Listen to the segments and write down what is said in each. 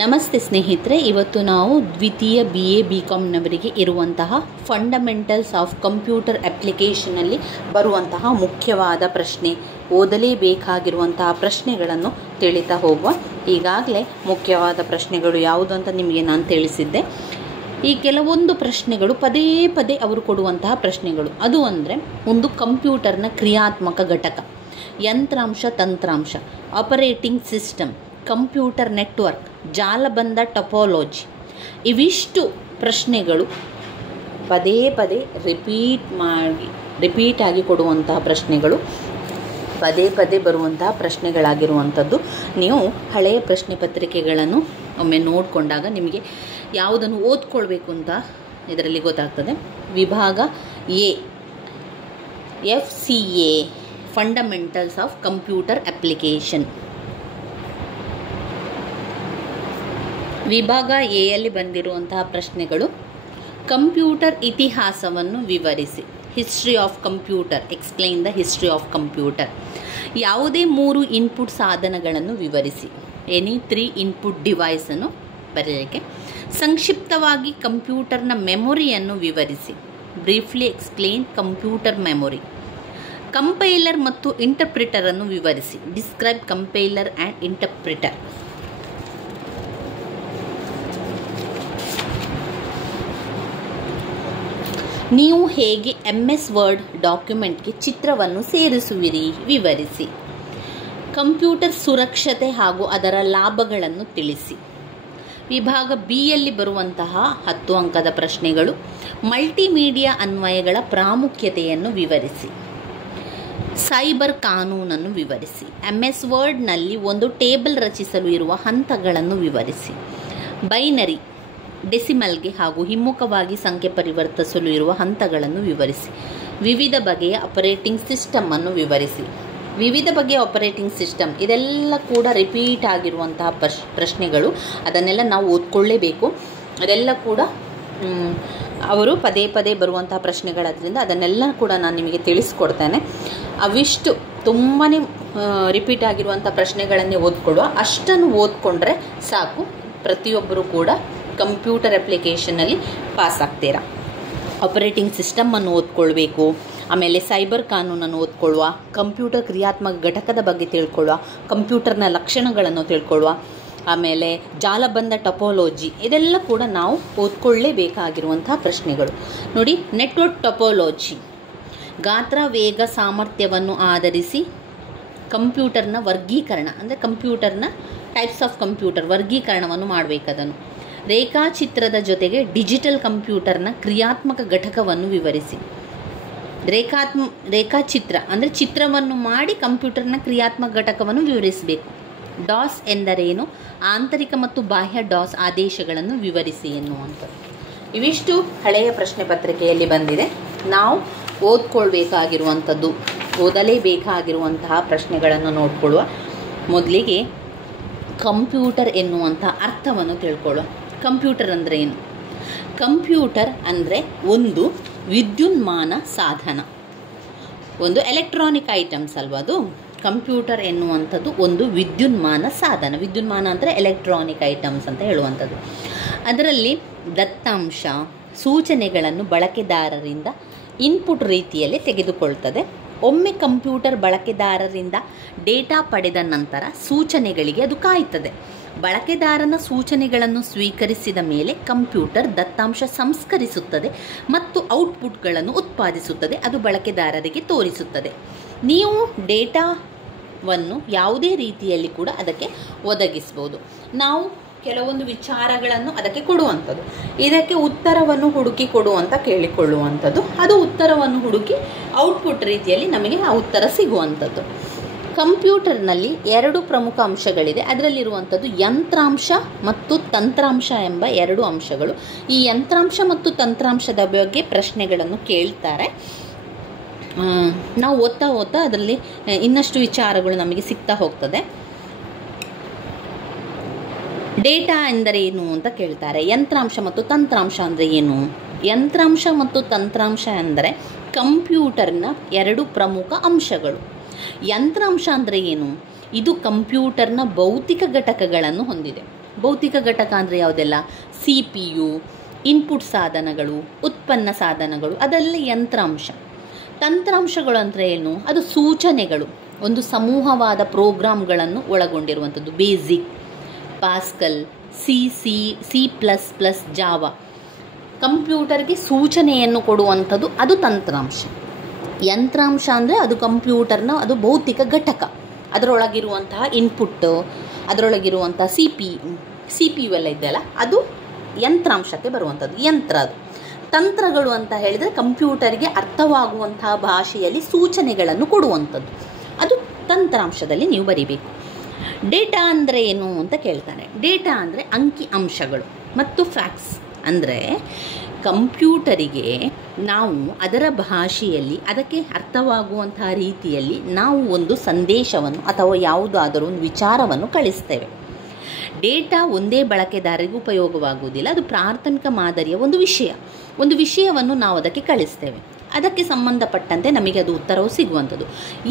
ನಮಸ್ತೆ ಸ್ನೇಹಿತರೆ, ಇವತ್ತು ನಾವು ದ್ವಿತೀಯ BA BComನವರಿಗೆ ಇರುವಂತಹ ಫಂಡಮೆಂಟಲ್ಸ್ ಆಫ್ ಕಂಪ್ಯೂಟರ್ ಅಪ್ಲಿಕೇಶನಲ್ಲಿ ಬರುವಂತಹ ಮುಖ್ಯವಾದ ಪ್ರಶ್ನೆ, ಓದಲೇಬೇಕಾಗಿರುವಂತಹ ಪ್ರಶ್ನೆಗಳನ್ನು ತಿಳಿತಾ ಹೋಗುವ. ಈಗಾಗಲೇ ಮುಖ್ಯವಾದ ಪ್ರಶ್ನೆಗಳು ಯಾವುದು ಅಂತ ನಿಮಗೆ ನಾನು ತಿಳಿಸಿದ್ದೆ. ಈ ಕೆಲವೊಂದು ಪ್ರಶ್ನೆಗಳು ಪದೇ ಪದೇ ಅವರು ಕೊಡುವಂತಹ ಪ್ರಶ್ನೆಗಳು. ಅದು ಅಂದರೆ, ಒಂದು ಕಂಪ್ಯೂಟರ್ನ ಕ್ರಿಯಾತ್ಮಕ ಘಟಕ, ಯಂತ್ರಾಂಶ ತಂತ್ರಾಂಶ, ಆಪರೇಟಿಂಗ್ ಸಿಸ್ಟಮ್, ಕಂಪ್ಯೂಟರ್ ನೆಟ್ವರ್ಕ್, ಜಾಲಬಂಧ ಟೊಪಾಲಜಿ. ಇವಿಷ್ಟು ಪ್ರಶ್ನೆಗಳು ಪದೇ ಪದೇ ರಿಪೀಟ್ ಆಗಿ ಕೊಡುವಂತಹ ಪ್ರಶ್ನೆಗಳು, ಪದೇ ಪದೇ ಬರುವಂತಹ ಪ್ರಶ್ನೆಗಳಾಗಿರುವಂಥದ್ದು. ನೀವು ಹಳೆಯ ಪ್ರಶ್ನೆ ಪತ್ರಿಕೆಗಳನ್ನು ಒಮ್ಮೆ ನೋಡಿಕೊಂಡಾಗ ನಿಮಗೆ ಯಾವುದನ್ನು ಓದ್ಕೊಳ್ಬೇಕು ಅಂತ ಇದರಲ್ಲಿ ಗೊತ್ತಾಗ್ತದೆ. ವಿಭಾಗ A, FCA, fundamentals of computer application. ವಿಭಾಗ A ಯಲ್ಲಿ ಬಂದಿರುವಂತಹ ಪ್ರಶ್ನೆಗಳು: ಕಂಪ್ಯೂಟರ್ ಇತಿಹಾಸವನ್ನು ವಿವರಿಸಿ. History of computer, explain the history of computer. ಯಾವುದೇ 3 ಇನ್ಪುಟ್ ಸಾಧನಗಳನ್ನು ವಿವರಿಸಿ. ಎನಿ 3 ಇನ್ಪುಟ್ ಡಿವೈಸನ್ನು ಬರೆಯಲಿಕ್ಕೆ. ಸಂಕ್ಷಿಪ್ತವಾಗಿ ಕಂಪ್ಯೂಟರ್ನ ಮೆಮೊರಿಯನ್ನು ವಿವರಿಸಿ. Briefly explain computer memory. Compiler ಮತ್ತು ಇಂಟರ್ಪ್ರಿಟರ್ ಅನ್ನು ವಿವರಿಸಿ. Describe compiler and interpreter. ನೀವು ಹೇಗೆ MS ವರ್ಡ್ ಡಾಕ್ಯುಮೆಂಟ್ಗೆ ಚಿತ್ರವನ್ನು ಸೇರಿಸುವಿರಿ, ವಿವರಿಸಿ. ಕಂಪ್ಯೂಟರ್ ಸುರಕ್ಷತೆ ಹಾಗೂ ಅದರ ಲಾಭಗಳನ್ನು ತಿಳಿಸಿ. ವಿಭಾಗ B ಯಲ್ಲಿ ಬರುವಂತಹ 10 ಅಂಕದ ಪ್ರಶ್ನೆಗಳು: ಮಲ್ಟಿಮೀಡಿಯಾ ಅನ್ವಯಗಳ ಪ್ರಾಮುಖ್ಯತೆಯನ್ನು ವಿವರಿಸಿ. ಸೈಬರ್ ಕಾನೂನನ್ನು ವಿವರಿಸಿ. MS ವರ್ಡ್ನಲ್ಲಿ ಒಂದು ಟೇಬಲ್ ರಚಿಸಲು ಇರುವ ಹಂತಗಳನ್ನು ವಿವರಿಸಿ. ಬೈನರಿ, ಡೆಸಿಮಲ್ಗೆ ಹಾಗೂ ಹಿಮ್ಮುಖವಾಗಿ ಸಂಖ್ಯೆ ಪರಿವರ್ತಿಸಲು ಇರುವ ಹಂತಗಳನ್ನು ವಿವರಿಸಿ. ವಿವಿಧ ಬಗೆಯ ಆಪರೇಟಿಂಗ್ ಸಿಸ್ಟಮ್ ಅನ್ನು ವಿವರಿಸಿ. ವಿವಿಧ ಬಗೆಯ ಆಪರೇಟಿಂಗ್ ಸಿಸ್ಟಮ್, ಇದೆಲ್ಲ ಕೂಡ ರಿಪೀಟ್ ಆಗಿರುವಂತಹ ಪ್ರಶ್ನೆಗಳು. ಅದನ್ನೆಲ್ಲ ನಾವು ಓದ್ಕೊಳ್ಳೇಬೇಕು. ಅದೆಲ್ಲ ಕೂಡ ಅವರು ಪದೇ ಪದೇ ಬರುವಂತಹ ಪ್ರಶ್ನೆಗಳಾದ್ರಿಂದ ಅದನ್ನೆಲ್ಲ ಕೂಡ ನಾನು ನಿಮಗೆ ತಿಳಿಸ್ಕೊಡ್ತೇನೆ. ಅವಿಷ್ಟು ತುಂಬಾ ರಿಪೀಟ್ ಆಗಿರುವಂಥ ಪ್ರಶ್ನೆಗಳನ್ನೇ ಓದ್ಕೊಳ್ಳುವ. ಅಷ್ಟನ್ನು ಓದ್ಕೊಂಡ್ರೆ ಸಾಕು, ಪ್ರತಿಯೊಬ್ಬರು ಕೂಡ ಕಂಪ್ಯೂಟರ್ ಅಪ್ಲಿಕೇಶನಲ್ಲಿ ಪಾಸ್ ಆಗ್ತೀರಾ. ಆಪರೇಟಿಂಗ್ ಸಿಸ್ಟಮನ್ನು ಓದ್ಕೊಳ್ಬೇಕು, ಆಮೇಲೆ ಸೈಬರ್ ಕಾನೂನನ್ನು ಓದ್ಕೊಳ್ಳುವ, ಕಂಪ್ಯೂಟರ್ ಕ್ರಿಯಾತ್ಮಕ ಘಟಕದ ಬಗ್ಗೆ ತಿಳ್ಕೊಳ್ಳುವ, ಕಂಪ್ಯೂಟರ್ನ ಲಕ್ಷಣಗಳನ್ನು ತಿಳ್ಕೊಳ್ಳುವ, ಆಮೇಲೆ ಜಾಲಬಂಧ ಟೊಪಾಲಜಿ, ಇದೆಲ್ಲ ಕೂಡ ನಾವು ಓದ್ಕೊಳ್ಳೇಬೇಕಾಗಿರುವಂತಹ ಪ್ರಶ್ನೆಗಳು. ನೋಡಿ, ನೆಟ್ವರ್ಕ್ ಟೊಪಾಲಜಿ, ಗಾತ್ರ, ವೇಗ, ಸಾಮರ್ಥ್ಯವನ್ನು ಆಧರಿಸಿ ಕಂಪ್ಯೂಟರ್ನ ವರ್ಗೀಕರಣ, ಅಂದರೆ ಕಂಪ್ಯೂಟರ್ನ ಟೈಪ್ಸ್ ಆಫ್ ಕಂಪ್ಯೂಟರ್ ವರ್ಗೀಕರಣವನ್ನು ಮಾಡಬೇಕದನ್ನು. ರೇಖಾಚಿತ್ರದ ಜೊತೆಗೆ ಡಿಜಿಟಲ್ ಕಂಪ್ಯೂಟರ್ನ ಕ್ರಿಯಾತ್ಮಕ ಘಟಕವನ್ನು ವಿವರಿಸಿ. ರೇಖಾಚಿತ್ರ ಅಂದರೆ ಚಿತ್ರವನ್ನು ಮಾಡಿ ಕಂಪ್ಯೂಟರ್ನ ಕ್ರಿಯಾತ್ಮಕ ಘಟಕವನ್ನು ವಿವರಿಸಬೇಕು. ಡಾಸ್ ಎಂದರೇನು, ಆಂತರಿಕ ಮತ್ತು ಬಾಹ್ಯ ಡಾಸ್ ಆದೇಶಗಳನ್ನು ವಿವರಿಸಿ ಎನ್ನುವಂಥದ್ದು. ಇವಿಷ್ಟು ಹಳೆಯ ಪ್ರಶ್ನೆ ಪತ್ರಿಕೆಯಲ್ಲಿ ಬಂದಿದೆ. ನಾವು ಓದ್ಕೊಳ್ಬೇಕಾಗಿರುವಂಥದ್ದು, ಓದಲೇಬೇಕಾಗಿರುವಂತಹ ಪ್ರಶ್ನೆಗಳನ್ನು ನೋಡಿಕೊಳ್ಳುವ. ಮೊದಲಿಗೆ ಕಂಪ್ಯೂಟರ್ ಎನ್ನುವಂಥ ಅರ್ಥವನ್ನು ತಿಳ್ಕೊಳ್ಳುವ. ಕಂಪ್ಯೂಟರ್ ಅಂದರೆ ಏನು? ಕಂಪ್ಯೂಟರ್ ಅಂದರೆ ಒಂದು ವಿದ್ಯುನ್ಮಾನ ಸಾಧನ, ಒಂದು ಎಲೆಕ್ಟ್ರಾನಿಕ್ ಐಟಮ್ಸ್ ಅಲ್ವಾ ಅದು. ಕಂಪ್ಯೂಟರ್ ಎನ್ನುವಂಥದ್ದು ಒಂದು ವಿದ್ಯುನ್ಮಾನ ಸಾಧನ. ವಿದ್ಯುನ್ಮಾನ ಅಂದರೆ ಎಲೆಕ್ಟ್ರಾನಿಕ್ ಐಟಮ್ಸ್ ಅಂತ ಹೇಳುವಂಥದ್ದು. ಅದರಲ್ಲಿ ದತ್ತಾಂಶ, ಸೂಚನೆಗಳನ್ನು ಬಳಕೆದಾರರಿಂದ ಇನ್ಪುಟ್ ರೀತಿಯಲ್ಲಿ ತೆಗೆದುಕೊಳ್ತದೆ. ಒಮ್ಮೆ ಕಂಪ್ಯೂಟರ್ ಬಳಕೆದಾರರಿಂದ ಡೇಟಾ ಪಡೆದ ನಂತರ ಸೂಚನೆಗಳಿಗೆ ಅದು ಕಾಯ್ತದೆ. ಬಳಕೆದಾರನ ಸೂಚನೆಗಳನ್ನು ಸ್ವೀಕರಿಸಿದ ಮೇಲೆ ಕಂಪ್ಯೂಟರ್ ದತ್ತಾಂಶ ಸಂಸ್ಕರಿಸುತ್ತದೆ ಮತ್ತು ಔಟ್ಪುಟ್ಗಳನ್ನು ಉತ್ಪಾದಿಸುತ್ತದೆ. ಅದು ಬಳಕೆದಾರರಿಗೆ ತೋರಿಸುತ್ತದೆ. ನೀವು ಡೇಟಾವನ್ನು ಯಾವುದೇ ರೀತಿಯಲ್ಲಿ ಕೂಡ ಅದಕ್ಕೆ ಒದಗಿಸ್ಬೋದು. ನಾವು ಕೆಲವೊಂದು ವಿಚಾರಗಳನ್ನು ಅದಕ್ಕೆ ಕೊಡುವಂಥದ್ದು, ಇದಕ್ಕೆ ಉತ್ತರವನ್ನು ಹುಡುಕಿ ಕೊಡುವಂತ ಕೇಳಿಕೊಳ್ಳುವಂಥದ್ದು. ಅದು ಉತ್ತರವನ್ನು ಹುಡುಕಿ ಔಟ್ಪುಟ್ ರೀತಿಯಲ್ಲಿ ನಮಗೆ ಆ ಉತ್ತರ ಸಿಗುವಂಥದ್ದು. ಕಂಪ್ಯೂಟರ್ನಲ್ಲಿ 2 ಪ್ರಮುಖ ಅಂಶಗಳಿದೆ. ಅದರಲ್ಲಿರುವಂಥದ್ದು ಯಂತ್ರಾಂಶ ಮತ್ತು ತಂತ್ರಾಂಶ ಎಂಬ 2 ಅಂಶಗಳು. ಈ ಯಂತ್ರಾಂಶ ಮತ್ತು ತಂತ್ರಾಂಶದ ಬಗ್ಗೆ ಪ್ರಶ್ನೆಗಳನ್ನು ಕೇಳ್ತಾರೆ. ನಾವು ಓದ್ತಾ ಅದರಲ್ಲಿ ಇನ್ನಷ್ಟು ವಿಚಾರಗಳು ನಮಗೆ ಸಿಗ್ತಾ ಹೋಗ್ತದೆ. ಡೇಟಾ ಎಂದರೆ ಏನು ಅಂತ ಕೇಳ್ತಾರೆ. ಯಂತ್ರಾಂಶ ಮತ್ತು ತಂತ್ರಾಂಶ ಅಂದರೆ ಏನು? ಯಂತ್ರಾಂಶ ಮತ್ತು ತಂತ್ರಾಂಶ ಅಂದರೆ ಕಂಪ್ಯೂಟರ್ನ 2 ಪ್ರಮುಖ ಅಂಶಗಳು. ಯಂತ್ರಾಂಶ ಅಂದರೆ ಏನು? ಇದು ಕಂಪ್ಯೂಟರ್ನ ಭೌತಿಕ ಘಟಕಗಳನ್ನು ಹೊಂದಿದೆ. ಭೌತಿಕ ಘಟಕ ಅಂದರೆ ಯಾವುದೆಲ್ಲ? CPU, ಇನ್ಪುಟ್ ಸಾಧನಗಳು, ಉತ್ಪನ್ನ ಸಾಧನಗಳು, ಅದೆಲ್ಲ ಯಂತ್ರಾಂಶ. ತಂತ್ರಾಂಶಗಳು ಅಂದರೆ ಏನು? ಅದು ಸೂಚನೆಗಳು, ಒಂದು ಸಮೂಹವಾದ ಪ್ರೋಗ್ರಾಮ್ಗಳನ್ನು ಒಳಗೊಂಡಿರುವಂಥದ್ದು. Basic, Pascal, C++, Java. ಕಂಪ್ಯೂಟರ್ಗೆ ಸೂಚನೆಯನ್ನು ಕೊಡುವಂಥದ್ದು ಅದು ತಂತ್ರಾಂಶ. ಯಂತ್ರಾಂಶ ಅಂದರೆ ಅದು ಕಂಪ್ಯೂಟರ್ನ ಅದು ಭೌತಿಕ ಘಟಕ. ಅದರೊಳಗಿರುವಂತಹ ಇನ್ಪುಟ್ಟು, ಅದರೊಳಗಿರುವಂಥ CPU ಎಲ್ಲ ಇದೆಯಲ್ಲ, ಅದು ಯಂತ್ರಾಂಶಕ್ಕೆ ಬರುವಂಥದ್ದು, ಯಂತ್ರ. ಅದು ತಂತ್ರಗಳು ಅಂತ ಹೇಳಿದರೆ ಕಂಪ್ಯೂಟರ್ಗೆ ಅರ್ಥವಾಗುವಂತಹ ಭಾಷೆಯಲ್ಲಿ ಸೂಚನೆಗಳನ್ನು ಕೊಡುವಂಥದ್ದು, ಅದು ತಂತ್ರಾಂಶದಲ್ಲಿ ನೀವು ಬರೀಬೇಕು. ಡೇಟಾ ಅಂದರೆ ಏನು ಅಂತ ಕೇಳ್ತಾನೆ. ಡೇಟಾ ಅಂದರೆ ಅಂಕಿ ಅಂಶಗಳು ಮತ್ತು ಫ್ಯಾಕ್ಟ್ಸ್. ಅಂದರೆ ಕಂಪ್ಯೂಟರಿಗೆ ನಾವು ಅದರ ಭಾಷೆಯಲ್ಲಿ ಅದಕ್ಕೆ ಅರ್ಥವಾಗುವಂತಹ ರೀತಿಯಲ್ಲಿ ನಾವು ಒಂದು ಸಂದೇಶವನ್ನು ಅಥವಾ ಯಾವುದಾದರೂ ಒಂದು ವಿಚಾರವನ್ನು ಕಳಿಸ್ತೇವೆ. ಡೇಟಾ ಒಂದೇ ಬಳಕೆದಾರರಿಗೆ ಉಪಯೋಗವಾಗುವುದಿಲ್ಲ. ಅದು ಪ್ರಾಥಮಿಕ ಮಾದರಿಯ ಒಂದು ವಿಷಯವನ್ನು ನಾವು ಅದಕ್ಕೆ ಕಳಿಸ್ತೇವೆ. ಅದಕ್ಕೆ ಸಂಬಂಧಪಟ್ಟಂತೆ ನಮಗೆ ಅದು ಉತ್ತರವು ಸಿಗುವಂಥದ್ದು.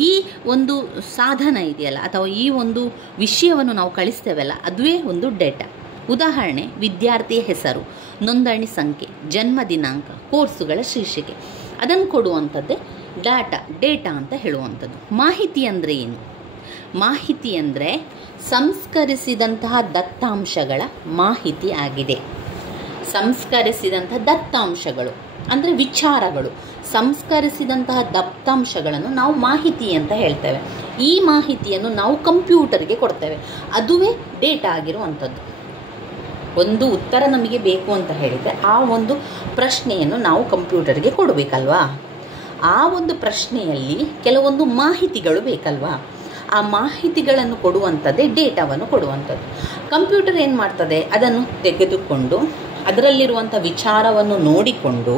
ಈ ಒಂದು ಸಾಧನ ಇದೆಯಲ್ಲ ಅಥವಾ ಈ ಒಂದು ವಿಷಯವನ್ನು ನಾವು ಕಳಿಸ್ತೇವಲ್ಲ, ಅದುವೇ ಒಂದು ಡೇಟಾ. ಉದಾಹರಣೆ, ವಿದ್ಯಾರ್ಥಿಯ ಹೆಸರು, ನೋಂದಣಿ ಸಂಖ್ಯೆ, ಜನ್ಮ ದಿನಾಂಕ, ಕೋರ್ಸುಗಳ ಶೀರ್ಷಿಕೆ, ಅದನ್ನು ಕೊಡುವಂಥದ್ದೇ ಡೇಟಾ ಅಂತ ಹೇಳುವಂಥದ್ದು. ಮಾಹಿತಿ ಅಂದರೆ ಏನು? ಮಾಹಿತಿ ಅಂದರೆ ಸಂಸ್ಕರಿಸಿದಂತಹ ದತ್ತಾಂಶಗಳ ಮಾಹಿತಿ ಆಗಿದೆ. ಸಂಸ್ಕರಿಸಿದಂತಹ ದತ್ತಾಂಶಗಳು ಅಂದರೆ ವಿಚಾರಗಳು. ಸಂಸ್ಕರಿಸಿದಂತಹ ದತ್ತಾಂಶಗಳನ್ನು ನಾವು ಮಾಹಿತಿ ಅಂತ ಹೇಳ್ತೇವೆ. ಈ ಮಾಹಿತಿಯನ್ನು ನಾವು ಕಂಪ್ಯೂಟರ್ಗೆ ಕೊಡ್ತೇವೆ, ಅದುವೇ ಡೇಟಾ ಆಗಿರುವಂಥದ್ದು. ಒಂದು ಉತ್ತರ ನಮಗೆ ಬೇಕು ಅಂತ ಹೇಳಿದರೆ ಆ ಒಂದು ಪ್ರಶ್ನೆಯನ್ನು ನಾವು ಕಂಪ್ಯೂಟರ್ಗೆ ಕೊಡಬೇಕಲ್ವಾ? ಆ ಒಂದು ಪ್ರಶ್ನೆಯಲ್ಲಿ ಕೆಲವೊಂದು ಮಾಹಿತಿಗಳು ಬೇಕಲ್ವಾ? ಆ ಮಾಹಿತಿಗಳನ್ನು ಕೊಡುವಂಥದ್ದೇ ಡೇಟಾವನ್ನು ಕೊಡುವಂಥದ್ದು. ಕಂಪ್ಯೂಟರ್ ಏನು ಮಾಡ್ತದೆ? ಅದನ್ನು ತೆಗೆದುಕೊಂಡು ಅದರಲ್ಲಿರುವಂಥ ವಿಚಾರವನ್ನು ನೋಡಿಕೊಂಡು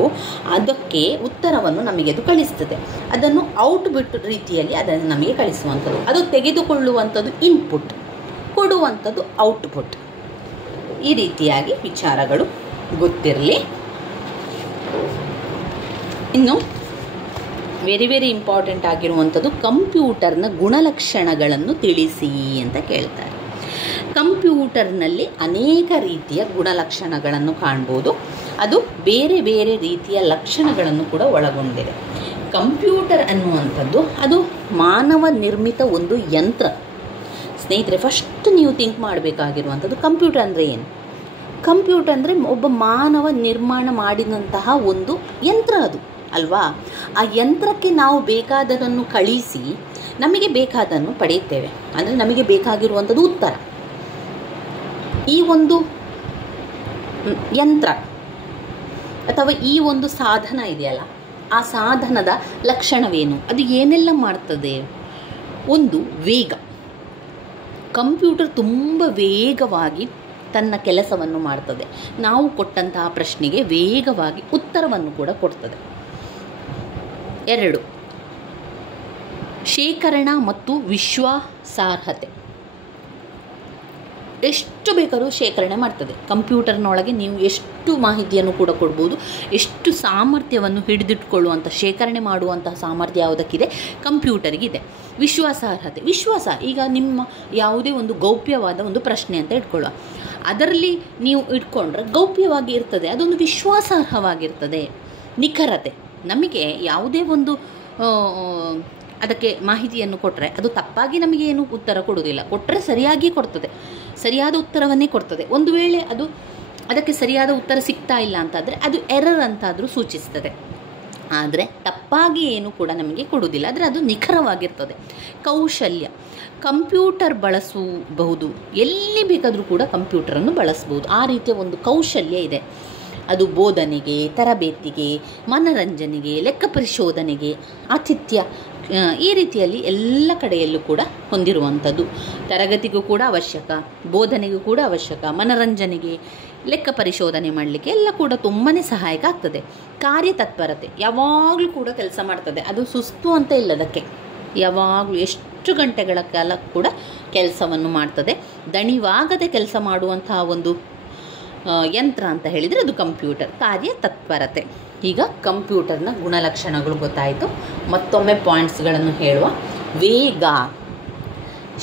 ಅದಕ್ಕೆ ಉತ್ತರವನ್ನು ನಮಗೆ ಅದು ಕಳಿಸ್ತದೆ. ಅದನ್ನು ಔಟ್ಪುಟ್ ರೀತಿಯಲ್ಲಿ ಅದನ್ನು ನಮಗೆ ಕಳಿಸುವಂಥದ್ದು. ಅದು ತೆಗೆದುಕೊಳ್ಳುವಂಥದ್ದು ಇನ್ಪುಟ್, ಕೊಡುವಂಥದ್ದು ಔಟ್ಪುಟ್. ಈ ರೀತಿಯಾಗಿ ವಿಚಾರಗಳು ಗೊತ್ತಿರಲಿ. ಇನ್ನು ವೆರಿ ಇಂಪಾರ್ಟೆಂಟ್ ಆಗಿರುವಂಥದ್ದು ಕಂಪ್ಯೂಟರ್ನ ಗುಣಲಕ್ಷಣಗಳನ್ನು ತಿಳಿಸಿ ಅಂತ ಕೇಳ್ತಾರೆ. ಕಂಪ್ಯೂಟರ್ನಲ್ಲಿ ಅನೇಕ ರೀತಿಯ ಗುಣಲಕ್ಷಣಗಳನ್ನು ಕಾಣ್ಬೋದು. ಅದು ಬೇರೆ ಬೇರೆ ರೀತಿಯ ಲಕ್ಷಣಗಳನ್ನು ಕೂಡ ಒಳಗೊಂಡಿದೆ. ಕಂಪ್ಯೂಟರ್ ಅನ್ನುವಂಥದ್ದು ಅದು ಮಾನವ ನಿರ್ಮಿತ ಒಂದು ಯಂತ್ರ. ಸ್ನೇಹಿತರೆ, ಫಸ್ಟ್ ನೀವು ಥಿಂಕ್ ಮಾಡಬೇಕಾಗಿರುವಂಥದ್ದು ಕಂಪ್ಯೂಟರ್ ಅಂದರೆ ಏನು? ಕಂಪ್ಯೂಟರ್ ಅಂದರೆ ಒಬ್ಬ ಮಾನವ ನಿರ್ಮಾಣ ಮಾಡಿದಂತಹ ಒಂದು ಯಂತ್ರ ಅದು ಅಲ್ವಾ? ಆ ಯಂತ್ರಕ್ಕೆ ನಾವು ಬೇಕಾದದನ್ನು ಕಳಿಸಿ ನಮಗೆ ಬೇಕಾದನ್ನು ಪಡೆಯುತ್ತೇವೆ. ಅಂದರೆ ನಮಗೆ ಬೇಕಾಗಿರುವಂಥದ್ದು ಉತ್ತರ. ಈ ಒಂದು ಯಂತ್ರ ಅಥವಾ ಈ ಒಂದು ಸಾಧನ ಇದೆಯಲ್ಲ, ಆ ಸಾಧನದ ಲಕ್ಷಣವೇನು? ಅದು ಏನೆಲ್ಲ ಮಾಡ್ತದೆ? ಒಂದು ವೇಗ. ಕಂಪ್ಯೂಟರ್ ತುಂಬ ವೇಗವಾಗಿ ತನ್ನ ಕೆಲಸವನ್ನು ಮಾಡ್ತದೆ. ನಾವು ಕೊಟ್ಟಂತಹ ಪ್ರಶ್ನೆಗೆ ವೇಗವಾಗಿ ಉತ್ತರವನ್ನು ಕೂಡ ಕೊಡ್ತದೆ. 2, ಶೇಖರಣಾ ಮತ್ತು ವಿಶ್ವಾಸಾರ್ಹತೆ. ಎಷ್ಟು ಬೇಕಾದರೂ ಶೇಖರಣೆ ಮಾಡ್ತದೆ. ಕಂಪ್ಯೂಟರ್ನೊಳಗೆ ನೀವು ಎಷ್ಟು ಮಾಹಿತಿಯನ್ನು ಕೂಡ ಕೊಡ್ಬೋದು. ಎಷ್ಟು ಸಾಮರ್ಥ್ಯವನ್ನು ಹಿಡಿದಿಟ್ಕೊಳ್ಳುವಂಥ, ಶೇಖರಣೆ ಮಾಡುವಂತಹ ಸಾಮರ್ಥ್ಯ ಯಾವುದಕ್ಕಿದೆ? ಕಂಪ್ಯೂಟರ್ಗಿದೆ. ವಿಶ್ವಾಸಾರ್ಹತೆ, ವಿಶ್ವಾಸ. ಈಗ ನಿಮ್ಮ ಯಾವುದೇ ಒಂದು ಗೌಪ್ಯವಾದ ಒಂದು ಪ್ರಶ್ನೆ ಅಂತ ಇಟ್ಕೊಳ್ಳುವ, ಅದರಲ್ಲಿ ನೀವು ಇಟ್ಕೊಂಡ್ರೆ ಗೌಪ್ಯವಾಗಿ ಇರ್ತದೆ, ಅದೊಂದು ವಿಶ್ವಾಸಾರ್ಹವಾಗಿರ್ತದೆ. ನಿಖರತೆ, ನಮಗೆ ಯಾವುದೇ ಒಂದು ಅದಕ್ಕೆ ಮಾಹಿತಿಯನ್ನು ಕೊಟ್ಟರೆ ಅದು ತಪ್ಪಾಗಿ ನಮಗೆ ಏನು ಉತ್ತರ ಕೊಡುವುದಿಲ್ಲ. ಕೊಟ್ಟರೆ ಸರಿಯಾಗಿ ಕೊಡ್ತದೆ, ಸರಿಯಾದ ಉತ್ತರವನ್ನೇ ಕೊಡ್ತದೆ. ಒಂದು ವೇಳೆ ಅದು ಅದಕ್ಕೆ ಸರಿಯಾದ ಉತ್ತರ ಸಿಗ್ತಾ ಇಲ್ಲ ಅಂತಾದರೆ ಅದು ಎರರ್ ಅಂತಾದರೂ ಸೂಚಿಸ್ತದೆ. ಆದರೆ ತಪ್ಪಾಗಿ ಏನು ಕೂಡ ನಮಗೆ ಕೊಡುವುದಿಲ್ಲ, ಆದರೆ ಅದು ನಿಖರವಾಗಿರ್ತದೆ. ಕೌಶಲ್ಯ, ಕಂಪ್ಯೂಟರ್ ಬಳಸಬಹುದು, ಎಲ್ಲಿ ಬೇಕಾದರೂ ಕೂಡ ಕಂಪ್ಯೂಟರನ್ನು ಬಳಸ್ಬೋದು. ಆ ರೀತಿಯ ಒಂದು ಕೌಶಲ್ಯ ಇದೆ. ಅದು ಬೋಧನೆಗೆ, ತರಬೇತಿಗೆ, ಮನರಂಜನೆಗೆ, ಲೆಕ್ಕ ಪರಿಶೋಧನೆಗೆ, ಆತಿಥ್ಯ, ಈ ರೀತಿಯಲ್ಲಿ ಎಲ್ಲ ಕಡೆಯಲ್ಲೂ ಕೂಡ ಹೊಂದಿರುವಂಥದ್ದು. ತರಗತಿಗೂ ಕೂಡ ಅವಶ್ಯಕ, ಬೋಧನೆಗೂ ಕೂಡ ಅವಶ್ಯಕ, ಮನರಂಜನೆಗೆ, ಲೆಕ್ಕ ಪರಿಶೋಧನೆ ಮಾಡಲಿಕ್ಕೆ ಎಲ್ಲ ಕೂಡ ತುಂಬಾ ಸಹಾಯಕ ಆಗ್ತದೆ. ಕಾರ್ಯತತ್ಪರತೆ, ಯಾವಾಗಲೂ ಕೂಡ ಕೆಲಸ ಮಾಡ್ತದೆ. ಅದು ಸುಸ್ತು ಅಂತ ಇಲ್ಲ, ಅದಕ್ಕೆ ಯಾವಾಗಲೂ ಎಷ್ಟು ಗಂಟೆಗಳ ಕಾಲ ಕೂಡ ಕೆಲಸವನ್ನು ಮಾಡ್ತದೆ. ದಣಿವಾಗದೆ ಕೆಲಸ ಮಾಡುವಂತಹ ಒಂದು ಯಂತ್ರ ಅಂತ ಹೇಳಿದರೆ ಅದು ಕಂಪ್ಯೂಟರ್. ಕಾರ್ಯತತ್ಪರತೆ. ಈಗ ಕಂಪ್ಯೂಟರ್ನ ಗುಣಲಕ್ಷಣಗಳು ಗೊತ್ತಾಯಿತು. ಮತ್ತೊಮ್ಮೆ ಪಾಯಿಂಟ್ಸ್ಗಳನ್ನು ಹೇಳುವ. ವೇಗ,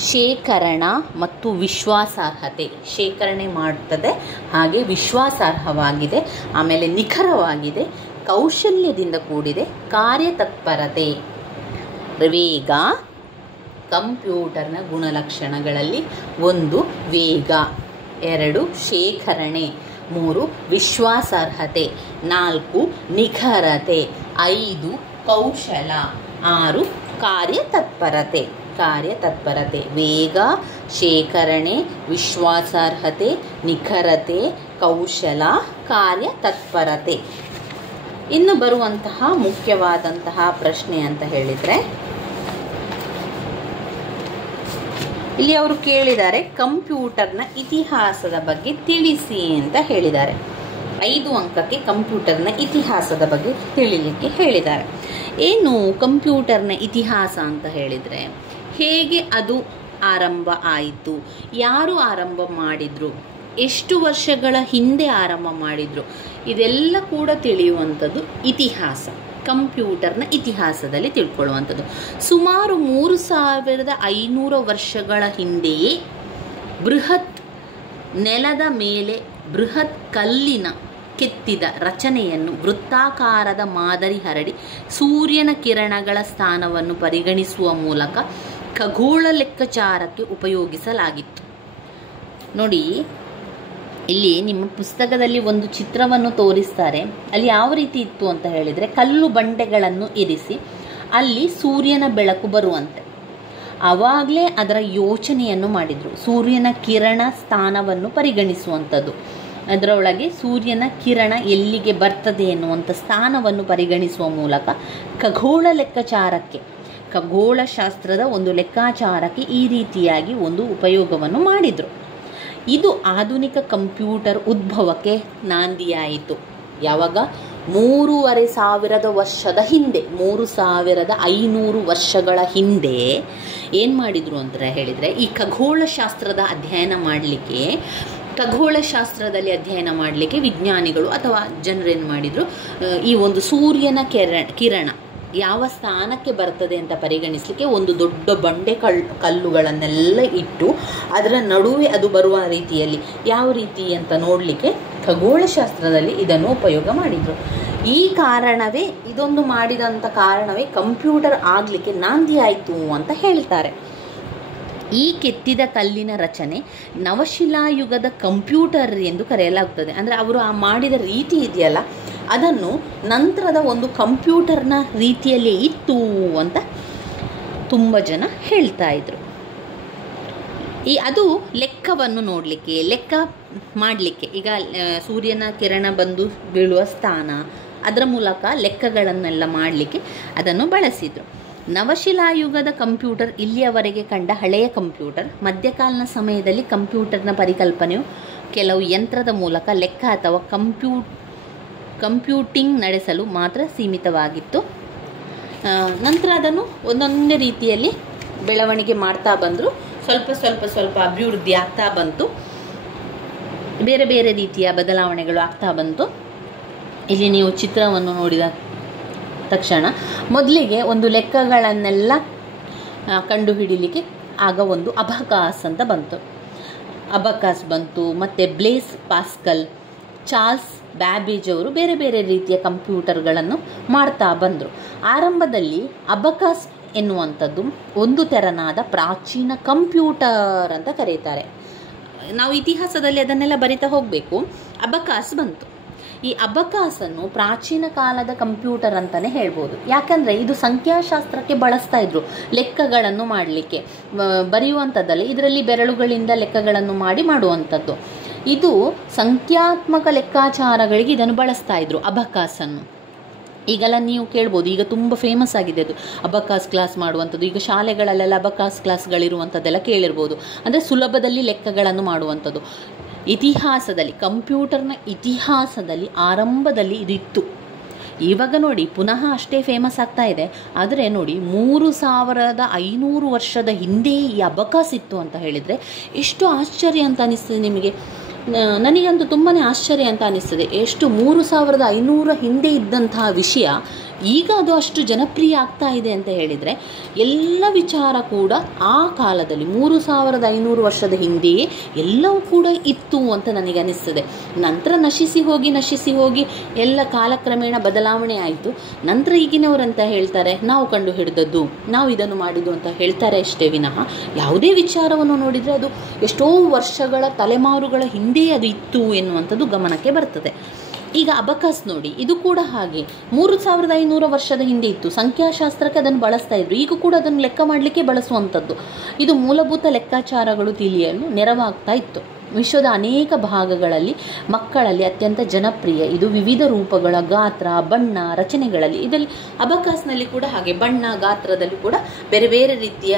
ಶೇಖರಣ ಮತ್ತು ವಿಶ್ವಾಸಾರ್ಹತೆ, ಶೇಖರಣೆ ಮಾಡುತ್ತದೆ ಹಾಗೆ ವಿಶ್ವಾಸಾರ್ಹವಾಗಿದೆ, ಆಮೇಲೆ ನಿಖರವಾಗಿದೆ, ಕೌಶಲ್ಯದಿಂದ ಕೂಡಿದೆ, ಕಾರ್ಯತತ್ಪರತೆ. ವೇಗ ಕಂಪ್ಯೂಟರ್ನ ಗುಣಲಕ್ಷಣಗಳಲ್ಲಿ 1 ವೇಗ, 2 ಶೇಖರಣೆ, 3 ವಿಶ್ವಾಸಾರ್ಹತೆ, 4 ನಿಖರತೆ, 5 ಕೌಶಲ, 6 ಕಾರ್ಯತತ್ಪರತೆ. ವೇಗ, ಶೇಖರಣೆ, ವಿಶ್ವಾಸಾರ್ಹತೆ, ನಿಖರತೆ, ಕೌಶಲ, ಕಾರ್ಯತತ್ಪರತೆ. ಇನ್ನು ಬರುವಂತಹ ಮುಖ್ಯವಾದಂತಹ ಪ್ರಶ್ನೆ ಅಂತ ಹೇಳಿದರೆ, ಇಲ್ಲಿ ಅವರು ಕೇಳಿದ್ದಾರೆ ಕಂಪ್ಯೂಟರ್ನ ಇತಿಹಾಸದ ಬಗ್ಗೆ ತಿಳಿಸಿ ಅಂತ ಹೇಳಿದ್ದಾರೆ. 5 ಅಂಕಕ್ಕೆ ಕಂಪ್ಯೂಟರ್ನ ಇತಿಹಾಸದ ಬಗ್ಗೆ ತಿಳಿಲಿಕ್ಕೆ ಹೇಳಿದ್ದಾರೆ. ಏನು ಕಂಪ್ಯೂಟರ್ನ ಇತಿಹಾಸ ಅಂತ ಹೇಳಿದರೆ, ಹೇಗೆ ಅದು ಆರಂಭ ಆಯಿತು, ಯಾರು ಆರಂಭ ಮಾಡಿದರು, ಎಷ್ಟು ವರ್ಷಗಳ ಹಿಂದೆ ಆರಂಭ ಮಾಡಿದರು, ಇದೆಲ್ಲ ಕೂಡ ತಿಳಿಯುವಂಥದ್ದು ಇತಿಹಾಸ. ಕಂಪ್ಯೂಟರ್ನ ಇತಿಹಾಸದಲ್ಲಿ ತಿಳ್ಕೊಳ್ಳುವಂಥದ್ದು. ಸುಮಾರು 3500 ವರ್ಷಗಳ ಹಿಂದೆಯೇ ಬೃಹತ್ ನೆಲದ ಮೇಲೆ ಬೃಹತ್ ಕಲ್ಲಿನ ಕೆತ್ತಿದ ರಚನೆಯನ್ನು ವೃತ್ತಾಕಾರದ ಮಾದರಿ ಹರಡಿ ಸೂರ್ಯನ ಕಿರಣಗಳ ಸ್ಥಾನವನ್ನು ಪರಿಗಣಿಸುವ ಮೂಲಕ ಖಗೋಳ ಲೆಕ್ಕಾಚಾರಕ್ಕೆ ಉಪಯೋಗಿಸಲಾಗಿತ್ತು. ನೋಡಿ, ಇಲ್ಲಿ ನಿಮ್ಮ ಪುಸ್ತಕದಲ್ಲಿ ಒಂದು ಚಿತ್ರವನ್ನು ತೋರಿಸ್ತಾರೆ. ಅಲ್ಲಿ ಯಾವ ರೀತಿ ಇತ್ತು ಅಂತ ಹೇಳಿದರೆ, ಕಲ್ಲು ಬಂಡೆಗಳನ್ನು ಇರಿಸಿ ಅಲ್ಲಿ ಸೂರ್ಯನ ಬೆಳಕು ಬರುವಂತೆ ಆವಾಗಲೇ ಅದರ ಯೋಚನೆಯನ್ನು ಮಾಡಿದರು. ಸೂರ್ಯನ ಕಿರಣ ಸ್ಥಾನವನ್ನು ಪರಿಗಣಿಸುವಂಥದ್ದು, ಅದರೊಳಗೆ ಸೂರ್ಯನ ಕಿರಣ ಎಲ್ಲಿಗೆ ಬರ್ತದೆ ಎನ್ನುವಂಥ ಸ್ಥಾನವನ್ನು ಪರಿಗಣಿಸುವ ಮೂಲಕ ಖಗೋಳಶಾಸ್ತ್ರದ ಒಂದು ಲೆಕ್ಕಾಚಾರಕ್ಕೆ ಈ ರೀತಿಯಾಗಿ ಒಂದು ಉಪಯೋಗವನ್ನು ಮಾಡಿದರು. ಇದು ಆಧುನಿಕ ಕಂಪ್ಯೂಟರ್ ಉದ್ಭವಕ್ಕೆ ನಾಂದಿಯಾಯಿತು. ಯಾವಾಗ? 3500 ವರ್ಷದ ಹಿಂದೆ, 3500 ವರ್ಷಗಳ ಹಿಂದೆ ಏನು ಮಾಡಿದರು ಅಂತ ಹೇಳಿದರೆ, ಈ ಖಗೋಳಶಾಸ್ತ್ರದ ಅಧ್ಯಯನ ಮಾಡಲಿಕ್ಕೆ, ಖಗೋಳಶಾಸ್ತ್ರದಲ್ಲಿ ಅಧ್ಯಯನ ಮಾಡಲಿಕ್ಕೆ ವಿಜ್ಞಾನಿಗಳು ಅಥವಾ ಜನರೇನು ಮಾಡಿದರು, ಈ ಒಂದು ಸೂರ್ಯನ ಕಿರಣ ಯಾವ ಸ್ಥಾನಕ್ಕೆ ಬರ್ತದೆ ಅಂತ ಪರಿಗಣಿಸಲಿಕ್ಕೆ ಒಂದು ದೊಡ್ಡ ಬಂಡೆ ಕಲ್ಲುಗಳನ್ನೆಲ್ಲ ಇಟ್ಟು ಅದರ ನಡುವೆ ಅದು ಬರುವ ರೀತಿಯಲ್ಲಿ ಯಾವ ರೀತಿ ಅಂತ ನೋಡಲಿಕ್ಕೆ ಖಗೋಳಶಾಸ್ತ್ರದಲ್ಲಿ ಇದನ್ನು ಉಪಯೋಗ ಮಾಡಿದರು. ಈ ಕಾರಣವೇ, ಇದೊಂದು ಮಾಡಿದಂಥ ಕಾರಣವೇ ಕಂಪ್ಯೂಟರ್ ಆಗಲಿಕ್ಕೆ ನಾಂದಿ ಆಯಿತು ಅಂತ ಹೇಳ್ತಾರೆ. ಈ ಕೆತ್ತಿದ ಕಲ್ಲಿನ ರಚನೆ ನವಶಿಲಾಯುಗದ ಕಂಪ್ಯೂಟರ್ ಎಂದು ಕರೆಯಲಾಗುತ್ತದೆ. ಅಂದರೆ ಅವರು ಆ ಮಾಡಿದ ರೀತಿ ಇದೆಯಲ್ಲ, ಅದನ್ನು ನಂತರದ ಒಂದು ಕಂಪ್ಯೂಟರ್ನ ರೀತಿಯಲ್ಲಿ ಇತ್ತು ಅಂತ ತುಂಬ ಜನ ಹೇಳ್ತಾ ಇದ್ರು. ಅದು ಲೆಕ್ಕವನ್ನು ನೋಡಲಿಕ್ಕೆ, ಲೆಕ್ಕ ಮಾಡಲಿಕ್ಕೆ, ಈಗ ಸೂರ್ಯನ ಕಿರಣ ಬಂದು ಬೀಳುವ ಸ್ಥಾನ, ಅದರ ಮೂಲಕ ಲೆಕ್ಕಗಳನ್ನೆಲ್ಲ ಮಾಡಲಿಕ್ಕೆ ಅದನ್ನು ಬಳಸಿದರು. ನವಶಿಲಾಯುಗದ ಕಂಪ್ಯೂಟರ್ ಇಲ್ಲಿಯವರೆಗೆ ಕಂಡ ಹಳೆಯ ಕಂಪ್ಯೂಟರ್. ಮಧ್ಯಕಾಲೀನ ಸಮಯದಲ್ಲಿ ಕಂಪ್ಯೂಟರ್ನ ಪರಿಕಲ್ಪನೆಯು ಕೆಲವು ಯಂತ್ರದ ಮೂಲಕ ಲೆಕ್ಕ ಅಥವಾ ಕಂಪ್ಯೂಟಿಂಗ್ ನಡೆಸಲು ಮಾತ್ರ ಸೀಮಿತವಾಗಿತ್ತು. ನಂತರ ಅದನ್ನು ಒಂದೊಂದೇ ರೀತಿಯಲ್ಲಿ ಬೆಳವಣಿಗೆ ಮಾಡ್ತಾ ಬಂದರು. ಸ್ವಲ್ಪ ಅಭಿವೃದ್ಧಿ ಆಗ್ತಾ ಬಂತು, ಬೇರೆ ಬೇರೆ ರೀತಿಯ ಬದಲಾವಣೆಗಳು ಆಗ್ತಾ ಬಂತು. ಇಲ್ಲಿ ನೀವು ಚಿತ್ರವನ್ನು ನೋಡಿದ ತಕ್ಷಣ ಮೊದಲಿಗೆ ಒಂದು ಲೆಕ್ಕಗಳನ್ನೆಲ್ಲ ಕಂಡುಹಿಡಿಯಲಿಕ್ಕೆ ಆಗ ಒಂದು ಅಬಕಾಸ್ ಅಂತ ಬಂತು. ಅಬಕಾಸ್ ಬಂತು, ಮತ್ತು ಬ್ಲೇಸ್ ಪಾಸ್ಕಲ್, ಚಾರ್ಲ್ಸ್ ಬ್ಯಾಬೇಜ್ ಅವರು ಬೇರೆ ಬೇರೆ ರೀತಿಯ ಕಂಪ್ಯೂಟರ್ಗಳನ್ನು ಮಾಡ್ತಾ ಬಂದರು. ಆರಂಭದಲ್ಲಿ ಅಬಕಾಸ್ ಎನ್ನುವಂಥದ್ದು ಒಂದು ತೆರನಾದ ಪ್ರಾಚೀನ ಕಂಪ್ಯೂಟರ್ ಅಂತ ಕರೀತಾರೆ. ನಾವು ಇತಿಹಾಸದಲ್ಲಿ ಅದನ್ನೆಲ್ಲ ಬರಿತಾ ಹೋಗಬೇಕು. ಅಬಕಾಸ್ ಬಂತು. ಈ ಅಬಕಾಸನ್ನು ಪ್ರಾಚೀನ ಕಾಲದ ಕಂಪ್ಯೂಟರ್ ಅಂತಲೇ ಹೇಳ್ಬೋದು. ಯಾಕಂದರೆ ಇದು ಸಂಖ್ಯಾಶಾಸ್ತ್ರಕ್ಕೆ ಬಳಸ್ತಾ ಇದ್ರು, ಲೆಕ್ಕಗಳನ್ನು ಮಾಡಲಿಕ್ಕೆ ಬರೆಯುವಂಥದ್ದಲ್ಲ, ಇದರಲ್ಲಿ ಬೆರಳುಗಳಿಂದ ಲೆಕ್ಕಗಳನ್ನು ಮಾಡುವಂಥದ್ದು. ಇದು ಸಂಖ್ಯಾತ್ಮಕ ಲೆಕ್ಕಾಚಾರಗಳಿಗೆ ಇದನ್ನು ಬಳಸ್ತಾ ಇದ್ರು, ಅಬಕಾಸನ್ನು. ಈಗೆಲ್ಲ ನೀವು ಕೇಳ್ಬೋದು, ಈಗ ತುಂಬ ಫೇಮಸ್ ಆಗಿದೆ ಅದು ಅಬಕಾಸ್ ಕ್ಲಾಸ್ ಮಾಡುವಂಥದ್ದು. ಈಗ ಶಾಲೆಗಳಲ್ಲೆಲ್ಲ ಅಬಕಾಸ್ ಕ್ಲಾಸ್ಗಳಿರುವಂಥದ್ದೆಲ್ಲ ಕೇಳಿರ್ಬೋದು. ಅಂದರೆ ಸುಲಭದಲ್ಲಿ ಲೆಕ್ಕಗಳನ್ನು ಮಾಡುವಂಥದ್ದು. ಇತಿಹಾಸದಲ್ಲಿ, ಕಂಪ್ಯೂಟರ್ನ ಇತಿಹಾಸದಲ್ಲಿ ಆರಂಭದಲ್ಲಿ ಇದು ಇತ್ತು. ಇವಾಗ ನೋಡಿ ಪುನಃ ಅಷ್ಟೇ ಫೇಮಸ್ ಆಗ್ತಾ ಇದೆ. ಆದರೆ ನೋಡಿ 3500 ವರ್ಷದ ಹಿಂದೆ ಈ ಅಬಕಾಸ್ ಇತ್ತು ಅಂತ ಹೇಳಿದರೆ ಎಷ್ಟು ಆಶ್ಚರ್ಯ ಅಂತ ಅನಿಸ್ತದೆ ನಿಮಗೆ. ನನಗಂತೂ ತುಂಬಾ ಆಶ್ಚರ್ಯ ಅಂತ ಅನಿಸ್ತದೆ. ಎಷ್ಟು 3500 ಹಿಂದೆ ಇದ್ದಂತಹ ವಿಷಯ ಈಗ ಅದು ಅಷ್ಟು ಜನಪ್ರಿಯ ಆಗ್ತಾ ಇದೆ ಅಂತ ಹೇಳಿದರೆ ಎಲ್ಲ ವಿಚಾರ ಕೂಡ ಆ ಕಾಲದಲ್ಲಿ 3500 ವರ್ಷದ ಹಿಂದೆಯೇ ಎಲ್ಲವೂ ಕೂಡ ಇತ್ತು ಅಂತ ನನಗೆ ಅನಿಸ್ತದೆ. ನಂತರ ನಶಿಸಿ ಹೋಗಿ ಎಲ್ಲ ಕಾಲಕ್ರಮೇಣ ಬದಲಾವಣೆ ಆಯಿತು. ನಂತರ ಈಗಿನವರಂತ ಹೇಳ್ತಾರೆ ನಾವು ಕಂಡು ಹಿಡಿದದ್ದು, ನಾವು ಇದನ್ನು ಮಾಡಿದ್ದು ಅಂತ ಹೇಳ್ತಾರೆ ಅಷ್ಟೇ ವಿನಃ ಯಾವುದೇ ವಿಚಾರವನ್ನು ನೋಡಿದರೆ ಅದು ಎಷ್ಟೋ ವರ್ಷಗಳ ತಲೆಮಾರುಗಳ ಹಿಂದೆಯೇ ಅದು ಇತ್ತು ಎನ್ನುವಂಥದ್ದು ಗಮನಕ್ಕೆ ಬರ್ತದೆ. ಈಗ ಅಬಕಾಸ್ ನೋಡಿ, ಇದು ಕೂಡ ಹಾಗೆ 3500 ವರ್ಷದ ಹಿಂದೆ ಇತ್ತು. ಸಂಖ್ಯಾಶಾಸ್ತ್ರಕ್ಕೆ ಅದನ್ನು ಬಳಸ್ತಾ ಇದ್ರು. ಈಗ ಕೂಡ ಅದನ್ನು ಲೆಕ್ಕ ಮಾಡಲಿಕ್ಕೆ ಬಳಸುವಂಥದ್ದು. ಇದು ಮೂಲಭೂತ ಲೆಕ್ಕಾಚಾರಗಳು ತಿಳಿಯಲು ನೆರವಾಗ್ತಾ ಇತ್ತು. ವಿಶ್ವದ ಅನೇಕ ಭಾಗಗಳಲ್ಲಿ ಮಕ್ಕಳಲ್ಲಿ ಅತ್ಯಂತ ಜನಪ್ರಿಯ. ಇದು ವಿವಿಧ ರೂಪಗಳ, ಗಾತ್ರ, ಬಣ್ಣ, ರಚನೆಗಳಲ್ಲಿ. ಇದರಲ್ಲಿ ಅಬಕಾಸ್ನಲ್ಲಿ ಕೂಡ ಹಾಗೆ ಬಣ್ಣ, ಗಾತ್ರದಲ್ಲಿ ಕೂಡ ಬೇರೆ ಬೇರೆ ರೀತಿಯ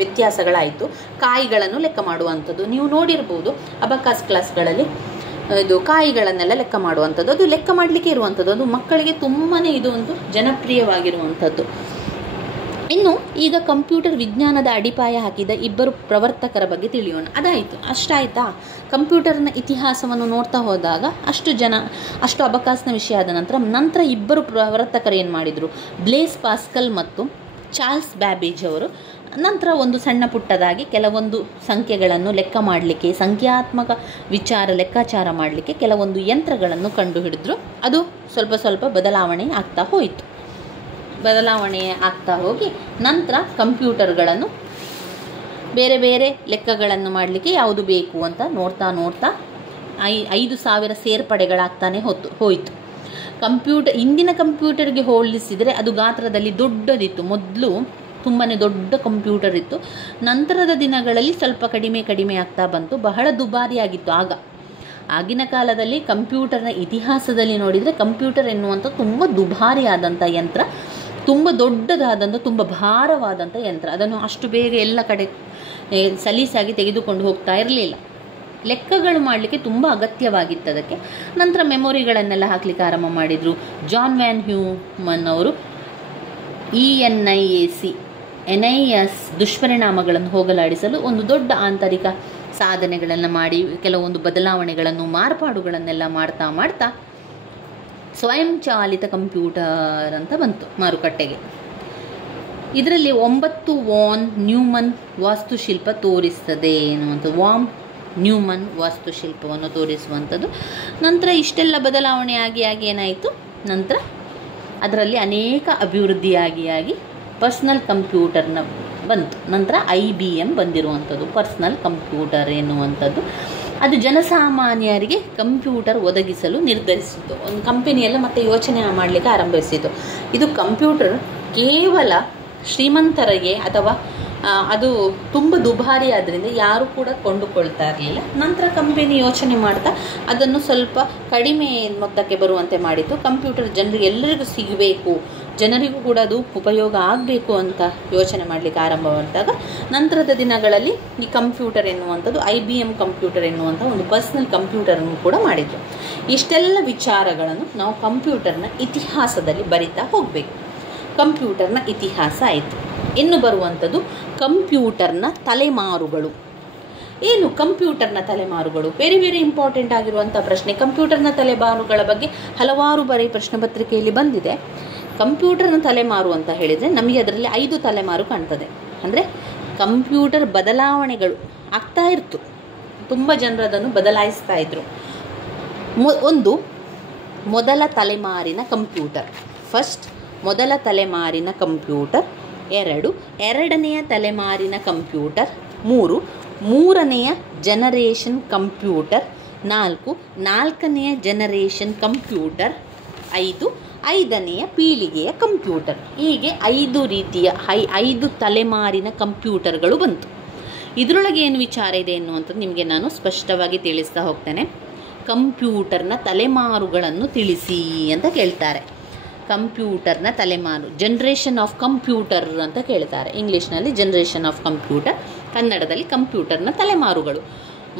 ವ್ಯತ್ಯಾಸಗಳಾಯಿತು. ಕಾಯಿಗಳನ್ನು ಲೆಕ್ಕ ಮಾಡುವಂಥದ್ದು ನೀವು ನೋಡಿರ್ಬೋದು ಅಬಕಾಸ್ ಕ್ಲಾಸ್ಗಳಲ್ಲಿ. ಇದು ಕಾಯಿಗಳನ್ನೆಲ್ಲ ಲೆಕ್ಕ ಮಾಡುವಂಥದ್ದು, ಅದು ಲೆಕ್ಕ ಮಾಡಲಿಕ್ಕೆ ಇರುವಂಥದ್ದು. ಅದು ಮಕ್ಕಳಿಗೆ ತುಂಬಾ ಇದು ಒಂದು ಜನಪ್ರಿಯವಾಗಿರುವಂಥದ್ದು. ಇನ್ನು ಈಗ ಕಂಪ್ಯೂಟರ್ ವಿಜ್ಞಾನದ ಅಡಿಪಾಯ ಹಾಕಿದ ಇಬ್ಬರು ಪ್ರವರ್ತಕರ ಬಗ್ಗೆ ತಿಳಿಯೋಣ. ಅದಾಯಿತು, ಅಷ್ಟಾಯ್ತಾ? ಕಂಪ್ಯೂಟರ್ನ ಇತಿಹಾಸವನ್ನು ನೋಡ್ತಾ ಹೋದಾಗ ಅಷ್ಟು ಅಬಕಾಸ್ನ ವಿಷಯ ಆದ ನಂತರ ಇಬ್ಬರು ಪ್ರವರ್ತಕರು ಏನು ಮಾಡಿದರು, ಬ್ಲೇಸ್ ಪಾಸ್ಕಲ್ ಮತ್ತು ಚಾರ್ಲ್ಸ್ ಬ್ಯಾಬೇಜ್ ಅವರು ನಂತರ ಒಂದು ಸಣ್ಣ ಪುಟ್ಟದಾಗಿ ಕೆಲವೊಂದು ಸಂಖ್ಯೆಗಳನ್ನು ಲೆಕ್ಕ ಮಾಡಲಿಕ್ಕೆ, ಸಂಖ್ಯಾತ್ಮಕ ಲೆಕ್ಕಾಚಾರ ಮಾಡಲಿಕ್ಕೆ ಕೆಲವೊಂದು ಯಂತ್ರಗಳನ್ನು ಕಂಡುಹಿಡಿದ್ರು. ಅದು ಸ್ವಲ್ಪ ಬದಲಾವಣೆ ಆಗ್ತಾ ಹೋಗಿ ನಂತರ ಕಂಪ್ಯೂಟರ್ಗಳನ್ನು ಬೇರೆ ಬೇರೆ ಲೆಕ್ಕಗಳನ್ನು ಮಾಡಲಿಕ್ಕೆ ಯಾವುದು ಬೇಕು ಅಂತ ನೋಡ್ತಾ 5000 ಸೇರ್ಪಡೆಗಳಾಗ್ತಾನೆ ಹೋಯಿತು. ಇಂದಿನ ಕಂಪ್ಯೂಟರ್ಗೆ ಹೋಲಿಸಿದರೆ ಅದು ಗಾತ್ರದಲ್ಲಿ ದೊಡ್ಡದಿತ್ತು. ಮೊದಲು ತುಂಬಾ ದೊಡ್ಡ ಕಂಪ್ಯೂಟರ್ ಇತ್ತು. ನಂತರದ ದಿನಗಳಲ್ಲಿ ಸ್ವಲ್ಪ ಕಡಿಮೆ ಆಗ್ತಾ ಬಂತು. ಬಹಳ ದುಬಾರಿಯಾಗಿತ್ತು ಆಗಿನ ಕಾಲದಲ್ಲಿ. ಕಂಪ್ಯೂಟರ್ನ ಇತಿಹಾಸದಲ್ಲಿ ನೋಡಿದರೆ ಕಂಪ್ಯೂಟರ್ ಎನ್ನುವಂಥ ತುಂಬ ದುಬಾರಿಯಾದಂಥ ಯಂತ್ರ, ತುಂಬ ದೊಡ್ಡದಾದಂಥ, ತುಂಬ ಭಾರವಾದಂಥ ಯಂತ್ರ. ಅದನ್ನು ಅಷ್ಟು ಬೇಗ ಎಲ್ಲ ಕಡೆ ಸಲೀಸಾಗಿ ತೆಗೆದುಕೊಂಡು ಹೋಗ್ತಾ ಇರಲಿಲ್ಲ. ಲೆಕ್ಕಗಳು ಮಾಡಲಿಕ್ಕೆ ತುಂಬ ಅಗತ್ಯವಾಗಿತ್ತು ಅದಕ್ಕೆ. ನಂತರ ಮೆಮೊರಿಗಳನ್ನೆಲ್ಲ ಹಾಕಲಿಕ್ಕೆ ಆರಂಭ ಮಾಡಿದರು. ಜಾನ್ ವ್ಯಾನ್ ಹ್ಯೂಮನ್ ಅವರು NIS ದುಷ್ಪರಿಣಾಮಗಳನ್ನು ಹೋಗಲಾಡಿಸಲು ಒಂದು ದೊಡ್ಡ ಆಂತರಿಕ ಸಾಧನೆಗಳನ್ನು ಮಾಡಿ ಕೆಲವೊಂದು ಬದಲಾವಣೆಗಳನ್ನು, ಮಾರ್ಪಾಡುಗಳನ್ನೆಲ್ಲ ಮಾಡ್ತಾ ಸ್ವಯಂಚಾಲಿತ ಕಂಪ್ಯೂಟರ್ ಅಂತ ಬಂತು ಮಾರುಕಟ್ಟೆಗೆ. ಇದರಲ್ಲಿ 9 ವಾನ್ ನ್ಯೂಮನ್ ವಾಸ್ತುಶಿಲ್ಪ ತೋರಿಸ್ತದೆ ಎನ್ನುವಂಥದ್ದು. ನ್ಯೂಮನ್ ವಾಸ್ತುಶಿಲ್ಪವನ್ನು ತೋರಿಸುವಂಥದ್ದು. ನಂತರ ಇಷ್ಟೆಲ್ಲ ಬದಲಾವಣೆ ಆಗಿ ಏನಾಯಿತು, ನಂತರ ಅದರಲ್ಲಿ ಅನೇಕ ಅಭಿವೃದ್ಧಿಯಾಗಿ ಪರ್ಸ್ನಲ್ ಕಂಪ್ಯೂಟರ್ನ ಬಂತು. ನಂತರ IBM ಬಂದಿರುವಂಥದ್ದು ಪರ್ಸ್ನಲ್ ಕಂಪ್ಯೂಟರ್ ಎನ್ನುವಂಥದ್ದು. ಅದು ಜನಸಾಮಾನ್ಯರಿಗೆ ಕಂಪ್ಯೂಟರ್ ಒದಗಿಸಲು ನಿರ್ಧರಿಸಿತು. ಒಂದು ಕಂಪನಿಯೆಲ್ಲ ಮತ್ತೆ ಯೋಚನೆ ಮಾಡಲಿಕ್ಕೆ ಆರಂಭಿಸಿತು. ಇದು ಕಂಪ್ಯೂಟರ್ ಕೇವಲ ಶ್ರೀಮಂತರಿಗೆ ಅಥವಾ ಅದು ತುಂಬ ದುಬಾರಿ ಆದ್ದರಿಂದ ಯಾರು ಕೂಡ ಕೊಂಡುಕೊಳ್ತಾ ಇರಲಿಲ್ಲ. ನಂತರ ಕಂಪನಿ ಯೋಚನೆ ಮಾಡ್ತಾ ಅದನ್ನು ಸ್ವಲ್ಪ ಕಡಿಮೆ ಮೊತ್ತಕ್ಕೆ ಬರುವಂತೆ ಮಾಡಿತು. ಕಂಪ್ಯೂಟರ್ ಎಲ್ಲರಿಗೂ ಸಿಗಬೇಕು, ಜನರಿಗೂ ಕೂಡ ಅದು ಉಪಯೋಗ ಆಗಬೇಕು ಅಂತ ಯೋಚನೆ ಮಾಡಲಿಕ್ಕೆ ಆರಂಭವಾದಾಗ ನಂತರದ ದಿನಗಳಲ್ಲಿ ಈ ಕಂಪ್ಯೂಟರ್ ಎನ್ನುವಂಥದ್ದು IBM ಕಂಪ್ಯೂಟರ್ ಎನ್ನುವಂಥ ಒಂದು ಪರ್ಸನಲ್ ಕಂಪ್ಯೂಟರನ್ನು ಕೂಡ ಮಾಡಿದ್ರು. ಇಷ್ಟೆಲ್ಲ ವಿಚಾರಗಳನ್ನು ನಾವು ಕಂಪ್ಯೂಟರ್ನ ಇತಿಹಾಸದಲ್ಲಿ ಬರಿತಾ ಹೋಗಬೇಕು. ಕಂಪ್ಯೂಟರ್ನ ಇತಿಹಾಸ ಆಯಿತು. ಇನ್ನು ಬರುವಂಥದ್ದು ಕಂಪ್ಯೂಟರ್ನ ತಲೆಮಾರುಗಳು. ಏನು ಕಂಪ್ಯೂಟರ್ನ ತಲೆಮಾರುಗಳು? ವೆರಿ ವೆರಿ ಇಂಪಾರ್ಟೆಂಟ್ ಆಗಿರುವಂಥ ಪ್ರಶ್ನೆ. ಕಂಪ್ಯೂಟರ್ನ ತಲೆಮಾರುಗಳ ಬಗ್ಗೆ ಹಲವಾರು ಬಾರಿ ಪ್ರಶ್ನೆ ಪತ್ರಿಕೆಯಲ್ಲಿ ಬಂದಿದೆ. ಕಂಪ್ಯೂಟರ್ನ ತಲೆಮಾರು ಅಂತ ಹೇಳಿದರೆ ನಮಗೆ ಅದರಲ್ಲಿ 5 ತಲೆಮಾರು ಕಾಣ್ತದೆ. ಅಂದರೆ ಕಂಪ್ಯೂಟರ್ ಬದಲಾವಣೆಗಳು ಆಗ್ತಾ ಇತ್ತು. ತುಂಬ ಜನರು ಅದನ್ನು ಬದಲಾಯಿಸ್ತಾ ಇದ್ರು. ಒಂದು ಮೊದಲ ತಲೆಮಾರಿನ ಕಂಪ್ಯೂಟರ್, ಮೊದಲ ತಲೆಮಾರಿನ ಕಂಪ್ಯೂಟರ್. 2 ಎರಡನೆಯ ತಲೆಮಾರಿನ ಕಂಪ್ಯೂಟರ್. 3 ಮೂರನೆಯ ಜನರೇಷನ್ ಕಂಪ್ಯೂಟರ್. 4 ನಾಲ್ಕನೆಯ ಜನರೇಷನ್ ಕಂಪ್ಯೂಟರ್. 5 ಐದನೆಯ ಪೀಳಿಗೆಯ ಕಂಪ್ಯೂಟರ್. ಹೀಗೆ 5 ರೀತಿಯ 5 ತಲೆಮಾರಿನ ಕಂಪ್ಯೂಟರ್ಗಳು ಬಂತು. ಇದರೊಳಗೆ ಏನು ವಿಚಾರ ಇದೆ ಎನ್ನುವಂಥದ್ದು ನಿಮಗೆ ನಾನು ಸ್ಪಷ್ಟವಾಗಿ ತಿಳಿಸ್ತಾ ಹೋಗ್ತೇನೆ. ಕಂಪ್ಯೂಟರ್ನ ತಲೆಮಾರುಗಳನ್ನು ತಿಳಿಸಿ ಅಂತ ಕೇಳ್ತಾರೆ. ಕಂಪ್ಯೂಟರ್ನ ತಲೆಮಾರು, ಜನರೇಷನ್ ಆಫ್ ಕಂಪ್ಯೂಟರ್ ಅಂತ ಕೇಳ್ತಾರೆ. ಇಂಗ್ಲೀಷ್ನಲ್ಲಿ ಜನರೇಷನ್ ಆಫ್ ಕಂಪ್ಯೂಟರ್, ಕನ್ನಡದಲ್ಲಿ ಕಂಪ್ಯೂಟರ್ನ ತಲೆಮಾರುಗಳು.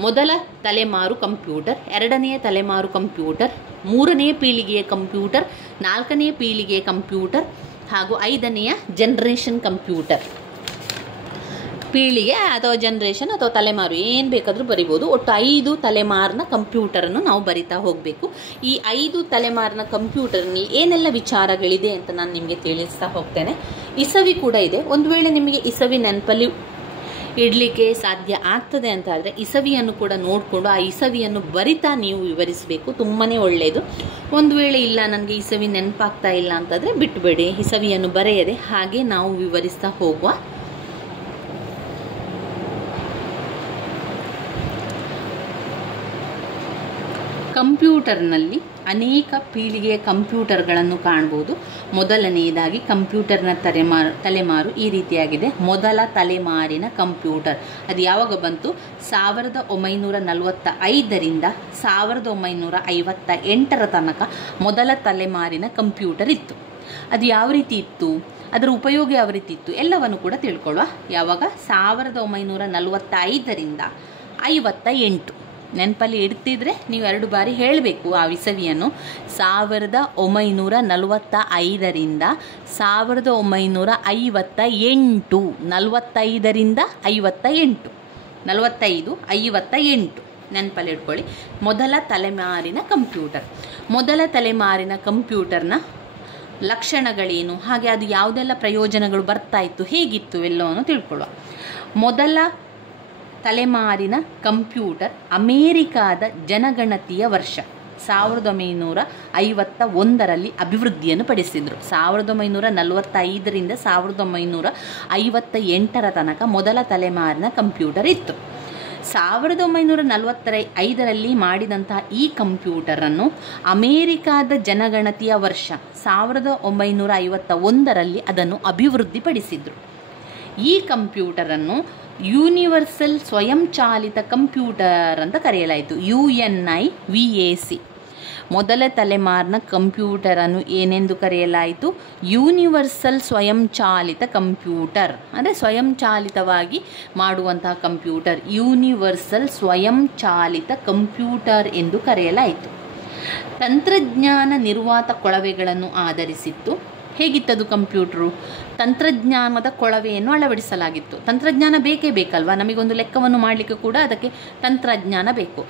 ಮೊದಲ ತಲೆಮಾರು ಕಂಪ್ಯೂಟರ್, ಎರಡನೆಯ ತಲೆಮಾರು ಕಂಪ್ಯೂಟರ್, ಮೂರನೆಯ ಪೀಳಿಗೆಯ ಕಂಪ್ಯೂಟರ್, ನಾಲ್ಕನೆಯ ಪೀಳಿಗೆಯ ಕಂಪ್ಯೂಟರ್ ಹಾಗೂ 5ನೆಯ ಜನರೇಷನ್ ಕಂಪ್ಯೂಟರ್. ಪೀಳಿಗೆ ಅಥವಾ ಜನ್ರೇಷನ್ ಅಥವಾ ತಲೆಮಾರು ಏನು ಬೇಕಾದರೂ ಬರಿಬೋದು. ಒಟ್ಟು 5 ತಲೆಮಾರಿನ ಕಂಪ್ಯೂಟರನ್ನು ನಾವು ಬರಿತಾ ಹೋಗಬೇಕು. ಈ 5 ತಲೆಮಾರಿನ ಕಂಪ್ಯೂಟರ್ನಲ್ಲಿ ಏನೆಲ್ಲ ವಿಚಾರಗಳಿದೆ ಅಂತ ನಾನು ನಿಮಗೆ ತಿಳಿಸ್ತಾ ಹೋಗ್ತೇನೆ. ಇಸವಿ ಕೂಡ ಇದೆ. ಒಂದು ವೇಳೆ ನಿಮಗೆ ಇಸವಿ ನೆನಪಲ್ಲಿ ಇಡಲಿಕ್ಕೆ ಸಾಧ್ಯ ಆಗ್ತದೆ ಅಂತ ಆದರೆ ಇಸವಿಯನ್ನು ಕೂಡ ನೋಡಿಕೊಂಡು ಆ ಇಸವಿಯನ್ನು ಬರಿತಾ ನೀವು ವಿವರಿಸಬೇಕು, ತುಂಬಾ ಒಳ್ಳೆಯದು. ಒಂದು ವೇಳೆ ಇಲ್ಲ ನನಗೆ ಇಸವಿ ನೆನಪಾಗ್ತಾ ಇಲ್ಲ ಅಂತಂದರೆ ಬಿಟ್ಟುಬೇಡಿ, ಇಸವಿಯನ್ನು ಬರೆಯದೆ ಹಾಗೆ ನಾವು ವಿವರಿಸ್ತಾ ಹೋಗುವ. ಕಂಪ್ಯೂಟರ್ನಲ್ಲಿ ಅನೇಕ ಪೀಳಿಗೆಯ ಕಂಪ್ಯೂಟರ್ಗಳನ್ನು ಕಾಣ್ಬೋದು. ಮೊದಲನೆಯದಾಗಿ ಕಂಪ್ಯೂಟರ್ನ ತಲೆಮಾರು ಈ ರೀತಿಯಾಗಿದೆ. ಮೊದಲ ತಲೆಮಾರಿನ ಕಂಪ್ಯೂಟರ್ ಅದು ಯಾವಾಗ ಬಂತು? 1945ರಿಂದ 1958 ತನಕ ಮೊದಲ ತಲೆಮಾರಿನ ಕಂಪ್ಯೂಟರ್ ಇತ್ತು. ಅದು ಯಾವ ರೀತಿ ಇತ್ತು, ಅದರ ಉಪಯೋಗ ಯಾವ ರೀತಿ ಇತ್ತು ಎಲ್ಲವನ್ನು ಕೂಡ ತಿಳ್ಕೊಳ್ಳುವ. ಯಾವಾಗ? 1945ರಿಂದ 58. ನೆನಪಲ್ಲಿ ಇಡ್ತಿದ್ರೆ ನೀವು 2 ಬಾರಿ ಹೇಳಬೇಕು ಆ ಇಸವಿಯನ್ನು. 1945ರಿಂದ 1958. 45ರಿಂದ 58, 45, 58 ನೆನಪಲ್ಲಿ ಇಟ್ಕೊಳ್ಳಿ. ಮೊದಲ ತಲೆಮಾರಿನ ಕಂಪ್ಯೂಟರ್. ಮೊದಲ ತಲೆಮಾರಿನ ಕಂಪ್ಯೂಟರ್ನ ಲಕ್ಷಣಗಳೇನು, ಹಾಗೆ ಅದು ಯಾವುದೆಲ್ಲ ಪ್ರಯೋಜನಗಳು ಬರ್ತಾ ಇತ್ತು, ಹೇಗಿತ್ತು ಎಲ್ಲವನ್ನು ತಿಳ್ಕೊಳ್ಳುವ. ಮೊದಲ ತಲೆಮಾರಿನ ಕಂಪ್ಯೂಟರ್ ಅಮೇರಿಕಾದ ಜನಗಣತಿಯ ವರ್ಷ 1951ರಲ್ಲಿ ಅಭಿವೃದ್ಧಿಯನ್ನು ಪಡಿಸಿದರು. 1945ರಿಂದ 1958 ತನಕ ಮೊದಲ ತಲೆಮಾರಿನ ಕಂಪ್ಯೂಟರ್ ಇತ್ತು. 1945ರಲ್ಲಿ ಮಾಡಿದಂತಹ ಈ ಕಂಪ್ಯೂಟರನ್ನು ಅಮೇರಿಕಾದ ಜನಗಣತಿಯ ವರ್ಷ 1951ರಲ್ಲಿ ಅದನ್ನು ಅಭಿವೃದ್ಧಿಪಡಿಸಿದರು. ಈ ಕಂಪ್ಯೂಟರನ್ನು ಯೂನಿವರ್ಸಲ್ ಸ್ವಯಂಚಾಲಿತ ಕಂಪ್ಯೂಟರ್ ಅಂತ ಕರೆಯಲಾಯಿತು, UNIVAC. ಮೊದಲ ತಲೆಮಾರಿನ ಕಂಪ್ಯೂಟರನ್ನು ಏನೆಂದು ಕರೆಯಲಾಯಿತು? ಯೂನಿವರ್ಸಲ್ ಸ್ವಯಂಚಾಲಿತ ಕಂಪ್ಯೂಟರ್, ಅಂದರೆ ಸ್ವಯಂಚಾಲಿತವಾಗಿ ಮಾಡುವಂತಹ ಕಂಪ್ಯೂಟರ್, ಯೂನಿವರ್ಸಲ್ ಸ್ವಯಂಚಾಲಿತ ಕಂಪ್ಯೂಟರ್ ಎಂದು ಕರೆಯಲಾಯಿತು. ತಂತ್ರಜ್ಞಾನ ನಿರ್ವಾತ ಕೊಳವೆಗಳನ್ನು ಆಧರಿಸಿತ್ತು. ಹೇಗಿತ್ತದು ಕಂಪ್ಯೂಟ್ರು? ತಂತ್ರಜ್ಞಾನದ ಕೊಳವೆಯನ್ನು ಅಳವಡಿಸಲಾಗಿತ್ತು. ತಂತ್ರಜ್ಞಾನ ಬೇಕೇ ಬೇಕಲ್ವಾ, ನಮಗೊಂದು ಲೆಕ್ಕವನ್ನು ಮಾಡಲಿಕ್ಕೆ ಕೂಡ ಅದಕ್ಕೆ ತಂತ್ರಜ್ಞಾನ ಬೇಕು.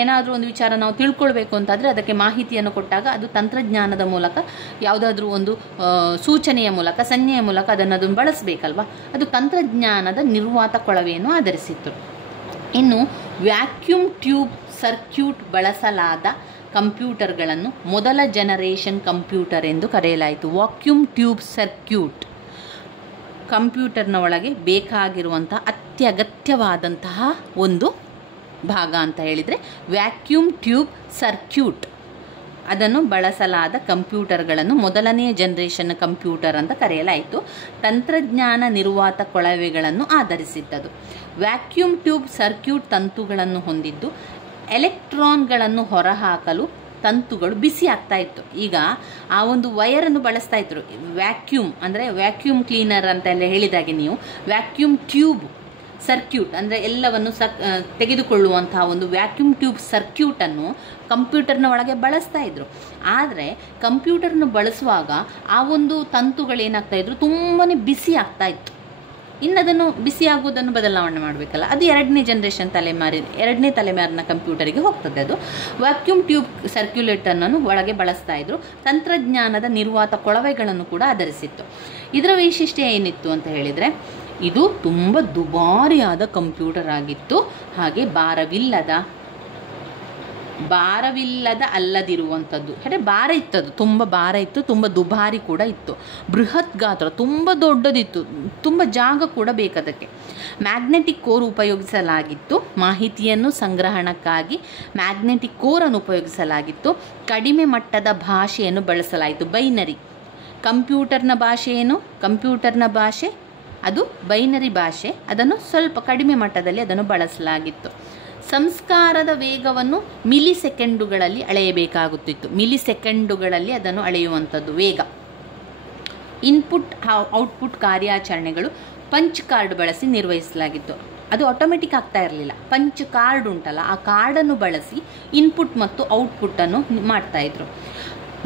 ಏನಾದರೂ ಒಂದು ವಿಚಾರ ನಾವು ತಿಳ್ಕೊಳ್ಬೇಕು ಅಂತಾದರೆ ಅದಕ್ಕೆ ಮಾಹಿತಿಯನ್ನು ಕೊಟ್ಟಾಗ ಅದು ತಂತ್ರಜ್ಞಾನದ ಮೂಲಕ, ಯಾವುದಾದ್ರೂ ಒಂದು ಸೂಚನೆಯ ಮೂಲಕ, ಸಂಜ್ಞೆಯ ಮೂಲಕ ಅದನ್ನು ಬಳಸಬೇಕಲ್ವಾ. ಅದು ತಂತ್ರಜ್ಞಾನದ ನಿರ್ವಾತ ಕೊಳವೆಯನ್ನು ಆಧರಿಸಿತ್ತು. ಇನ್ನು ವ್ಯಾಕ್ಯೂಮ್ ಟ್ಯೂಬ್ ಸರ್ಕ್ಯೂಟ್ ಬಳಸಲಾದ ಕಂಪ್ಯೂಟರ್ಗಳನ್ನು ಮೊದಲ ಜನರೇಷನ್ ಕಂಪ್ಯೂಟರ್ ಎಂದು ಕರೆಯಲಾಯಿತು. ವ್ಯಾಕ್ಯೂಮ್ ಟ್ಯೂಬ್ ಸರ್ಕ್ಯೂಟ್ ಕಂಪ್ಯೂಟರ್ನ ಒಳಗೆ ಬೇಕಾಗಿರುವಂಥ ಅತ್ಯಗತ್ಯವಾದಂತಹ ಒಂದು ಭಾಗ ಅಂತ ಹೇಳಿದರೆ ವ್ಯಾಕ್ಯೂಮ್ ಟ್ಯೂಬ್ ಸರ್ಕ್ಯೂಟ್. ಅದನ್ನು ಬಳಸಲಾದ ಕಂಪ್ಯೂಟರ್ಗಳನ್ನು ಮೊದಲನೆಯ ಜನರೇಷನ್ ಕಂಪ್ಯೂಟರ್ ಅಂತ ಕರೆಯಲಾಯಿತು. ತಂತ್ರಜ್ಞಾನ ನಿರ್ವಾತ ಕೊಳವೆಗಳನ್ನು ಆಧರಿಸಿದ್ದದು. ವ್ಯಾಕ್ಯೂಮ್ ಟ್ಯೂಬ್ ಸರ್ಕ್ಯೂಟ್ ತಂತುಗಳನ್ನು ಹೊಂದಿದ್ದು ಎಲೆಕ್ಟ್ರಾನ್ಗಳನ್ನು ಹೊರಹಾಕಲು ತಂತುಗಳು ಬಿಸಿ ಆಗ್ತಾ ಇತ್ತು. ಈಗ ಆ ಒಂದು ವಯರನ್ನು ಬಳಸ್ತಾ ಇದ್ರು. ವ್ಯಾಕ್ಯೂಮ್ ಅಂದರೆ ವ್ಯಾಕ್ಯೂಮ್ ಕ್ಲೀನರ್ ಅಂತೆಲ್ಲ ಹೇಳಿದಾಗೆ ನೀವು ವ್ಯಾಕ್ಯೂಮ್ ಟ್ಯೂಬ್ ಸರ್ಕ್ಯೂಟ್ ಅಂದರೆ ಎಲ್ಲವನ್ನು ತೆಗೆದುಕೊಳ್ಳುವಂತಹ ಒಂದು ವ್ಯಾಕ್ಯೂಮ್ ಟ್ಯೂಬ್ ಸರ್ಕ್ಯೂಟನ್ನು ಕಂಪ್ಯೂಟರ್ನ ಒಳಗೆ ಬಳಸ್ತಾ ಇದ್ರು. ಆದರೆ ಕಂಪ್ಯೂಟರ್ನ ಬಳಸುವಾಗ ಆ ಒಂದು ತಂತುಗಳೇನಾಗ್ತಾ ಇದ್ರು, ತುಂಬಾ ಬಿಸಿ ಆಗ್ತಾ ಇತ್ತು. ಇನ್ನು ಅದನ್ನು ಬಿಸಿ ಆಗುವುದನ್ನು ಬದಲಾವಣೆ ಮಾಡಬೇಕಲ್ಲ, ಅದು ಎರಡನೇ ತಲೆಮಾರಿನ ಕಂಪ್ಯೂಟರಿಗೆ ಹೋಗ್ತದೆ. ಅದು ವ್ಯಾಕ್ಯೂಮ್ ಟ್ಯೂಬ್ ಸರ್ಕ್ಯುಲೇಟರ್ನನ್ನು ಒಳಗೆ ಬಳಸ್ತಾ ಇದ್ರು. ತಂತ್ರಜ್ಞಾನದ ನಿರ್ವಾತ ಕೊಳವೆಗಳನ್ನು ಕೂಡ ಆಧರಿಸಿತ್ತು. ಇದರ ವೈಶಿಷ್ಟ್ಯ ಏನಿತ್ತು ಅಂತ ಹೇಳಿದರೆ, ಇದು ತುಂಬ ದುಬಾರಿಯಾದ ಕಂಪ್ಯೂಟರ್ ಆಗಿತ್ತು. ಹಾಗೆ ಅಲ್ಲದಿರುವಂಥದ್ದು, ಅಂದರೆ ಭಾರ ಇತ್ತದು, ತುಂಬ ಭಾರ ಇತ್ತು, ತುಂಬ ದುಬಾರಿ ಕೂಡ ಇತ್ತು. ಬೃಹತ್ ಗಾತ್ರ, ತುಂಬ ದೊಡ್ಡದಿತ್ತು, ತುಂಬ ಜಾಗ ಕೂಡ ಬೇಕದಕ್ಕೆ. Magnetic core ಉಪಯೋಗಿಸಲಾಗಿತ್ತು. ಮಾಹಿತಿಯನ್ನು ಸಂಗ್ರಹಣಕ್ಕಾಗಿ ಮ್ಯಾಗ್ನೆಟಿಕ್ ಕೋರನ್ನು ಉಪಯೋಗಿಸಲಾಗಿತ್ತು. ಕಡಿಮೆ ಮಟ್ಟದ ಭಾಷೆಯನ್ನು ಬಳಸಲಾಯಿತು, ಬೈನರಿ. ಕಂಪ್ಯೂಟರ್ನ ಭಾಷೆ ಅದು ಬೈನರಿ ಭಾಷೆ, ಅದನ್ನು ಸ್ವಲ್ಪ ಕಡಿಮೆ ಮಟ್ಟದಲ್ಲಿ ಅದನ್ನು ಬಳಸಲಾಗಿತ್ತು. ಸಂಸ್ಕಾರದ ವೇಗವನ್ನು ಮಿಲಿಸೆಕೆಂಡುಗಳಲ್ಲಿ ಅಳೆಯಬೇಕಾಗುತ್ತಿತ್ತು. ಮಿಲಿಸೆಕೆಂಡುಗಳಲ್ಲಿ ಅದನ್ನು ಅಳೆಯುವಂಥದ್ದು ವೇಗ. ಇನ್ಪುಟ್ ಔಟ್ಪುಟ್ ಕಾರ್ಯಾಚರಣೆಗಳು ಪಂಚ್ ಕಾರ್ಡ್ ಬಳಸಿ ನಿರ್ವಹಿಸಲಾಗಿತ್ತು. ಅದು ಆಟೋಮೆಟಿಕ್ ಆಗ್ತಾ ಇರಲಿಲ್ಲ. ಪಂಚ್ ಕಾರ್ಡ್ ಉಂಟಲ್ಲ, ಆ ಕಾರ್ಡನ್ನು ಬಳಸಿ ಇನ್ಪುಟ್ ಮತ್ತು ಔಟ್ಪುಟ್ಟನ್ನು ಮಾಡ್ತಾಯಿದ್ರು.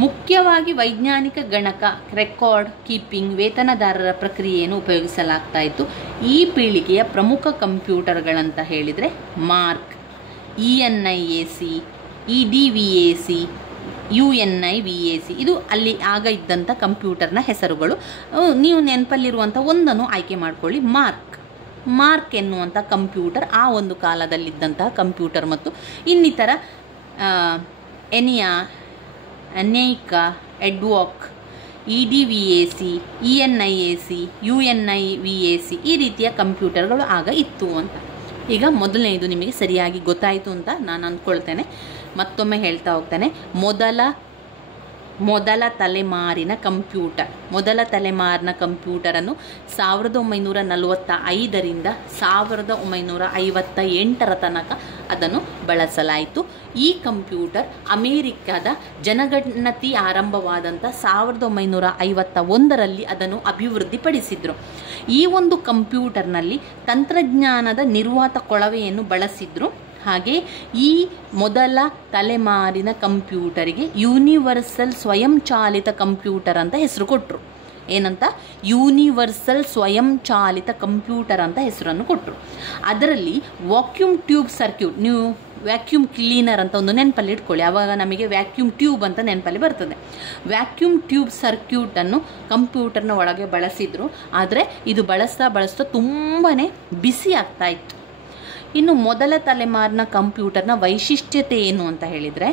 ಮುಖ್ಯವಾಗಿ ವೈಜ್ಞಾನಿಕ ಗಣಕ, ರೆಕಾರ್ಡ್ ಕೀಪಿಂಗ್, ವೇತನದಾರರ ಪ್ರಕ್ರಿಯೆಯನ್ನು ಉಪಯೋಗಿಸಲಾಗ್ತಾ ಇತ್ತು. ಈ ಪೀಳಿಗೆಯ ಪ್ರಮುಖ ಕಂಪ್ಯೂಟರ್ಗಳಂತ ಹೇಳಿದರೆ ಮಾರ್ಕ್, ENIAC, EDVAC, UNIVAC, ಇದು ಅಲ್ಲಿ ಆಗ ಇದ್ದಂಥ ಕಂಪ್ಯೂಟರ್ನ ಹೆಸರುಗಳು. ನೀವು ನೆನಪಲ್ಲಿರುವಂಥ ಒಂದನ್ನು ಆಯ್ಕೆ ಮಾಡ್ಕೊಳ್ಳಿ. ಮಾರ್ಕ್ ಎನ್ನುವಂಥ ಕಂಪ್ಯೂಟರ್ ಆ ಒಂದು ಕಾಲದಲ್ಲಿದ್ದಂತಹ ಕಂಪ್ಯೂಟರ್ ಮತ್ತು ಇನ್ನಿತರ ಎನೈಕಾ, ಎಡ್ವಾಕ್, EDVAC, ENIAC, UNIVAC ಈ ರೀತಿಯ ಕಂಪ್ಯೂಟರ್ಗಳು ಆಗ ಇತ್ತು ಅಂತ. ಈಗ ಮೊದಲನೇದು ನಿಮಗೆ ಸರಿಯಾಗಿ ಗೊತ್ತಾಯಿತು ಅಂತ ನಾನು ಅಂದ್ಕೊಳ್ತೇನೆ. ಮತ್ತೊಮ್ಮೆ ಹೇಳ್ತಾ ಹೋಗ್ತೇನೆ. ಮೊದಲ ತಲೆಮಾರಿನ ಕಂಪ್ಯೂಟರನ್ನು 1945ರಿಂದ 1958 ತನಕ ಅದನ್ನು ಬಳಸಲಾಯಿತು. ಈ ಕಂಪ್ಯೂಟರ್ ಅಮೇರಿಕದ ಜನಗಣತಿ ಆರಂಭವಾದಂಥ 1951ರಲ್ಲಿ ಅದನ್ನು ಅಭಿವೃದ್ಧಿಪಡಿಸಿದ್ರು. ಈ ಒಂದು ಕಂಪ್ಯೂಟರ್ನಲ್ಲಿ ತಂತ್ರಜ್ಞಾನದ ನಿರ್ವಾತ ಕೊಳವೆಯನ್ನು ಬಳಸಿದ್ರು. ಹಾಗೆ ಈ ಮೊದಲ ತಲೆಮಾರಿನ ಕಂಪ್ಯೂಟರಿಗೆ ಯೂನಿವರ್ಸಲ್ ಸ್ವಯಂಚಾಲಿತ ಕಂಪ್ಯೂಟರ್ ಅಂತ ಹೆಸರು ಕೊಟ್ಟರು. ಏನಂತ? ಯೂನಿವರ್ಸಲ್ ಸ್ವಯಂಚಾಲಿತ ಕಂಪ್ಯೂಟರ್ ಅಂತ ಹೆಸರನ್ನು ಕೊಟ್ಟರು. ಅದರಲ್ಲಿ ವ್ಯಾಕ್ಯೂಮ್ ಟ್ಯೂಬ್ ಸರ್ಕ್ಯೂಟ್, ನೀವು ವ್ಯಾಕ್ಯೂಮ್ ಕ್ಲೀನರ್ ಅಂತ ಒಂದು ನೆನಪಲ್ಲಿ ಇಟ್ಕೊಳ್ಳಿ, ಆವಾಗ ನಮಗೆ ವ್ಯಾಕ್ಯೂಮ್ ಟ್ಯೂಬ್ ಅಂತ ನೆನಪಲ್ಲಿ ಬರ್ತದೆ. ವ್ಯಾಕ್ಯೂಮ್ ಟ್ಯೂಬ್ ಸರ್ಕ್ಯೂಟನ್ನು ಕಂಪ್ಯೂಟರ್ನ ಒಳಗೆ ಬಳಸಿದ್ರು. ಆದರೆ ಇದು ಬಳಸ್ತಾ ತುಂಬಾ ಬಿಸಿ ಆಗ್ತಾ ಇತ್ತು. ಇನ್ನು ಮೊದಲ ತಲೆಮಾರಿನ ಕಂಪ್ಯೂಟರ್ನ ವೈಶಿಷ್ಟ್ಯತೆ ಏನು ಅಂತ ಹೇಳಿದರೆ,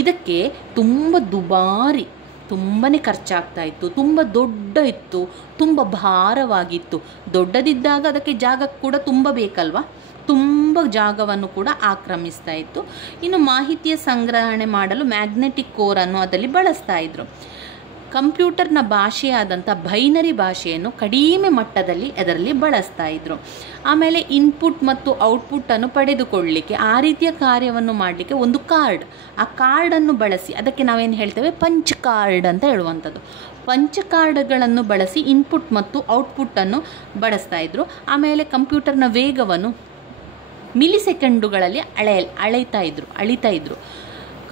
ಇದಕ್ಕೆ ತುಂಬ ದುಬಾರಿ, ತುಂಬಾ ಖರ್ಚಾಗ್ತಾ ಇತ್ತು, ತುಂಬ ದೊಡ್ಡ ಇತ್ತು, ತುಂಬ ಭಾರವಾಗಿತ್ತು. ದೊಡ್ಡದಿದ್ದಾಗ ಅದಕ್ಕೆ ಜಾಗ ಕೂಡ ತುಂಬ ಬೇಕಲ್ವ, ತುಂಬ ಜಾಗವನ್ನು ಕೂಡ ಆಕ್ರಮಿಸ್ತಾ ಇತ್ತು. ಇನ್ನು ಮಾಹಿತಿಯ ಸಂಗ್ರಹಣೆ ಮಾಡಲು ಮ್ಯಾಗ್ನೆಟಿಕ್ ಕೋರನ್ನು ಅದರಲ್ಲಿ ಬಳಸ್ತಾ ಇದ್ರು. ಕಂಪ್ಯೂಟರ್ನ ಭಾಷೆಯಾದಂಥ ಬೈನರಿ ಭಾಷೆಯನ್ನು ಕಡಿಮೆ ಮಟ್ಟದಲ್ಲಿ ಅದರಲ್ಲಿ ಬಳಸ್ತಾ ಇದ್ರು. ಆಮೇಲೆ ಇನ್ಪುಟ್ ಮತ್ತು ಔಟ್ಪುಟ್ಟನ್ನು ಪಡೆದುಕೊಳ್ಳಲಿಕ್ಕೆ, ಆ ರೀತಿಯ ಕಾರ್ಯವನ್ನು ಮಾಡಲಿಕ್ಕೆ ಒಂದು ಕಾರ್ಡ್, ಆ ಕಾರ್ಡನ್ನು ಬಳಸಿ, ಅದಕ್ಕೆ ನಾವೇನು ಹೇಳ್ತೇವೆ ಪಂಚ್ ಕಾರ್ಡ್ ಅಂತ ಹೇಳುವಂಥದ್ದು. ಪಂಚ್ ಕಾರ್ಡ್ಗಳನ್ನು ಬಳಸಿ ಇನ್ಪುಟ್ ಮತ್ತು ಔಟ್ಪುಟ್ಟನ್ನು ಬಳಸ್ತಾ ಇದ್ರು. ಆಮೇಲೆ ಕಂಪ್ಯೂಟರ್ನ ವೇಗವನ್ನು ಮಿಲಿಸೆಕೆಂಡುಗಳಲ್ಲಿ ಅಳಿತಾ ಇದ್ರು.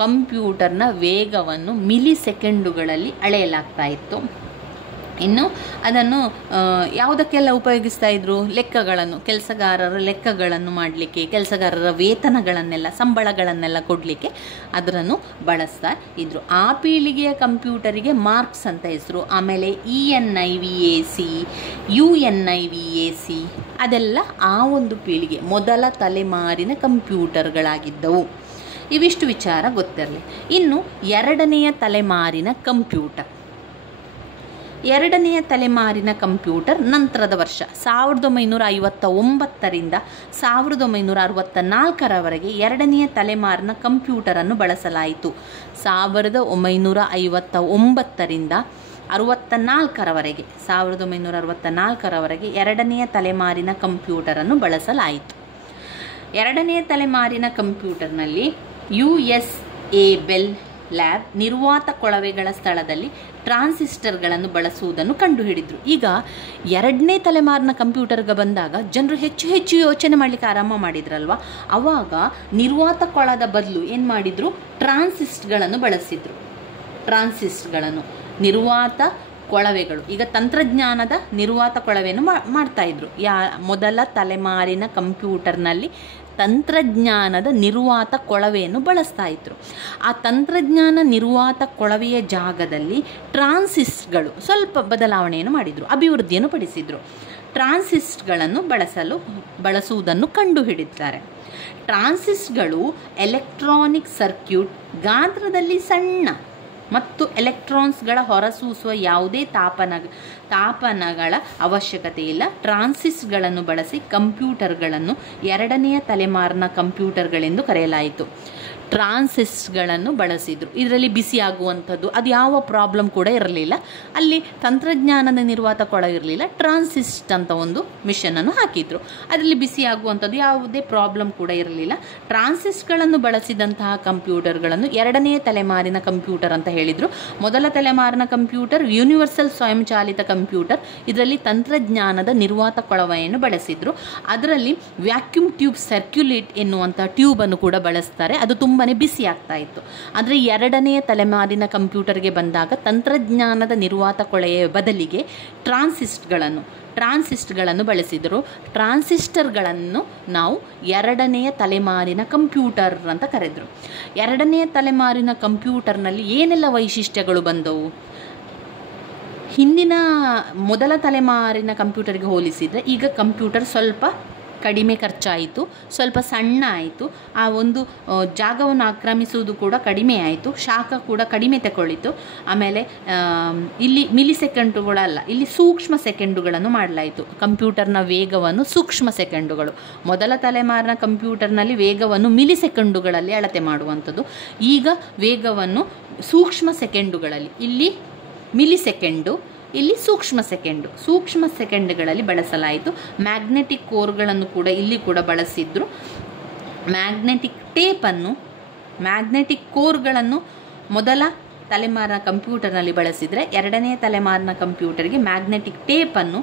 ಕಂಪ್ಯೂಟರ್ನ ವೇಗವನ್ನು ಮಿಲಿಸೆಕೆಂಡುಗಳಲ್ಲಿ ಅಳೆಯಲಾಗ್ತಾ ಇತ್ತು. ಇನ್ನು ಅದನ್ನು ಯಾವುದಕ್ಕೆಲ್ಲ ಉಪಯೋಗಿಸ್ತಾ ಇದ್ರು? ಕೆಲಸಗಾರರ ಲೆಕ್ಕಗಳನ್ನು ಮಾಡಲಿಕ್ಕೆ, ಕೆಲಸಗಾರರ ವೇತನಗಳನ್ನೆಲ್ಲ, ಸಂಬಳಗಳನ್ನೆಲ್ಲ ಕೊಡಲಿಕ್ಕೆ ಅದನ್ನು ಬಳಸ್ತಾ ಇದ್ರು. ಆ ಪೀಳಿಗೆಯ ಕಂಪ್ಯೂಟರಿಗೆ ಮಾರ್ಕ್ಸ್ ಅಂತ ಹೆಸರು. ಆಮೇಲೆ ENIVAC, UNIVAC ಅದೆಲ್ಲ ಆ ಒಂದು ಪೀಳಿಗೆ ಮೊದಲ ತಲೆಮಾರಿನ ಕಂಪ್ಯೂಟರ್ಗಳಾಗಿದ್ದವು. ಇವಿಷ್ಟು ವಿಚಾರ ಗೊತ್ತಿರಲಿ. ಇನ್ನು ಎರಡನೆಯ ತಲೆಮಾರಿನ ಕಂಪ್ಯೂಟರ್ ನಂತರದ ವರ್ಷ 1959ರಿಂದ 1964ರವರೆಗೆ ಎರಡನೆಯ ತಲೆಮಾರಿನ ಕಂಪ್ಯೂಟರನ್ನು ಬಳಸಲಾಯಿತು. 1959ರಿಂದ 1964ರವರೆಗೆ ಎರಡನೆಯ ತಲೆಮಾರಿನ ಕಂಪ್ಯೂಟರನ್ನು ಬಳಸಲಾಯಿತು. ಎರಡನೆಯ ತಲೆಮಾರಿನ ಕಂಪ್ಯೂಟರ್ನಲ್ಲಿ USA ಬೆಲ್ ಲ್ಯಾಬ್ ನಿರ್ವಾತ ಕೊಳವೆಗಳ ಸ್ಥಳದಲ್ಲಿ ಟ್ರಾನ್ಸಿಸ್ಟರ್ಗಳನ್ನು ಬಳಸುವುದನ್ನು ಕಂಡುಹಿಡಿದ್ರು. ಈಗ ಎರಡನೇ ತಲೆಮಾರಿನ ಕಂಪ್ಯೂಟರ್ಗೆ ಬಂದಾಗ ಜನರು ಹೆಚ್ಚು ಯೋಚನೆ ಮಾಡಲಿಕ್ಕೆ ಆರಂಭ ಮಾಡಿದ್ರಲ್ವ, ಆವಾಗ ನಿರ್ವಾತ ಕೊಳದ ಬದಲು ಏನು ಮಾಡಿದ್ರು? ಟ್ರಾನ್ಸಿಸ್ಟ್ಗಳನ್ನು ಬಳಸಿದ್ರು. ನಿರ್ವಾತ ಕೊಳವೆಗಳು, ಈಗ ತಂತ್ರಜ್ಞಾನದ ನಿರ್ವಾತ ಕೊಳವೆಯನ್ನು ಮಾಡ್ತಾ ಇದ್ರು. ಮೊದಲ ತಲೆಮಾರಿನ ಕಂಪ್ಯೂಟರ್ನಲ್ಲಿ ತಂತ್ರಜ್ಞಾನದ ನಿರ್ವಾತ ಕೊಳವೆಯನ್ನು ಬಳಸ್ತಾ ಇದ್ರು. ಆ ತಂತ್ರಜ್ಞಾನ ನಿರ್ವಾತ ಕೊಳವೆಯ ಜಾಗದಲ್ಲಿ ಟ್ರಾನ್ಸಿಸ್ಟ್ಗಳು ಸ್ವಲ್ಪ ಬದಲಾವಣೆಯನ್ನು ಮಾಡಿದರು, ಅಭಿವೃದ್ಧಿಯನ್ನು ಪಡಿಸಿದರು. ಟ್ರಾನ್ಸಿಸ್ಟ್ಗಳನ್ನು ಬಳಸುವುದನ್ನು ಕಂಡುಹಿಡಿದ್ದಾರೆ. ಟ್ರಾನ್ಸಿಸ್ಟ್ಗಳು ಎಲೆಕ್ಟ್ರಾನಿಕ್ ಸರ್ಕ್ಯೂಟ್, ಗಾತ್ರದಲ್ಲಿ ಸಣ್ಣ ಮತ್ತು ಎಲೆಕ್ಟ್ರಾನ್ಸ್ಗಳ ಹೊರಸೂಸುವ ಯಾವುದೇ ತಾಪನಗಳ ಅವಶ್ಯಕತೆ ಇಲ್ಲ. ಟ್ರಾನ್ಸಿಸ್ಟ್ಗಳನ್ನು ಬಳಸಿ ಕಂಪ್ಯೂಟರ್ಗಳನ್ನು ಎರಡನೆಯ ತಲೆಮಾರಿನ ಕಂಪ್ಯೂಟರ್ಗಳೆಂದು ಕರೆಯಲಾಯಿತು. ಟ್ರಾನ್ಸಿಸ್ಟ್ಗಳನ್ನು ಬಳಸಿದರು. ಇದರಲ್ಲಿ ಬಿಸಿ ಆಗುವಂಥದ್ದು ಅದು ಯಾವ ಪ್ರಾಬ್ಲಮ್ ಕೂಡ ಇರಲಿಲ್ಲ. ಅಲ್ಲಿ ತಂತ್ರಜ್ಞಾನದ ನಿರ್ವಾತ ಕೊಳ ಇರಲಿಲ್ಲ. ಟ್ರಾನ್ಸಿಸ್ಟ್ ಅಂತ ಒಂದು ಮಿಷನನ್ನು ಹಾಕಿದ್ರು. ಅದರಲ್ಲಿ ಬಿಸಿ ಆಗುವಂಥದ್ದು ಯಾವುದೇ ಪ್ರಾಬ್ಲಮ್ ಕೂಡ ಇರಲಿಲ್ಲ. ಟ್ರಾನ್ಸಿಸ್ಟ್ಗಳನ್ನು ಬಳಸಿದಂತಹ ಕಂಪ್ಯೂಟರ್ಗಳನ್ನು ಎರಡನೆಯ ತಲೆಮಾರಿನ ಕಂಪ್ಯೂಟರ್ ಅಂತ ಹೇಳಿದರು. ಮೊದಲ ತಲೆಮಾರಿನ ಕಂಪ್ಯೂಟರ್ ಯೂನಿವರ್ಸಲ್ ಸ್ವಯಂಚಾಲಿತ ಕಂಪ್ಯೂಟರ್. ಇದರಲ್ಲಿ ತಂತ್ರಜ್ಞಾನದ ನಿರ್ವಾತ ಕೊಳವೆಯನ್ನು ಬಳಸಿದ್ರು. ಅದರಲ್ಲಿ ವ್ಯಾಕ್ಯೂಮ್ ಟ್ಯೂಬ್ ಸರ್ಕ್ಯುಲೇಟ್ ಎನ್ನುವಂಥ ಟ್ಯೂಬನ್ನು ಕೂಡ ಬಳಸ್ತಾರೆ. ಅದು ತುಂಬ ತುಂಬಾ ಬಿಸಿ ಆಗ್ತಾ ಇತ್ತು. ಆದರೆ ಎರಡನೆಯ ತಲೆಮಾರಿನ ಕಂಪ್ಯೂಟರ್ಗೆ ಬಂದಾಗ ತಂತ್ರಜ್ಞಾನದ ನಿರ್ವಾತ ಕೊಳೆಯ ಬದಲಿಗೆ ಟ್ರಾನ್ಸಿಸ್ಟ್ಗಳನ್ನು ಬಳಸಿದರು. ಟ್ರಾನ್ಸಿಸ್ಟರ್ಗಳನ್ನು ನಾವು ಎರಡನೆಯ ತಲೆಮಾರಿನ ಕಂಪ್ಯೂಟರ್ ಅಂತ ಕರೆದರು. ಎರಡನೆಯ ತಲೆಮಾರಿನ ಕಂಪ್ಯೂಟರ್ನಲ್ಲಿ ಏನೆಲ್ಲ ವೈಶಿಷ್ಟ್ಯಗಳು ಬಂದವು? ಹಿಂದಿನ ಮೊದಲ ತಲೆಮಾರಿನ ಕಂಪ್ಯೂಟರ್ಗೆ ಹೋಲಿಸಿದರೆ ಈಗ ಕಂಪ್ಯೂಟರ್ ಸ್ವಲ್ಪ ಕಡಿಮೆ ಖರ್ಚಾಯಿತು, ಸ್ವಲ್ಪ ಸಣ್ಣ ಆಯಿತು, ಆ ಒಂದು ಜಾಗವನ್ನು ಆಕ್ರಮಿಸುವುದು ಕೂಡ ಕಡಿಮೆ ಆಯಿತು, ಶಾಖ ಕೂಡ ಕಡಿಮೆ ತಗೊಳ್ಳಿತು. ಆಮೇಲೆ ಇಲ್ಲಿ ಮಿಲಿಸೆಕೆಂಡುಗಳಲ್ಲ, ಇಲ್ಲಿ ಸೂಕ್ಷ್ಮ ಸೆಕೆಂಡುಗಳನ್ನು ಮಾಡಲಾಯಿತು. ಕಂಪ್ಯೂಟರ್ನ ವೇಗವನ್ನು ಸೂಕ್ಷ್ಮ ಸೆಕೆಂಡುಗಳು, ಮೊದಲ ತಲೆಮಾರಿನ ಕಂಪ್ಯೂಟರ್ನಲ್ಲಿ ವೇಗವನ್ನು ಮಿಲಿಸೆಕೆಂಡುಗಳಲ್ಲಿ ಅಳತೆ ಮಾಡುವಂಥದ್ದು, ಈಗ ವೇಗವನ್ನು ಸೂಕ್ಷ್ಮ ಸೆಕೆಂಡುಗಳಲ್ಲಿ, ಇಲ್ಲಿ ಮಿಲಿಸೆಕೆಂಡು, ಇಲ್ಲಿ ಸೂಕ್ಷ್ಮ ಸೆಕೆಂಡ್ಗಳಲ್ಲಿ ಬಳಸಲಾಯಿತು. ಮ್ಯಾಗ್ನೆಟಿಕ್ ಕೋರ್ಗಳನ್ನು ಕೂಡ ಇಲ್ಲಿ ಕೂಡ ಬಳಸಿದ್ರು. ಮ್ಯಾಗ್ನೆಟಿಕ್ ಕೋರ್ಗಳನ್ನು ಮೊದಲ ತಲೆಮಾರಿನ ಕಂಪ್ಯೂಟರ್ನಲ್ಲಿ ಬಳಸಿದರೆ ಎರಡನೆಯ ತಲೆಮಾರಿನ ಕಂಪ್ಯೂಟರ್ಗೆ ಮ್ಯಾಗ್ನೆಟಿಕ್ ಟೇಪನ್ನು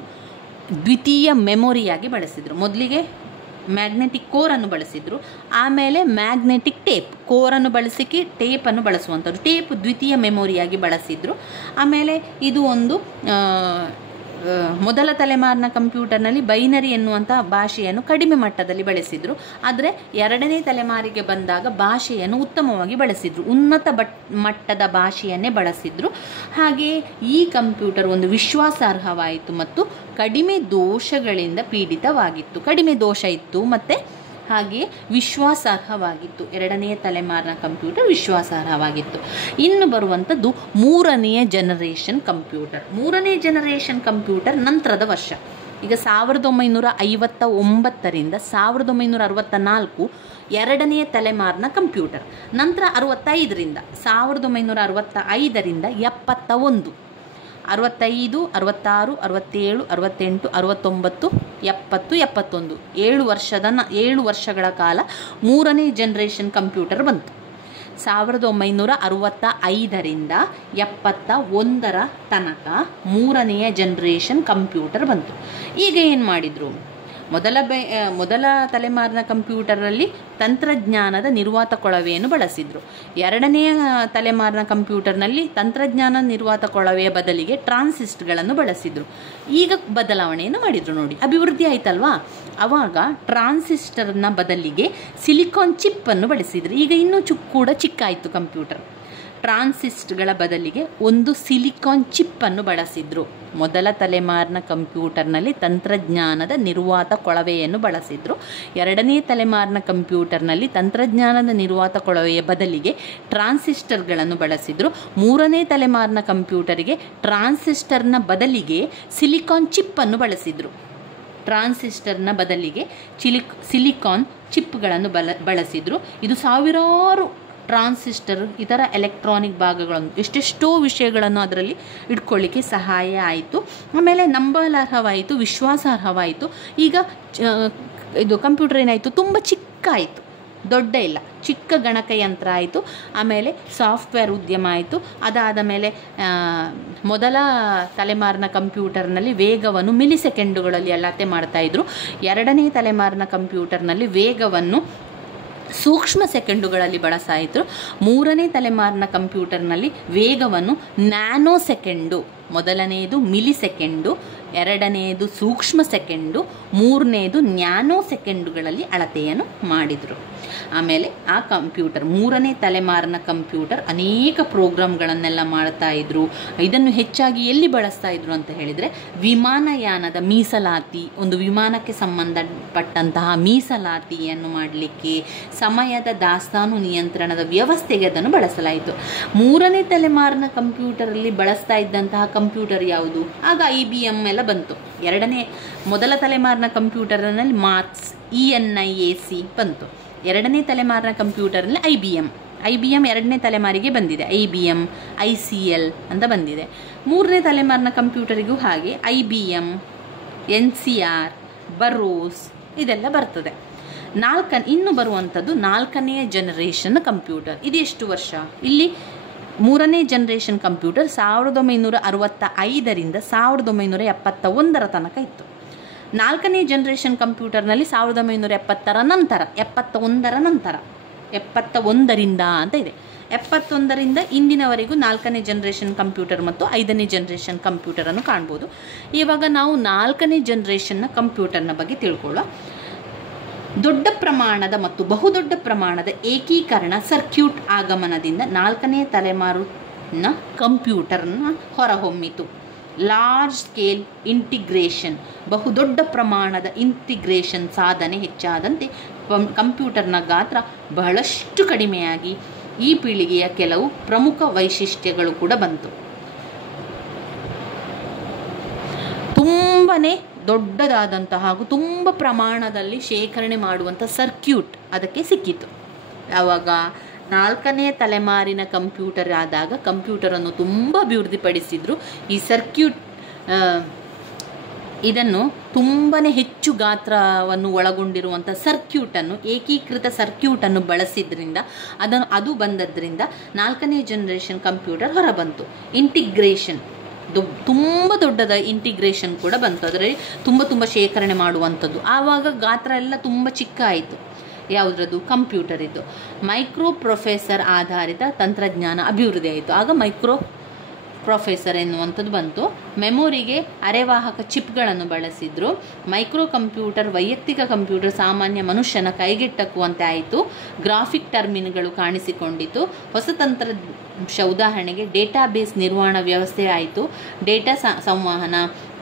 ದ್ವಿತೀಯ ಮೆಮೊರಿಯಾಗಿ ಬಳಸಿದರು. ಮೊದಲಿಗೆ ಮ್ಯಾಗ್ನೆಟಿಕ್ ಕೋರನ್ನು ಬಳಸಿದರು, ಆಮೇಲೆ ಮ್ಯಾಗ್ನೆಟಿಕ್ ಕೋರನ್ನು ಬಳಸಿ ಟೇಪನ್ನು ಬಳಸುವಂಥದ್ದು, ಟೇಪ್ ದ್ವಿತೀಯ ಮೆಮೊರಿಯಾಗಿ ಬಳಸಿದರು. ಆಮೇಲೆ ಇದು ಒಂದು ಮೊದಲ ತಲೆಮಾರಿನ ಕಂಪ್ಯೂಟರ್ನಲ್ಲಿ ಬೈನರಿ ಎನ್ನುವಂಥ ಭಾಷೆಯನ್ನು ಕಡಿಮೆ ಮಟ್ಟದಲ್ಲಿ ಬಳಸಿದರು. ಆದರೆ ಎರಡನೇ ತಲೆಮಾರಿಗೆ ಬಂದಾಗ ಭಾಷೆಯನ್ನು ಉತ್ತಮವಾಗಿ ಬಳಸಿದರು, ಉನ್ನತ ಮಟ್ಟದ ಭಾಷೆಯನ್ನೇ ಬಳಸಿದರು. ಹಾಗೆಯೇ ಈ ಕಂಪ್ಯೂಟರ್ ಒಂದು ವಿಶ್ವಾಸಾರ್ಹವಾಯಿತು ಮತ್ತು ಕಡಿಮೆ ದೋಷಗಳಿಂದ ಪೀಡಿತವಾಗಿತ್ತು. ಕಡಿಮೆ ದೋಷ ಇತ್ತು ಮತ್ತು ಹಾಗೆಯೇ ವಿಶ್ವಾಸಾರ್ಹವಾಗಿತ್ತು. ಎರಡನೆಯ ತಲೆಮಾರಿನ ಕಂಪ್ಯೂಟರ್ ವಿಶ್ವಾಸಾರ್ಹವಾಗಿತ್ತು. ಇನ್ನು ಬರುವಂಥದ್ದು ಮೂರನೆಯ ಜನರೇಷನ್ ಕಂಪ್ಯೂಟರ್ ನಂತರದ ವರ್ಷ. ಈಗ 1959ರಿಂದ 1964 ಎರಡನೆಯ ತಲೆಮಾರಿನ ಕಂಪ್ಯೂಟರ್. ನಂತರ 65ರಿಂದ 1965ರಿಂದ 71, 65, 66, 67, 68, 69, 70, 71 7 ವರ್ಷಗಳ ಕಾಲ ಮೂರನೇ ಜನರೇಷನ್ ಕಂಪ್ಯೂಟರ್ ಬಂತು. 1965ರಿಂದ 71 ತನಕ ಮೂರನೆಯ ಜನರೇಷನ್ ಕಂಪ್ಯೂಟರ್ ಬಂತು. ಈಗ ಏನು ಮಾಡಿದರು? ಮೊದಲ ತಲೆಮಾರಿನ ಕಂಪ್ಯೂಟರಲ್ಲಿ ತಂತ್ರಜ್ಞಾನದ ನಿರ್ವಾತ ಕೊಳವೆಯನ್ನು ಬಳಸಿದರು. ಎರಡನೆಯ ತಲೆಮಾರಿನ ಕಂಪ್ಯೂಟರ್ನಲ್ಲಿ ತಂತ್ರಜ್ಞಾನ ನಿರ್ವಾತ ಕೊಳವೆಯ ಬದಲಿಗೆ ಟ್ರಾನ್ಸಿಸ್ಟ್ಗಳನ್ನು ಬಳಸಿದರು. ಈಗ ಬದಲಾವಣೆಯನ್ನು ಮಾಡಿದರು ನೋಡಿ, ಅಭಿವೃದ್ಧಿ ಆಯ್ತಲ್ವಾ. ಆವಾಗ ಟ್ರಾನ್ಸಿಸ್ಟರ್ನ ಬದಲಿಗೆ ಸಿಲಿಕಾನ್ ಚಿಪ್ಪನ್ನು ಬಳಸಿದರು. ಈಗ ಇನ್ನೂ ಕೂಡ ಚಿಕ್ಕಾಯಿತು ಕಂಪ್ಯೂಟರ್. ಟ್ರಾನ್ಸಿಸ್ಟ್ಗಳ ಬದಲಿಗೆ ಒಂದು ಸಿಲಿಕಾನ್ ಚಿಪ್ಪನ್ನು ಬಳಸಿದರು. ಮೊದಲ ತಲೆಮಾರಿನ ಕಂಪ್ಯೂಟರ್ನಲ್ಲಿ ತಂತ್ರಜ್ಞಾನದ ನಿರ್ವಾತ ಕೊಳವೆಯನ್ನು ಬಳಸಿದರು. ಎರಡನೇ ತಲೆಮಾರಿನ ಕಂಪ್ಯೂಟರ್ನಲ್ಲಿ ತಂತ್ರಜ್ಞಾನದ ನಿರ್ವಾತ ಕೊಳವೆಯ ಬದಲಿಗೆ ಟ್ರಾನ್ಸಿಸ್ಟರ್ಗಳನ್ನು ಬಳಸಿದರು. ಮೂರನೇ ತಲೆಮಾರಿನ ಕಂಪ್ಯೂಟರಿಗೆ ಟ್ರಾನ್ಸಿಸ್ಟರ್ನ ಬದಲಿಗೆ ಸಿಲಿಕಾನ್ ಚಿಪ್ಪನ್ನು ಬಳಸಿದರು. ಟ್ರಾನ್ಸಿಸ್ಟರ್ನ ಬದಲಿಗೆ ಸಿಲಿಕಾನ್ ಚಿಪ್ಗಳನ್ನು ಬಳಸಿದರು. ಇದು ಸಾವಿರಾರು ಟ್ರಾನ್ಸಿಸ್ಟರ್, ಇತರ ಎಲೆಕ್ಟ್ರಾನಿಕ್ ಭಾಗಗಳನ್ನು, ಎಷ್ಟೆಷ್ಟೋ ವಿಷಯಗಳನ್ನು ಅದರಲ್ಲಿ ಇಟ್ಕೊಳ್ಳಿಕ್ಕೆ ಸಹಾಯ ಆಯಿತು. ಆಮೇಲೆ ನಂಬಲಾರ್ಹವಾಯಿತು, ವಿಶ್ವಾಸಾರ್ಹವಾಯಿತು. ಈಗ ಇದು ಕಂಪ್ಯೂಟರ್ ಏನಾಯಿತು, ತುಂಬ ಚಿಕ್ಕ ಆಯಿತು, ದೊಡ್ಡ ಇಲ್ಲ, ಚಿಕ್ಕ ಗಣಕಯಂತ್ರ ಆಯಿತು. ಆಮೇಲೆ ಸಾಫ್ಟ್ವೇರ್ ಉದ್ಯಮ ಆಯಿತು. ಅದಾದ ಮೇಲೆ ಮೊದಲ ತಲೆಮಾರಿನ ಕಂಪ್ಯೂಟರ್ನಲ್ಲಿ ವೇಗವನ್ನು ಮಿಲಿಸೆಕೆಂಡುಗಳಲ್ಲಿ ಅಳತೆ ಮಾಡ್ತಾಯಿದ್ರು. ಎರಡನೇ ತಲೆಮಾರಿನ ಕಂಪ್ಯೂಟರ್ನಲ್ಲಿ ವೇಗವನ್ನು ಸೂಕ್ಷ್ಮ ಸೆಕೆಂಡುಗಳಲ್ಲಿ ಬಳಸಾಯಿತು. ಮೂರನೇ ತಲೆಮಾರಿನ ಕಂಪ್ಯೂಟರ್ನಲ್ಲಿ ವೇಗವನ್ನು ನ್ಯಾನೋ ಸೆಕೆಂಡು, ಮೊದಲನೆಯದು ಮಿಲಿಸೆಕೆಂಡು, ಎರಡನೆಯದು ಸೂಕ್ಷ್ಮ ಸೆಕೆಂಡು, ಮೂರನೆಯದು ನ್ಯಾನೋ ಸೆಕೆಂಡುಗಳಲ್ಲಿ ಅಳತೆಯನ್ನು ಮಾಡಿದರು. ಆಮೇಲೆ ಆ ಕಂಪ್ಯೂಟರ್, ಮೂರನೇ ತಲೆಮಾರಿನ ಕಂಪ್ಯೂಟರ್ ಅನೇಕ ಪ್ರೋಗ್ರಾಮ್ಗಳನ್ನೆಲ್ಲ ಮಾಡ್ತಾ ಇದ್ರು. ಇದನ್ನು ಹೆಚ್ಚಾಗಿ ಎಲ್ಲಿ ಬಳಸ್ತಾ ಇದ್ರು ಅಂತ ಹೇಳಿದರೆ, ವಿಮಾನಯಾನದ ಮೀಸಲಾತಿ, ಒಂದು ವಿಮಾನಕ್ಕೆ ಸಂಬಂಧಪಟ್ಟಂತಹ ಮೀಸಲಾತಿಯನ್ನು ಮಾಡಲಿಕ್ಕೆ, ಸಮಯದ ದಾಸ್ತಾನು ನಿಯಂತ್ರಣದ ವ್ಯವಸ್ಥೆಗೆ ಅದನ್ನು ಬಳಸಲಾಯಿತು. ಮೂರನೇ ತಲೆಮಾರಿನ ಕಂಪ್ಯೂಟರಲ್ಲಿ ಬಳಸ್ತಾ ಇದ್ದಂತಹ ಕಂಪ್ಯೂಟರ್ ಯಾವುದು? ಆಗ IBM ಎಲ್ಲ ಬಂತು. ಮೊದಲ ತಲೆಮಾರಿನ ಕಂಪ್ಯೂಟರ್ನಲ್ಲಿ ಮಾರ್ಕ್ಸ್, ENIAC ಬಂತು. ಎರಡನೇ ತಲೆಮಾರಿನ ಕಂಪ್ಯೂಟರ್ನಲ್ಲಿ IBM ಎರಡನೇ ತಲೆಮಾರಿಗೆ ಬಂದಿದೆ. IBM, ICL ಅಂತ ಬಂದಿದೆ. ಮೂರನೇ ತಲೆಮಾರಿನ ಕಂಪ್ಯೂಟರಿಗೂ ಹಾಗೆ IBM, NCR, ಬರೋಸ್ ಇದೆಲ್ಲ ಬರ್ತದೆ. ಇನ್ನು ಬರುವಂಥದ್ದು ನಾಲ್ಕನೆಯ ಜನರೇಷನ್ ಕಂಪ್ಯೂಟರ್. ಇದು ಎಷ್ಟು ವರ್ಷ? ಇಲ್ಲಿ ಮೂರನೇ ಜನರೇಷನ್ ಕಂಪ್ಯೂಟರ್ 1965ರಿಂದ 1971 ತನಕ ಇತ್ತು. ನಾಲ್ಕನೇ ಜನರೇಷನ್ ಕಂಪ್ಯೂಟರ್ನಲ್ಲಿ 1971 ನಂತರ 71ರಿಂದ ಅಂತ ಇದೆ. 71ರಿಂದ ಇಂದಿನವರೆಗೂ 4ನೇ ಜನರೇಷನ್ ಕಂಪ್ಯೂಟರ್ ಮತ್ತು 5ನೇ ಜನರೇಷನ್ ಕಂಪ್ಯೂಟರನ್ನು ಕಾಣ್ಬೋದು. ಇವಾಗ ನಾವು 4ನೇ ಜನರೇಷನ್ನ ಕಂಪ್ಯೂಟರ್ನ ಬಗ್ಗೆ ತಿಳ್ಕೊಳ್ಳೋಣ. ದೊಡ್ಡ ಪ್ರಮಾಣದ ಮತ್ತು ಬಹುದೊಡ್ಡ ಪ್ರಮಾಣದ ಏಕೀಕರಣ ಸರ್ಕ್ಯೂಟ್ ಆಗಮನದಿಂದ 4ನೇ ತಲೆಮಾರಿನ ಕಂಪ್ಯೂಟರ್ನ ಹೊರಹೊಮ್ಮಿತು. ಲಾರ್ಜ್ ಸ್ಕೇಲ್ ಇಂಟಿಗ್ರೇಷನ್, ಬಹುದೊಡ್ಡ ಪ್ರಮಾಣದ ಇಂಟಿಗ್ರೇಷನ್ ಸಾಧನೆ ಹೆಚ್ಚಾದಂತೆ ಕಂಪ್ಯೂಟರ್ನ ಗಾತ್ರ ಬಹಳಷ್ಟು ಕಡಿಮೆಯಾಗಿ ಈ ಪೀಳಿಗೆಯ ಕೆಲವು ಪ್ರಮುಖ ವೈಶಿಷ್ಟ್ಯಗಳು ಕೂಡ ಬಂತು. ತುಂಬನೇ ದೊಡ್ಡದಾದಂತಹ ಹಾಗೂ ತುಂಬ ಪ್ರಮಾಣದಲ್ಲಿ ಶೇಖರಣೆ ಮಾಡುವಂಥ ಸರ್ಕ್ಯೂಟ್ ಅದಕ್ಕೆ ಸಿಕ್ಕಿತು. ಆವಾಗ 4ನೇ ತಲೆಮಾರಿನ ಕಂಪ್ಯೂಟರ್ ಆದಾಗ ಕಂಪ್ಯೂಟರನ್ನು ತುಂಬ ಅಭಿವೃದ್ಧಿಪಡಿಸಿದ್ರು. ಈ ಸರ್ಕ್ಯೂಟ್ ಇದನ್ನು ತುಂಬನೇ ಹೆಚ್ಚು ಗಾತ್ರವನ್ನು ಒಳಗೊಂಡಿರುವಂಥ ಸರ್ಕ್ಯೂಟನ್ನು, ಏಕೀಕೃತ ಸರ್ಕ್ಯೂಟನ್ನು ಬಳಸಿದ್ರಿಂದ ಅದು ಬಂದದ್ರಿಂದ 4ನೇ ಜನರೇಷನ್ ಕಂಪ್ಯೂಟರ್ ಹೊರಬಂತು. ಇಂಟಿಗ್ರೇಷನ್, ತುಂಬ ದೊಡ್ಡದ ಇಂಟಿಗ್ರೇಷನ್ ಕೂಡ ಬಂತು. ಅದರಲ್ಲಿ ತುಂಬ ಶೇಖರಣೆ ಮಾಡುವಂಥದ್ದು. ಆವಾಗ ಗಾತ್ರ ಎಲ್ಲ ತುಂಬ ಚಿಕ್ಕ ಆಯಿತು. ಯಾವುದ್ರದ್ದು? ಕಂಪ್ಯೂಟರ್ ಇದ್ದು. ಮೈಕ್ರೋ ಪ್ರೊಸೆಸರ್ ಆಧಾರಿತ ತಂತ್ರಜ್ಞಾನ ಅಭಿವೃದ್ಧಿ ಆಯಿತು. ಆಗ ಮೈಕ್ರೋ ಪ್ರೊಸೆಸರ್ ಎನ್ನುವಂಥದ್ದು ಬಂತು. ಮೆಮೊರಿಗೆ ಅರೆವಾಹಕ ಚಿಪ್ಗಳನ್ನು ಬಳಸಿದ್ರು. ಮೈಕ್ರೋ ಕಂಪ್ಯೂಟರ್, ವೈಯಕ್ತಿಕ ಕಂಪ್ಯೂಟರ್ ಸಾಮಾನ್ಯ ಮನುಷ್ಯನ ಕೈಗೆಟಕುವಂತೆ ಆಯಿತು. ಗ್ರಾಫಿಕ್ ಟರ್ಮಿನಲ್ಗಳು ಕಾಣಿಸಿಕೊಂಡಿತು. ಹೊಸ ತಂತ್ರಾಂಶ, ಉದಾಹರಣೆಗೆ ಡೇಟಾಬೇಸ್ ನಿರ್ವಹಣಾ ವ್ಯವಸ್ಥೆ ಆಯಿತು. ಡೇಟಾ ಸಂವಹನ,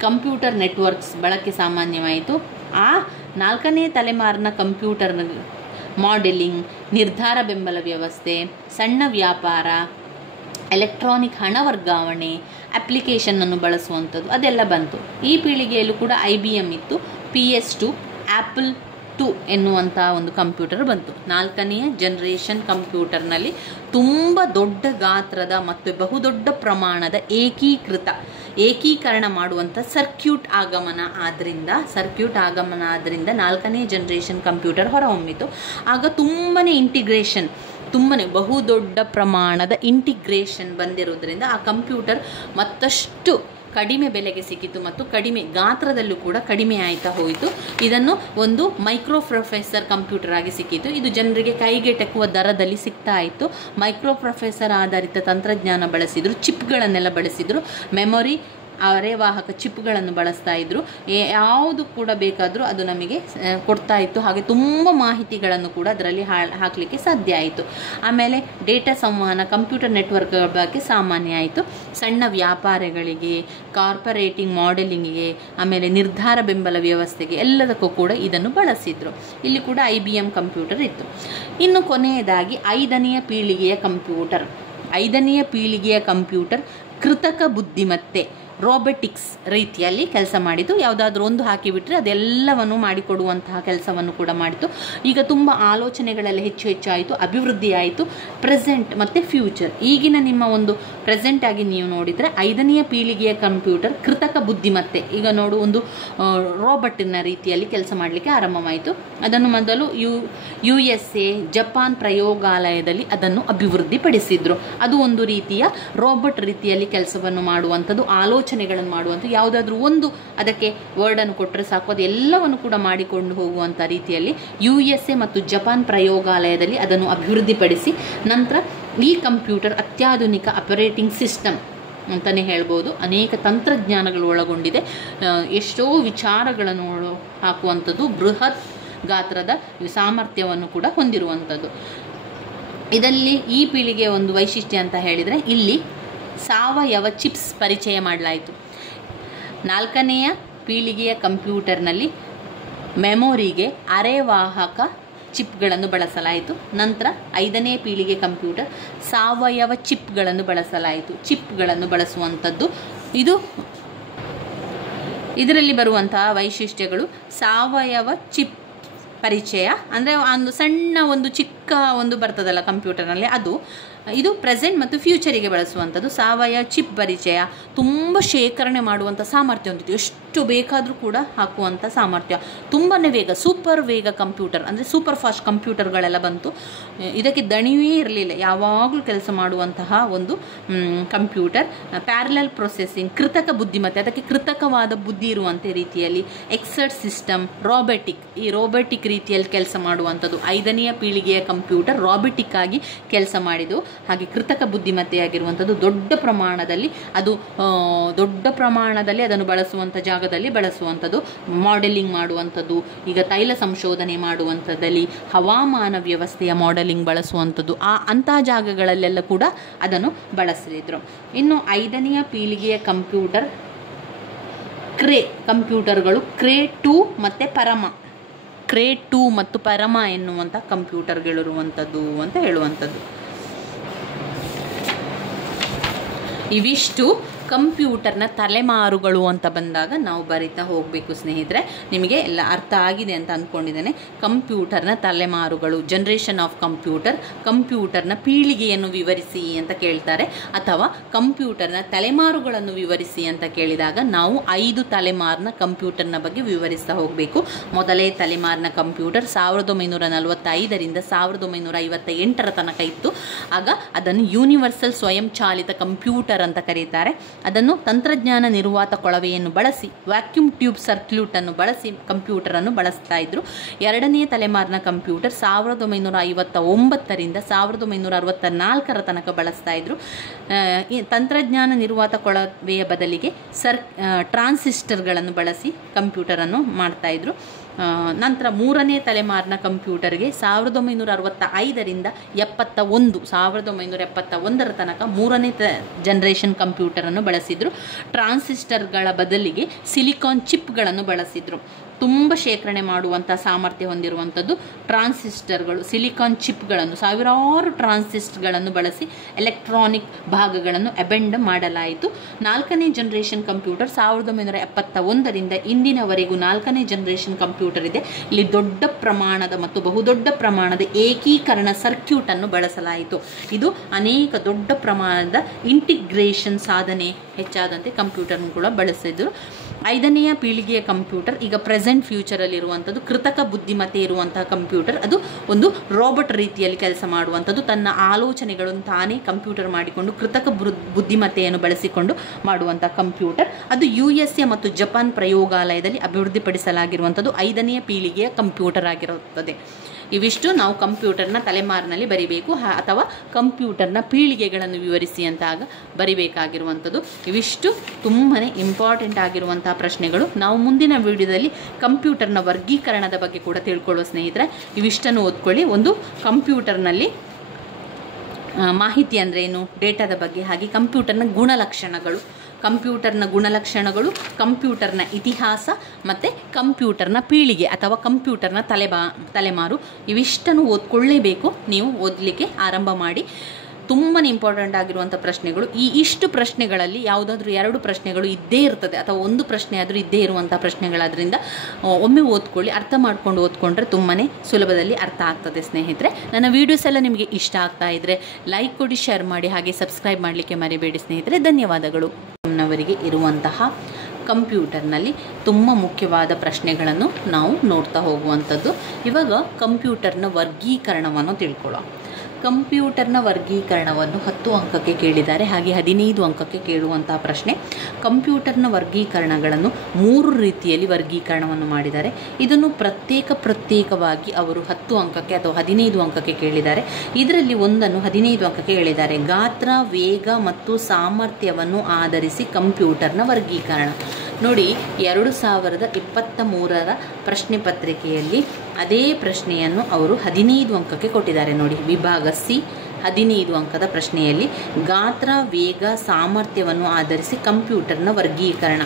ಕಂಪ್ಯೂಟರ್ ನೆಟ್ವರ್ಕ್ಸ್ ಬಳಕೆ ಸಾಮಾನ್ಯವಾಯಿತು. ಆ 4ನೇ ತಲೆಮಾರಿನ ಕಂಪ್ಯೂಟರ್ ಮಾಡೆಲಿಂಗ್, ನಿರ್ಧಾರ ಬೆಂಬಲ ವ್ಯವಸ್ಥೆ, ಸಣ್ಣ ವ್ಯಾಪಾರ, ಎಲೆಕ್ಟ್ರಾನಿಕ್ ಹಣ ವರ್ಗಾವಣೆ, ಅಪ್ಲಿಕೇಶನನ್ನು ಬಳಸುವಂಥದ್ದು ಅದೆಲ್ಲ ಬಂತು. ಈ ಪೀಳಿಗೆಯಲ್ಲೂ ಕೂಡ IBM ಇತ್ತು. PS2, ಆ್ಯಪಲ್ 2 ಎನ್ನುವಂಥ ಒಂದು ಕಂಪ್ಯೂಟರ್ ಬಂತು. 4ನೇ ಜನರೇಷನ್ ಕಂಪ್ಯೂಟರ್ನಲ್ಲಿ ತುಂಬ ದೊಡ್ಡ ಗಾತ್ರದ ಮತ್ತು ಬಹುದೊಡ್ಡ ಪ್ರಮಾಣದ ಏಕೀಕರಣ ಮಾಡುವಂಥ ಸರ್ಕ್ಯೂಟ್ ಆಗಮನ ಆದ್ರಿಂದ 4ನೇ ಜನರೇಷನ್ ಕಂಪ್ಯೂಟರ್ ಹೊರಹೊಮ್ಮಿತು. ಆಗ ತುಂಬನೇ ಇಂಟಿಗ್ರೇಷನ್, ತುಂಬನೇ ಬಹುದೊಡ್ಡ ಪ್ರಮಾಣದ ಇಂಟಿಗ್ರೇಷನ್ ಬಂದಿರೋದ್ರಿಂದ ಆ ಕಂಪ್ಯೂಟರ್ ಮತ್ತಷ್ಟು ಕಡಿಮೆ ಬೆಲೆಗೆ ಸಿಕ್ಕಿತು ಮತ್ತು ಕಡಿಮೆ ಗಾತ್ರದಲ್ಲೂ ಕೂಡ ಕಡಿಮೆ ಆಯ್ತಾ ಹೋಯಿತು. ಇದನ್ನು ಒಂದು ಮೈಕ್ರೋ ಪ್ರೊಸೆಸರ್ ಕಂಪ್ಯೂಟರ್ ಆಗಿ ಸಿಕ್ಕಿತು. ಇದು ಜನರಿಗೆ ಕೈಗೆಟಕುವ ದರದಲ್ಲಿ ಸಿಗ್ತಾ ಇತ್ತು. ಮೈಕ್ರೋ ಪ್ರೊಸೆಸರ್ ಆಧಾರಿತ ತಂತ್ರಜ್ಞಾನ ಬಳಸಿದ್ರು. ಚಿಪ್ಗಳನ್ನೆಲ್ಲ ಬಳಸಿದ್ರು. ಮೆಮೊರಿ, ಅರೆವಾಹಕ ಚಿಪ್ಗಳನ್ನು ಬಳಸ್ತಾ ಇದ್ರು. ಯಾವುದು ಕೂಡ ಬೇಕಾದರೂ ಅದು ನಮಗೆ ಕೊಡ್ತಾ ಇತ್ತು. ಹಾಗೆ ತುಂಬ ಮಾಹಿತಿಗಳನ್ನು ಕೂಡ ಅದರಲ್ಲಿ ಹಾಕಲಿಕ್ಕೆ ಸಾಧ್ಯ ಆಯಿತು. ಆಮೇಲೆ ಡೇಟಾ ಸಂವಹನ, ಕಂಪ್ಯೂಟರ್ ನೆಟ್ವರ್ಕ್ಗಳ ಬಗ್ಗೆ ಸಾಮಾನ್ಯ ಆಯಿತು. ಸಣ್ಣ ವ್ಯಾಪಾರಗಳಿಗೆ, ಕಾರ್ಪೊರೇಟಿಂಗ್ ಮಾಡೆಲಿಂಗಿಗೆ, ಆಮೇಲೆ ನಿರ್ಧಾರ ಬೆಂಬಲ ವ್ಯವಸ್ಥೆಗೆ ಎಲ್ಲದಕ್ಕೂ ಕೂಡ ಇದನ್ನು ಬಳಸಿದ್ರು. ಇಲ್ಲಿ ಕೂಡ IBM ಕಂಪ್ಯೂಟರ್ ಇತ್ತು. ಇನ್ನು ಕೊನೆಯದಾಗಿ 5ನೇ ಪೀಳಿಗೆಯ ಕಂಪ್ಯೂಟರ್ ಕೃತಕ ಬುದ್ಧಿಮತ್ತೆ, ರೋಬೋಟಿಕ್ಸ್ ರೀತಿಯಲ್ಲಿ ಕೆಲಸ ಮಾಡಿತು. ಯಾವುದಾದ್ರೂ ಒಂದು ಹಾಕಿಬಿಟ್ರೆ ಅದೆಲ್ಲವನ್ನು ಮಾಡಿಕೊಡುವಂತಹ ಕೆಲಸವನ್ನು ಕೂಡ ಮಾಡಿತು. ಈಗ ತುಂಬ ಆಲೋಚನೆಗಳೆಲ್ಲ ಹೆಚ್ಚಾಯಿತು, ಅಭಿವೃದ್ಧಿ ಆಯಿತು. ಪ್ರೆಸೆಂಟ್ ಮತ್ತು ಫ್ಯೂಚರ್, ಈಗಿನ ನಿಮ್ಮ ಒಂದು ಪ್ರೆಸೆಂಟ್ ಆಗಿ ನೀವು ನೋಡಿದರೆ 5ನೇ ಪೀಳಿಗೆಯ ಕಂಪ್ಯೂಟರ್ ಕೃತಕ ಬುದ್ಧಿಮತ್ತೆ, ಈಗ ನೋಡು ಒಂದು ರೋಬೋಟಿನ ರೀತಿಯಲ್ಲಿ ಕೆಲಸ ಮಾಡಲಿಕ್ಕೆ ಆರಂಭವಾಯಿತು. ಅದನ್ನು ಮೊದಲು USA, ಜಪಾನ್ ಪ್ರಯೋಗಾಲಯದಲ್ಲಿ ಅದನ್ನು ಅಭಿವೃದ್ಧಿಪಡಿಸಿದ್ರು. ಅದು ಒಂದು ರೀತಿಯ ರೋಬೋಟ್ ರೀತಿಯಲ್ಲಿ ಕೆಲಸವನ್ನು ಮಾಡುವಂಥದ್ದು, ಆಲೋಚನೆಗಳನ್ನು ಮಾಡುವಂಥ, ಯಾವುದಾದ್ರೂ ಒಂದು ಅದಕ್ಕೆ ವರ್ಡನ್ನು ಕೊಟ್ಟರೆ ಸಾಕು ಅದು ಎಲ್ಲವನ್ನು ಕೂಡ ಮಾಡಿಕೊಂಡು ಹೋಗುವಂಥ ರೀತಿಯಲ್ಲಿ USA ಮತ್ತು ಜಪಾನ್ ಪ್ರಯೋಗಾಲಯದಲ್ಲಿ ಅದನ್ನು ಅಭಿವೃದ್ಧಿಪಡಿಸಿ ನಂತರ ಈ ಕಂಪ್ಯೂಟರ್ ಅತ್ಯಾಧುನಿಕ ಆಪರೇಟಿಂಗ್ ಸಿಸ್ಟಮ್ ಅಂತಲೇ ಹೇಳ್ಬೋದು. ಅನೇಕ ತಂತ್ರಜ್ಞಾನಗಳು ಒಳಗೊಂಡಿದೆ. ಎಷ್ಟೋ ವಿಚಾರಗಳನ್ನು ಹಾಕುವಂಥದ್ದು, ಬೃಹತ್ ಗಾತ್ರದ ಸಾಮರ್ಥ್ಯವನ್ನು ಕೂಡ ಹೊಂದಿರುವಂಥದ್ದು. ಇದರಲ್ಲಿ ಈ ಪೀಳಿಗೆಯ ಒಂದು ವೈಶಿಷ್ಟ್ಯ ಅಂತ ಹೇಳಿದರೆ ಇಲ್ಲಿ ಸಾವಯವ ಚಿಪ್ಸ್ ಪರಿಚಯ ಮಾಡಲಾಯಿತು. 4ನೇ ಪೀಳಿಗೆಯ ಕಂಪ್ಯೂಟರ್ನಲ್ಲಿ ಮೆಮೊರಿಗೆ ಅರೆವಾಹಕ ಚಿಪ್ಗಳನ್ನು ಬಳಸಲಾಯಿತು. ನಂತರ 5ನೇ ಪೀಳಿಗೆ ಕಂಪ್ಯೂಟರ್ ಸಾವಯವ ಚಿಪ್ಗಳನ್ನು ಬಳಸಲಾಯಿತು. ಚಿಪ್ಗಳನ್ನು ಬಳಸುವಂಥದ್ದು ಇದರಲ್ಲಿ ಬರುವಂತಹ ವೈಶಿಷ್ಟ್ಯಗಳು ಸಾವಯವ ಚಿಪ್ ಪರಿಚಯ ಅಂದರೆ ಒಂದು ಸಣ್ಣ ಒಂದು ಚಿಕ್ಕ ಒಂದು ಬರ್ತದಲ್ಲ ಕಂಪ್ಯೂಟರ್ನಲ್ಲಿ, ಇದು ಪ್ರೆಸೆಂಟ್ ಮತ್ತು ಫ್ಯೂಚರಿಗೆ ಬಳಸುವಂಥದ್ದು. ಸಾವಯವ ಚಿಪ್ ಪರಿಚಯ, ತುಂಬ ಶೇಖರಣೆ ಮಾಡುವಂಥ ಸಾಮರ್ಥ್ಯ ಹೊಂದಿತ್ತು. ಎಷ್ಟು ಬೇಕಾದರೂ ಕೂಡ ಹಾಕುವಂಥ ಸಾಮರ್ಥ್ಯ, ತುಂಬಾ ವೇಗ, ಸೂಪರ್ ವೇಗ ಕಂಪ್ಯೂಟರ್ ಅಂದರೆ ಸೂಪರ್ ಫಾಸ್ಟ್ ಕಂಪ್ಯೂಟರ್ಗಳೆಲ್ಲ ಬಂತು. ಇದಕ್ಕೆ ದಣಿವೇ ಇರಲಿಲ್ಲ, ಯಾವಾಗಲೂ ಕೆಲಸ ಮಾಡುವಂತಹ ಒಂದು ಕಂಪ್ಯೂಟರ್. ಪ್ಯಾರಲಲ್ ಪ್ರೊಸೆಸಿಂಗ್, ಕೃತಕ ಬುದ್ಧಿಮತ್ತೆ, ಅದಕ್ಕೆ ಕೃತಕವಾದ ಬುದ್ಧಿ ಇರುವಂಥ ರೀತಿಯಲ್ಲಿ. ಎಕ್ಸರ್ಟ್ ಸಿಸ್ಟಮ್, ರೋಬೋಟಿಕ್, ಈ ರೋಬೋಟಿಕ್ ರೀತಿಯಲ್ಲಿ ಕೆಲಸ ಮಾಡುವಂಥದ್ದು 5ನೇ ಪೀಳಿಗೆಯ ಕಂಪ್ಯೂಟರ್ ರಾಬಿಟಿಕ್ ಆಗಿ ಕೆಲಸ ಮಾಡಿದ್ದು. ಹಾಗೆ ಕೃತಕ ಬುದ್ಧಿಮತ್ತೆಯಾಗಿರುವಂಥದ್ದು ದೊಡ್ಡ ಪ್ರಮಾಣದಲ್ಲಿ ಅದನ್ನು ಬಳಸುವಂಥ ಜಾಗದಲ್ಲಿ ಬಳಸುವಂಥದ್ದು, ಮಾಡೆಲಿಂಗ್ ಮಾಡುವಂಥದ್ದು, ಈಗ ತೈಲ ಸಂಶೋಧನೆ ಮಾಡುವಂಥದ್ದಲ್ಲಿ ಹವಾಮಾನ ವ್ಯವಸ್ಥೆಯ ಮಾಡೆಲಿಂಗ್ ಬಳಸುವಂಥದ್ದು, ಅಂತಹ ಜಾಗಗಳಲ್ಲೆಲ್ಲ ಕೂಡ ಅದನ್ನು ಬಳಸಿದ್ರು. ಇನ್ನು 5ನೆಯ ಪೀಳಿಗೆಯ ಕಂಪ್ಯೂಟರ್ ಕಂಪ್ಯೂಟರ್ಗಳು ಕ್ರೇ 2 ಮತ್ತು ಪರಮ, ಕ್ರೇ 2 ಮತ್ತು ಪರಮ ಎನ್ನುವಂಥ ಕಂಪ್ಯೂಟರ್ಗಳಿರುವಂಥದ್ದು ಅಂತ ಹೇಳುವಂಥದ್ದು. ಇವಿಷ್ಟು ಕಂಪ್ಯೂಟರ್ನ ತಲೆಮಾರುಗಳು ಅಂತ ಬಂದಾಗ ನಾವು ಬರಿತಾ ಹೋಗಬೇಕು ಸ್ನೇಹಿತರೆ. ನಿಮಗೆ ಎಲ್ಲ ಅರ್ಥ ಆಗಿದೆ ಅಂತ ಅಂದ್ಕೊಂಡಿದ್ದೇನೆ. ಕಂಪ್ಯೂಟರ್ನ ತಲೆಮಾರುಗಳು, ಜನರೇಷನ್ ಆಫ್ ಕಂಪ್ಯೂಟರ್, ಕಂಪ್ಯೂಟರ್ನ ಪೀಳಿಗೆಯನ್ನು ವಿವರಿಸಿ ಅಂತ ಕೇಳ್ತಾರೆ, ಅಥವಾ ಕಂಪ್ಯೂಟರ್ನ ತಲೆಮಾರುಗಳನ್ನು ವಿವರಿಸಿ ಅಂತ ಕೇಳಿದಾಗ ನಾವು 5 ತಲೆಮಾರಿನ ಕಂಪ್ಯೂಟರ್ನ ಬಗ್ಗೆ ವಿವರಿಸ್ತಾ ಹೋಗಬೇಕು. ಮೊದಲೇ ತಲೆಮಾರಿನ ಕಂಪ್ಯೂಟರ್ 1945ರಿಂದ 1958ರ ತನಕ ಇತ್ತು. ಆಗ ಅದನ್ನು ಯೂನಿವರ್ಸಲ್ ಸ್ವಯಂ ಚಾಲಿತ ಕಂಪ್ಯೂಟರ್ ಅಂತ ಕರೀತಾರೆ. ಅದನ್ನು ತಂತ್ರಜ್ಞಾನ ನಿರ್ವಾತ ಕೊಳವೆಯನ್ನು ಬಳಸಿ, ವ್ಯಾಕ್ಯೂಮ್ ಟ್ಯೂಬ್ ಸರ್ಕ್ಯೂಟ್ ಅನ್ನು ಬಳಸಿ ಕಂಪ್ಯೂಟರ್ ಅನ್ನು ಬಳಸ್ತಾ ಇದ್ರು. 2ನೇ ತಲೆಮಾರಿನ ಕಂಪ್ಯೂಟರ್ 1959ರಿಂದ 1964ರ ತನಕ ಬಳಸ್ತಾ ಇದ್ರು. ತಂತ್ರಜ್ಞಾನ ನಿರ್ವಾತ ಕೊಳವೆಯ ಬದಲಿಗೆ ಟ್ರಾನ್ಸಿಸ್ಟರ್ಗಳನ್ನು ಬಳಸಿ ಕಂಪ್ಯೂಟರ್ ಅನ್ನು ಮಾಡ್ತಾ ಇದ್ರು. ನಂತರ 3ನೇ ತಲೆಮಾರಿನ ಕಂಪ್ಯೂಟರ್ಗೆ 1965ರಿಂದ 1971ರ ತನಕ 3ನೇ ಜನರೇಷನ್ ಕಂಪ್ಯೂಟರ್ ಅನ್ನು ಬಳಸಿದ್ರು. ಟ್ರಾನ್ಸಿಸ್ಟರ್ಗಳ ಬದಲಿಗೆ ಸಿಲಿಕಾನ್ ಚಿಪ್ಗಳನ್ನು ಬಳಸಿದ್ರು. ತುಂಬ ಶೇಖರಣೆ ಮಾಡುವಂಥ ಸಾಮರ್ಥ್ಯ ಹೊಂದಿರುವಂಥದ್ದು ಟ್ರಾನ್ಸಿಸ್ಟರ್ಗಳು, ಸಿಲಿಕಾನ್ ಚಿಪ್ಗಳನ್ನು, ಸಾವಿರಾರು ಟ್ರಾನ್ಸಿಸ್ಟರ್ಗಳನ್ನು ಬಳಸಿ ಎಲೆಕ್ಟ್ರಾನಿಕ್ ಭಾಗಗಳನ್ನು ಅಬೆಂಡ್ ಮಾಡಲಾಯಿತು. 4ನೇ ಜನರೇಷನ್ ಕಂಪ್ಯೂಟರ್ 1971ರಿಂದ ಇಂದಿನವರೆಗೂ 4ನೇ ಜನರೇಷನ್ ಕಂಪ್ಯೂಟರ್ ಇದೆ. ಇಲ್ಲಿ ದೊಡ್ಡ ಪ್ರಮಾಣದ ಮತ್ತು ಬಹುದೊಡ್ಡ ಪ್ರಮಾಣದ ಏಕೀಕರಣ ಸರ್ಕ್ಯೂಟ್ ಅನ್ನು ಬಳಸಲಾಯಿತು. ಇದು ಅನೇಕ ದೊಡ್ಡ ಪ್ರಮಾಣದ ಇಂಟಿಗ್ರೇಷನ್ ಸಾಧನೆ ಹೆಚ್ಚಾದಂತೆ ಕಂಪ್ಯೂಟರ್ ಕೂಡ ಬಳಸಿದ್ರು. 5ನೆಯ ಪೀಳಿಗೆಯ ಕಂಪ್ಯೂಟರ್ ಈಗ ಪ್ರೆಸೆಂಟ್ ಫ್ಯೂಚರಲ್ಲಿ ಇರುವಂಥದ್ದು ಕೃತಕ ಬುದ್ಧಿಮತ್ತೆ ಇರುವಂತಹ ಕಂಪ್ಯೂಟರ್. ಅದು ಒಂದು ರೋಬೋಟ್ ರೀತಿಯಲ್ಲಿ ಕೆಲಸ ಮಾಡುವಂಥದ್ದು, ತನ್ನ ಆಲೋಚನೆಗಳನ್ನು ತಾನೇ ಕಂಪ್ಯೂಟರ್ ಮಾಡಿಕೊಂಡು ಕೃತಕ ಬುದ್ಧಿಮತ್ತೆಯನ್ನು ಬಳಸಿಕೊಂಡು ಮಾಡುವಂಥ ಕಂಪ್ಯೂಟರ್. ಅದು USA ಮತ್ತು ಜಪಾನ್ ಪ್ರಯೋಗಾಲಯದಲ್ಲಿ ಅಭಿವೃದ್ಧಿಪಡಿಸಲಾಗಿರುವಂಥದ್ದು 5ನೆಯ ಪೀಳಿಗೆಯ ಕಂಪ್ಯೂಟರ್ ಆಗಿರುತ್ತದೆ. ಇವಿಷ್ಟು ನಾವು ಕಂಪ್ಯೂಟರ್ನ ತಲೆಮಾರಿನಲ್ಲಿ ಬರಿಬೇಕು, ಅಥವಾ ಕಂಪ್ಯೂಟರ್ನ ಪೀಳಿಗೆಗಳನ್ನು ವಿವರಿಸಿ ಅಂತಾಗ ಬರಿಬೇಕಾಗಿರುವಂಥದ್ದು. ಇವಿಷ್ಟು ತುಂಬಾ ಇಂಪಾರ್ಟೆಂಟ್ ಆಗಿರುವಂಥ ಪ್ರಶ್ನೆಗಳು. ನಾವು ಮುಂದಿನ ವಿಡಿಯೋದಲ್ಲಿ ಕಂಪ್ಯೂಟರ್ನ ವರ್ಗೀಕರಣದ ಬಗ್ಗೆ ಕೂಡ ತಿಳ್ಕೊಳ್ಳುವ ಸ್ನೇಹಿತರೆ. ಇವಿಷ್ಟನ್ನು ಓದ್ಕೊಳ್ಳಿ. ಒಂದು ಕಂಪ್ಯೂಟರ್ನಲ್ಲಿ ಮಾಹಿತಿ ಅಂದರೆ ಏನು, ಡೇಟಾದ ಬಗ್ಗೆ, ಹಾಗೆ ಕಂಪ್ಯೂಟರ್ನ ಗುಣಲಕ್ಷಣಗಳು, ಕಂಪ್ಯೂಟರ್ನ ಇತಿಹಾಸ ಮತ್ತು ಕಂಪ್ಯೂಟರ್ನ ಪೀಳಿಗೆ ಅಥವಾ ಕಂಪ್ಯೂಟರ್ನ ತಲೆಮಾರು, ಇವಿಷ್ಟನ್ನು ಓದ್ಕೊಳ್ಳೇಬೇಕು. ನೀವು ಓದಲಿಕ್ಕೆ ಆರಂಭ ಮಾಡಿ. ತುಂಬಾ ಇಂಪಾರ್ಟೆಂಟ್ ಆಗಿರುವಂಥ ಪ್ರಶ್ನೆಗಳು. ಇಷ್ಟು ಪ್ರಶ್ನೆಗಳಲ್ಲಿ ಯಾವುದಾದ್ರೂ 2 ಪ್ರಶ್ನೆಗಳು ಇದ್ದೇ ಇರ್ತದೆ, ಅಥವಾ ಒಂದು ಪ್ರಶ್ನೆ ಆದರೂ ಇದ್ದೇ ಇರುವಂಥ ಪ್ರಶ್ನೆಗಳಾದ್ರಿಂದ ಒಮ್ಮೆ ಓದ್ಕೊಳ್ಳಿ. ಅರ್ಥ ಮಾಡ್ಕೊಂಡು ಓದ್ಕೊಂಡ್ರೆ ತುಂಬಾ ಸುಲಭದಲ್ಲಿ ಅರ್ಥ ಆಗ್ತದೆ ಸ್ನೇಹಿತರೆ. ನನ್ನ ವೀಡಿಯೋಸ್ ಎಲ್ಲ ನಿಮಗೆ ಇಷ್ಟ ಆಗ್ತಾ ಇದ್ದರೆ ಲೈಕ್ ಕೊಡಿ, ಶೇರ್ ಮಾಡಿ, ಹಾಗೆ ಸಬ್ಸ್ಕ್ರೈಬ್ ಮಾಡಲಿಕ್ಕೆ ಮರಿಬೇಡಿ ಸ್ನೇಹಿತರೆ. ಧನ್ಯವಾದಗಳು. ನವರಿಗೆ ಇರುವಂತಹ ಕಂಪ್ಯೂಟರ್ನಲ್ಲಿ ತುಂಬ ಮುಖ್ಯವಾದ ಪ್ರಶ್ನೆಗಳನ್ನು ನಾವು ನೋಡ್ತಾ ಹೋಗುವಂಥದ್ದು. ಇವಾಗ ಕಂಪ್ಯೂಟರ್ನ ವರ್ಗೀಕರಣವನ್ನು ತಿಳ್ಕೊಳ್ಳೋಣ. ಕಂಪ್ಯೂಟರ್ನ ವರ್ಗೀಕರಣವನ್ನು 10 ಅಂಕಕ್ಕೆ ಕೇಳಿದ್ದಾರೆ, ಹಾಗೆ 15 ಅಂಕಕ್ಕೆ ಕೇಳುವಂತಹ ಪ್ರಶ್ನೆ. ಕಂಪ್ಯೂಟರ್ನ ವರ್ಗೀಕರಣಗಳನ್ನು 3 ರೀತಿಯಲ್ಲಿ ವರ್ಗೀಕರಣವನ್ನು ಮಾಡಿದ್ದಾರೆ. ಇದನ್ನು ಪ್ರತ್ಯೇಕವಾಗಿ ಅವರು 10 ಅಂಕಕ್ಕೆ ಅಥವಾ 15 ಅಂಕಕ್ಕೆ ಕೇಳಿದ್ದಾರೆ. ಇದರಲ್ಲಿ ಒಂದನ್ನು 15 ಅಂಕಕ್ಕೆ ಹೇಳಿದ್ದಾರೆ. ಗಾತ್ರ, ವೇಗ ಮತ್ತು ಸಾಮರ್ಥ್ಯವನ್ನು ಆಧರಿಸಿ ಕಂಪ್ಯೂಟರ್ನ ವರ್ಗೀಕರಣ. ನೋಡಿ, 2023ರ ಪ್ರಶ್ನೆ ಪತ್ರಿಕೆಯಲ್ಲಿ ಅದೇ ಪ್ರಶ್ನೆಯನ್ನು ಅವರು 15 ಅಂಕಕ್ಕೆ ಕೊಟ್ಟಿದ್ದಾರೆ. ನೋಡಿ, ವಿಭಾಗ ಸಿ 15 ಅಂಕದ ಪ್ರಶ್ನೆಯಲ್ಲಿ ಗಾತ್ರ, ವೇಗ, ಸಾಮರ್ಥ್ಯವನ್ನು ಆಧರಿಸಿ ಕಂಪ್ಯೂಟರ್ನ ವರ್ಗೀಕರಣ.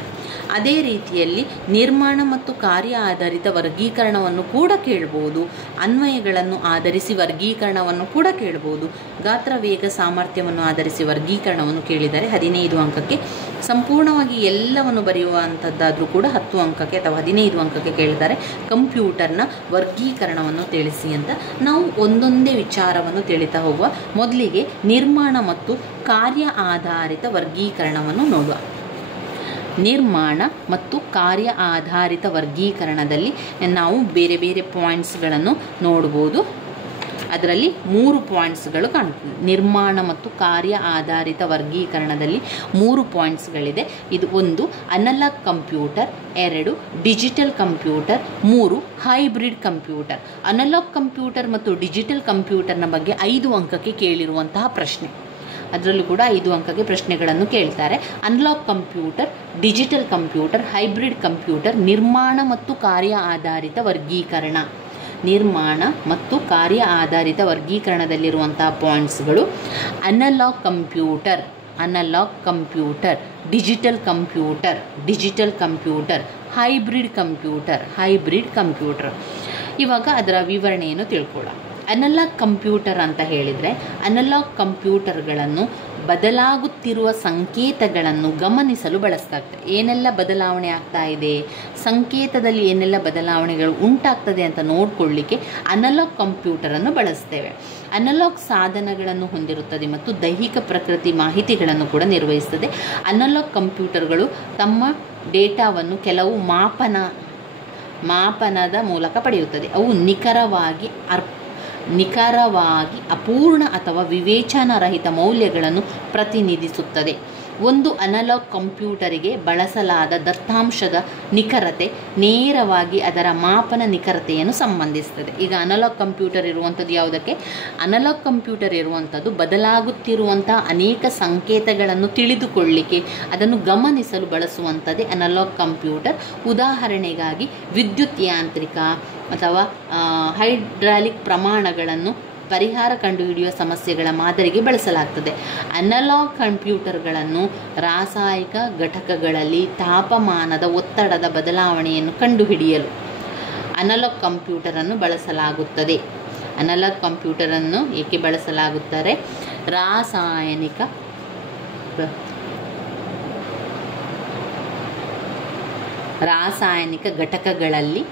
ಅದೇ ರೀತಿಯಲ್ಲಿ ನಿರ್ಮಾಣ ಮತ್ತು ಕಾರ್ಯ ಆಧಾರಿತ ವರ್ಗೀಕರಣವನ್ನು ಕೂಡ ಕೇಳಬಹುದು. ಅನ್ವಯಗಳನ್ನು ಆಧರಿಸಿ ವರ್ಗೀಕರಣವನ್ನು ಕೂಡ ಕೇಳಬಹುದು. ಗಾತ್ರ, ವೇಗ, ಸಾಮರ್ಥ್ಯವನ್ನು ಆಧರಿಸಿ ವರ್ಗೀಕರಣವನ್ನು ಕೇಳಿದರೆ 15 ಅಂಕಕ್ಕೆ. ಸಂಪೂರ್ಣವಾಗಿ ಎಲ್ಲವನ್ನು ಬರೆಯುವಂಥದ್ದಾದರೂ ಕೂಡ 10 ಅಂಕಕ್ಕೆ ಅಥವಾ 15 ಅಂಕಕ್ಕೆ ಕೇಳಿದ್ದಾರೆ. ಕಂಪ್ಯೂಟರ್ನ ವರ್ಗೀಕರಣವನ್ನು ತಿಳಿಸಿ ಅಂತ ನಾವು ಒಂದೊಂದೇ ವಿಚಾರವನ್ನು ತಿಳಿತಾ ಹೋಗುವ. ಮೊದಲಿಗೆ ನಿರ್ಮಾಣ ಮತ್ತು ಕಾರ್ಯ ಆಧಾರಿತ ವರ್ಗೀಕರಣವನ್ನು ನೋಡುವ. ನಿರ್ಮಾಣ ಮತ್ತು ಕಾರ್ಯ ಆಧಾರಿತ ವರ್ಗೀಕರಣದಲ್ಲಿ ನಾವು ಬೇರೆ ಬೇರೆ ಪಾಯಿಂಟ್ಸ್ಗಳನ್ನು ನೋಡ್ಬೋದು. ಅದರಲ್ಲಿ 3 ಪಾಯಿಂಟ್ಸ್ಗಳು ಕಾಣ್ತದೆ. ನಿರ್ಮಾಣ ಮತ್ತು ಕಾರ್ಯ ಆಧಾರಿತ ವರ್ಗೀಕರಣದಲ್ಲಿ 3 ಪಾಯಿಂಟ್ಸ್ಗಳಿದೆ. ಇದು 1 analogue computer, 2 digital computer, 3 hybrid computer. Analogue computer ಮತ್ತು ಡಿಜಿಟಲ್ ಕಂಪ್ಯೂಟರ್ನ ಬಗ್ಗೆ 5 ಅಂಕಕ್ಕೆ ಕೇಳಿರುವಂತಹ ಪ್ರಶ್ನೆ. ಅದರಲ್ಲೂ ಕೂಡ 5 ಅಂಕಕ್ಕೆ ಪ್ರಶ್ನೆಗಳನ್ನು ಕೇಳ್ತಾರೆ. Analog computer, digital computer, hybrid computer, ನಿರ್ಮಾಣ ಮತ್ತು ಕಾರ್ಯ ಆಧಾರಿತ ವರ್ಗೀಕರಣ. ನಿರ್ಮಾಣ ಮತ್ತು ಕಾರ್ಯ ಆಧಾರಿತ ವರ್ಗೀಕರಣದಲ್ಲಿರುವಂತಹ ಪಾಯಿಂಟ್ಸ್ಗಳು analog computer, analogue computer, digital computer, digital computer, hybrid computer, hybrid computer. ಇವಾಗ ಅದರ ವಿವರಣೆಯನ್ನು ತಿಳ್ಕೊಳ್ಳೋಣ. ಅನಲಾಗ್ ಕಂಪ್ಯೂಟರ್ ಅಂತ ಹೇಳಿದರೆ, ಅನಲಾಗ್ ಕಂಪ್ಯೂಟರ್ಗಳನ್ನು ಬದಲಾಗುತ್ತಿರುವ ಸಂಕೇತಗಳನ್ನು ಗಮನಿಸಲು ಬಳಸಲಾಗ್ತದೆ. ಏನೆಲ್ಲ ಬದಲಾವಣೆ ಆಗ್ತಾ ಇದೆ, ಸಂಕೇತದಲ್ಲಿ ಏನೆಲ್ಲ ಬದಲಾವಣೆಗಳು ಉಂಟಾಗ್ತದೆ ಅಂತ ನೋಡಿಕೊಳ್ಳಿಕ್ಕೆ ಅನಲಾಗ್ ಕಂಪ್ಯೂಟರನ್ನು ಬಳಸ್ತೇವೆ. ಅನಲಾಗ್ ಸಾಧನಗಳನ್ನು ಹೊಂದಿರುತ್ತದೆ ಮತ್ತು ದೈಹಿಕ ಪ್ರಕೃತಿ ಮಾಹಿತಿಗಳನ್ನು ಕೂಡ ನಿರ್ವಹಿಸ್ತದೆ. ಅನಲಾಗ್ ಕಂಪ್ಯೂಟರ್ಗಳು ತಮ್ಮ ಡೇಟಾವನ್ನು ಕೆಲವು ಮಾಪನದ ಮೂಲಕ ಪಡೆಯುತ್ತದೆ. ಅವು ನಿಖರವಾಗಿ ಅಪೂರ್ಣ ಅಥವಾ ವಿವೇಚನಾರಹಿತ ಮೌಲ್ಯಗಳನ್ನು ಪ್ರತಿನಿಧಿಸುತ್ತದೆ. ಒಂದು ಅನಲಾಗ್ ಕಂಪ್ಯೂಟರಿಗೆ ಬಳಸಲಾದ ದತ್ತಾಂಶದ ನಿಖರತೆ ನೇರವಾಗಿ ಅದರ ಮಾಪನ ನಿಖರತೆಯನ್ನು ಸಂಬಂಧಿಸುತ್ತದೆ. ಈಗ ಅನಲಾಗ್ ಕಂಪ್ಯೂಟರ್ ಇರುವಂಥದ್ದು ಯಾವುದಕ್ಕೆ? ಅನಲಾಗ್ ಕಂಪ್ಯೂಟರ್ ಇರುವಂಥದ್ದು ಬದಲಾಗುತ್ತಿರುವಂಥ ಅನೇಕ ಸಂಕೇತಗಳನ್ನು ತಿಳಿದುಕೊಳ್ಳಿಕ್ಕೆ, ಅದನ್ನು ಗಮನಿಸಲು ಬಳಸುವಂಥದ್ದೇ ಅನಲಾಗ್ ಕಂಪ್ಯೂಟರ್. ಉದಾಹರಣೆಗಾಗಿ ವಿದ್ಯುತ್ ಯಾಂತ್ರಿಕ ಅಥವಾ ಹೈಡ್ರಾಲಿಕ್ ಪ್ರಮಾಣಗಳನ್ನು ಪರಿಹಾರ ಕಂಡುಹಿಡಿಯುವ ಸಮಸ್ಯೆಗಳ ಮಾದರಿಗೆ ಬಳಸಲಾಗ್ತದೆ. ಅನಲಾಗ್ ಕಂಪ್ಯೂಟರ್ಗಳನ್ನು ರಾಸಾಯನಿಕ ಘಟಕಗಳಲ್ಲಿ ತಾಪಮಾನದ ಒತ್ತಡದ ಬದಲಾವಣೆಯನ್ನು ಕಂಡುಹಿಡಿಯಲು ಅನಲಾಗ್ ಕಂಪ್ಯೂಟರನ್ನು ಬಳಸಲಾಗುತ್ತದೆ. ಅನಲಾಗ್ ಕಂಪ್ಯೂಟರನ್ನು ಏಕೆ ಬಳಸಲಾಗುತ್ತದೆ? ರಾಸಾಯನಿಕ ಘಟಕಗಳಲ್ಲಿ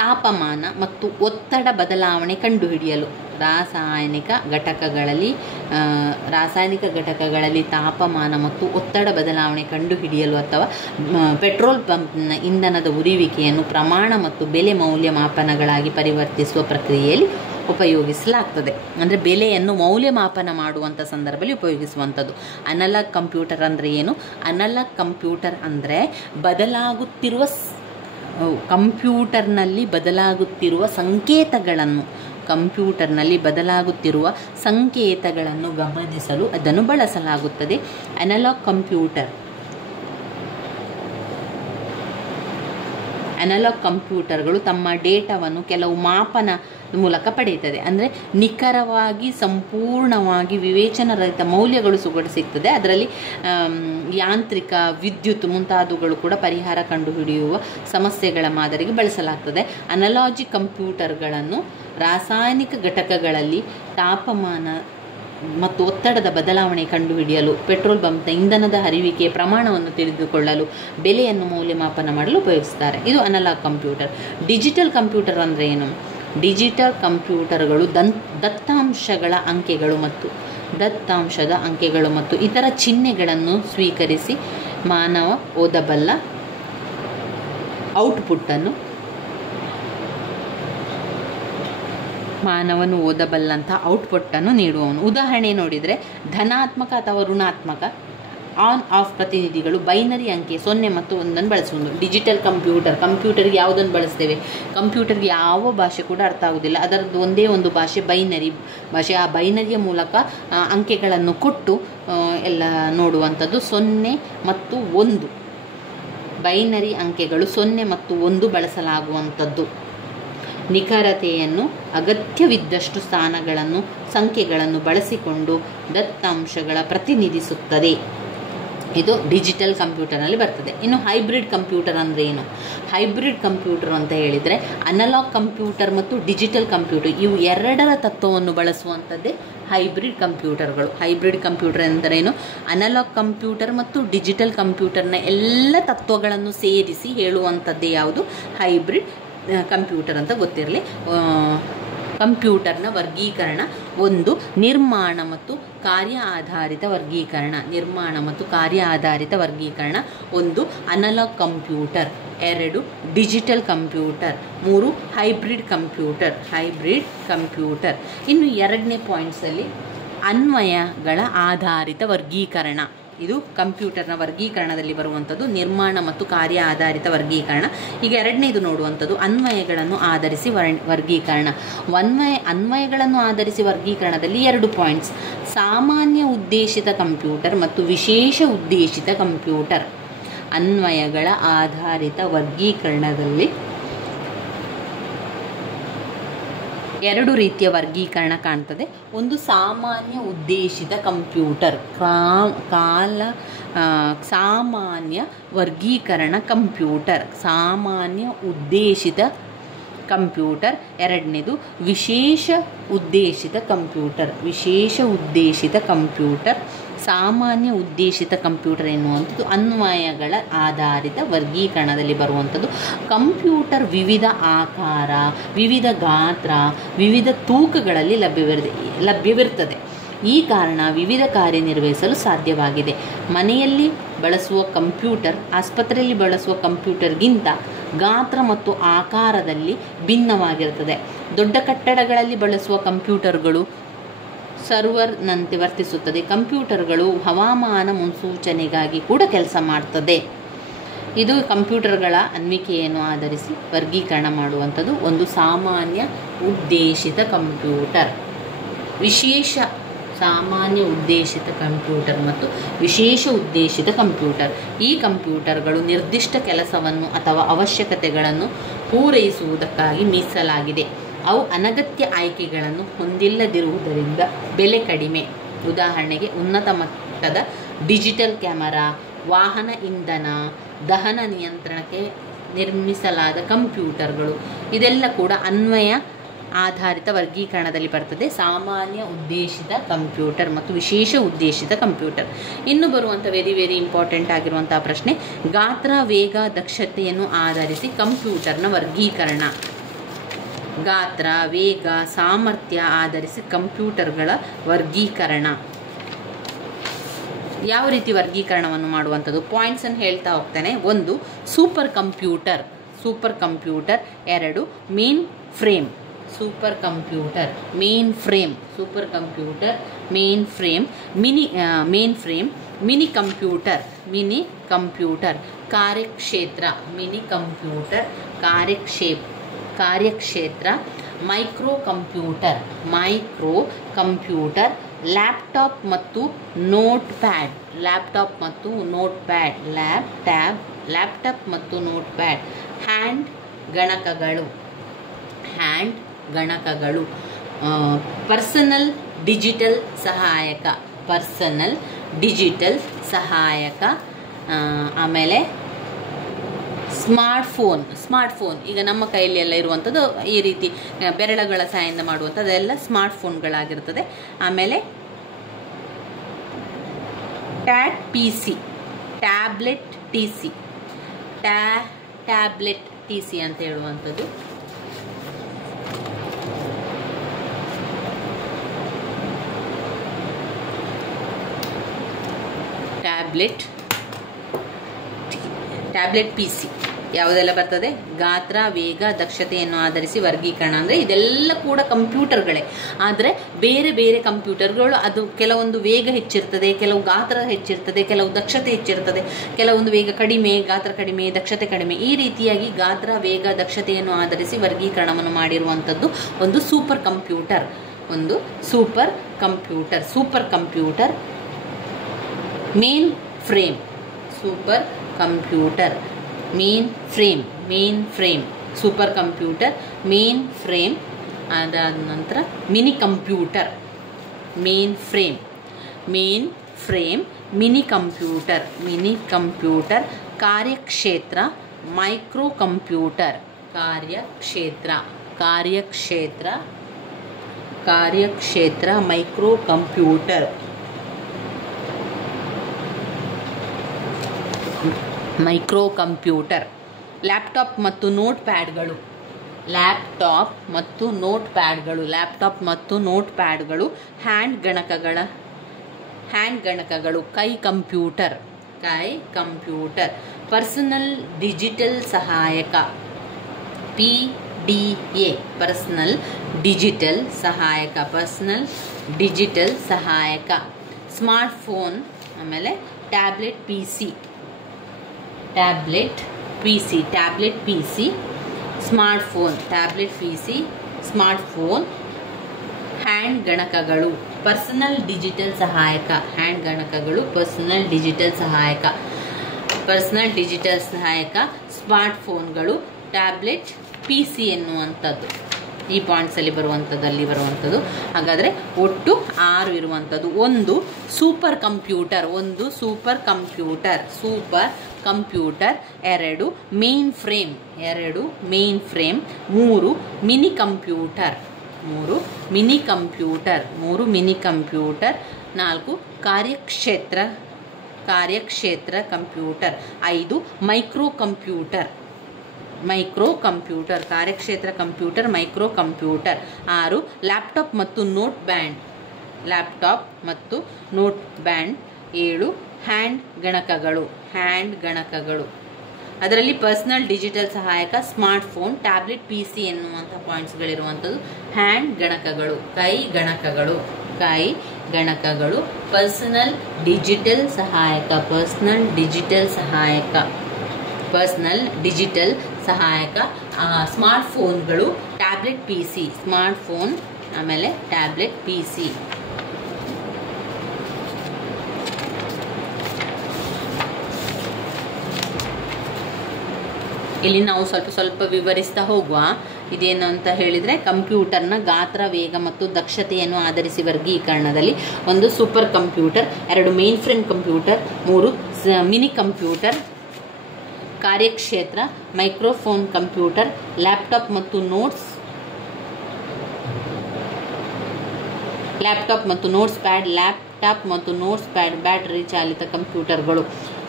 ತಾಪಮಾನ ಮತ್ತು ಒತ್ತಡ ಬದಲಾವಣೆ ಕಂಡುಹಿಡಿಯಲು. ರಾಸಾಯನಿಕ ಘಟಕಗಳಲ್ಲಿ ತಾಪಮಾನ ಮತ್ತು ಒತ್ತಡ ಬದಲಾವಣೆ ಕಂಡುಹಿಡಿಯಲು ಅಥವಾ ಪೆಟ್ರೋಲ್ ಪಂಪ್ನ ಇಂಧನದ ಉರಿಯುವಿಕೆಯನ್ನು ಪ್ರಮಾಣ ಮತ್ತು ಬೆಲೆ ಮೌಲ್ಯಮಾಪನಗಳಾಗಿ ಪರಿವರ್ತಿಸುವ ಪ್ರಕ್ರಿಯೆಯಲ್ಲಿ ಉಪಯೋಗಿಸಲಾಗ್ತದೆ. ಅಂದರೆ ಬೆಲೆಯನ್ನು ಮೌಲ್ಯಮಾಪನ ಮಾಡುವಂಥ ಸಂದರ್ಭದಲ್ಲಿ ಉಪಯೋಗಿಸುವಂಥದ್ದು. ಅನಲಾಗ್ ಕಂಪ್ಯೂಟರ್ ಅಂದರೆ ಏನು? ಅನಲಾಗ್ ಕಂಪ್ಯೂಟರ್ ಅಂದರೆ ಕಂಪ್ಯೂಟರ್ನಲ್ಲಿ ಬದಲಾಗುತ್ತಿರುವ ಸಂಕೇತಗಳನ್ನು ಗಮನಿಸಲು ಅದನ್ನು ಬಳಸಲಾಗುತ್ತದೆ. ಅನಲಾಗ್ ಕಂಪ್ಯೂಟರ್ಗಳು ತಮ್ಮ ಡೇಟಾವನ್ನು ಕೆಲವು ಮಾಪನ ಮೂಲಕ ಪಡೆಯುತ್ತದೆ. ಅಂದರೆ ನಿಖರವಾಗಿ, ಸಂಪೂರ್ಣವಾಗಿ ವಿವೇಚನಾರಹಿತ ಮೌಲ್ಯಗಳು ಸಿಗ್ತದೆ. ಅದರಲ್ಲಿ ಯಾಂತ್ರಿಕ, ವಿದ್ಯುತ್ ಮುಂತಾದವುಗಳು ಕೂಡ ಪರಿಹಾರ ಕಂಡುಹಿಡಿಯುವ ಸಮಸ್ಯೆಗಳ ಮಾದರಿಗೆ ಬಳಸಲಾಗ್ತದೆ. ಅನಲಾಜಿ ಕಂಪ್ಯೂಟರ್ಗಳನ್ನು ರಾಸಾಯನಿಕ ಘಟಕಗಳಲ್ಲಿ ತಾಪಮಾನ ಮತ್ತು ಒತ್ತಡದ ಬದಲಾವಣೆ ಕಂಡುಹಿಡಿಯಲು, ಪೆಟ್ರೋಲ್ ಪಂಪ್ನ ಇಂಧನದ ಹರಿಯುವಿಕೆಯ ಪ್ರಮಾಣವನ್ನು ತಿಳಿದುಕೊಳ್ಳಲು, ಬೆಲೆಯನ್ನು ಮೌಲ್ಯಮಾಪನ ಮಾಡಲು ಉಪಯೋಗಿಸುತ್ತಾರೆ. ಇದು ಅನಲಾಗ್ ಕಂಪ್ಯೂಟರ್. ಡಿಜಿಟಲ್ ಕಂಪ್ಯೂಟರ್ ಅಂದರೆ ಏನು? ಡಿಜಿಟಲ್ ಕಂಪ್ಯೂಟರ್ಗಳು ದತ್ತಾಂಶದ ಅಂಕೆಗಳು ಮತ್ತು ಇತರ ಚಿಹ್ನೆಗಳನ್ನು ಸ್ವೀಕರಿಸಿ ಮಾನವನು ಓದಬಲ್ಲಂಥ ಔಟ್ಪುಟ್ಟನ್ನು ನೀಡುವವನು. ಉದಾಹರಣೆ ನೋಡಿದರೆ, ಧನಾತ್ಮಕ ಅಥವಾ ಋಣಾತ್ಮಕ ಆನ್ ಆಫ್ ಪ್ರತಿನಿಧಿಗಳು ಬೈನರಿ ಅಂಕೆ 0 ಮತ್ತು 1 ಬಳಸುವುದು. ಡಿಜಿಟಲ್ ಕಂಪ್ಯೂಟರ್ಗೆ ಯಾವುದನ್ನು ಬಳಸ್ತೇವೆ? ಕಂಪ್ಯೂಟರ್ಗೆ ಯಾವ ಭಾಷೆ ಕೂಡ ಅರ್ಥ ಆಗುವುದಿಲ್ಲ. ಅದರದ್ದು ಒಂದೇ ಒಂದು ಭಾಷೆ ಬೈನರಿ ಭಾಷೆ. ಆ ಬೈನರಿಯ ಮೂಲಕ ಅಂಕೆಗಳನ್ನು ಕೊಟ್ಟು ಎಲ್ಲ ನೋಡುವಂಥದ್ದು. 0 ಮತ್ತು 1 ಬೈನರಿ ಅಂಕೆಗಳು 0 ಮತ್ತು 1 ಬಳಸಲಾಗುವಂಥದ್ದು. ನಿಖರತೆಯನ್ನು ಅಗತ್ಯವಿದ್ದಷ್ಟು ಸಂಖ್ಯೆಗಳನ್ನು ಬಳಸಿಕೊಂಡು ದತ್ತಾಂಶಗಳ ಪ್ರತಿನಿಧಿಸುತ್ತದೆ. ಇದು ಡಿಜಿಟಲ್ ಕಂಪ್ಯೂಟರ್ನಲ್ಲಿ ಬರ್ತದೆ. ಇನ್ನು ಹೈಬ್ರಿಡ್ ಕಂಪ್ಯೂಟರ್ ಅಂದರೆ ಏನು? ಹೈಬ್ರಿಡ್ ಕಂಪ್ಯೂಟರ್ ಅಂತ ಹೇಳಿದರೆ ಅನಲಾಗ್ ಕಂಪ್ಯೂಟರ್ ಮತ್ತು ಡಿಜಿಟಲ್ ಕಂಪ್ಯೂಟರ್ ಇವು ಎರಡರ ತತ್ವವನ್ನು ಬಳಸುವಂಥದ್ದೇ ಹೈಬ್ರಿಡ್ ಕಂಪ್ಯೂಟರ್ಗಳು. ಹೈಬ್ರಿಡ್ ಕಂಪ್ಯೂಟರ್ ಎಂದರೇನು? ಅನಲಾಗ್ ಕಂಪ್ಯೂಟರ್ ಮತ್ತು ಡಿಜಿಟಲ್ ಕಂಪ್ಯೂಟರ್ನ ಎಲ್ಲ ತತ್ವಗಳನ್ನು ಸೇರಿಸಿ ಹೇಳುವಂಥದ್ದೇ ಯಾವುದು? ಹೈಬ್ರಿಡ್ ಕಂಪ್ಯೂಟರ್ ಅಂತ ಗೊತ್ತಿರಲಿ. ಕಂಪ್ಯೂಟರ್ನ ವರ್ಗೀಕರಣ ಒಂದು ನಿರ್ಮಾಣ ಮತ್ತು ಕಾರ್ಯ ಆಧಾರಿತ ವರ್ಗೀಕರಣ. ನಿರ್ಮಾಣ ಮತ್ತು ಕಾರ್ಯ ಆಧಾರಿತ ವರ್ಗೀಕರಣ. ಒಂದು ಅನಲಾಗ್ ಕಂಪ್ಯೂಟರ್. ಎರಡು ಡಿಜಿಟಲ್ ಕಂಪ್ಯೂಟರ್. ಮೂರು ಹೈಬ್ರಿಡ್ ಕಂಪ್ಯೂಟರ್. ಇನ್ನು ಎರಡನೇ ಪಾಯಿಂಟ್ಸಲ್ಲಿ ಅನ್ವಯಗಳ ಆಧಾರಿತ ವರ್ಗೀಕರಣ. ಇದು ಕಂಪ್ಯೂಟರ್ನ ವರ್ಗೀಕರಣದಲ್ಲಿ ಬರುವಂಥದ್ದು ನಿರ್ಮಾಣ ಮತ್ತು ಕಾರ್ಯ ಆಧಾರಿತ ವರ್ಗೀಕರಣ. ಈಗ ಎರಡನೇದು ನೋಡುವಂಥದ್ದು ಅನ್ವಯಗಳನ್ನು ಆಧರಿಸಿ ವರ್ಗೀಕರಣ. ಅನ್ವಯಗಳನ್ನು ಆಧರಿಸಿ ವರ್ಗೀಕರಣದಲ್ಲಿ 2 ಪಾಯಿಂಟ್ಸ್: ಸಾಮಾನ್ಯ ಉದ್ದೇಶಿತ ಕಂಪ್ಯೂಟರ್ ಮತ್ತು ವಿಶೇಷ ಉದ್ದೇಶಿತ ಕಂಪ್ಯೂಟರ್. ಅನ್ವಯಗಳ ಆಧಾರಿತ ವರ್ಗೀಕರಣದಲ್ಲಿ 2 ರೀತಿಯ ವರ್ಗೀಕರಣ ಕಾಣ್ತದೆ. ಒಂದು ಸಾಮಾನ್ಯ ಉದ್ದೇಶಿತ ಕಂಪ್ಯೂಟರ್, ಸಾಮಾನ್ಯ ವರ್ಗೀಕರಣ ಕಂಪ್ಯೂಟರ್, ಸಾಮಾನ್ಯ ಉದ್ದೇಶಿತ ಕಂಪ್ಯೂಟರ್. ಎರಡನೇದು ವಿಶೇಷ ಉದ್ದೇಶಿತ ಕಂಪ್ಯೂಟರ್. ಸಾಮಾನ್ಯ ಉದ್ದೇಶಿತ ಕಂಪ್ಯೂಟರ್ ಎನ್ನುವಂಥದ್ದು ಅನ್ವಯಗಳ ಆಧಾರಿತ ವರ್ಗೀಕರಣದಲ್ಲಿ ಬರುವಂಥದ್ದು. ಕಂಪ್ಯೂಟರ್ ವಿವಿಧ ಆಕಾರ, ವಿವಿಧ ಗಾತ್ರ, ವಿವಿಧ ತೂಕಗಳಲ್ಲಿ ಲಭ್ಯವಿರುತ್ತದೆ. ಈ ಕಾರಣ ವಿವಿಧ ಕಾರ್ಯನಿರ್ವಹಿಸಲು ಸಾಧ್ಯವಾಗಿದೆ. ಮನೆಯಲ್ಲಿ ಬಳಸುವ ಕಂಪ್ಯೂಟರ್ ಆಸ್ಪತ್ರೆಯಲ್ಲಿ ಬಳಸುವ ಕಂಪ್ಯೂಟರ್ಗಿಂತ ಗಾತ್ರ ಮತ್ತು ಆಕಾರದಲ್ಲಿ ಭಿನ್ನವಾಗಿರುತ್ತದೆ. ದೊಡ್ಡ ಕಟ್ಟಡಗಳಲ್ಲಿ ಬಳಸುವ ಕಂಪ್ಯೂಟರ್ಗಳು ಸರ್ವರ್ನಂತೆ ವರ್ತಿಸುತ್ತದೆ. ಕಂಪ್ಯೂಟರ್ಗಳು ಹವಾಮಾನ ಮುನ್ಸೂಚನೆಗಾಗಿ ಕೂಡ ಕೆಲಸ ಮಾಡ್ತದೆ. ಇದು ಕಂಪ್ಯೂಟರ್ಗಳ ಅನ್ವಿಕೆಯನ್ನು ಆಧರಿಸಿ ವರ್ಗೀಕರಣ ಮಾಡುವಂಥದ್ದು. ಒಂದು ಸಾಮಾನ್ಯ ಉದ್ದೇಶಿತ ಕಂಪ್ಯೂಟರ್, ಸಾಮಾನ್ಯ ಉದ್ದೇಶಿತ ಕಂಪ್ಯೂಟರ್ ಮತ್ತು ವಿಶೇಷ ಉದ್ದೇಶಿತ ಕಂಪ್ಯೂಟರ್. ಈ ಕಂಪ್ಯೂಟರ್ಗಳು ನಿರ್ದಿಷ್ಟ ಕೆಲಸವನ್ನು ಅಥವಾ ಅವಶ್ಯಕತೆಗಳನ್ನು ಪೂರೈಸುವುದಕ್ಕಾಗಿ ಮೀಸಲಾಗಿದೆ. ಅವು ಅನಗತ್ಯ ಆಯ್ಕೆಗಳನ್ನು ಹೊಂದಿಲ್ಲದಿರುವುದರಿಂದ ಬೆಲೆ ಕಡಿಮೆ. ಉದಾಹರಣೆಗೆ ಉನ್ನತ ಮಟ್ಟದ ಡಿಜಿಟಲ್ ಕ್ಯಾಮರಾ, ವಾಹನ ಇಂಧನ, ದಹನ ನಿಯಂತ್ರಣಕ್ಕೆ ನಿರ್ಮಿಸಲಾದ ಕಂಪ್ಯೂಟರ್ಗಳು. ಇದೆಲ್ಲ ಕೂಡ ಅನ್ವಯ ಆಧಾರಿತ ವರ್ಗೀಕರಣದಲ್ಲಿ ಬರ್ತದೆ. ಸಾಮಾನ್ಯ ಉದ್ದೇಶಿತ ಕಂಪ್ಯೂಟರ್ ಮತ್ತು ವಿಶೇಷ ಉದ್ದೇಶಿತ ಕಂಪ್ಯೂಟರ್. ಇನ್ನು ಬರುವಂಥ ವೆರಿ ಇಂಪಾರ್ಟೆಂಟ್ ಆಗಿರುವಂಥ ಪ್ರಶ್ನೆ: ಗಾತ್ರ, ವೇಗ, ದಕ್ಷತೆಯನ್ನು ಆಧರಿಸಿ ಕಂಪ್ಯೂಟರ್ನ ವರ್ಗೀಕರಣ. ಗಾತ್ರ, ವೇಗ, ಸಾಮರ್ಥ್ಯ ಆಧರಿಸಿ ಕಂಪ್ಯೂಟರ್ಗಳ ವರ್ಗೀಕರಣ. ಯಾವ ರೀತಿ ವರ್ಗೀಕರಣವನ್ನು ಮಾಡುವಂಥದ್ದು? ಪಾಯಿಂಟ್ಸನ್ನು ಹೇಳ್ತಾ ಹೋಗ್ತಾನೆ. ಒಂದು ಸೂಪರ್ ಕಂಪ್ಯೂಟರ್. ಎರಡು ಮೇನ್ ಫ್ರೇಮ್. Mini computer. ಕಾರ್ಯಕ್ಷೇತ್ರ. Micro computer. ಲ್ಯಾಪ್ಟಾಪ್ ಮತ್ತು ನೋಟ್ ಪ್ಯಾಡ್. ಹ್ಯಾಂಡ್ ಗಣಕಗಳು. ಪರ್ಸನಲ್ ಡಿಜಿಟಲ್ ಸಹಾಯಕ. ಆಮೇಲೆ ಸ್ಮಾರ್ಟ್ಫೋನ್ ಈಗ ನಮ್ಮ ಕೈಯಲ್ಲಿ ಎಲ್ಲ ಇರುವಂಥದ್ದು ಈ ರೀತಿ ಬೆರಳುಗಳ ಸಹಾಯದಿಂದ ಮಾಡುವಂಥದ್ದೆಲ್ಲ ಸ್ಮಾರ್ಟ್ಫೋನ್ಗಳಾಗಿರ್ತದೆ. ಆಮೇಲೆ ಟ್ಯಾಬ್ಲೆಟ್ ಟಿ ಸಿ ಅಂತ ಹೇಳುವಂಥದ್ದು. ಟ್ಯಾಬ್ಲೆಟ್ PC ಯಾವುದೆಲ್ಲ ಬರ್ತದೆ? ಗಾತ್ರ, ವೇಗ, ದಕ್ಷತೆಯನ್ನು ಆಧರಿಸಿ ವರ್ಗೀಕರಣ. ಅಂದರೆ ಇದೆಲ್ಲ ಕೂಡ ಕಂಪ್ಯೂಟರ್ಗಳೇ. ಆದರೆ ಬೇರೆ ಬೇರೆ ಕಂಪ್ಯೂಟರ್ಗಳು ಅದು ಕೆಲವೊಂದು ವೇಗ ಹೆಚ್ಚಿರ್ತದೆ, ಕೆಲವು ಗಾತ್ರ ಹೆಚ್ಚಿರ್ತದೆ, ಕೆಲವು ದಕ್ಷತೆ ಹೆಚ್ಚಿರ್ತದೆ, ಕೆಲವೊಂದು ವೇಗ ಕಡಿಮೆ, ಗಾತ್ರ ಕಡಿಮೆ, ದಕ್ಷತೆ ಕಡಿಮೆ. ಈ ರೀತಿಯಾಗಿ ಗಾತ್ರ, ವೇಗ, ದಕ್ಷತೆಯನ್ನು ಆಧರಿಸಿ ವರ್ಗೀಕರಣವನ್ನು ಮಾಡಿರುವಂಥದ್ದು ಒಂದು super computer. Super computer. Main frame. Super computer, main frame. ಅದಾದ ನಂತರ ಮಿನಿ ಕಂಪ್ಯೂಟರ್. Mini computer. ಕಾರ್ಯಕ್ಷೇತ್ರ. Micro computer. ಕಾರ್ಯಕ್ಷೇತ್ರ ಮೈಕ್ರೋ ಕಂಪ್ಯೂಟರ್. ಲ್ಯಾಪ್ಟಾಪ್ ಮತ್ತು ನೋಟ್ ಪ್ಯಾಡ್ಗಳು. ಲ್ಯಾಪ್ಟಾಪ್ ಮತ್ತು ನೋಟ್ ಪ್ಯಾಡ್ಗಳು, ಹ್ಯಾಂಡ್ ಗಣಕಗಳು, ಕೈ ಕಂಪ್ಯೂಟರ್, ಪರ್ಸನಲ್ ಡಿಜಿಟಲ್ ಸಹಾಯಕ, PDA, ಪರ್ಸನಲ್ ಡಿಜಿಟಲ್ ಸಹಾಯಕ, ಸ್ಮಾರ್ಟ್ಫೋನ್, ಆಮೇಲೆ ಟ್ಯಾಬ್ಲೆಟ್ PC, ಸ್ಮಾರ್ಟ್ಫೋನ್, ಹ್ಯಾಂಡ್ ಗಣಕಗಳು, ಪರ್ಸನಲ್ ಡಿಜಿಟಲ್ ಸಹಾಯಕ, ಸ್ಮಾರ್ಟ್ಫೋನ್ಗಳು, ಟ್ಯಾಬ್ಲೆಟ್ PC ಎನ್ನುವಂಥದ್ದು ಈ ಪಾಯಿಂಟ್ಸಲ್ಲಿ ಬರುವಂಥದ್ದು. ಹಾಗಾದರೆ ಒಟ್ಟು 6 ಇರುವಂಥದ್ದು. ಒಂದು super computer, 2 main frame, 3 mini computer, 4 ಕಾರ್ಯಕ್ಷೇತ್ರ ಕಂಪ್ಯೂಟರ್, 5 ಮೈಕ್ರೋ ಕಂಪ್ಯೂಟರ್, 6 ಲ್ಯಾಪ್ಟಾಪ್ ಮತ್ತು ನೋಟ್ ಬ್ಯಾಂಡ್, 7 ಹ್ಯಾಂಡ್ ಗಣಕಗಳು. ಅದರಲ್ಲಿ ಪರ್ಸನಲ್ ಡಿಜಿಟಲ್ ಸಹಾಯಕ, ಸ್ಮಾರ್ಟ್ಫೋನ್, ಟ್ಯಾಬ್ಲೆಟ್ PC ಎನ್ನುವಂಥ ಪಾಯಿಂಟ್ಸ್ಗಳಿರುವಂಥದ್ದು. ಹ್ಯಾಂಡ್ ಗಣಕಗಳು, ಕೈ ಗಣಕಗಳು, ಪರ್ಸನಲ್ ಡಿಜಿಟಲ್ ಸಹಾಯಕ, ಸ್ಮಾರ್ಟ್ಫೋನ್ಗಳು, ಟ್ಯಾಬ್ಲೆಟ್ PC, ಆಮೇಲೆ ಟ್ಯಾಬ್ಲೆಟ್ PC. ಇಲ್ಲಿ ನಾವು ಸ್ವಲ್ಪ ವಿವರಿಸ್ತಾ ಹೋಗುವ. ಇದೇನು ಅಂತ ಹೇಳಿದರೆ, ಕಂಪ್ಯೂಟರ್ನ ಗಾತ್ರ, ವೇಗ ಮತ್ತು ದಕ್ಷತೆಯನ್ನು ಆಧರಿಸಿ ವರ್ಗೀಕರಣದಲ್ಲಿ 1 super computer, 2 main frame computer, 3 mini computer, ಕಾರ್ಯಕ್ಷೇತ್ರ, ಮೈಕ್ರೋಫೋನ್ ಕಂಪ್ಯೂಟರ್, ಲ್ಯಾಪ್ಟಾಪ್ ಮತ್ತು ನೋಟ್ಸ್ ಪ್ಯಾಡ್, ಬ್ಯಾಟರಿ ಚಾಲಿತ ಕಂಪ್ಯೂಟರ್ಗಳು.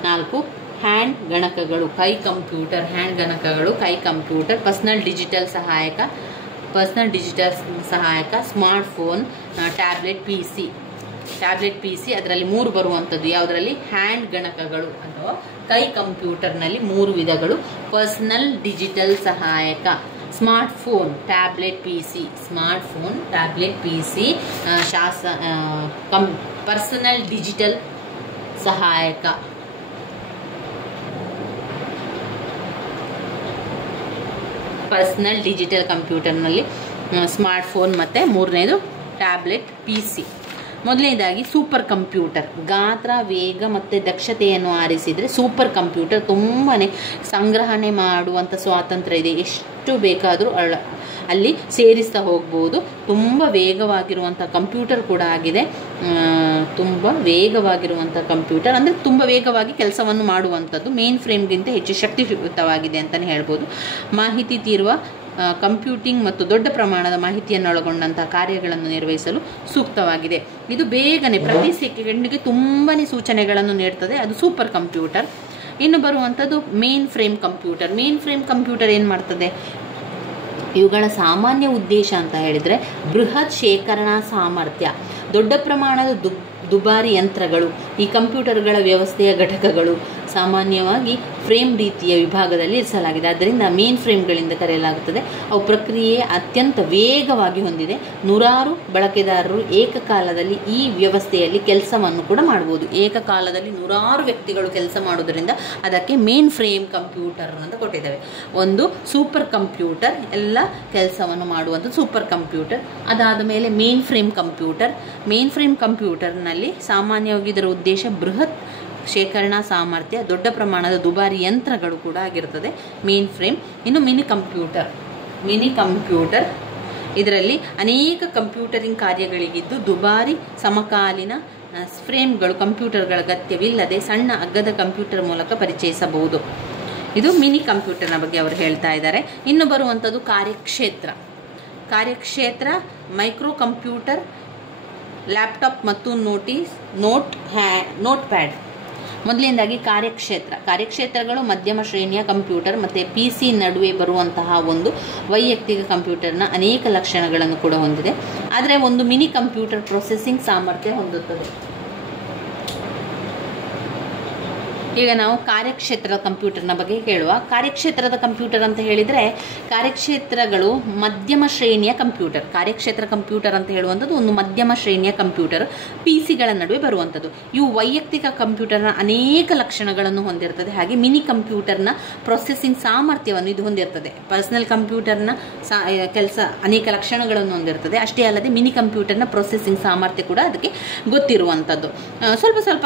4 ಹ್ಯಾಂಡ್ ಗಣಕಗಳು, ಕೈ ಕಂಪ್ಯೂಟರ್, ಪರ್ಸನಲ್ ಡಿಜಿಟಲ್ ಸಹಾಯಕ, ಸ್ಮಾರ್ಟ್ಫೋನ್, ಟ್ಯಾಬ್ಲೆಟ್ PC. ಅದರಲ್ಲಿ 3 ಬರುವಂಥದ್ದು. ಯಾವುದರಲ್ಲಿ? ಹ್ಯಾಂಡ್ ಗಣಕಗಳು ಅಥವಾ ಕೈ ಕಂಪ್ಯೂಟರ್ನಲ್ಲಿ 3 ವಿಧಗಳು. ಪರ್ಸನಲ್ ಡಿಜಿಟಲ್ ಸಹಾಯಕ, smartphone, tablet PC, personal digital ಸಹಾಯಕ. ಪರ್ಸನಲ್ ಡಿಜಿಟಲ್ ಕಂಪ್ಯೂಟರ್ನಲ್ಲಿ ಸ್ಮಾರ್ಟ್ಫೋನ್ ಮತ್ತು 3ನೇದು ಟ್ಯಾಬ್ಲೆಟ್ PC. ಮೊದಲನೇದಾಗಿ ಸೂಪರ್ ಕಂಪ್ಯೂಟರ್. ಗಾತ್ರ, ವೇಗ ಮತ್ತು ದಕ್ಷತೆಯನ್ನು ಆರಿಸಿದರೆ ಸೂಪರ್ ಕಂಪ್ಯೂಟರ್ ತುಂಬಾ ಸಂಗ್ರಹಣೆ ಮಾಡುವಂಥ ಸ್ವಾತಂತ್ರ್ಯ ಇದೆ. ಎಷ್ಟು ಬೇಕಾದರೂ ಅಲ್ಲಿ ಸೇರಿಸ್ತಾ ಹೋಗ್ಬೋದು. ತುಂಬ ವೇಗವಾಗಿರುವಂಥ ಕಂಪ್ಯೂಟರ್ ಕೂಡ ಆಗಿದೆ. ತುಂಬ ವೇಗವಾಗಿರುವಂಥ ಕಂಪ್ಯೂಟರ್ ಅಂದರೆ ತುಂಬ ವೇಗವಾಗಿ ಕೆಲಸವನ್ನು ಮಾಡುವಂಥದ್ದು. ಮೇನ್ ಫ್ರೇಮ್ಗಿಂತ ಹೆಚ್ಚು ಶಕ್ತಿಯುತವಾಗಿದೆ ಅಂತಲೇ ಹೇಳ್ಬೋದು. ಮಾಹಿತಿ ತೀರುವ ಕಂಪ್ಯೂಟಿಂಗ್ ಮತ್ತು ದೊಡ್ಡ ಪ್ರಮಾಣದ ಮಾಹಿತಿಯನ್ನು ಒಳಗೊಂಡಂತಹ ಕಾರ್ಯಗಳನ್ನು ನಿರ್ವಹಿಸಲು ಸೂಕ್ತವಾಗಿದೆ. ಇದು ಬೇಗನೆ ಪ್ರತಿ ಸೆಕೆಂಡ್ಗೆ ತುಂಬಾ ಸೂಚನೆಗಳನ್ನು ನೀಡ್ತದೆ. ಅದು ಸೂಪರ್ ಕಂಪ್ಯೂಟರ್. ಇನ್ನು ಬರುವಂಥದ್ದು ಮೇನ್ ಫ್ರೇಮ್ ಕಂಪ್ಯೂಟರ್ ಏನು ಮಾಡ್ತದೆ? ಇವುಗಳ ಸಾಮಾನ್ಯ ಉದ್ದೇಶ ಅಂತ ಹೇಳಿದರೆ ಬೃಹತ್ ಶೇಖರಣಾ ಸಾಮರ್ಥ್ಯ, ದೊಡ್ಡ ಪ್ರಮಾಣದ ದುಬಾರಿ ಯಂತ್ರಗಳು. ಈ ಕಂಪ್ಯೂಟರ್ಗಳ ವ್ಯವಸ್ಥೆಯ ಘಟಕಗಳು ಸಾಮಾನ್ಯವಾಗಿ ಫ್ರೇಮ್ ರೀತಿಯ ವಿಭಾಗದಲ್ಲಿ ಇರಿಸಲಾಗಿದೆ. ಆದ್ದರಿಂದ ಮೇನ್ ಫ್ರೇಮ್ಗಳಿಂದ ಕರೆಯಲಾಗುತ್ತದೆ. ಅವು ಪ್ರಕ್ರಿಯೆ ಅತ್ಯಂತ ವೇಗವಾಗಿ ಹೊಂದಿದೆ. 100 ಬಳಕೆದಾರರು ಏಕಕಾಲದಲ್ಲಿ ಈ ವ್ಯವಸ್ಥೆಯಲ್ಲಿ ಕೆಲಸವನ್ನು ಕೂಡ ಮಾಡಬಹುದು. ಏಕಕಾಲದಲ್ಲಿ 100 ವ್ಯಕ್ತಿಗಳು ಕೆಲಸ ಮಾಡುವುದರಿಂದ ಅದಕ್ಕೆ ಮೇನ್ ಫ್ರೇಮ್ ಕಂಪ್ಯೂಟರ್ ಅಂತ ಕೊಟ್ಟಿದ್ದೇವೆ. ಒಂದು ಸೂಪರ್ ಕಂಪ್ಯೂಟರ್, ಎಲ್ಲ ಕೆಲಸವನ್ನು ಮಾಡುವಂಥ ಸೂಪರ್ ಕಂಪ್ಯೂಟರ್. ಅದಾದ ಮೇಲೆ ಮೇನ್ ಫ್ರೇಮ್ ಕಂಪ್ಯೂಟರ್ನಲ್ಲಿ ಸಾಮಾನ್ಯವಾಗಿ ಇದರ ಉದ್ದೇಶ ಬೃಹತ್ ಶೇಖರಣಾ ಸಾಮರ್ಥ್ಯ, ದೊಡ್ಡ ಪ್ರಮಾಣದ ದುಬಾರಿ ಯಂತ್ರಗಳು ಕೂಡ ಆಗಿರ್ತದೆ ಮೇನ್ ಫ್ರೇಮ್. ಇನ್ನು ಮಿನಿ ಕಂಪ್ಯೂಟರ್ ಇದರಲ್ಲಿ ಅನೇಕ ಕಂಪ್ಯೂಟರಿಂಗ್ ಕಾರ್ಯಗಳಿಗಿದ್ದು ದುಬಾರಿ ಸಮಕಾಲೀನ ಫ್ರೇಮ್ಗಳು ಕಂಪ್ಯೂಟರ್ಗಳ ಅಗತ್ಯವಿಲ್ಲದೆ ಸಣ್ಣ ಅಗ್ಗದ ಕಂಪ್ಯೂಟರ್ ಮೂಲಕ ಪರಿಚಯಿಸಬಹುದು. ಇದು ಮಿನಿ ಕಂಪ್ಯೂಟರ್ನ ಬಗ್ಗೆ ಅವರು ಹೇಳ್ತಾ ಇದ್ದಾರೆ. ಇನ್ನು ಬರುವಂಥದ್ದು ಕಾರ್ಯಕ್ಷೇತ್ರ ಮೈಕ್ರೋ ಕಂಪ್ಯೂಟರ್, ಲ್ಯಾಪ್ಟಾಪ್ ಮತ್ತು ನೋಟ್ ಪ್ಯಾಡ್. ಮೊದಲನೇದಾಗಿ ಕಾರ್ಯಕ್ಷೇತ್ರಗಳು ಮಧ್ಯಮ ಶ್ರೇಣಿಯ ಕಂಪ್ಯೂಟರ್ ಮತ್ತು PC ನಡುವೆ ಬರುವಂತಹ ಒಂದು ವೈಯಕ್ತಿಕ ಕಂಪ್ಯೂಟರ್ನ ಅನೇಕ ಲಕ್ಷಣಗಳನ್ನು ಕೂಡ ಹೊಂದಿದೆ. ಆದರೆ ಒಂದು ಮಿನಿ ಕಂಪ್ಯೂಟರ್ ಪ್ರೊಸೆಸಿಂಗ್ ಸಾಮರ್ಥ್ಯ ಹೊಂದುತ್ತದೆ. ಈಗ ನಾವು ಕಾರ್ಯಕ್ಷೇತ್ರದ ಕಂಪ್ಯೂಟರ್ನ ಬಗ್ಗೆ ಕೇಳುವ. ಕಾರ್ಯಕ್ಷೇತ್ರದ ಕಂಪ್ಯೂಟರ್ ಅಂತ ಹೇಳಿದರೆ, ಕಾರ್ಯಕ್ಷೇತ್ರಗಳು ಮಧ್ಯಮ ಶ್ರೇಣಿಯ ಕಂಪ್ಯೂಟರ್. ಕಾರ್ಯಕ್ಷೇತ್ರ ಕಂಪ್ಯೂಟರ್ ಅಂತ ಹೇಳುವಂಥದ್ದು ಒಂದು ಮಧ್ಯಮ ಶ್ರೇಣಿಯ ಕಂಪ್ಯೂಟರ್, PCಗಳ ನಡುವೆ ಬರುವಂಥದ್ದು. ಇವು ವೈಯಕ್ತಿಕ ಕಂಪ್ಯೂಟರ್ನ ಅನೇಕ ಲಕ್ಷಣಗಳನ್ನು ಹೊಂದಿರ್ತದೆ. ಹಾಗೆ ಮಿನಿ ಕಂಪ್ಯೂಟರ್ನ ಪ್ರೊಸೆಸಿಂಗ್ ಸಾಮರ್ಥ್ಯವನ್ನು ಇದು ಹೊಂದಿರ್ತದೆ. ಪರ್ಸನಲ್ ಕಂಪ್ಯೂಟರ್ನ ಕೆಲಸ ಅನೇಕ ಲಕ್ಷಣಗಳನ್ನು ಹೊಂದಿರ್ತದೆ. ಅಷ್ಟೇ ಅಲ್ಲದೆ ಮಿನಿ ಕಂಪ್ಯೂಟರ್ನ ಪ್ರೊಸೆಸಿಂಗ್ ಸಾಮರ್ಥ್ಯ ಕೂಡ ಅದಕ್ಕೆ ಗೊತ್ತಿರುವಂಥದ್ದು. ಸ್ವಲ್ಪ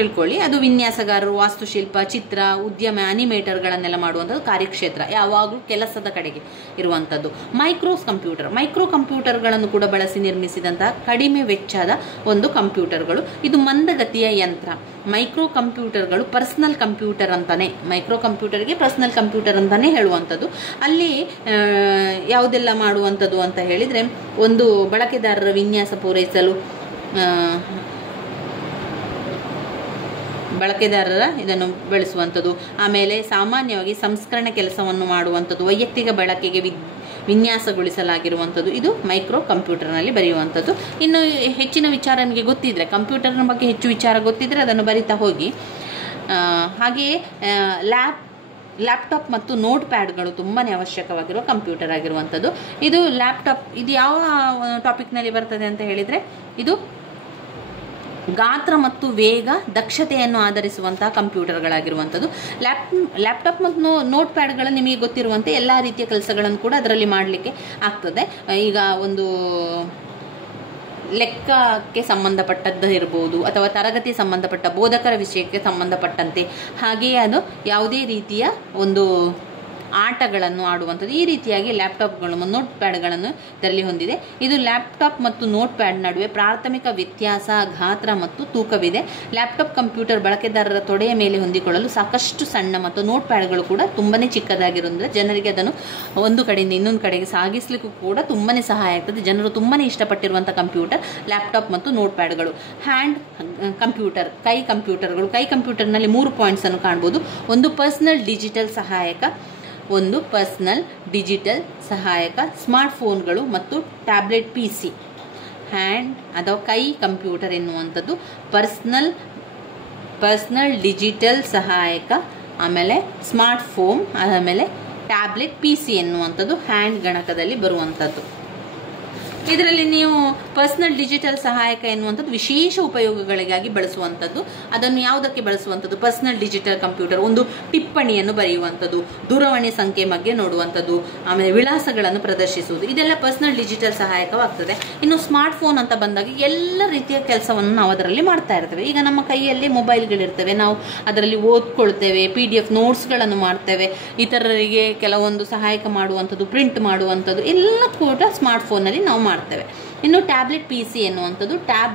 ತಿಳ್ಕೊಳ್ಳಿ. ಅದು ವಿನ್ಯಾಸಗಾರರು, ವಾಸ್ತುಶಿಲ್ಪ, ಚಿತ್ರ, ಉದ್ಯಮ, ಅನಿಮೇಟರ್ಗಳನ್ನೆಲ್ಲ ಮಾಡುವಂಥದ್ದು ಕಾರ್ಯಕ್ಷೇತ್ರ, ಯಾವಾಗಲೂ ಕೆಲಸದ ಕಡೆಗೆ ಇರುವಂಥದ್ದು. ಮೈಕ್ರೋ ಕಂಪ್ಯೂಟರ್ಗಳನ್ನು ಕೂಡ ಬಳಸಿ ನಿರ್ಮಿಸಿದಂತಹ ಕಡಿಮೆ ವೆಚ್ಚದ ಒಂದು ಕಂಪ್ಯೂಟರ್ಗಳು. ಇದು ಮಂದಗತಿಯ ಯಂತ್ರ. ಮೈಕ್ರೋ ಕಂಪ್ಯೂಟರ್ಗಳು ಪರ್ಸನಲ್ ಕಂಪ್ಯೂಟರ್ ಅಂತಾನೆ, ಮೈಕ್ರೋ ಕಂಪ್ಯೂಟರ್ಗೆ ಪರ್ಸನಲ್ ಕಂಪ್ಯೂಟರ್ ಅಂತಾನೆ ಹೇಳುವಂಥದ್ದು. ಅಲ್ಲಿ ಯಾವುದೆಲ್ಲ ಮಾಡುವಂಥದ್ದು ಅಂತ ಹೇಳಿದರೆ, ಒಂದು ಬಳಕೆದಾರರ ವಿನ್ಯಾಸ ಪೂರೈಸಲು ಬಳಕೆದಾರರ ಇದನ್ನು ಬೆಳೆಸುವಂಥದ್ದು. ಆಮೇಲೆ ಸಾಮಾನ್ಯವಾಗಿ ಸಂಸ್ಕರಣೆ ಕೆಲಸವನ್ನು ಮಾಡುವಂಥದ್ದು, ವೈಯಕ್ತಿಕ ಬಳಕೆಗೆ ವಿನ್ಯಾಸಗೊಳಿಸಲಾಗಿರುವಂಥದ್ದು. ಇದು ಮೈಕ್ರೋ ಕಂಪ್ಯೂಟರ್ನಲ್ಲಿ ಬರೆಯುವಂಥದ್ದು. ಇನ್ನು ಹೆಚ್ಚಿನ ವಿಚಾರ ನಿಮಗೆ ಗೊತ್ತಿದ್ರೆ, ಕಂಪ್ಯೂಟರ್ನ ಬಗ್ಗೆ ಹೆಚ್ಚು ವಿಚಾರ ಗೊತ್ತಿದ್ರೆ ಅದನ್ನು ಬರಿತಾ ಹೋಗಿ. ಹಾಗೆಯೇ ಲ್ಯಾಪ್ಟಾಪ್ ಮತ್ತು ನೋಟ್ ಪ್ಯಾಡ್ಗಳು ತುಂಬಾ ಅವಶ್ಯಕವಾಗಿರುವ ಕಂಪ್ಯೂಟರ್ ಆಗಿರುವಂಥದ್ದು. ಇದು ಲ್ಯಾಪ್ಟಾಪ್, ಇದು ಯಾವ ಟಾಪಿಕ್ನಲ್ಲಿ ಬರ್ತದೆ ಅಂತ ಹೇಳಿದರೆ, ಇದು ಗಾತ್ರ ಮತ್ತು ವೇಗ ದಕ್ಷತೆಯನ್ನು ಆಧರಿಸುವಂತಹ ಕಂಪ್ಯೂಟರ್ಗಳಾಗಿರುವಂಥದ್ದು. ಲ್ಯಾಪ್ಟಾಪ್ ಮತ್ತು ನೋಟ್ ಪ್ಯಾಡ್ಗಳು ನಿಮಗೆ ಗೊತ್ತಿರುವಂತೆ ಎಲ್ಲ ರೀತಿಯ ಕೆಲಸಗಳನ್ನು ಕೂಡ ಅದರಲ್ಲಿ ಮಾಡಲಿಕ್ಕೆ ಆಗ್ತದೆ. ಈಗ ಒಂದು ಲೆಕ್ಕಕ್ಕೆ ಸಂಬಂಧಪಟ್ಟದ್ದು ಇರ್ಬೋದು, ಅಥವಾ ತರಗತಿ ಸಂಬಂಧಪಟ್ಟ ಬೋಧಕರ ವಿಷಯಕ್ಕೆ ಸಂಬಂಧಪಟ್ಟಂತೆ, ಹಾಗೆಯೇ ಅದು ಯಾವುದೇ ರೀತಿಯ ಒಂದು ಆಟಗಳನ್ನು ಆಡುವಂಥದ್ದು. ಈ ರೀತಿಯಾಗಿ ಲ್ಯಾಪ್ಟಾಪ್ಗಳು, ನೋಟ್ ಪ್ಯಾಡ್ಗಳನ್ನು ಇದರಲ್ಲಿ ಹೊಂದಿದೆ. ಇದು ಲ್ಯಾಪ್ಟಾಪ್ ಮತ್ತು ನೋಟ್ ಪ್ಯಾಡ್ ನಡುವೆ ಪ್ರಾಥಮಿಕ ವ್ಯತ್ಯಾಸ ಗಾತ್ರ ಮತ್ತು ತೂಕವಿದೆ. ಲ್ಯಾಪ್ಟಾಪ್ ಕಂಪ್ಯೂಟರ್ ಬಳಕೆದಾರರ ತೊಡೆಯ ಮೇಲೆ ಹೊಂದಿಕೊಳ್ಳಲು ಸಾಕಷ್ಟು ಸಣ್ಣ, ಮತ್ತು ನೋಟ್ ಪ್ಯಾಡ್ಗಳು ಕೂಡ ತುಂಬಾನೇ ಚಿಕ್ಕದಾಗಿರೋದ್ರಿಂದ ಜನರಿಗೆ ಅದನ್ನು ಒಂದು ಕಡೆಯಿಂದ ಇನ್ನೊಂದು ಕಡೆಗೆ ಸಾಗಿಸಲಿಕ್ಕೂ ಕೂಡ ತುಂಬಾನೇ ಸಹಾಯ ಆಗ್ತದೆ. ಜನರು ತುಂಬಾನೇ ಇಷ್ಟಪಟ್ಟಿರುವಂಥ ಕಂಪ್ಯೂಟರ್ ಲ್ಯಾಪ್ಟಾಪ್ ಮತ್ತು ನೋಟ್ ಪ್ಯಾಡ್ಗಳು. ಹ್ಯಾಂಡ್ ಕಂಪ್ಯೂಟರ್, ಕೈ ಕಂಪ್ಯೂಟರ್ಗಳು. ಕೈ ಕಂಪ್ಯೂಟರ್ನಲ್ಲಿ 3 ಪಾಯಿಂಟ್ಸ್ ಅನ್ನು ಕಾಣಬಹುದು. ಒಂದು ಪರ್ಸನಲ್ ಡಿಜಿಟಲ್ ಸಹಾಯಕ ಸ್ಮಾರ್ಟ್ ಫೋನ್ಗಳು ಮತ್ತು ಟ್ಯಾಬ್ಲೆಟ್ PC. ಹ್ಯಾಂಡ್ ಅಥವಾ ಕೈ ಕಂಪ್ಯೂಟರ್ ಎನ್ನುವಂಥದ್ದು ಪರ್ಸನಲ್ ಡಿಜಿಟಲ್ ಸಹಾಯಕ, ಆಮೇಲೆ ಸ್ಮಾರ್ಟ್ ಫೋನ್, ಆಮೇಲೆ ಟ್ಯಾಬ್ಲೆಟ್ PC ಎನ್ನುವಂಥದ್ದು ಹ್ಯಾಂಡ್ ಗಣಕದಲ್ಲಿ ಬರುವಂಥದ್ದು. ಇದರಲ್ಲಿ ನೀವು ಪರ್ಸನಲ್ ಡಿಜಿಟಲ್ ಸಹಾಯಕ ಎನ್ನುವಂಥದ್ದು ವಿಶೇಷ ಉಪಯೋಗಗಳಿಗಾಗಿ ಬಳಸುವಂಥದ್ದು. ಅದನ್ನು ಯಾವುದಕ್ಕೆ ಬಳಸುವಂಥದ್ದು? ಪರ್ಸನಲ್ ಡಿಜಿಟಲ್ ಕಂಪ್ಯೂಟರ್ ಒಂದು ಟಿಪ್ಪಣಿಯನ್ನು ಬರೆಯುವಂಥದ್ದು, ದೂರವಾಣಿ ಸಂಖ್ಯೆ ಬಗ್ಗೆ ನೋಡುವಂಥದ್ದು, ಆಮೇಲೆ ವಿಳಾಸಗಳನ್ನು ಪ್ರದರ್ಶಿಸುವುದು, ಇದೆಲ್ಲ ಪರ್ಸನಲ್ ಡಿಜಿಟಲ್ ಸಹಾಯಕವಾಗ್ತದೆ. ಇನ್ನು ಸ್ಮಾರ್ಟ್ ಫೋನ್ ಅಂತ ಬಂದಾಗ ಎಲ್ಲ ರೀತಿಯ ಕೆಲಸವನ್ನು ನಾವು ಅದರಲ್ಲಿ ಮಾಡ್ತಾ ಇರ್ತೇವೆ. ಈಗ ನಮ್ಮ ಕೈಯಲ್ಲಿ ಮೊಬೈಲ್ಗಳಿರ್ತವೆ, ನಾವು ಅದರಲ್ಲಿ ಓದ್ಕೊಳ್ತೇವೆ, PDF ನೋಟ್ಸ್ಗಳನ್ನು ಮಾಡ್ತೇವೆ, ಇತರರಿಗೆ ಕೆಲವೊಂದು ಸಹಾಯಕ ಮಾಡುವಂಥದ್ದು, ಪ್ರಿಂಟ್ ಮಾಡುವಂಥದ್ದು ಎಲ್ಲ ಕೂಡ ಸ್ಮಾರ್ಟ್ ಫೋನಲ್ಲಿ ನಾವು ಮಾಡ್ತೇವೆ. ಇನ್ನು ಟ್ಯಾಬ್ಲೆಟ್ PC ಎನ್ನುವಂಥದ್ದು, ಟ್ಯಾಬ್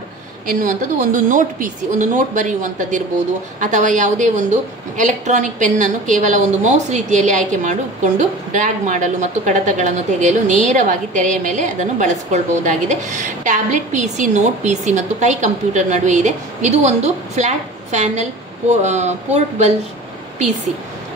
ಎನ್ನುವಂಥದ್ದು ಒಂದು ನೋಟ್ PC, ಒಂದು ನೋಟ್ ಬರೆಯುವಂಥದ್ದು ಇರ್ಬೋದು, ಅಥವಾ ಯಾವುದೇ ಒಂದು ಎಲೆಕ್ಟ್ರಾನಿಕ್ ಪೆನ್ನನ್ನು ಕೇವಲ ಒಂದು ಮೌಸ್ ರೀತಿಯಲ್ಲಿ ಆಯ್ಕೆ ಮಾಡಿಕೊಂಡು ಡ್ರ್ಯಾಗ್ ಮಾಡಲು ಮತ್ತು ಕಡತಗಳನ್ನು ತೆಗೆಯಲು ನೇರವಾಗಿ ತೆರೆಯ ಮೇಲೆ ಅದನ್ನು ಬಳಸಿಕೊಳ್ಬಹುದಾಗಿದೆ. ಟ್ಯಾಬ್ಲೆಟ್ PC, ನೋಟ್ PC ಮತ್ತು ಕೈ ಕಂಪ್ಯೂಟರ್ ನಡುವೆ ಇದೆ. ಇದು ಒಂದು flat panel portable PC,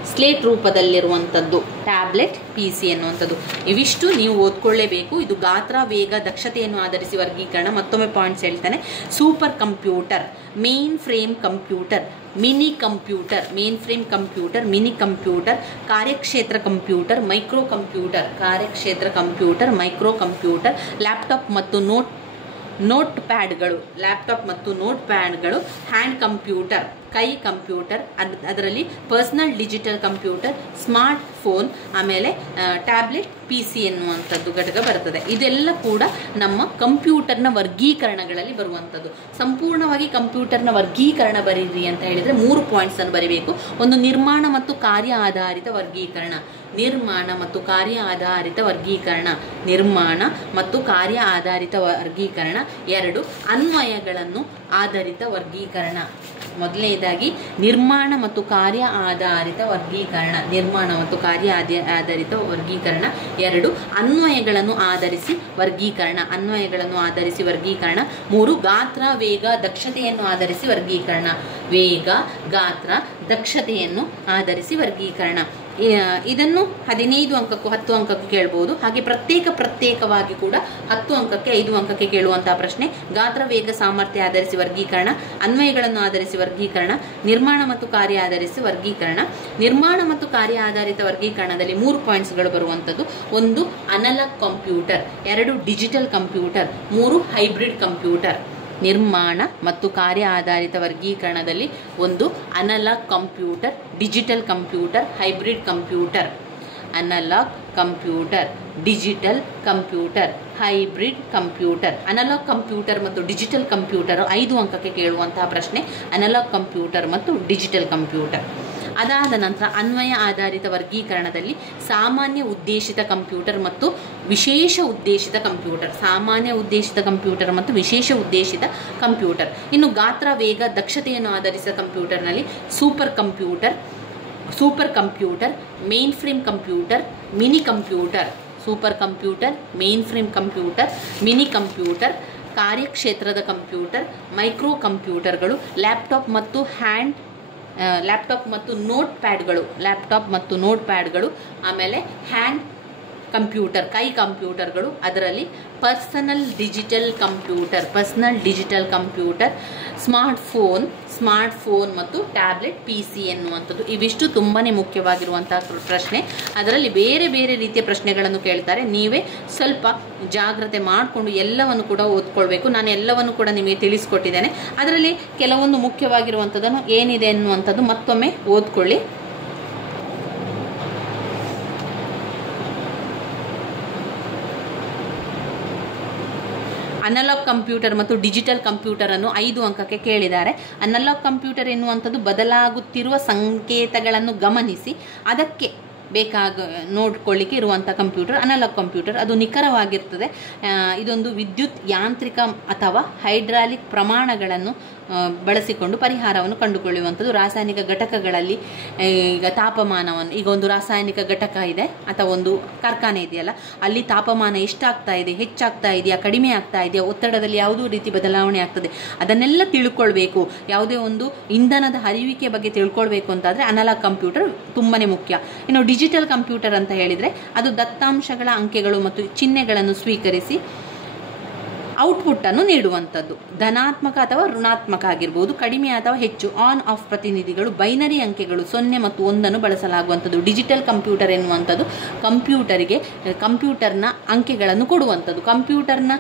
slate ರೂಪದಲ್ಲಿರುವಂಥದ್ದು ಟ್ಯಾಬ್ಲೆಟ್ PC ಎನ್ನುವಂಥದ್ದು. ಇವಿಷ್ಟು ನೀವು ಓದ್ಕೊಳ್ಳೇಬೇಕು. ಇದು ಗಾತ್ರ, ವೇಗ, ದಕ್ಷತೆಯನ್ನು ಆಧರಿಸಿ ವರ್ಗೀಕರಣ. ಮತ್ತೊಮ್ಮೆ ಪಾಯಿಂಟ್ಸ್ ಹೇಳ್ತಾನೆ. Super computer, main frame computer, mini computer, main frame computer, mini computer, ಕಾರ್ಯಕ್ಷೇತ್ರ ಕಂಪ್ಯೂಟರ್, ಮೈಕ್ರೋ ಕಂಪ್ಯೂಟರ್, ಕಾರ್ಯಕ್ಷೇತ್ರ ಕಂಪ್ಯೂಟರ್, ಮೈಕ್ರೋ ಕಂಪ್ಯೂಟರ್, ಲ್ಯಾಪ್ಟಾಪ್ ಮತ್ತು ನೋಟ್ ಪ್ಯಾಡ್ಗಳು, ಲ್ಯಾಪ್ಟಾಪ್ ಮತ್ತು ನೋಟ್ ಪ್ಯಾಡ್ಗಳು, ಹ್ಯಾಂಡ್ ಕಂಪ್ಯೂಟರ್, ಕೈ ಕಂಪ್ಯೂಟರ್, ಅದರಲ್ಲಿ personal digital computer, smart phone, ಆಮೇಲೆ ಟ್ಯಾಬ್ಲೆಟ್ PC ಎನ್ನುವಂಥದ್ದು ಘಟಕ ಬರ್ತದೆ. ಇದೆಲ್ಲ ಕೂಡ ನಮ್ಮ ಕಂಪ್ಯೂಟರ್ನ ವರ್ಗೀಕರಣಗಳಲ್ಲಿ ಬರುವಂಥದ್ದು. ಸಂಪೂರ್ಣವಾಗಿ ಕಂಪ್ಯೂಟರ್ನ ವರ್ಗೀಕರಣ ಬರೀರಿ ಅಂತ ಹೇಳಿದರೆ 3 ಪಾಯಿಂಟ್ಸ್ ಅನ್ನು ಬರೀಬೇಕು. ಒಂದು ನಿರ್ಮಾಣ ಮತ್ತು ಕಾರ್ಯ ಆಧಾರಿತ ವರ್ಗೀಕರಣ, ನಿರ್ಮಾಣ ಮತ್ತು ಕಾರ್ಯ ಆಧಾರಿತ ವರ್ಗೀಕರಣ, ನಿರ್ಮಾಣ ಮತ್ತು ಕಾರ್ಯ ಆಧಾರಿತ ವರ್ಗೀಕರಣ. 2 ಅನ್ವಯಗಳನ್ನು ಆಧಾರಿತ ವರ್ಗೀಕರಣ. ಮೊದಲನೇದಾಗಿ ಮೊದಲನೆಯದಾಗಿ ನಿರ್ಮಾಣ ಮತ್ತು ಕಾರ್ಯ ಆಧಾರಿತ ವರ್ಗೀಕರಣ. ನಿರ್ಮಾಣ ಮತ್ತು ಕಾರ್ಯ ಆಧಾರಿತ ವರ್ಗೀಕರಣ. 2 ಅನ್ವಯಗಳನ್ನು ಆಧರಿಸಿ ವರ್ಗೀಕರಣ. ಅನ್ವಯಗಳನ್ನು ಆಧರಿಸಿ ವರ್ಗೀಕರಣ. 3 ಗಾತ್ರ, ವೇಗ, ದಕ್ಷತೆಯನ್ನು ಆಧರಿಸಿ ವರ್ಗೀಕರಣ. ವೇಗ, ಗಾತ್ರ, ದಕ್ಷತೆಯನ್ನು ಆಧರಿಸಿ ವರ್ಗೀಕರಣ. ಇದನ್ನು 15 ಅಂಕಕ್ಕೂ 10 ಅಂಕಕ್ಕೂ ಕೇಳಬಹುದು. ಹಾಗೆ ಪ್ರತ್ಯೇಕವಾಗಿ ಕೂಡ 10 ಅಂಕಕ್ಕೆ 5 ಅಂಕಕ್ಕೆ ಕೇಳುವಂತಹ ಪ್ರಶ್ನೆ. ಗಾತ್ರ, ವೇಗ, ಸಾಮರ್ಥ್ಯ ಆಧರಿಸಿ ವರ್ಗೀಕರಣ, ಅನ್ವಯಗಳನ್ನು ಆಧರಿಸಿ ವರ್ಗೀಕರಣ, ನಿರ್ಮಾಣ ಮತ್ತು ಕಾರ್ಯ ಆಧರಿಸಿ ವರ್ಗೀಕರಣ. ನಿರ್ಮಾಣ ಮತ್ತು ಕಾರ್ಯ ಆಧಾರಿತ ವರ್ಗೀಕರಣದಲ್ಲಿ 3 ಪಾಯಿಂಟ್ಸ್ಗಳು ಬರುವಂಥದ್ದು. 1 analogue computer, 2 digital computer, 3 hybrid computer. ನಿರ್ಮಾಣ ಮತ್ತು ಕಾರ್ಯ ಆಧಾರಿತ ವರ್ಗೀಕರಣದಲ್ಲಿ 1 analogue computer, digital computer, hybrid computer. Analogue computer, digital computer, hybrid computer. Analogue computer ಮತ್ತು ಡಿಜಿಟಲ್ ಕಂಪ್ಯೂಟರ್ 5 ಅಂಕಕ್ಕೆ ಕೇಳುವಂತಹ ಪ್ರಶ್ನೆ. ಅನಲಾಗ್ ಕಂಪ್ಯೂಟರ್ ಮತ್ತು ಡಿಜಿಟಲ್ ಕಂಪ್ಯೂಟರ್. ಅದಾದ ನಂತರ ಅನ್ವಯ ಆಧಾರಿತ ವರ್ಗೀಕರಣದಲ್ಲಿ ಸಾಮಾನ್ಯ ಉದ್ದೇಶಿತ ಕಂಪ್ಯೂಟರ್ ಮತ್ತು ವಿಶೇಷ ಉದ್ದೇಶಿತ ಕಂಪ್ಯೂಟರ್. ಸಾಮಾನ್ಯ ಉದ್ದೇಶಿತ ಕಂಪ್ಯೂಟರ್ ಮತ್ತು ವಿಶೇಷ ಉದ್ದೇಶಿತ ಕಂಪ್ಯೂಟರ್. ಇನ್ನು ಗಾತ್ರ, ವೇಗ, ದಕ್ಷತೆಯನ್ನು ಆಧರಿಸಿದ ಕಂಪ್ಯೂಟರ್ನಲ್ಲಿ super computer, main frame computer, mini computer. Super computer, main frame computer, mini computer, ಕಾರ್ಯಕ್ಷೇತ್ರದ ಕಂಪ್ಯೂಟರ್, ಮೈಕ್ರೋ ಕಂಪ್ಯೂಟರ್ಗಳು, ಲ್ಯಾಪ್ಟಾಪ್ ಮತ್ತು ನೋಟ್ ಪ್ಯಾಡ್ಗಳು, ಆಮೇಲೆ ಹ್ಯಾಂಡ್ ಕಂಪ್ಯೂಟರ್, ಕೈ ಕಂಪ್ಯೂಟರ್ಗಳು. ಅದರಲ್ಲಿ personal digital computer, smartphone ಮತ್ತು ಟ್ಯಾಬ್ಲೆಟ್ PC ಎನ್ನುವಂಥದ್ದು. ಇವಿಷ್ಟು ತುಂಬಾನೇ ಮುಖ್ಯವಾಗಿರುವಂತಹ ಪ್ರಶ್ನೆ. ಅದರಲ್ಲಿ ಬೇರೆ ಬೇರೆ ರೀತಿಯ ಪ್ರಶ್ನೆಗಳನ್ನು ಕೇಳ್ತಾರೆ. ನೀವೇ ಸ್ವಲ್ಪ ಜಾಗ್ರತೆ ಮಾಡಿಕೊಂಡು ಎಲ್ಲವನ್ನು ಕೂಡ ಓದ್ಕೊಳ್ಬೇಕು. ನಾನು ಎಲ್ಲವನ್ನು ಕೂಡ ನಿಮಗೆ ತಿಳಿಸ್ಕೊಟ್ಟಿದ್ದೇನೆ. ಅದರಲ್ಲಿ ಕೆಲವೊಂದು ಮುಖ್ಯವಾಗಿರುವಂಥದ್ದನ್ನು ಏನಿದೆ ಎನ್ನುವಂಥದ್ದು ಮತ್ತೊಮ್ಮೆ ಓದ್ಕೊಳ್ಳಿ. ಅನಲಾಗ್ ಕಂಪ್ಯೂಟರ್ ಮತ್ತು ಡಿಜಿಟಲ್ ಕಂಪ್ಯೂಟರ್ ಅನ್ನು 5 ಅಂಕಕ್ಕೆ ಕೇಳಿದ್ದಾರೆ. ಅನಲಾಗ್ ಕಂಪ್ಯೂಟರ್ ಎನ್ನುವಂಥದ್ದು ಬದಲಾಗುತ್ತಿರುವ ಸಂಕೇತಗಳನ್ನು ಗಮನಿಸಿ ಅದಕ್ಕೆ ನೋಡ್ಕೊಳ್ಳಿಕ್ಕೆ ಇರುವಂಥ ಕಂಪ್ಯೂಟರ್ ಅನಲಾಗ್ ಕಂಪ್ಯೂಟರ್. ಅದು ನಿಖರವಾಗಿರ್ತದೆ. ಇದೊಂದು ವಿದ್ಯುತ್, ಯಾಂತ್ರಿಕ ಅಥವಾ ಹೈಡ್ರಾಲಿಕ್ ಪ್ರಮಾಣಗಳನ್ನು ಬಳಸಿಕೊಂಡು ಪರಿಹಾರವನ್ನು ಕಂಡುಕೊಳ್ಳುವಂಥದ್ದು. ರಾಸಾಯನಿಕ ಘಟಕಗಳಲ್ಲಿ ಈಗ ತಾಪಮಾನವನ್ನು, ಈಗ ಒಂದು ರಾಸಾಯನಿಕ ಘಟಕ ಇದೆ ಅಥವಾ ಒಂದು ಕಾರ್ಖಾನೆ ಇದೆಯಲ್ಲ, ಅಲ್ಲಿ ತಾಪಮಾನ ಎಷ್ಟಾಗ್ತಾ ಇದೆ, ಹೆಚ್ಚಾಗ್ತಾ ಇದೆಯಾ, ಕಡಿಮೆ ಆಗ್ತಾ ಇದೆಯಾ, ಒತ್ತಡದಲ್ಲಿ ಯಾವುದೋ ರೀತಿ ಬದಲಾವಣೆ ಆಗ್ತದೆ, ಅದನ್ನೆಲ್ಲ ತಿಳ್ಕೊಳ್ಬೇಕು. ಯಾವುದೇ ಒಂದು ಇಂಧನದ ಹರಿವಿಕೆ ಬಗ್ಗೆ ತಿಳ್ಕೊಳ್ಬೇಕು ಅಂತಾದರೆ ಅನಲಾಗ್ ಕಂಪ್ಯೂಟರ್ ತುಂಬಾನೇ ಮುಖ್ಯ. ಇನ್ನು ಡಿಜಿಟಲ್ ಕಂಪ್ಯೂಟರ್ ಅಂತ ಹೇಳಿದರೆ ಅದು ದತ್ತಾಂಶಗಳ ಅಂಕೆಗಳು ಮತ್ತು ಚಿಹ್ನೆಗಳನ್ನು ಸ್ವೀಕರಿಸಿ ಔಟ್ಪುಟ್ ಅನ್ನು ನೀಡುವಂಥದ್ದು. ಧನಾತ್ಮಕ ಅಥವಾ ಋಣಾತ್ಮಕ ಆಗಿರ್ಬೋದು, ಕಡಿಮೆ ಅಥವಾ ಹೆಚ್ಚು, ಆನ್ ಆಫ್ ಪ್ರತಿನಿಧಿಗಳು, ಬೈನರಿ ಅಂಕೆಗಳು 0 ಮತ್ತು 1 ಬಳಸಲಾಗುವಂಥದ್ದು. ಡಿಜಿಟಲ್ ಕಂಪ್ಯೂಟರ್ ಎನ್ನುವಂಥದ್ದು ಕಂಪ್ಯೂಟರ್ನ ಅಂಕೆಗಳನ್ನು ಕೊಡುವಂಥದ್ದು. ಕಂಪ್ಯೂಟರ್ನ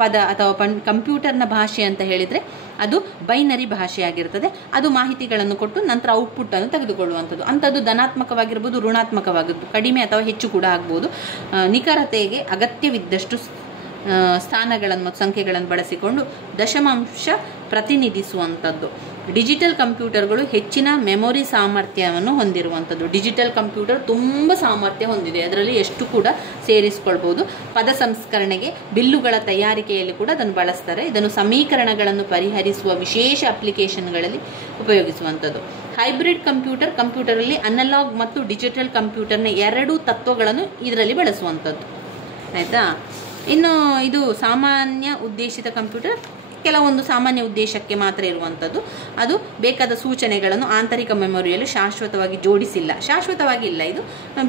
ಪದ ಅಥವಾ ಕಂಪ್ಯೂಟರ್ನ ಭಾಷೆ ಅಂತ ಹೇಳಿದರೆ ಅದು ಬೈನರಿ ಭಾಷೆಯಾಗಿರ್ತದೆ. ಅದು ಮಾಹಿತಿಗಳನ್ನು ಕೊಟ್ಟು ನಂತರ ಔಟ್ಪುಟ್ ಅನ್ನು ತೆಗೆದುಕೊಳ್ಳುವಂಥದ್ದು. ಅಂಥದ್ದು ಧನಾತ್ಮಕವಾಗಿರ್ಬೋದು, ಋಣಾತ್ಮಕವಾಗಿರ್ಬೋದು, ಕಡಿಮೆ ಅಥವಾ ಹೆಚ್ಚು ಕೂಡ ಆಗ್ಬೋದು. ನಿಖರತೆಗೆ ಅಗತ್ಯವಿದ್ದಷ್ಟು ಸ್ಥಾನಗಳನ್ನು ಮತ್ತು ಸಂಖ್ಯೆಗಳನ್ನು ಬಳಸಿಕೊಂಡು ದಶಮಾಂಶ ಪ್ರತಿನಿಧಿಸುವಂಥದ್ದು. ಡಿಜಿಟಲ್ ಕಂಪ್ಯೂಟರ್ಗಳು ಹೆಚ್ಚಿನ ಮೆಮೊರಿ ಸಾಮರ್ಥ್ಯವನ್ನು ಹೊಂದಿರುವಂಥದ್ದು. ಡಿಜಿಟಲ್ ಕಂಪ್ಯೂಟರ್ ತುಂಬ ಸಾಮರ್ಥ್ಯ ಹೊಂದಿದೆ. ಅದರಲ್ಲಿ ಎಷ್ಟು ಕೂಡ ಸೇರಿಸ್ಕೊಳ್ಬೋದು. ಪದ ಸಂಸ್ಕರಣೆಗೆ, ಬಿಲ್ಲುಗಳ ತಯಾರಿಕೆಯಲ್ಲಿ ಕೂಡ ಅದನ್ನು ಬಳಸ್ತಾರೆ. ಇದನ್ನು ಸಮೀಕರಣಗಳನ್ನು ಪರಿಹರಿಸುವ ವಿಶೇಷ ಅಪ್ಲಿಕೇಶನ್ಗಳಲ್ಲಿ ಉಪಯೋಗಿಸುವಂಥದ್ದು. ಹೈಬ್ರಿಡ್ ಕಂಪ್ಯೂಟರಲ್ಲಿ ಅನಲಾಗ್ ಮತ್ತು ಡಿಜಿಟಲ್ ಕಂಪ್ಯೂಟರ್ನ 2 ತತ್ವಗಳನ್ನು ಇದರಲ್ಲಿ ಬಳಸುವಂಥದ್ದು. ಆಯಿತಾ? ಇನ್ನು ಇದು ಸಾಮಾನ್ಯ ಉದ್ದೇಶಿತ ಕಂಪ್ಯೂಟರ್ ಕೆಲವೊಂದು ಸಾಮಾನ್ಯ ಉದ್ದೇಶಕ್ಕೆ ಮಾತ್ರ ಇರುವಂಥದ್ದು. ಅದು ಬೇಕಾದ ಸೂಚನೆಗಳನ್ನು ಆಂತರಿಕ ಮೆಮೊರಿಯಲ್ಲಿ ಶಾಶ್ವತವಾಗಿ ಇಲ್ಲ, ಇದು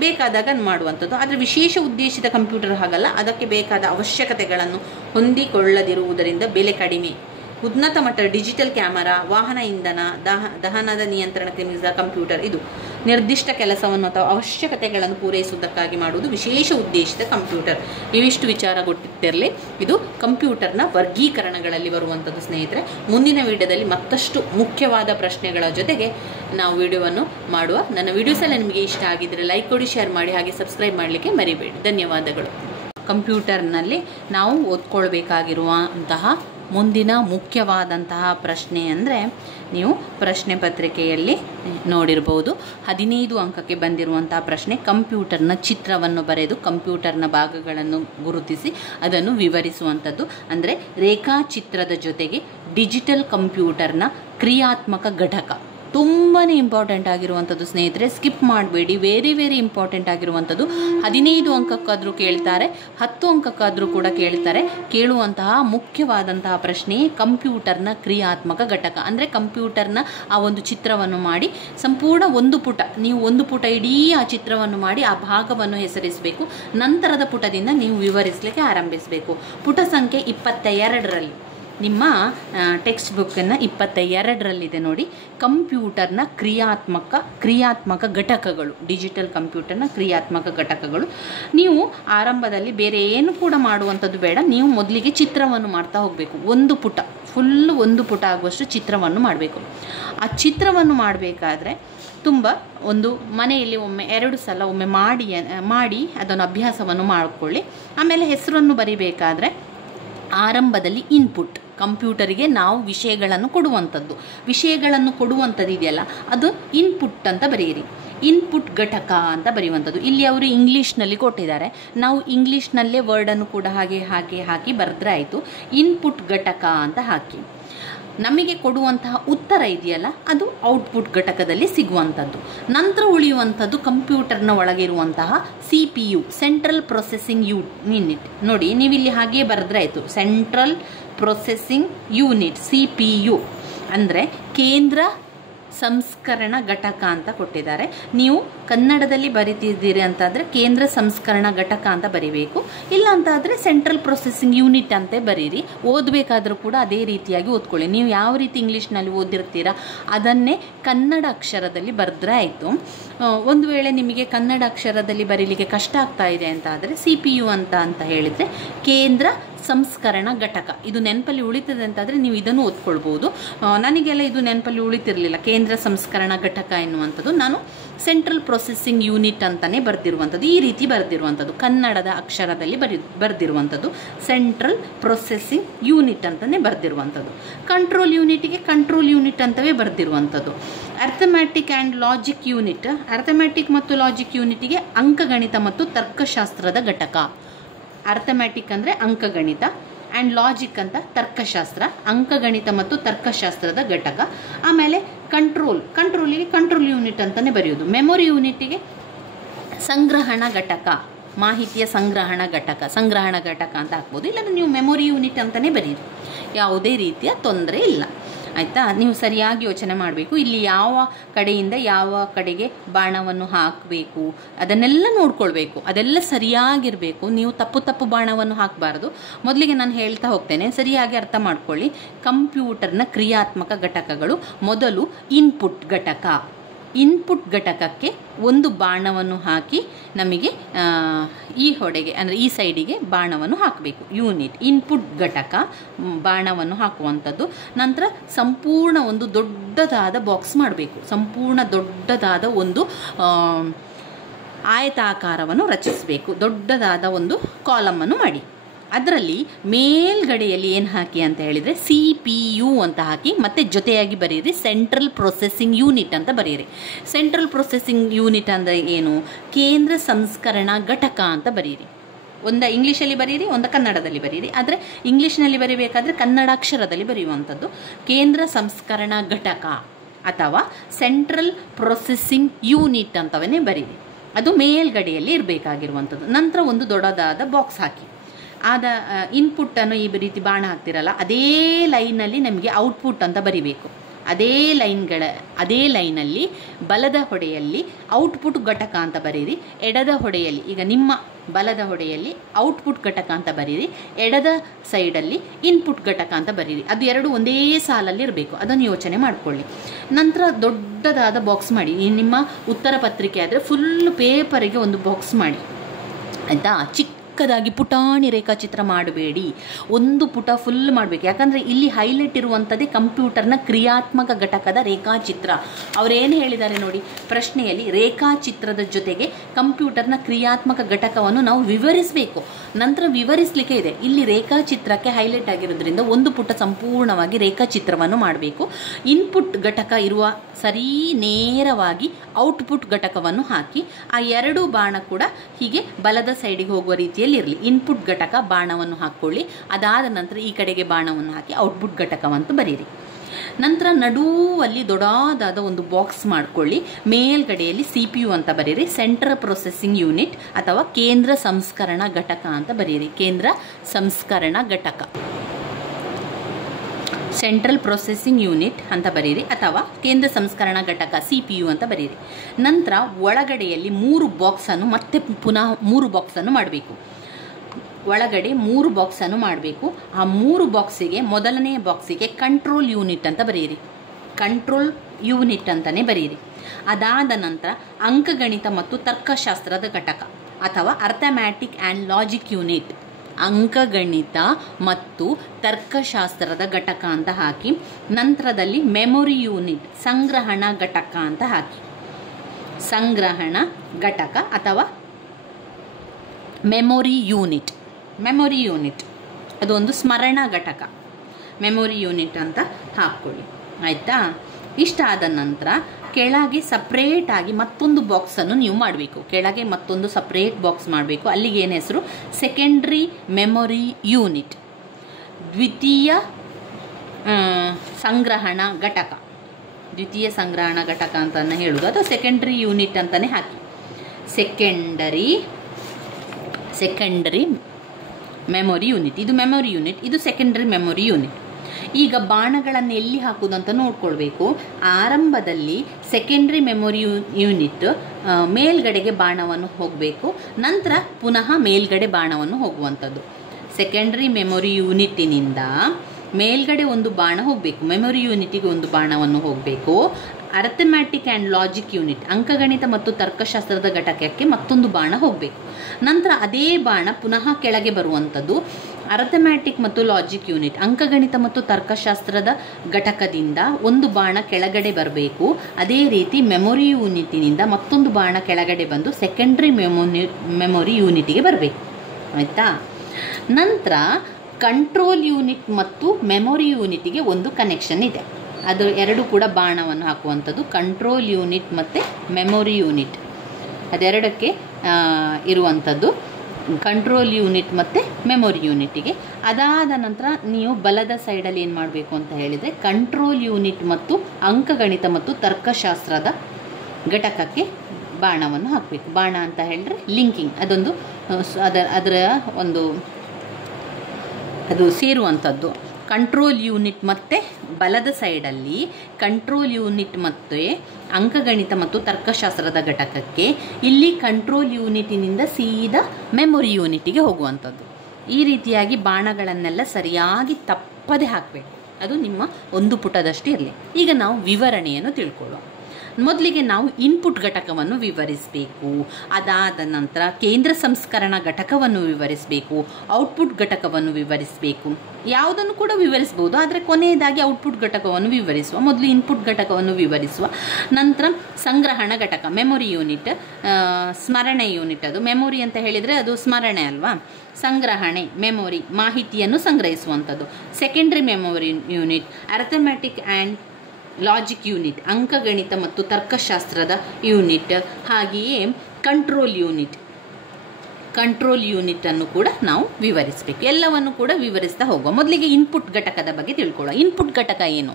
ಬೇಕಾದಾಗ ಮಾಡುವಂಥದ್ದು. ಆದರೆ ವಿಶೇಷ ಉದ್ದೇಶಿತ ಕಂಪ್ಯೂಟರ್ ಹಾಗಲ್ಲ. ಅದಕ್ಕೆ ಬೇಕಾದ ಅವಶ್ಯಕತೆಗಳನ್ನು ಹೊಂದಿಕೊಳ್ಳದಿರುವುದರಿಂದ ಬೆಲೆ ಕಡಿಮೆ. ಉನ್ನತ ಮಟ್ಟದ ಡಿಜಿಟಲ್ ಕ್ಯಾಮರಾ, ವಾಹನ ಇಂಧನ, ದಹನದ ನಿಯಂತ್ರಣಕ್ಕೆ ಮೀರಿದ ಕಂಪ್ಯೂಟರ್. ಇದು ನಿರ್ದಿಷ್ಟ ಕೆಲಸವನ್ನು ಅಥವಾ ಅವಶ್ಯಕತೆಗಳನ್ನು ಪೂರೈಸುವುದಕ್ಕಾಗಿ ಮಾಡುವುದು ವಿಶೇಷ ಉದ್ದೇಶಿತ ಕಂಪ್ಯೂಟರ್. ಇವಿಷ್ಟು ವಿಚಾರ ಗೊತ್ತಿರಲಿ. ಇದು ಕಂಪ್ಯೂಟರ್ನ ವರ್ಗೀಕರಣಗಳಲ್ಲಿ ಬರುವಂಥದ್ದು ಸ್ನೇಹಿತರೆ. ಮುಂದಿನ ವಿಡಿಯೋದಲ್ಲಿ ಮತ್ತಷ್ಟು ಮುಖ್ಯವಾದ ಪ್ರಶ್ನೆಗಳ ಜೊತೆಗೆ ನಾವು ವಿಡಿಯೋವನ್ನು ಮಾಡುವ. ನನ್ನ ವಿಡಿಯೋಸ್ ಎಲ್ಲ ನಿಮಗೆ ಇಷ್ಟ ಆಗಿದ್ದರೆ ಲೈಕ್ ಕೊಡಿ, ಶೇರ್ ಮಾಡಿ, ಹಾಗೆ ಸಬ್ಸ್ಕ್ರೈಬ್ ಮಾಡಲಿಕ್ಕೆ ಮರಿಬೇಡಿ. ಧನ್ಯವಾದಗಳು. ಕಂಪ್ಯೂಟರ್ನಲ್ಲಿ ನಾವು ಓದ್ಕೊಳ್ಬೇಕಾಗಿರುವಂತಹ ಮುಂದಿನ ಮುಖ್ಯವಾದಂತಹ ಪ್ರಶ್ನೆ ಅಂದರೆ, ನೀವು ಪ್ರಶ್ನೆ ಪತ್ರಿಕೆಯಲ್ಲಿ ನೋಡಿರ್ಬೋದು 15 ಅಂಕಕ್ಕೆ ಬಂದಿರುವಂತಹ ಪ್ರಶ್ನೆ. ಕಂಪ್ಯೂಟರ್ನ ಚಿತ್ರವನ್ನು ಬರೆದು ಕಂಪ್ಯೂಟರ್ನ ಭಾಗಗಳನ್ನು ಗುರುತಿಸಿ ಅದನ್ನು ವಿವರಿಸುವಂಥದ್ದು. ಅಂದರೆ ರೇಖಾಚಿತ್ರದ ಜೊತೆಗೆ ಡಿಜಿಟಲ್ ಕಂಪ್ಯೂಟರ್ನ ಕ್ರಿಯಾತ್ಮಕ ಘಟಕ ತುಂಬಾ ಇಂಪಾರ್ಟೆಂಟ್ ಆಗಿರುವಂಥದ್ದು ಸ್ನೇಹಿತರೆ, ಸ್ಕಿಪ್ ಮಾಡಬೇಡಿ. ವೆರಿ ವೆರಿ ಇಂಪಾರ್ಟೆಂಟ್ ಆಗಿರುವಂಥದ್ದು. 15 ಅಂಕಕ್ಕಾದರೂ ಕೇಳ್ತಾರೆ, 10 ಅಂಕಕ್ಕಾದರೂ ಕೂಡ ಕೇಳುವಂತಹ ಮುಖ್ಯವಾದಂತಹ ಪ್ರಶ್ನೆ ಕಂಪ್ಯೂಟರ್ನ ಕ್ರಿಯಾತ್ಮಕ ಘಟಕ. ಅಂದರೆ ಕಂಪ್ಯೂಟರ್ನ ಆ ಒಂದು ಚಿತ್ರವನ್ನು ಮಾಡಿ ಸಂಪೂರ್ಣ ಒಂದು ಪುಟ, ನೀವು ಒಂದು ಪುಟ ಇಡೀ ಆ ಚಿತ್ರವನ್ನು ಮಾಡಿ ಆ ಭಾಗವನ್ನು ಹೆಸರಿಸಬೇಕು. ನಂತರದ ಪುಟದಿಂದ ನೀವು ವಿವರಿಸಲಿಕ್ಕೆ ಆರಂಭಿಸಬೇಕು. ಪುಟ ಸಂಖ್ಯೆ 22ರಲ್ಲಿ ನಿಮ್ಮ ಟೆಕ್ಸ್ಟ್ ಬುಕ್ಕನ್ನು 22ರಲ್ಲಿದೆ ನೋಡಿ, ಕಂಪ್ಯೂಟರ್ನ ಕ್ರಿಯಾತ್ಮಕ ಘಟಕಗಳು, ಡಿಜಿಟಲ್ ಕಂಪ್ಯೂಟರ್ನ ಕ್ರಿಯಾತ್ಮಕ ಘಟಕಗಳು. ನೀವು ಆರಂಭದಲ್ಲಿ ಬೇರೆ ಏನು ಕೂಡ ಮಾಡುವಂಥದ್ದು ಬೇಡ, ನೀವು ಮೊದಲಿಗೆ ಚಿತ್ರವನ್ನು ಮಾಡ್ತಾ ಹೋಗಬೇಕು. ಒಂದು ಪುಟ ಆಗುವಷ್ಟು ಚಿತ್ರವನ್ನು ಮಾಡಬೇಕು. ಆ ಚಿತ್ರವನ್ನು ಮಾಡಬೇಕಾದ್ರೆ ಒಂದು ಮನೆಯಲ್ಲಿ ಒಮ್ಮೆ 2 ಸಲ ಮಾಡಿ ಅದನ್ನು ಅಭ್ಯಾಸವನ್ನು ಮಾಡಿಕೊಳ್ಳಿ. ಆಮೇಲೆ ಹೆಸರನ್ನು ಬರಿಬೇಕಾದ್ರೆ ಆರಂಭದಲ್ಲಿ ಇನ್ಪುಟ್, ಕಂಪ್ಯೂಟರಿಗೆ ನಾವು ವಿಷಯಗಳನ್ನು ಕೊಡುವಂಥದ್ದು ಇದೆಯಲ್ಲ, ಅದು ಇನ್ಪುಟ್ ಅಂತ ಬರೆಯಿರಿ. ಇನ್ಪುಟ್ ಘಟಕ ಅಂತ ಬರೆಯುವಂಥದ್ದು. ಇಲ್ಲಿ ಅವರು ಇಂಗ್ಲೀಷ್ನಲ್ಲಿ ಕೊಟ್ಟಿದ್ದಾರೆ, ನಾವು ಇಂಗ್ಲೀಷ್ನಲ್ಲೇ ವರ್ಡನ್ನು ಕೂಡ ಹಾಕಿ ಬರೆದ್ರೆ ಆಯಿತು. ಇನ್ಪುಟ್ ಘಟಕ ಅಂತ ಹಾಕಿ. ನಮಗೆ ಕೊಡುವಂತಹ ಉತ್ತರ ಇದೆಯಲ್ಲ, ಅದು ಔಟ್ಪುಟ್ ಘಟಕದಲ್ಲಿ ಸಿಗುವಂಥದ್ದು. ನಂತರ ಉಳಿಯುವಂಥದ್ದು ಕಂಪ್ಯೂಟರ್ನ ಒಳಗಿರುವಂತಹ CPU, ಸೆಂಟ್ರಲ್ ಪ್ರೊಸೆಸಿಂಗ್ ಯೂನಿಟ್. ನೋಡಿ, ನೀವಿಲ್ಲಿ ಹಾಗೆ ಬರೆದ್ರೆ ಆಯಿತು. ಸೆಂಟ್ರಲ್ ಪ್ರೊಸೆಸಿಂಗ್ ಯೂನಿಟ್, CPU ಅಂದರೆ ಕೇಂದ್ರ ಸಂಸ್ಕರಣ ಘಟಕ ಅಂತ ಕೊಟ್ಟಿದ್ದಾರೆ. ನೀವು ಕನ್ನಡದಲ್ಲಿ ಬರಿತಿದ್ದೀರಿ ಅಂತಾದರೆ ಕೇಂದ್ರ ಸಂಸ್ಕರಣ ಘಟಕ ಅಂತ ಬರಿಬೇಕು. ಇಲ್ಲ ಅಂತಾದರೆ ಸೆಂಟ್ರಲ್ ಪ್ರೊಸೆಸಿಂಗ್ ಯೂನಿಟ್ ಅಂತ ಬರೀರಿ. ಓದಬೇಕಾದ್ರೂ ಕೂಡ ಅದೇ ರೀತಿಯಾಗಿ ಓದ್ಕೊಳ್ಳಿ. ನೀವು ಯಾವ ರೀತಿ ಇಂಗ್ಲೀಷ್ನಲ್ಲಿ ಓದಿರ್ತೀರಾ ಅದನ್ನೇ ಕನ್ನಡ ಅಕ್ಷರದಲ್ಲಿ ಬರೆದ್ರೆ ಆಯಿತು. ಒಂದು ವೇಳೆ ನಿಮಗೆ ಕನ್ನಡ ಅಕ್ಷರದಲ್ಲಿ ಬರೀಲಿಕ್ಕೆ ಕಷ್ಟ ಆಗ್ತಾ ಇದೆ ಅಂತ ಆದರೆ CPU ಅಂತ ಹೇಳಿದರೆ ಕೇಂದ್ರ ಸಂಸ್ಕರಣ ಘಟಕ. ಇದು ನೆನಪಲ್ಲಿ ಉಳಿತದೆ ಅಂತಾದರೆ ನೀವು ಇದನ್ನು ಓದ್ಕೊಳ್ಬೋದು. ನನಗೆಲ್ಲ ಇದು ನೆನಪಲ್ಲಿ ಉಳಿತಿರಲಿಲ್ಲ, ಕೇಂದ್ರ ಸಂಸ್ಕರಣ ಘಟಕ ಎನ್ನುವಂಥದ್ದು. ನಾನು ಸೆಂಟ್ರಲ್ ಪ್ರೊಸೆಸಿಂಗ್ ಯೂನಿಟ್ ಅಂತಲೇ ಬರೆದಿರುವಂಥದ್ದು, ಈ ರೀತಿ ಬರೆದಿರುವಂಥದ್ದು, ಕನ್ನಡದ ಅಕ್ಷರದಲ್ಲಿ ಬರೆದಿರುವಂಥದ್ದು ಸೆಂಟ್ರಲ್ ಪ್ರೊಸೆಸಿಂಗ್ ಯೂನಿಟ್ ಅಂತಲೇ ಬರೆದಿರುವಂಥದ್ದು. ಕಂಟ್ರೋಲ್ ಯೂನಿಟ್ಗೆ ಕಂಟ್ರೋಲ್ ಯೂನಿಟ್ ಅಂತವೇ ಬರೆದಿರುವಂಥದ್ದು. Arithmetic and logic unit, arithmetic ಮತ್ತು ಲಾಜಿಕ್ ಯೂನಿಟ್ಗೆ ಅಂಕಗಣಿತ ಮತ್ತು ತರ್ಕಶಾಸ್ತ್ರದ ಘಟಕ. ಅರ್ಥಮ್ಯಾಟಿಕ್ ಅಂದರೆ ಅಂಕಗಣಿತ, ಆ್ಯಂಡ್ ಲಾಜಿಕ್ ಅಂತ ತರ್ಕಶಾಸ್ತ್ರ, ಅಂಕಗಣಿತ ಮತ್ತು ತರ್ಕಶಾಸ್ತ್ರದ ಘಟಕ. ಆಮೇಲೆ ಕಂಟ್ರೋಲಿಗೆ ಕಂಟ್ರೋಲ್ ಯೂನಿಟ್ ಅಂತಲೇ ಬರೆಯೋದು. ಮೆಮೊರಿ ಯೂನಿಟಿಗೆ ಸಂಗ್ರಹಣ ಘಟಕ, ಮಾಹಿತಿಯ ಸಂಗ್ರಹಣ ಘಟಕ ಅಂತ ಹಾಕ್ಬೋದು. ಇಲ್ಲಾಂದರೆ ನೀವು ಮೆಮೊರಿ ಯೂನಿಟ್ ಅಂತಲೇ ಬರೀರಿ, ಯಾವುದೇ ರೀತಿಯ ತೊಂದರೆ ಇಲ್ಲ. ಆಯಿತಾ? ನೀವು ಸರಿಯಾಗಿ ಯೋಚನೆ ಮಾಡಬೇಕು. ಇಲ್ಲಿ ಯಾವ ಕಡೆಯಿಂದ ಯಾವ ಕಡೆಗೆ ಬಾಣವನ್ನು ಹಾಕಬೇಕು ಅದನ್ನೆಲ್ಲ ನೋಡ್ಕೊಳ್ಬೇಕು, ಅದೆಲ್ಲ ಸರಿಯಾಗಿರಬೇಕು. ನೀವು ತಪ್ಪು ಬಾಣವನ್ನು ಹಾಕಬಾರ್ದು. ಮೊದಲಿಗೆ ನಾನು ಹೇಳ್ತಾ ಹೋಗ್ತೇನೆ, ಸರಿಯಾಗಿ ಅರ್ಥ ಮಾಡ್ಕೊಳ್ಳಿ. ಕಂಪ್ಯೂಟರ್ನ ಕ್ರಿಯಾತ್ಮಕ ಘಟಕಗಳು. ಮೊದಲು ಇನ್ಪುಟ್ ಘಟಕಕ್ಕೆ ಒಂದು ಬಾಣವನ್ನು ಹಾಕಿ ನಮಗೆ ಈ ಹೊಡೆಗೆ ಅಂದರೆ ಈ ಸೈಡಿಗೆ ಬಾಣವನ್ನು ಹಾಕಬೇಕು. ಯೂನಿಟ್ ಇನ್ಪುಟ್ ಘಟಕ ಬಾಣವನ್ನು ಹಾಕುವಂಥದ್ದು. ನಂತರ ಸಂಪೂರ್ಣ ಒಂದು ದೊಡ್ಡದಾದ ಬಾಕ್ಸ್ ಮಾಡಬೇಕು. ಸಂಪೂರ್ಣ ದೊಡ್ಡದಾದ ಒಂದು ಆಯತಾಕಾರವನ್ನು ರಚಿಸಬೇಕು. ದೊಡ್ಡದಾದ ಒಂದು ಕಾಲಮನ್ನು ಮಾಡಿ ಅದರಲ್ಲಿ ಮೇಲ್ಗಡೆಯಲ್ಲಿ ಏನು ಹಾಕಿ ಅಂತ ಹೇಳಿದರೆ CPU ಅಂತ ಹಾಕಿ, ಮತ್ತು ಜೊತೆಯಾಗಿ ಬರೀರಿ ಸೆಂಟ್ರಲ್ ಪ್ರೊಸೆಸಿಂಗ್ ಯೂನಿಟ್ ಅಂತ ಬರೀರಿ. ಸೆಂಟ್ರಲ್ ಪ್ರೊಸೆಸಿಂಗ್ ಯೂನಿಟ್ ಅಂದರೆ ಏನು? ಕೇಂದ್ರ ಸಂಸ್ಕರಣಾ ಘಟಕ ಅಂತ ಬರೀರಿ. ಒಂದು ಇಂಗ್ಲೀಷಲ್ಲಿ ಬರೀರಿ, ಒಂದು ಕನ್ನಡದಲ್ಲಿ ಬರೀರಿ. ಆದರೆ ಇಂಗ್ಲೀಷ್ನಲ್ಲಿ ಬರೀಬೇಕಾದ್ರೆ ಕನ್ನಡಾಕ್ಷರದಲ್ಲಿ ಬರೆಯುವಂಥದ್ದು ಕೇಂದ್ರ ಸಂಸ್ಕರಣಾ ಘಟಕ ಅಥವಾ ಸೆಂಟ್ರಲ್ ಪ್ರೊಸೆಸಿಂಗ್ ಯೂನಿಟ್ ಅಂತವೇ ಬರೀರಿ. ಅದು ಮೇಲ್ಗಡೆಯಲ್ಲಿ ಇರಬೇಕಾಗಿರುವಂಥದ್ದು. ನಂತರ ಒಂದು ದೊಡ್ಡದಾದ ಬಾಕ್ಸ್ ಹಾಕಿ, ಆದ ಇನ್ಪುಟ್ಟನ್ನು ಈ ರೀತಿ ಬಾಣ ಹಾಕ್ತಿರಲ್ಲ, ಅದೇ ಲೈನಲ್ಲಿ ನಮಗೆ ಔಟ್ಪುಟ್ ಅಂತ ಬರಿಬೇಕು. ಅದೇ ಲೈನಲ್ಲಿ ಬಲದ ಹೊಡೆಯಲ್ಲಿ ಔಟ್ಪುಟ್ ಘಟಕ ಅಂತ ಬರೀರಿ. ಎಡದ ಹೊಡೆಯಲ್ಲಿ, ಈಗ ನಿಮ್ಮ ಬಲದ ಹೊಡೆಯಲ್ಲಿ ಔಟ್ಪುಟ್ ಘಟಕ ಅಂತ ಬರೀರಿ, ಎಡದ ಸೈಡಲ್ಲಿ ಇನ್ಪುಟ್ ಘಟಕ ಅಂತ ಬರೀರಿ. ಅದು ಎರಡು ಒಂದೇ ಸಾಲಲ್ಲಿ ಇರಬೇಕು, ಅದನ್ನು ಯೋಚನೆ ಮಾಡಿಕೊಳ್ಳಿ. ನಂತರ ದೊಡ್ಡದಾದ ಬಾಕ್ಸ್ ಮಾಡಿ. ನಿಮ್ಮ ಉತ್ತರ ಪತ್ರಿಕೆ ಆದರೆ ಫುಲ್ ಪೇಪರಿಗೆ ಒಂದು ಬಾಕ್ಸ್ ಮಾಡಿ, ಆಯಿತಾ? ಚಿಕ್ಕದಾಗಿ ಪುಟಾಣಿ ರೇಖಾಚಿತ್ರ ಮಾಡಬೇಡಿ, ಒಂದು ಪುಟ ಫುಲ್ ಮಾಡಬೇಕು. ಯಾಕಂದರೆ ಇಲ್ಲಿ ಹೈಲೈಟ್ ಇರುವಂಥದ್ದೇ ಕಂಪ್ಯೂಟರ್ನ ಕ್ರಿಯಾತ್ಮಕ ಘಟಕದ ರೇಖಾಚಿತ್ರ. ಅವರೇನು ಹೇಳಿದ್ದಾರೆ ನೋಡಿ ಪ್ರಶ್ನೆಯಲ್ಲಿ, ರೇಖಾಚಿತ್ರದ ಜೊತೆಗೆ ಕಂಪ್ಯೂಟರ್ನ ಕ್ರಿಯಾತ್ಮಕ ಘಟಕವನ್ನು ನಾವು ವಿವರಿಸಬೇಕು. ನಂತರ ವಿವರಿಸಲಿಕ್ಕೆ ಇದೆ. ಇಲ್ಲಿ ರೇಖಾಚಿತ್ರಕ್ಕೆ ಹೈಲೈಟ್ ಆಗಿರೋದ್ರಿಂದ ಒಂದು ಪುಟ ಸಂಪೂರ್ಣವಾಗಿ ರೇಖಾಚಿತ್ರವನ್ನು ಮಾಡಬೇಕು. ಇನ್ಪುಟ್ ಘಟಕ ಇರುವ ಸರಿ ನೇರವಾಗಿ ಔಟ್ಪುಟ್ ಘಟಕವನ್ನು ಹಾಕಿ, ಆ ಎರಡು ಬಾಣ ಕೂಡ ಹೀಗೆ ಬಲದ ಸೈಡಿಗೆ ಹೋಗುವ ರೀತಿಯಲ್ಲಿ ಇರಲಿ. ಇನ್ಪುಟ್ ಘಟಕ ಬಾಣವನ್ನು ಹಾಕ್ಕೊಳ್ಳಿ. ಅದಾದ ನಂತರ ಈ ಕಡೆಗೆ ಬಾಣವನ್ನು ಹಾಕಿ ಔಟ್ಪುಟ್ ಘಟಕವಂತೂ ಬರೀರಿ. ನಂತರ ನಡುವಲ್ಲಿ ದೊಡ್ಡದಾದ ಒಂದು ಬಾಕ್ಸ್ ಮಾಡ್ಕೊಳ್ಳಿ. ಮೇಲ್ಗಡೆಯಲ್ಲಿ CPU ಅಂತ ಬರೀರಿ, ಸೆಂಟ್ರಲ್ ಪ್ರೊಸೆಸಿಂಗ್ ಯೂನಿಟ್ ಅಥವಾ ಕೇಂದ್ರ ಸಂಸ್ಕರಣಾ ಘಟಕ ಅಂತ ಬರೀರಿ. ಕೇಂದ್ರ ಸಂಸ್ಕರಣಾ ಘಟಕ, ಸೆಂಟ್ರಲ್ ಪ್ರೊಸೆಸಿಂಗ್ ಯೂನಿಟ್ ಅಂತ ಬರೀರಿ ಅಥವಾ ಕೇಂದ್ರ ಸಂಸ್ಕರಣಾ ಘಟಕ CPU ಅಂತ ಬರೀರಿ. ನಂತರ ಒಳಗಡೆಯಲ್ಲಿ 3 ಬಾಕ್ಸನ್ನು ಮತ್ತೆ ಪುನಃ 3 ಬಾಕ್ಸನ್ನು ಮಾಡಬೇಕು. ಒಳಗಡೆ 3 ಬಾಕ್ಸನ್ನು ಮಾಡಬೇಕು. ಆ 3 ಬಾಕ್ಸಿಗೆ ಮೊದಲನೆಯ ಬಾಕ್ಸಿಗೆ ಕಂಟ್ರೋಲ್ ಯೂನಿಟ್ ಅಂತ ಬರೀರಿ, ಕಂಟ್ರೋಲ್ ಯೂನಿಟ್ ಅಂತಲೇ ಬರೀರಿ. ಅದಾದ ನಂತರ ಅಂಕಗಣಿತ ಮತ್ತು ತರ್ಕಶಾಸ್ತ್ರದ ಘಟಕ ಅಥವಾ ಅರ್ಥಮ್ಯಾಟಿಕ್ ಆ್ಯಂಡ್ ಲಾಜಿಕ್ ಯೂನಿಟ್, ಅಂಕಗಣಿತ ಮತ್ತು ತರ್ಕಶಾಸ್ತ್ರದ ಘಟಕ ಅಂತ ಹಾಕಿ. ನಂತರದಲ್ಲಿ ಮೆಮೊರಿ ಯೂನಿಟ್, ಸಂಗ್ರಹಣಾ ಘಟಕ ಅಂತ ಹಾಕಿ. ಸಂಗ್ರಹಣಾ ಘಟಕ ಅಥವಾ ಮೆಮೊರಿ ಯೂನಿಟ್, ಮೆಮೊರಿ ಯೂನಿಟ್ ಅದು ಒಂದು ಸ್ಮರಣಾ ಘಟಕ, ಮೆಮೊರಿ ಯೂನಿಟ್ ಅಂತ ಹಾಕ್ಕೊಳ್ಳಿ. ಆಯಿತಾ? ಇಷ್ಟಾದ ನಂತರ ಕೆಳಗೆ ಸಪ್ರೇಟಾಗಿ ಮತ್ತೊಂದು ಬಾಕ್ಸನ್ನು ನೀವು ಮಾಡಬೇಕು. ಕೆಳಗೆ ಮತ್ತೊಂದು ಸಪ್ರೇಟ್ ಬಾಕ್ಸ್ ಮಾಡಬೇಕು. ಅಲ್ಲಿಗೆ ಏನು ಹೆಸರು? ಸೆಕೆಂಡ್ರಿ ಮೆಮೊರಿ ಯೂನಿಟ್, ದ್ವಿತೀಯ ಸಂಗ್ರಹಣಾ ಘಟಕ, ದ್ವಿತೀಯ ಸಂಗ್ರಹಣಾ ಘಟಕ ಅಂತ ಹೇಳೋದು, ಅಥವಾ ಸೆಕೆಂಡ್ರಿ ಯೂನಿಟ್ ಅಂತಲೇ ಹಾಕಿ. ಸೆಕೆಂಡರಿ ಮೆಮೊರಿ ಯೂನಿಟ್, ಇದು ಮೆಮೊರಿ ಯೂನಿಟ್, ಇದು ಸೆಕೆಂಡರಿ ಮೆಮೊರಿ ಯೂನಿಟ್. ಈಗ ಬಾಣಗಳನ್ನು ಎಲ್ಲಿ ಹಾಕುವುದು ಅಂತ ನೋಡ್ಕೊಳ್ಬೇಕು. ಆರಂಭದಲ್ಲಿ ಸೆಕೆಂಡ್ರಿ ಮೆಮೊರಿ ಯೂನಿಟ್ ಮೇಲ್ಗಡೆಗೆ ಬಾಣವನ್ನು ಹೋಗಬೇಕು, ನಂತರ ಪುನಃ ಮೇಲ್ಗಡೆ ಬಾಣವನ್ನು ಹೋಗುವಂಥದ್ದು. ಸೆಕೆಂಡ್ರಿ ಮೆಮೊರಿ ಯೂನಿಟ್ಟಿನಿಂದ ಮೇಲ್ಗಡೆ ಒಂದು ಬಾಣ ಹೋಗಬೇಕು, ಮೆಮೊರಿ ಯೂನಿಟಿಗೆ ಒಂದು ಬಾಣವನ್ನು ಹೋಗಬೇಕು. ಅರ್ಥಮ್ಯಾಟಿಕ್ ಆ್ಯಂಡ್ ಲಾಜಿಕ್ ಯೂನಿಟ್, ಅಂಕಗಣಿತ ಮತ್ತು ತರ್ಕಶಾಸ್ತ್ರದ ಘಟಕಕ್ಕೆ ಮತ್ತೊಂದು ಬಾಣ ಹೋಗಬೇಕು. ನಂತರ ಅದೇ ಬಾಣ ಪುನಃ ಕೆಳಗೆ ಬರುವಂಥದ್ದು. ಅರ್ಥಮ್ಯಾಟಿಕ್ ಮತ್ತು ಲಾಜಿಕ್ ಯೂನಿಟ್, ಅಂಕಗಣಿತ ಮತ್ತು ತರ್ಕಶಾಸ್ತ್ರದ ಘಟಕದಿಂದ ಒಂದು ಬಾಣ ಕೆಳಗಡೆ ಬರಬೇಕು. ಅದೇ ರೀತಿ ಮೆಮೊರಿ ಯೂನಿಟಿನಿಂದ ಮತ್ತೊಂದು ಬಾಣ ಕೆಳಗಡೆ ಬಂದು ಸೆಕೆಂಡ್ರಿ ಮೆಮೊರಿ ಯೂನಿಟಿಗೆ ಬರಬೇಕು. ಆಯಿತಾ? ನಂತರ ಕಂಟ್ರೋಲ್ ಯೂನಿಟ್ ಮತ್ತು ಮೆಮೊರಿ ಯೂನಿಟಿಗೆ ಒಂದು ಕನೆಕ್ಷನ್ ಇದೆ. ಅದು ಎರಡು ಕೂಡ ಬಾಣವನ್ನು ಹಾಕುವಂಥದ್ದು. ಕಂಟ್ರೋಲ್ ಯೂನಿಟ್ ಮತ್ತು ಮೆಮೊರಿ ಯೂನಿಟ್ ಅದೆರಡಕ್ಕೆ ಇರುವಂಥದ್ದು, ಕಂಟ್ರೋಲ್ ಯೂನಿಟ್ ಮತ್ತು ಮೆಮೊರಿ ಯೂನಿಟಿಗೆ. ಅದಾದ ನಂತರ ನೀವು ಬಲದ ಸೈಡಲ್ಲಿ ಏನು ಮಾಡಬೇಕು ಅಂತ ಹೇಳಿದರೆ, ಕಂಟ್ರೋಲ್ ಯೂನಿಟ್ ಮತ್ತು ಅಂಕಗಣಿತ ಮತ್ತು ತರ್ಕಶಾಸ್ತ್ರದ ಘಟಕಕ್ಕೆ ಬಾಣವನ್ನು ಹಾಕಬೇಕು. ಬಾಣ ಅಂತ ಹೇಳಿದ್ರೆ ಲಿಂಕಿಂಗ್, ಅದೊಂದು ಅದರ ಒಂದು ಅದು ಸೇರುವಂಥದ್ದು. ಕಂಟ್ರೋಲ್ ಯೂನಿಟ್ ಮತ್ತು ಬಲದ ಸೈಡಲ್ಲಿ ಕಂಟ್ರೋಲ್ ಯೂನಿಟ್ ಮತ್ತು ಅಂಕಗಣಿತ ಮತ್ತು ತರ್ಕಶಾಸ್ತ್ರದ ಘಟಕಕ್ಕೆ, ಇಲ್ಲಿ ಕಂಟ್ರೋಲ್ ಯೂನಿಟಿನಿಂದ ಸೀದಾ ಮೆಮೊರಿ ಯೂನಿಟಿಗೆ ಹೋಗುವಂಥದ್ದು. ಈ ರೀತಿಯಾಗಿ ಬಾಣಗಳನ್ನೆಲ್ಲ ಸರಿಯಾಗಿ ತಪ್ಪದೆ ಹಾಕಬೇಕು. ಅದು ನಿಮ್ಮ ಒಂದು ಪುಟದಷ್ಟು ಇರಲಿ. ಈಗ ನಾವು ವಿವರಣೆಯನ್ನು ತಿಳ್ಕೊಳ್ಳುವ. ಮೊದಲಿಗೆ ನಾವು ಇನ್ಪುಟ್ ಘಟಕವನ್ನು ವಿವರಿಸಬೇಕು. ಅದಾದ ನಂತರ ಕೇಂದ್ರ ಸಂಸ್ಕರಣಾ ಘಟಕವನ್ನು ವಿವರಿಸಬೇಕು, ಔಟ್ಪುಟ್ ಘಟಕವನ್ನು ವಿವರಿಸಬೇಕು. ಯಾವುದನ್ನು ಕೂಡ ವಿವರಿಸ್ಬೋದು, ಆದರೆ ಕೊನೆಯದಾಗಿ ಔಟ್ಪುಟ್ ಘಟಕವನ್ನು ವಿವರಿಸುವ. ಮೊದಲು ಇನ್ಪುಟ್ ಘಟಕವನ್ನು ವಿವರಿಸುವ. ನಂತರ ಸಂಗ್ರಹಣಾ ಘಟಕ, ಮೆಮೊರಿ ಯೂನಿಟ್, ಸ್ಮರಣೆ ಯೂನಿಟ್. ಅದು ಮೆಮೊರಿ ಅಂತ ಹೇಳಿದರೆ ಅದು ಸ್ಮರಣೆ ಅಲ್ವಾ. ಸಂಗ್ರಹಣೆ, ಮೆಮೊರಿ, ಮಾಹಿತಿಯನ್ನು ಸಂಗ್ರಹಿಸುವಂಥದ್ದು. Secondary memory unit, arithmetic and logic unit, ಅಂಕಗಣಿತ ಮತ್ತು ತರ್ಕಶಾಸ್ತ್ರದ ಯೂನಿಟ್. ಹಾಗೆಯೇ ಕಂಟ್ರೋಲ್ ಯೂನಿಟನ್ನು ಕೂಡ ನಾವು ವಿವರಿಸಬೇಕು. ಎಲ್ಲವನ್ನು ಕೂಡ ವಿವರಿಸ್ತಾ ಹೋಗುವ. ಮೊದಲಿಗೆ ಇನ್ಪುಟ್ ಘಟಕದ ಬಗ್ಗೆ ತಿಳ್ಕೊಳ್ಳೋಣ. ಇನ್ಪುಟ್ ಘಟಕ ಏನು?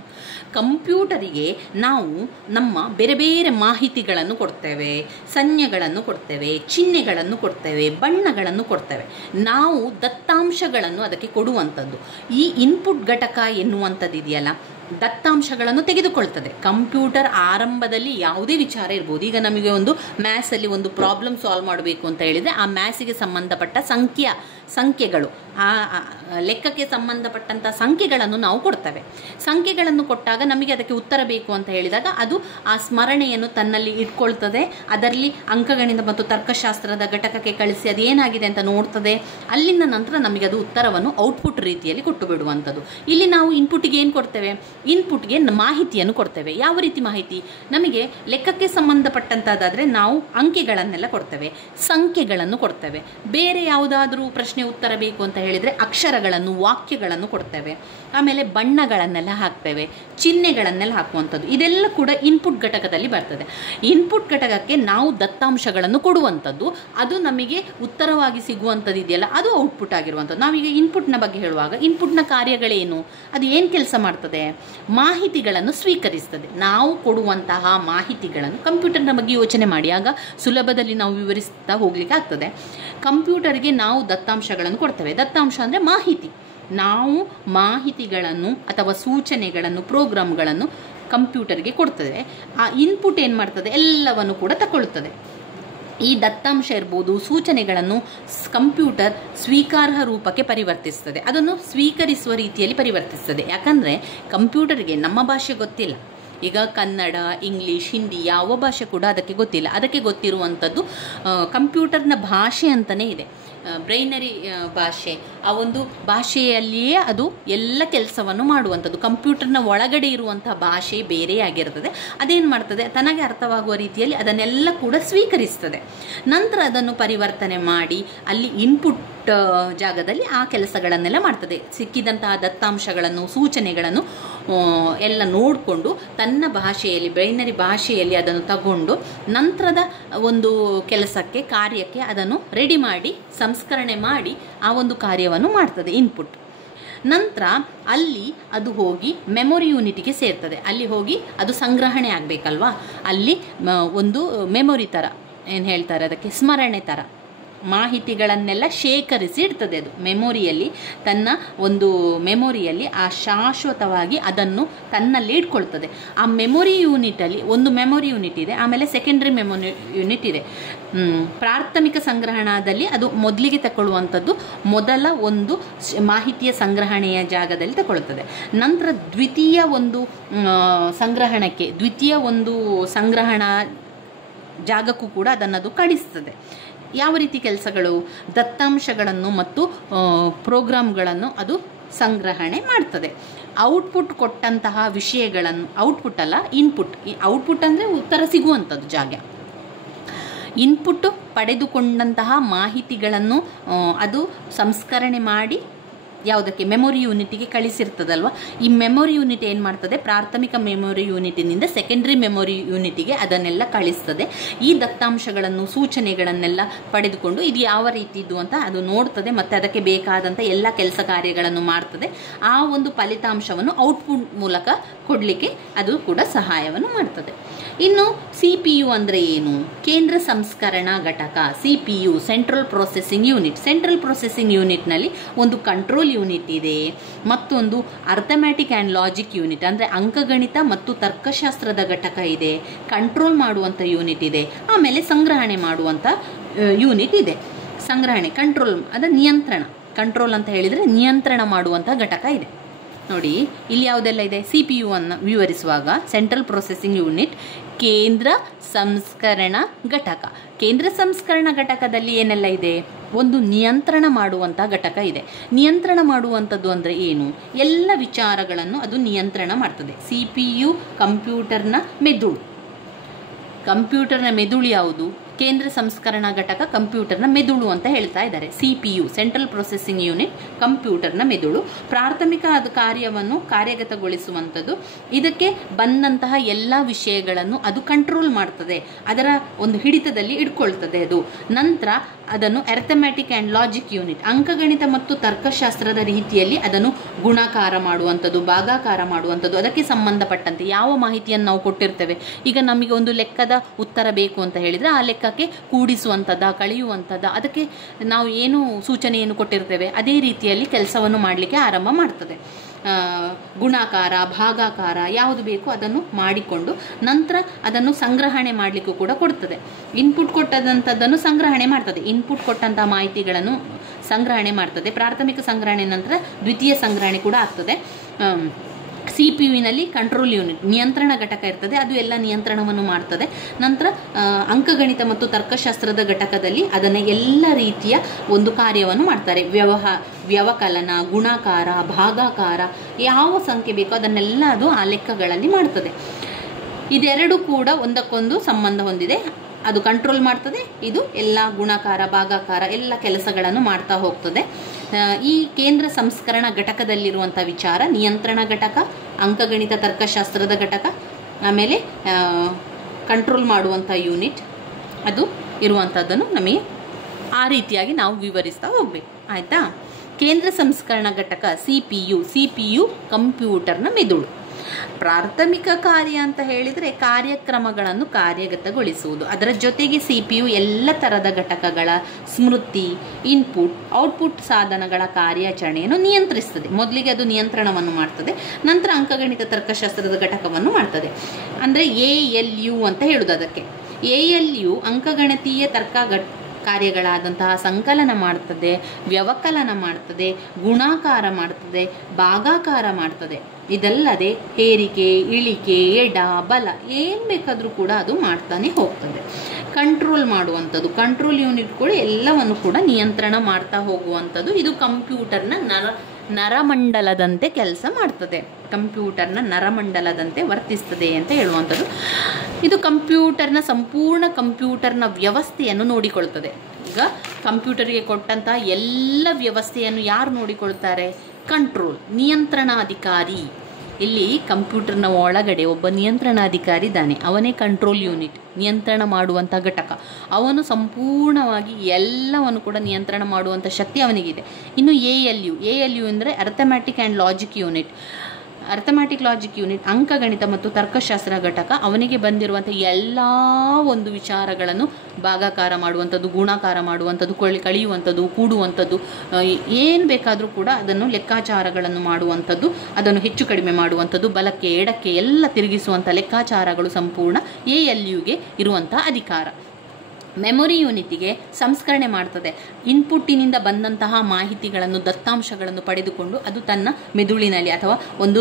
ಕಂಪ್ಯೂಟರಿಗೆ ನಾವು ನಮ್ಮ ಬೇರೆ ಬೇರೆ ಮಾಹಿತಿಗಳನ್ನು ಕೊಡ್ತೇವೆ, ಸಂಜ್ಞೆಗಳನ್ನು ಕೊಡ್ತೇವೆ, ಚಿಹ್ನೆಗಳನ್ನು ಕೊಡ್ತೇವೆ, ಬಣ್ಣಗಳನ್ನು ಕೊಡ್ತೇವೆ. ನಾವು ದತ್ತಾಂಶಗಳನ್ನು ಅದಕ್ಕೆ ಕೊಡುವಂಥದ್ದು. ಈ ಇನ್ಪುಟ್ ಘಟಕ ಎನ್ನುವಂಥದ್ದು ಇದೆಯಲ್ಲ, ದತ್ತಾಂಶಗಳನ್ನು ತೆಗೆದುಕೊಳ್ತದೆ. ಕಂಪ್ಯೂಟರ್ ಆರಂಭದಲ್ಲಿ ಯಾವುದೇ ವಿಚಾರ ಇರ್ಬೋದು. ಈಗ ನಮಗೆ ಒಂದು ಮ್ಯಾಥ್ಸಲ್ಲಿ ಒಂದು ಪ್ರಾಬ್ಲಮ್ ಸಾಲ್ವ್ ಮಾಡಬೇಕು ಅಂತ ಹೇಳಿದರೆ, ಆ ಮ್ಯಾಥ್ಸಿಗೆ ಸಂಬಂಧಪಟ್ಟ ಸಂಖ್ಯೆಗಳು, ಆ ಲೆಕ್ಕಕ್ಕೆ ಸಂಬಂಧಪಟ್ಟಂಥ ಸಂಖ್ಯೆಗಳನ್ನು ನಾವು ಕೊಡ್ತೇವೆ. ಸಂಖ್ಯೆಗಳನ್ನು ಕೊಟ್ಟಾಗ ನಮಗೆ ಅದಕ್ಕೆ ಉತ್ತರ ಬೇಕು ಅಂತ ಹೇಳಿದಾಗ ಅದು ಆ ಸ್ಮರಣೆಯನ್ನು ತನ್ನಲ್ಲಿ ಇಟ್ಕೊಳ್ತದೆ. ಅದರಲ್ಲಿ ಅಂಕಗಣಿತ ಮತ್ತು ತರ್ಕಶಾಸ್ತ್ರದ ಘಟಕಕ್ಕೆ ಕಳಿಸಿ ಅದೇನಾಗಿದೆ ಅಂತ ನೋಡ್ತದೆ. ಅಲ್ಲಿಂದ ನಂತರ ನಮಗೆ ಅದು ಉತ್ತರವನ್ನು ಔಟ್ಪುಟ್ ರೀತಿಯಲ್ಲಿ ಕೊಟ್ಟು ಬಿಡುವಂಥದ್ದು. ಇಲ್ಲಿ ನಾವು ಇನ್ಪುಟ್ಗೆ ಏನು ಕೊಡ್ತೇವೆ? ಇನ್ಪುಟ್ಗೆ ಮಾಹಿತಿಯನ್ನು ಕೊಡ್ತೇವೆ. ಯಾವ ರೀತಿ ಮಾಹಿತಿ? ನಮಗೆ ಲೆಕ್ಕಕ್ಕೆ ಸಂಬಂಧಪಟ್ಟಂಥದ್ದಾದರೆ ನಾವು ಅಂಕೆಗಳನ್ನೆಲ್ಲ ಕೊಡ್ತೇವೆ, ಸಂಖ್ಯೆಗಳನ್ನು ಕೊಡ್ತೇವೆ. ಬೇರೆ ಯಾವುದಾದ್ರೂ ಪ್ರಶ್ನೆ ಉತ್ತರ ಬೇಕು ಅಂತ ಹೇಳಿದರೆ ಅಕ್ಷರಗಳನ್ನು, ವಾಕ್ಯಗಳನ್ನು ಕೊಡ್ತೇವೆ. ಆಮೇಲೆ ಬಣ್ಣಗಳನ್ನೆಲ್ಲ ಹಾಕ್ತೇವೆ, ಚಿಹ್ನೆಗಳನ್ನೆಲ್ಲ ಹಾಕುವಂಥದ್ದು. ಇದೆಲ್ಲ ಕೂಡ ಇನ್ಪುಟ್ ಘಟಕದಲ್ಲಿ ಬರ್ತದೆ. ಇನ್ಪುಟ್ ಘಟಕಕ್ಕೆ ನಾವು ದತ್ತಾಂಶಗಳನ್ನು ಕೊಡುವಂಥದ್ದು, ಅದು ನಮಗೆ ಉತ್ತರವಾಗಿ ಸಿಗುವಂಥದ್ದು ಇದೆಯಲ್ಲ, ಅದು ಔಟ್ಪುಟ್ ಆಗಿರುವಂಥದ್ದು. ನಾವೀಗ ಇನ್ಪುಟ್ನ ಬಗ್ಗೆ ಹೇಳುವಾಗ, ಇನ್ಪುಟ್ನ ಕಾರ್ಯಗಳೇನು, ಅದು ಏನು ಕೆಲಸ ಮಾಡ್ತದೆ? ಮಾಹಿತಿಗಳನ್ನು ಸ್ವೀಕರಿಸ್ತದೆ. ನಾವು ಕೊಡುವಂತಹ ಮಾಹಿತಿಗಳನ್ನು, ಕಂಪ್ಯೂಟರ್ನ ಬಗ್ಗೆ ಯೋಚನೆ ಮಾಡಿ, ಆಗ ಸುಲಭದಲ್ಲಿ ನಾವು ವಿವರಿಸ್ತಾ ಹೋಗ್ಲಿಕ್ಕೆ ಆಗ್ತದೆ. ಕಂಪ್ಯೂಟರ್ಗೆ ನಾವು ದತ್ತಾಂಶಗಳನ್ನು ಕೊಡ್ತೇವೆ. ದತ್ತಾಂಶ ಅಂದರೆ ಮಾಹಿತಿ. ನಾವು ಮಾಹಿತಿಗಳನ್ನು ಅಥವಾ ಸೂಚನೆಗಳನ್ನು, ಪ್ರೋಗ್ರಾಮ್ಗಳನ್ನು ಕಂಪ್ಯೂಟರ್ಗೆ ಕೊಡ್ತದೆ. ಆ ಇನ್ಪುಟ್ ಏನು ಮಾಡ್ತದೆ? ಎಲ್ಲವನ್ನು ಕೂಡ ತಗೊಳ್ತದೆ. ಈ ದತ್ತಾಂಶ ಇರ್ಬೋದು, ಸೂಚನೆಗಳನ್ನು ಕಂಪ್ಯೂಟರ್ ಸ್ವೀಕಾರಾರ್ಹ ರೂಪಕ್ಕೆ ಪರಿವರ್ತಿಸ್ತದೆ. ಅದನ್ನು ಸ್ವೀಕರಿಸುವ ರೀತಿಯಲ್ಲಿ ಪರಿವರ್ತಿಸ್ತದೆ. ಯಾಕಂದರೆ ಕಂಪ್ಯೂಟರ್ಗೆ ನಮ್ಮ ಭಾಷೆ ಗೊತ್ತಿಲ್ಲ. ಈಗ ಕನ್ನಡ, ಇಂಗ್ಲೀಷ್, ಹಿಂದಿ ಯಾವ ಭಾಷೆ ಕೂಡ ಅದಕ್ಕೆ ಗೊತ್ತಿಲ್ಲ. ಅದಕ್ಕೆ ಗೊತ್ತಿರುವಂಥದ್ದು ಕಂಪ್ಯೂಟರ್ನ ಭಾಷೆ ಅಂತಲೇ ಇದೆ, ಬ್ರೈನರಿ ಭಾಷೆ. ಆ ಒಂದು ಭಾಷೆಯಲ್ಲಿಯೇ ಅದು ಎಲ್ಲ ಕೆಲಸವನ್ನು ಮಾಡುವಂಥದ್ದು. ಕಂಪ್ಯೂಟರ್ನ ಒಳಗಡೆ ಇರುವಂಥ ಭಾಷೆ ಬೇರೆಯಾಗಿರ್ತದೆ. ಅದೇನು ಮಾಡ್ತದೆ? ತನಗೆ ಅರ್ಥವಾಗುವ ರೀತಿಯಲ್ಲಿ ಅದನ್ನೆಲ್ಲ ಕೂಡ ಸ್ವೀಕರಿಸ್ತದೆ. ನಂತರ ಅದನ್ನು ಪರಿವರ್ತನೆ ಮಾಡಿ ಅಲ್ಲಿ ಇನ್ಪುಟ್ ಜಾಗದಲ್ಲಿ ಆ ಕೆಲಸಗಳನ್ನೆಲ್ಲ ಮಾಡ್ತದೆ. ಸಿಕ್ಕಿದಂತಹ ದತ್ತಾಂಶಗಳನ್ನು, ಸೂಚನೆಗಳನ್ನು ಎಲ್ಲ ನೋಡಿಕೊಂಡು ತನ್ನ ಭಾಷೆಯಲ್ಲಿ, ಬ್ರೈನರಿ ಭಾಷೆಯಲ್ಲಿ ಅದನ್ನು ತಗೊಂಡು ನಂತರದ ಒಂದು ಕೆಲಸಕ್ಕೆ, ಕಾರ್ಯಕ್ಕೆ ಅದನ್ನು ರೆಡಿ ಮಾಡಿ, ಸಂಸ್ಕರಣೆ ಮಾಡಿ ಆ ಒಂದು ಕಾರ್ಯವನ್ನು ಮಾಡ್ತದೆ ಇನ್ಪುಟ್. ನಂತರ ಅಲ್ಲಿ ಅದು ಹೋಗಿ ಮೆಮೊರಿ ಯೂನಿಟಿಗೆ ಸೇರ್ತದೆ. ಅಲ್ಲಿ ಹೋಗಿ ಅದು ಸಂಗ್ರಹಣೆ ಆಗಬೇಕಲ್ವಾ? ಅಲ್ಲಿ ಒಂದು ಮೆಮೊರಿ ಥರ, ಏನು ಹೇಳ್ತಾರೆ ಅದಕ್ಕೆ, ಸ್ಮರಣೆ ಥರ ಮಾಹಿತಿಗಳನ್ನೆಲ್ಲ ಶೇಖರಿಸಿ ಇಡ್ತದೆ. ಅದು ಮೆಮೊರಿಯಲ್ಲಿ, ತನ್ನ ಒಂದು ಮೆಮೊರಿಯಲ್ಲಿ ಆ ಶಾಶ್ವತವಾಗಿ ಅದನ್ನು ತನ್ನಲ್ಲಿ ಇಟ್ಕೊಳ್ತದೆ. ಆ ಮೆಮೊರಿ ಯೂನಿಟಲ್ಲಿ ಒಂದು ಮೆಮೊರಿ ಯೂನಿಟ್ ಇದೆ, ಆಮೇಲೆ ಸೆಕೆಂಡ್ರಿ ಮೆಮೊರಿ ಯೂನಿಟ್ ಇದೆ. ಪ್ರಾಥಮಿಕ ಸಂಗ್ರಹಣದಲ್ಲಿ ಅದು ಮೊದಲಿಗೆ ತಗೊಳ್ಳುವಂಥದ್ದು, ಮೊದಲ ಒಂದು ಮಾಹಿತಿಯ ಸಂಗ್ರಹಣೆಯ ಜಾಗದಲ್ಲಿ ತಗೊಳ್ತದೆ. ನಂತರ ದ್ವಿತೀಯ ಒಂದು ಸಂಗ್ರಹಣಕ್ಕೆ, ದ್ವಿತೀಯ ಒಂದು ಸಂಗ್ರಹಣಾ ಜಾಗಕ್ಕೂ ಕೂಡ ಅದನ್ನದು ಕಳಿಸ್ತದೆ. ಯಾವ ರೀತಿ ಕೆಲಸಗಳು? ದತ್ತಾಂಶಗಳನ್ನು ಮತ್ತು ಪ್ರೋಗ್ರಾಮ್ಗಳನ್ನು ಅದು ಸಂಗ್ರಹಣೆ ಮಾಡ್ತದೆ. ಔಟ್ಪುಟ್ ಕೊಟ್ಟಂತಹ ವಿಷಯಗಳನ್ನು, ಔಟ್ಪುಟ್ ಅಲ್ಲ ಇನ್ಪುಟ್, ಔಟ್ಪುಟ್ ಅಂದರೆ ಉತ್ತರ ಸಿಗುವಂಥದ್ದು ಜಾಗ. ಇನ್ಪುಟ್ ಪಡೆದುಕೊಂಡಂತಹ ಮಾಹಿತಿಗಳನ್ನು ಅದು ಸಂಸ್ಕರಣೆ ಮಾಡಿ ಯಾವುದಕ್ಕೆ? ಮೆಮೊರಿ ಯೂನಿಟಿಗೆ ಕಳಿಸಿರ್ತದಲ್ವ. ಈ ಮೆಮೊರಿ ಯೂನಿಟ್ ಏನು ಮಾಡ್ತದೆ? ಪ್ರಾಥಮಿಕ ಮೆಮೊರಿ ಯೂನಿಟಿನಿಂದ ಸೆಕೆಂಡ್ರಿ ಮೆಮೊರಿ ಯೂನಿಟಿಗೆ ಅದನ್ನೆಲ್ಲ ಕಳಿಸ್ತದೆ. ಈ ದತ್ತಾಂಶಗಳನ್ನು, ಸೂಚನೆಗಳನ್ನೆಲ್ಲ ಪಡೆದುಕೊಂಡು ಇದು ಯಾವ ರೀತಿದ್ದು ಅಂತ ಅದು ನೋಡ್ತದೆ, ಮತ್ತು ಅದಕ್ಕೆ ಬೇಕಾದಂಥ ಎಲ್ಲ ಕೆಲಸ ಕಾರ್ಯಗಳನ್ನು ಮಾಡ್ತದೆ. ಆ ಒಂದು ಫಲಿತಾಂಶವನ್ನು ಔಟ್ಪುಟ್ ಮೂಲಕ ಕೊಡಲಿಕ್ಕೆ ಅದು ಕೂಡ ಸಹಾಯವನ್ನು ಮಾಡ್ತದೆ. ಇನ್ನು CPU ಅಂದರೆ ಏನು? ಕೇಂದ್ರ ಸಂಸ್ಕರಣಾ ಘಟಕ. CPU central processing unit. Central processing ಯೂನಿಟ್ನಲ್ಲಿ ಒಂದು ಕಂಟ್ರೋಲ್ ಯೂನಿಟ್ ಇದೆ, ಮತ್ತೊಂದು ಅರ್ಥಮ್ಯಾಟಿಕ್ ಆ್ಯಂಡ್ ಲಾಜಿಕ್ ಯೂನಿಟ್ ಅಂದರೆ ಅಂಕಗಣಿತ ಮತ್ತು ತರ್ಕಶಾಸ್ತ್ರದ ಘಟಕ ಇದೆ, ಕಂಟ್ರೋಲ್ ಮಾಡುವಂಥ ಯೂನಿಟ್ ಇದೆ, ಆಮೇಲೆ ಸಂಗ್ರಹಣೆ ಮಾಡುವಂಥ ಯೂನಿಟ್ ಇದೆ. ಸಂಗ್ರಹಣೆ, ಕಂಟ್ರೋಲ್ ಅದು ನಿಯಂತ್ರಣ. ಕಂಟ್ರೋಲ್ ಅಂತ ಹೇಳಿದರೆ ನಿಯಂತ್ರಣ ಮಾಡುವಂಥ ಘಟಕ ಇದೆ. ನೋಡಿ ಇಲ್ಲಿ ಯಾವುದೆಲ್ಲ ಇದೆ? CPU ಅನ್ನು ವಿವರಿಸುವಾಗ ಸೆಂಟ್ರಲ್ ಪ್ರೊಸೆಸಿಂಗ್ ಯೂನಿಟ್, ಕೇಂದ್ರ ಸಂಸ್ಕರಣಾ ಘಟಕ. ಕೇಂದ್ರ ಸಂಸ್ಕರಣಾ ಘಟಕದಲ್ಲಿ ಏನೆಲ್ಲ ಇದೆ? ಒಂದು ನಿಯಂತ್ರಣ ಮಾಡುವಂಥ ಘಟಕ ಇದೆ. ನಿಯಂತ್ರಣ ಮಾಡುವಂಥದ್ದು ಅಂದರೆ ಏನು? ಎಲ್ಲ ವಿಚಾರಗಳನ್ನು ಅದು ನಿಯಂತ್ರಣ ಮಾಡ್ತದೆ. CPU ಕಂಪ್ಯೂಟರ್ನ ಮೆದುಳು. ಕಂಪ್ಯೂಟರ್ನ ಮೆದುಳು ಯಾವುದು? ಕೇಂದ್ರ ಸಂಸ್ಕರಣಾ ಘಟಕ ಕಂಪ್ಯೂಟರ್ನ ಮೆದುಳು ಅಂತ ಹೇಳ್ತಾ ಇದ್ದಾರೆ. CPU ಸೆಂಟ್ರಲ್ ಪ್ರೊಸೆಸಿಂಗ್ ಯೂನಿಟ್ ಕಂಪ್ಯೂಟರ್ನ ಮೆದುಳು. ಪ್ರಾಥಮಿಕ ಅದು ಕಾರ್ಯವನ್ನು ಕಾರ್ಯಗತಗೊಳಿಸುವಂಥದ್ದು. ಇದಕ್ಕೆ ಬಂದಂತಹ ಎಲ್ಲ ವಿಷಯಗಳನ್ನು ಅದು ಕಂಟ್ರೋಲ್ ಮಾಡ್ತದೆ, ಅದರ ಒಂದು ಹಿಡಿತದಲ್ಲಿ ಇಟ್ಕೊಳ್ತದೆ ಅದು. ನಂತರ ಅದನ್ನು ಅರ್ಥಮ್ಯಾಟಿಕ್ ಆ್ಯಂಡ್ ಲಾಜಿಕ್ ಯೂನಿಟ್, ಅಂಕಗಣಿತ ಮತ್ತು ತರ್ಕಶಾಸ್ತ್ರದ ರೀತಿಯಲ್ಲಿ ಅದನ್ನು ಗುಣಾಕಾರ ಮಾಡುವಂಥದ್ದು, ಭಾಗಾಕಾರ ಮಾಡುವಂಥದ್ದು. ಅದಕ್ಕೆ ಸಂಬಂಧಪಟ್ಟಂತೆ ಯಾವ ಮಾಹಿತಿಯನ್ನು ನಾವು ಕೊಟ್ಟಿರ್ತೇವೆ, ಈಗ ನಮಗೆ ಒಂದು ಲೆಕ್ಕದ ಉತ್ತರ ಬೇಕು ಅಂತ ಹೇಳಿದರೆ ಆ ಲೆಕ್ಕಕ್ಕೆ ಕೂಡಿಸುವಂಥದ್ದು, ಕಳೆಯುವಂಥದ್ದು, ಅದಕ್ಕೆ ನಾವು ಏನು ಸೂಚನೆಯನ್ನು ಕೊಟ್ಟಿರ್ತೇವೆ ಅದೇ ರೀತಿಯಲ್ಲಿ ಕೆಲಸವನ್ನು ಮಾಡಲಿಕ್ಕೆ ಆರಂಭ ಮಾಡ್ತದೆ. ಗುಣಾಕಾರ, ಭಾಗಾಕಾರ ಯಾವುದು ಬೇಕು ಅದನ್ನು ಮಾಡಿಕೊಂಡು ನಂತರ ಅದನ್ನು ಸಂಗ್ರಹಣೆ ಮಾಡಲಿಕ್ಕೂ ಕೂಡ ಕೊಡ್ತದೆ. ಇನ್ಪುಟ್ ಕೊಟ್ಟದಂಥದ್ದನ್ನು ಸಂಗ್ರಹಣೆ ಮಾಡ್ತದೆ. ಇನ್ಪುಟ್ ಕೊಟ್ಟಂಥ ಮಾಹಿತಿಗಳನ್ನು ಸಂಗ್ರಹಣೆ ಮಾಡ್ತದೆ. ಪ್ರಾಥಮಿಕ ಸಂಗ್ರಹಣೆ ನಂತರ ದ್ವಿತೀಯ ಸಂಗ್ರಹಣೆ ಕೂಡ ಆಗ್ತದೆ. CPU ಕಂಟ್ರೋಲ್ ಯೂನಿಟ್, ನಿಯಂತ್ರಣ ಘಟಕ ಇರ್ತದೆ, ಅದು ಎಲ್ಲ ನಿಯಂತ್ರಣವನ್ನು ಮಾಡ್ತದೆ. ನಂತರ ಅಂಕಗಣಿತ ಮತ್ತು ತರ್ಕಶಾಸ್ತ್ರದ ಘಟಕದಲ್ಲಿ ಅದನ್ನು ಎಲ್ಲ ರೀತಿಯ ಒಂದು ಕಾರ್ಯವನ್ನು ಮಾಡ್ತಾರೆ. ವ್ಯವಕಲನ, ಗುಣಾಕಾರ, ಭಾಗಾಕಾರ, ಯಾವ ಸಂಖ್ಯೆ ಬೇಕೋ ಅದನ್ನೆಲ್ಲ ಅದು ಆ ಲೆಕ್ಕಗಳಲ್ಲಿ ಮಾಡ್ತದೆ. ಇದೆರಡು ಕೂಡ ಒಂದಕ್ಕೊಂದು ಸಂಬಂಧ ಹೊಂದಿದೆ. ಅದು ಕಂಟ್ರೋಲ್ ಮಾಡ್ತದೆ, ಇದು ಎಲ್ಲ ಗುಣಾಕಾರ, ಭಾಗಾಕಾರ ಎಲ್ಲ ಕೆಲಸಗಳನ್ನು ಮಾಡ್ತಾ ಹೋಗ್ತದೆ. ಈ ಕೇಂದ್ರ ಸಂಸ್ಕರಣ ಘಟಕದಲ್ಲಿರುವಂಥ ವಿಚಾರ ನಿಯಂತ್ರಣ ಘಟಕ, ಅಂಕಗಣಿತ ತರ್ಕಶಾಸ್ತ್ರದ ಘಟಕ, ಆಮೇಲೆ ಕಂಟ್ರೋಲ್ ಮಾಡುವಂಥ ಯೂನಿಟ್ ಅದು ಇರುವಂಥದ್ದನ್ನು ನಮಗೆ ಆ ರೀತಿಯಾಗಿ ನಾವು ವಿವರಿಸ್ತಾ ಹೋಗ್ಬೇಕು. ಆಯಿತಾ? ಕೇಂದ್ರ ಸಂಸ್ಕರಣ ಘಟಕ ಸಿ ಪಿ ಯು ಕಂಪ್ಯೂಟರ್ನ ಮೆದುಳು. ಪ್ರಾಥಮಿಕ ಕಾರ್ಯ ಅಂತ ಹೇಳಿದರೆ ಕಾರ್ಯಕ್ರಮಗಳನ್ನು ಕಾರ್ಯಗತಗೊಳಿಸುವುದು. ಅದರ ಜೊತೆಗೆ ಸಿ ಪಿ ಯು ಎಲ್ಲ ಥರದ ಘಟಕಗಳ ಸ್ಮೃತಿ, ಇನ್ಪುಟ್, ಔಟ್ಪುಟ್ ಸಾಧನಗಳ ಕಾರ್ಯಾಚರಣೆಯನ್ನು ನಿಯಂತ್ರಿಸ್ತದೆ. ಮೊದಲಿಗೆ ಅದು ನಿಯಂತ್ರಣವನ್ನು ಮಾಡ್ತದೆ, ನಂತರ ಅಂಕಗಣಿತ ತರ್ಕಶಾಸ್ತ್ರದ ಘಟಕವನ್ನು ಮಾಡ್ತದೆ. ಅಂದರೆ ALU ಅಂತ ಹೇಳುವುದು. ಅದಕ್ಕೆ ALU ಅಂಕಗಣಿತೀಯ ಕಾರ್ಯಗಳಾದಂತಹ ಸಂಕಲನ ಮಾಡ್ತದೆ, ವ್ಯವಕಲನ ಮಾಡ್ತದೆ, ಗುಣಾಕಾರ ಮಾಡ್ತದೆ, ಭಾಗಾಕಾರ ಮಾಡ್ತದೆ. ಇದಲ್ಲದೆ ಹೇರಿಕೆ, ಇಳಿಕೆ, ಎಡ, ಬಲ ಏನು ಬೇಕಾದರೂ ಕೂಡ ಅದು ಮಾಡ್ತಾನೆ ಹೋಗ್ತದೆ. ಕಂಟ್ರೋಲ್ ಮಾಡುವಂಥದ್ದು, ಕಂಟ್ರೋಲ್ ಯೂನಿಟ್ ಕೂಡ ಎಲ್ಲವನ್ನು ಕೂಡ ನಿಯಂತ್ರಣ ಮಾಡ್ತಾ ಹೋಗುವಂಥದ್ದು. ಇದು ಕಂಪ್ಯೂಟರ್ನ ನರಮಂಡಲದಂತೆ ಕೆಲಸ ಮಾಡ್ತದೆ, ಕಂಪ್ಯೂಟರ್ನ ನರಮಂಡಲದಂತೆ ವರ್ತಿಸ್ತದೆ ಅಂತ ಹೇಳುವಂಥದ್ದು. ಇದು ಸಂಪೂರ್ಣ ಕಂಪ್ಯೂಟರ್ನ ವ್ಯವಸ್ಥೆಯನ್ನು ನೋಡಿಕೊಳ್ತದೆ. ಈಗ ಕಂಪ್ಯೂಟರ್ಗೆ ಕೊಟ್ಟಂಥ ಎಲ್ಲ ವ್ಯವಸ್ಥೆಯನ್ನು ಯಾರು ನೋಡಿಕೊಳ್ತಾರೆ? ಕಂಟ್ರೋಲ್, ನಿಯಂತ್ರಣಾಧಿಕಾರಿ. ಇಲ್ಲಿ ಕಂಪ್ಯೂಟರ್ನ ಒಳಗಡೆ ಒಬ್ಬ ನಿಯಂತ್ರಣಾಧಿಕಾರಿ ಇದ್ದಾನೆ, ಅವನೇ ಕಂಟ್ರೋಲ್ ಯೂನಿಟ್, ನಿಯಂತ್ರಣ ಮಾಡುವಂಥ ಘಟಕ. ಅವನು ಸಂಪೂರ್ಣವಾಗಿ ಎಲ್ಲವನ್ನು ಕೂಡ ನಿಯಂತ್ರಣ ಮಾಡುವಂಥ ಶಕ್ತಿ ಅವನಿಗಿದೆ. ಇನ್ನು ALU ಅಂದರೆ arithmetic and logic unit. Logic unit ಅಂಕಗಣಿತ ಮತ್ತು ತರ್ಕಶಾಸ್ತ್ರ ಘಟಕ. ಅವನಿಗೆ ಬಂದಿರುವಂಥ ಎಲ್ಲ ಒಂದು ವಿಚಾರಗಳನ್ನು ಭಾಗಾಕಾರ ಮಾಡುವಂಥದ್ದು, ಗುಣಾಕಾರ ಮಾಡುವಂಥದ್ದು, ಕಳೆಯುವಂಥದ್ದು, ಕೂಡುವಂಥದ್ದು, ಏನು ಬೇಕಾದರೂ ಕೂಡ ಅದನ್ನು ಲೆಕ್ಕಾಚಾರಗಳನ್ನು ಮಾಡುವಂಥದ್ದು, ಅದನ್ನು ಹೆಚ್ಚು ಕಡಿಮೆ ಮಾಡುವಂಥದ್ದು, ಬಲಕ್ಕೆ ಎಡಕ್ಕೆ ಎಲ್ಲ ತಿರುಗಿಸುವಂಥ ಲೆಕ್ಕಾಚಾರಗಳು ಸಂಪೂರ್ಣ ALUಗೆ ಇರುವಂಥ ಅಧಿಕಾರ. ಮೆಮೊರಿ ಯೂನಿಟಿಗೆ ಸಂಸ್ಕರಣೆ ಮಾಡ್ತದೆ. ಇನ್ಪುಟ್ಟಿನಿಂದ ಬಂದಂತಹ ಮಾಹಿತಿಗಳನ್ನು, ದತ್ತಾಂಶಗಳನ್ನು ಪಡೆದುಕೊಂಡು ಅದು ತನ್ನ ಮೆದುಳಿನಲ್ಲಿ ಅಥವಾ ಒಂದು